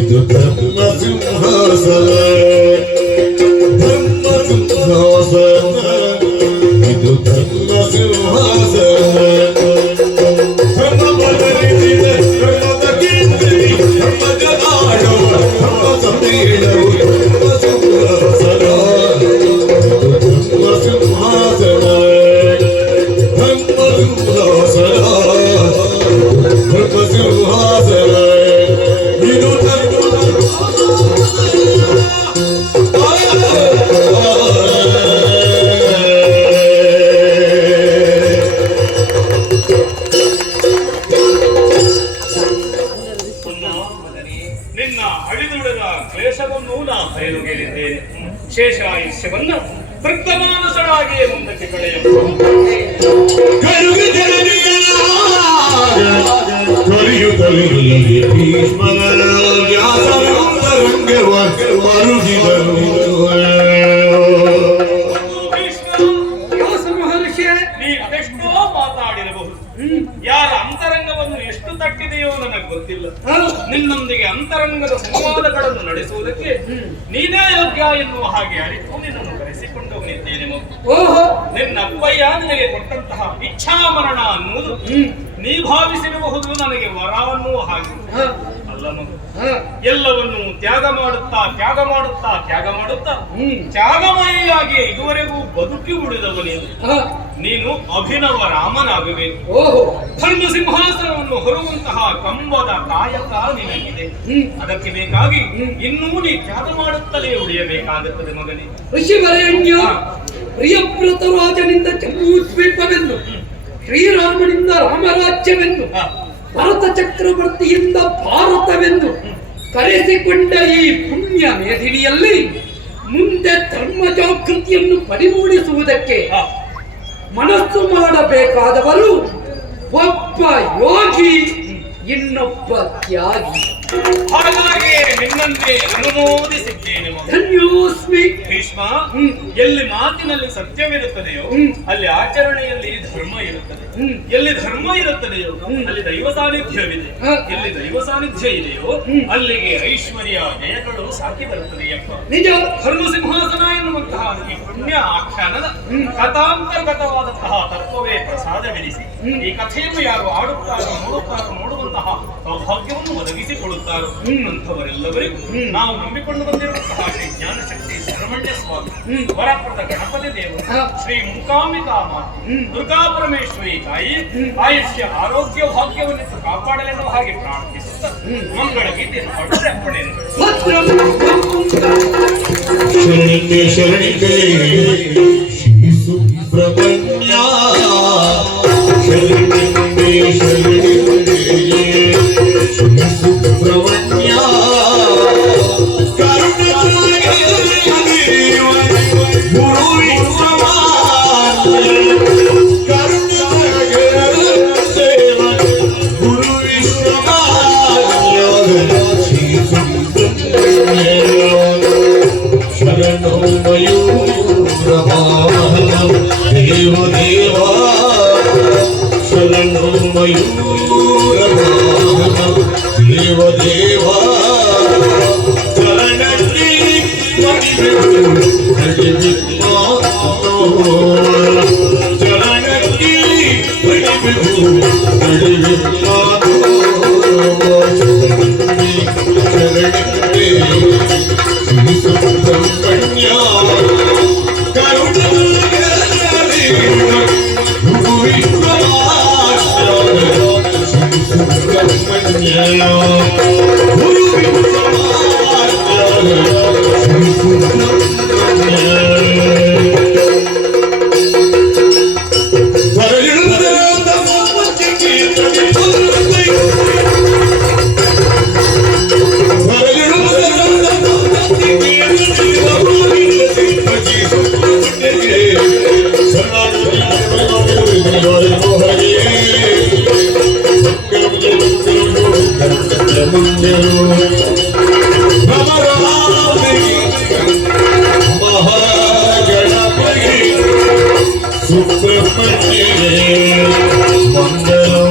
ಇದು ಧರ್ಮ ಸಿಂಹಾಸನ ಧರ್ಮ ಸಿಂಹಾಸನ ಇದು ಧರ್ಮ ಸಿಂಹಾಸನ ಧರ್ಮ ಬದಲಿಸಿದ ಧರ್ಮದ ಕೀರ್ತಿ ಧರ್ಮದ ಆಡುವ ಧರ್ಮ ಸಮ್ಮೇಳನವು ಧರ್ಮ ಸಿಂಹಾಸನ ಧರ್ಮ ಸಿಂಹಾಸನ ಧರ್ಮ ಸಿಂಹಾಸನ ಧರ್ಮ ಸಿಂಹಾಸನ ಇದು ನಿನ್ನ ಅಳಿದುಳಿದ ಕ್ಲೇಶವನ್ನು ನಾ ಬಯಲುಗೆಳಿದ್ದೇನೆ. ಶೇಷ ಆಯುಷ್ಯವನ್ನು ವೃತ್ತಮಾನಸಳಾಗಿಯೇ ಮುಂದಕ್ಕೆ ಕಳೆಯಲು ಭೀಷ್ಮನ ವ್ಯಾಸರಂಗವ ಮರುಗಿದರು ವ್ಯಾಸ ಮಹರ್ಷಿ ನೀವೆಷ್ಟೋ ಮಾತಾಡಿರಬಹುದು. ಯಾರ ಅಂತರಂಗವನ್ನು ಎಷ್ಟು ತಟ್ಟಿದೆಯೋ ನನಗೆ ಗೊತ್ತಿಲ್ಲ. ನಿನ್ನೊಂದಿಗೆ ಅಂತರಂಗದ ಸಂವಾದಗಳನ್ನು ನಡೆಸುವುದಕ್ಕೆ ನೀನೇ ಯೋಗ್ಯ ಎನ್ನುವ ಹಾಗೆ ಅರಿತು ನಿನ್ನನ್ನು ಕರೆಸಿಕೊಂಡು ನಿದ್ದೇನೆ ಮಗು. ನಿನ್ನ ಅಪ್ಪಯ್ಯ ನಿನಗೆ ಕೊಟ್ಟಂತಹ ಇಚ್ಛಾಮರಣ ಅನ್ನುವುದು ನೀ ಭಾವಿಸಿರಬಹುದು ನನಗೆ ವರ ಅನ್ನುವ ಹಾಗೆ ಅಲ್ಲ ಮಗು. ಎಲ್ಲವನ್ನು ತ್ಯಾಗ ಮಾಡುತ್ತಾ ತ್ಯಾಗ ಮಾಡುತ್ತಾ ತ್ಯಾಗ ಮಾಡುತ್ತಾ ತ್ಯಾಗಮಯಿಯಾಗಿ ಇದುವರೆಗೂ ಬದುಕಿ ಉಳಿದವನೇನು ನೀನು ಅಭಿನವ ರಾಮನಾಗಬೇಕು. ಧರ್ಮ ಸಿಂಹಾಸನವನ್ನು ಹೊರುವಂತಹ ಕಂಬದ ಕಾಯಕ ನಿನಗಿದೆ. ಅದಕ್ಕೆ ಬೇಕಾಗಿ ಇನ್ನೂ ನೀ ತ್ಯಾಗ ಮಾಡುತ್ತಲೇ ಉಳಿಯಬೇಕಾಗುತ್ತದೆ ಮಗನೇ. ಋಷಿವರೇಣ್ಯ ಪ್ರಿಯವ್ರತ ರಾಜನಿಂದ ಜಂಬೂದ್ವೀಪವೆಂದು ಶ್ರೀರಾಮನಿಂದ ರಾಮರಾಜ್ಯವೆಂದು ಭರತ ಚಕ್ರವರ್ತಿಯಿಂದ ಭಾರತವೆಂದು ಕರೆಸಿಕೊಂಡ ಈ ಪುಣ್ಯ ಮೇದಿನಿಯಲ್ಲಿ ಮುಂದೆ ಧರ್ಮ ಜಾಗೃತಿಯನ್ನು ಪರಿಮೂಡಿಸುವುದಕ್ಕೆ ಮನಸ್ಸು ಮಾಡಬೇಕಾದವರು ಒಬ್ಬ ಯೋಗಿ ಇನ್ನೊಬ್ಬ ತ್ಯಾಗಿ. ಹಾಗಾಗಿ ನಿನ್ನಂತೆ ಅನುಮೋದಿಸಿದ್ದೇನೆ ಮಗು. ಧನ್ಯೋಸ್ಮಿ. ಭೀಷ್ಮ, ಎಲ್ಲಿ ಮಾತಿನಲ್ಲಿ ಸತ್ಯವಿರುತ್ತದೆಯೋ ಅಲ್ಲಿ ಆಚರಣೆಯಲ್ಲಿ ಧರ್ಮ ಇರುತ್ತದೆ. ಎಲ್ಲಿ ಧರ್ಮ ಇರುತ್ತದೆಯೋ ಅಲ್ಲಿ ದೈವ ಸಾನ್ನಿಧ್ಯವಿದೆ. ಎಲ್ಲಿ ದೈವ ಸಾನ್ನಿಧ್ಯ ಇದೆಯೋ ಅಲ್ಲಿಗೆ ಐಶ್ವರ್ಯ ಜಯಗಳು ಸಾಕಿ ಬರುತ್ತದೆಯಪ್ಪ. ನಿಜ. ಧರ್ಮ ಸಿಂಹಾಸನ ಎನ್ನುವಂತಹ ಈ ಪುಣ್ಯ ಆಖ್ಯಾನದ ಕಥಾಂತರ್ಗತವಾದಂತಹ ತತ್ವವೇ ಪ್ರಸಾದವೆನಿಸಿ ಈ ಕಥೆಯನ್ನು ಯಾರು ಆಡುತ್ತಾರೋ ನೋಡುವಂತಹ ಸೌಭಾಗ್ಯವನ್ನು ಒದಗಿಸಿಕೊಡುತ್ತಾರೋ ಅಂಥವರೆಲ್ಲವರಿಗೂ ನಾವು ನಂಬಿಕೊಂಡು ಬಂದಿರುವಂತಹ ಶ್ರೀ ಜ್ಞಾನಶಕ್ತಿ ಸುಬ್ರಹ್ಮಣ್ಯ ಸ್ವಾಮಿ, ವರಪ್ರದ ಗಣಪತಿ ದೇವರು, ಶ್ರೀ ಮೂಕಾಂಬಿಕಾ ಮಾತೆ, ದುರ್ಗಾ ಪರಮೇಶ್ವರಿ ತಾಯಿ ಆಯುಷ್ಯ ಆರೋಗ್ಯ ಭಾಗ್ಯವನ್ನಿತ್ತು ಕಾಪಾಡಲೆನ್ನುವ ಹಾಗೆ ಪ್ರಾರ್ಥಿಸುತ್ತಾ ಮಂಗಳ ಗೀತೆಯನ್ನು ಹಾಡುವುದೇ ಅಪ್ಪಣೆಯನ್ನು. ಶರಣ್ಯ ಶರಣಿಗೆ ಶ್ರೀ ಸುಬ್ರಹ್ಮಣ್ಯ ಶರಣ್ಯಂದೇ ಶರಣಿಗೆ ಶ್ರೀ ಸುಬ್ರಹ್ಮಣ್ಯ ಕರುಣಾಗೆ ಗುರು ವಿಶ್ವಮಾನ್ಯ ಕರುಣಾಗೆ ಗುರು ವಿಶ್ವಮಾನ್ಯ ಶ್ರೀ ಸುಬ್ರಹ್ಮಣ್ಯ ಶರಣೋ ಮಯೂರವಾಹನಂ ದೇವ ದೇವ ಶರಣೋ ಮಯೂರವಾಹನಂ ದೇವ ದೇವ ಶರಣಕ್ಕೆ ಮಣಿಬೇಕು ನಡಿಬಿಟ್ಟು ಶರಣಕ್ಕೆ ಮಣಿಬೇಕು ನಡಿಬಿಟ್ಟು ಶರಣಕ್ಕೆ ಸುಬ್ರಹ್ಮಣ್ಯ ಕರುಣಾಗಲಿ ಗುರು ವಿಶ್ವಮಾನ್ಯ ಸುಬ್ರಹ್ಮಣ್ಯ ಗುರು ವಿಶ್ವಮಾನ್ಯ ಸುಬ್ರಹ್ಮಣ್ಯ ಬರಲಿಲ್ಲದ ಮೋಮಕ್ಕೆ ಸುಬ್ರಹ್ಮಣ್ಯ ಮಂಗಲೋ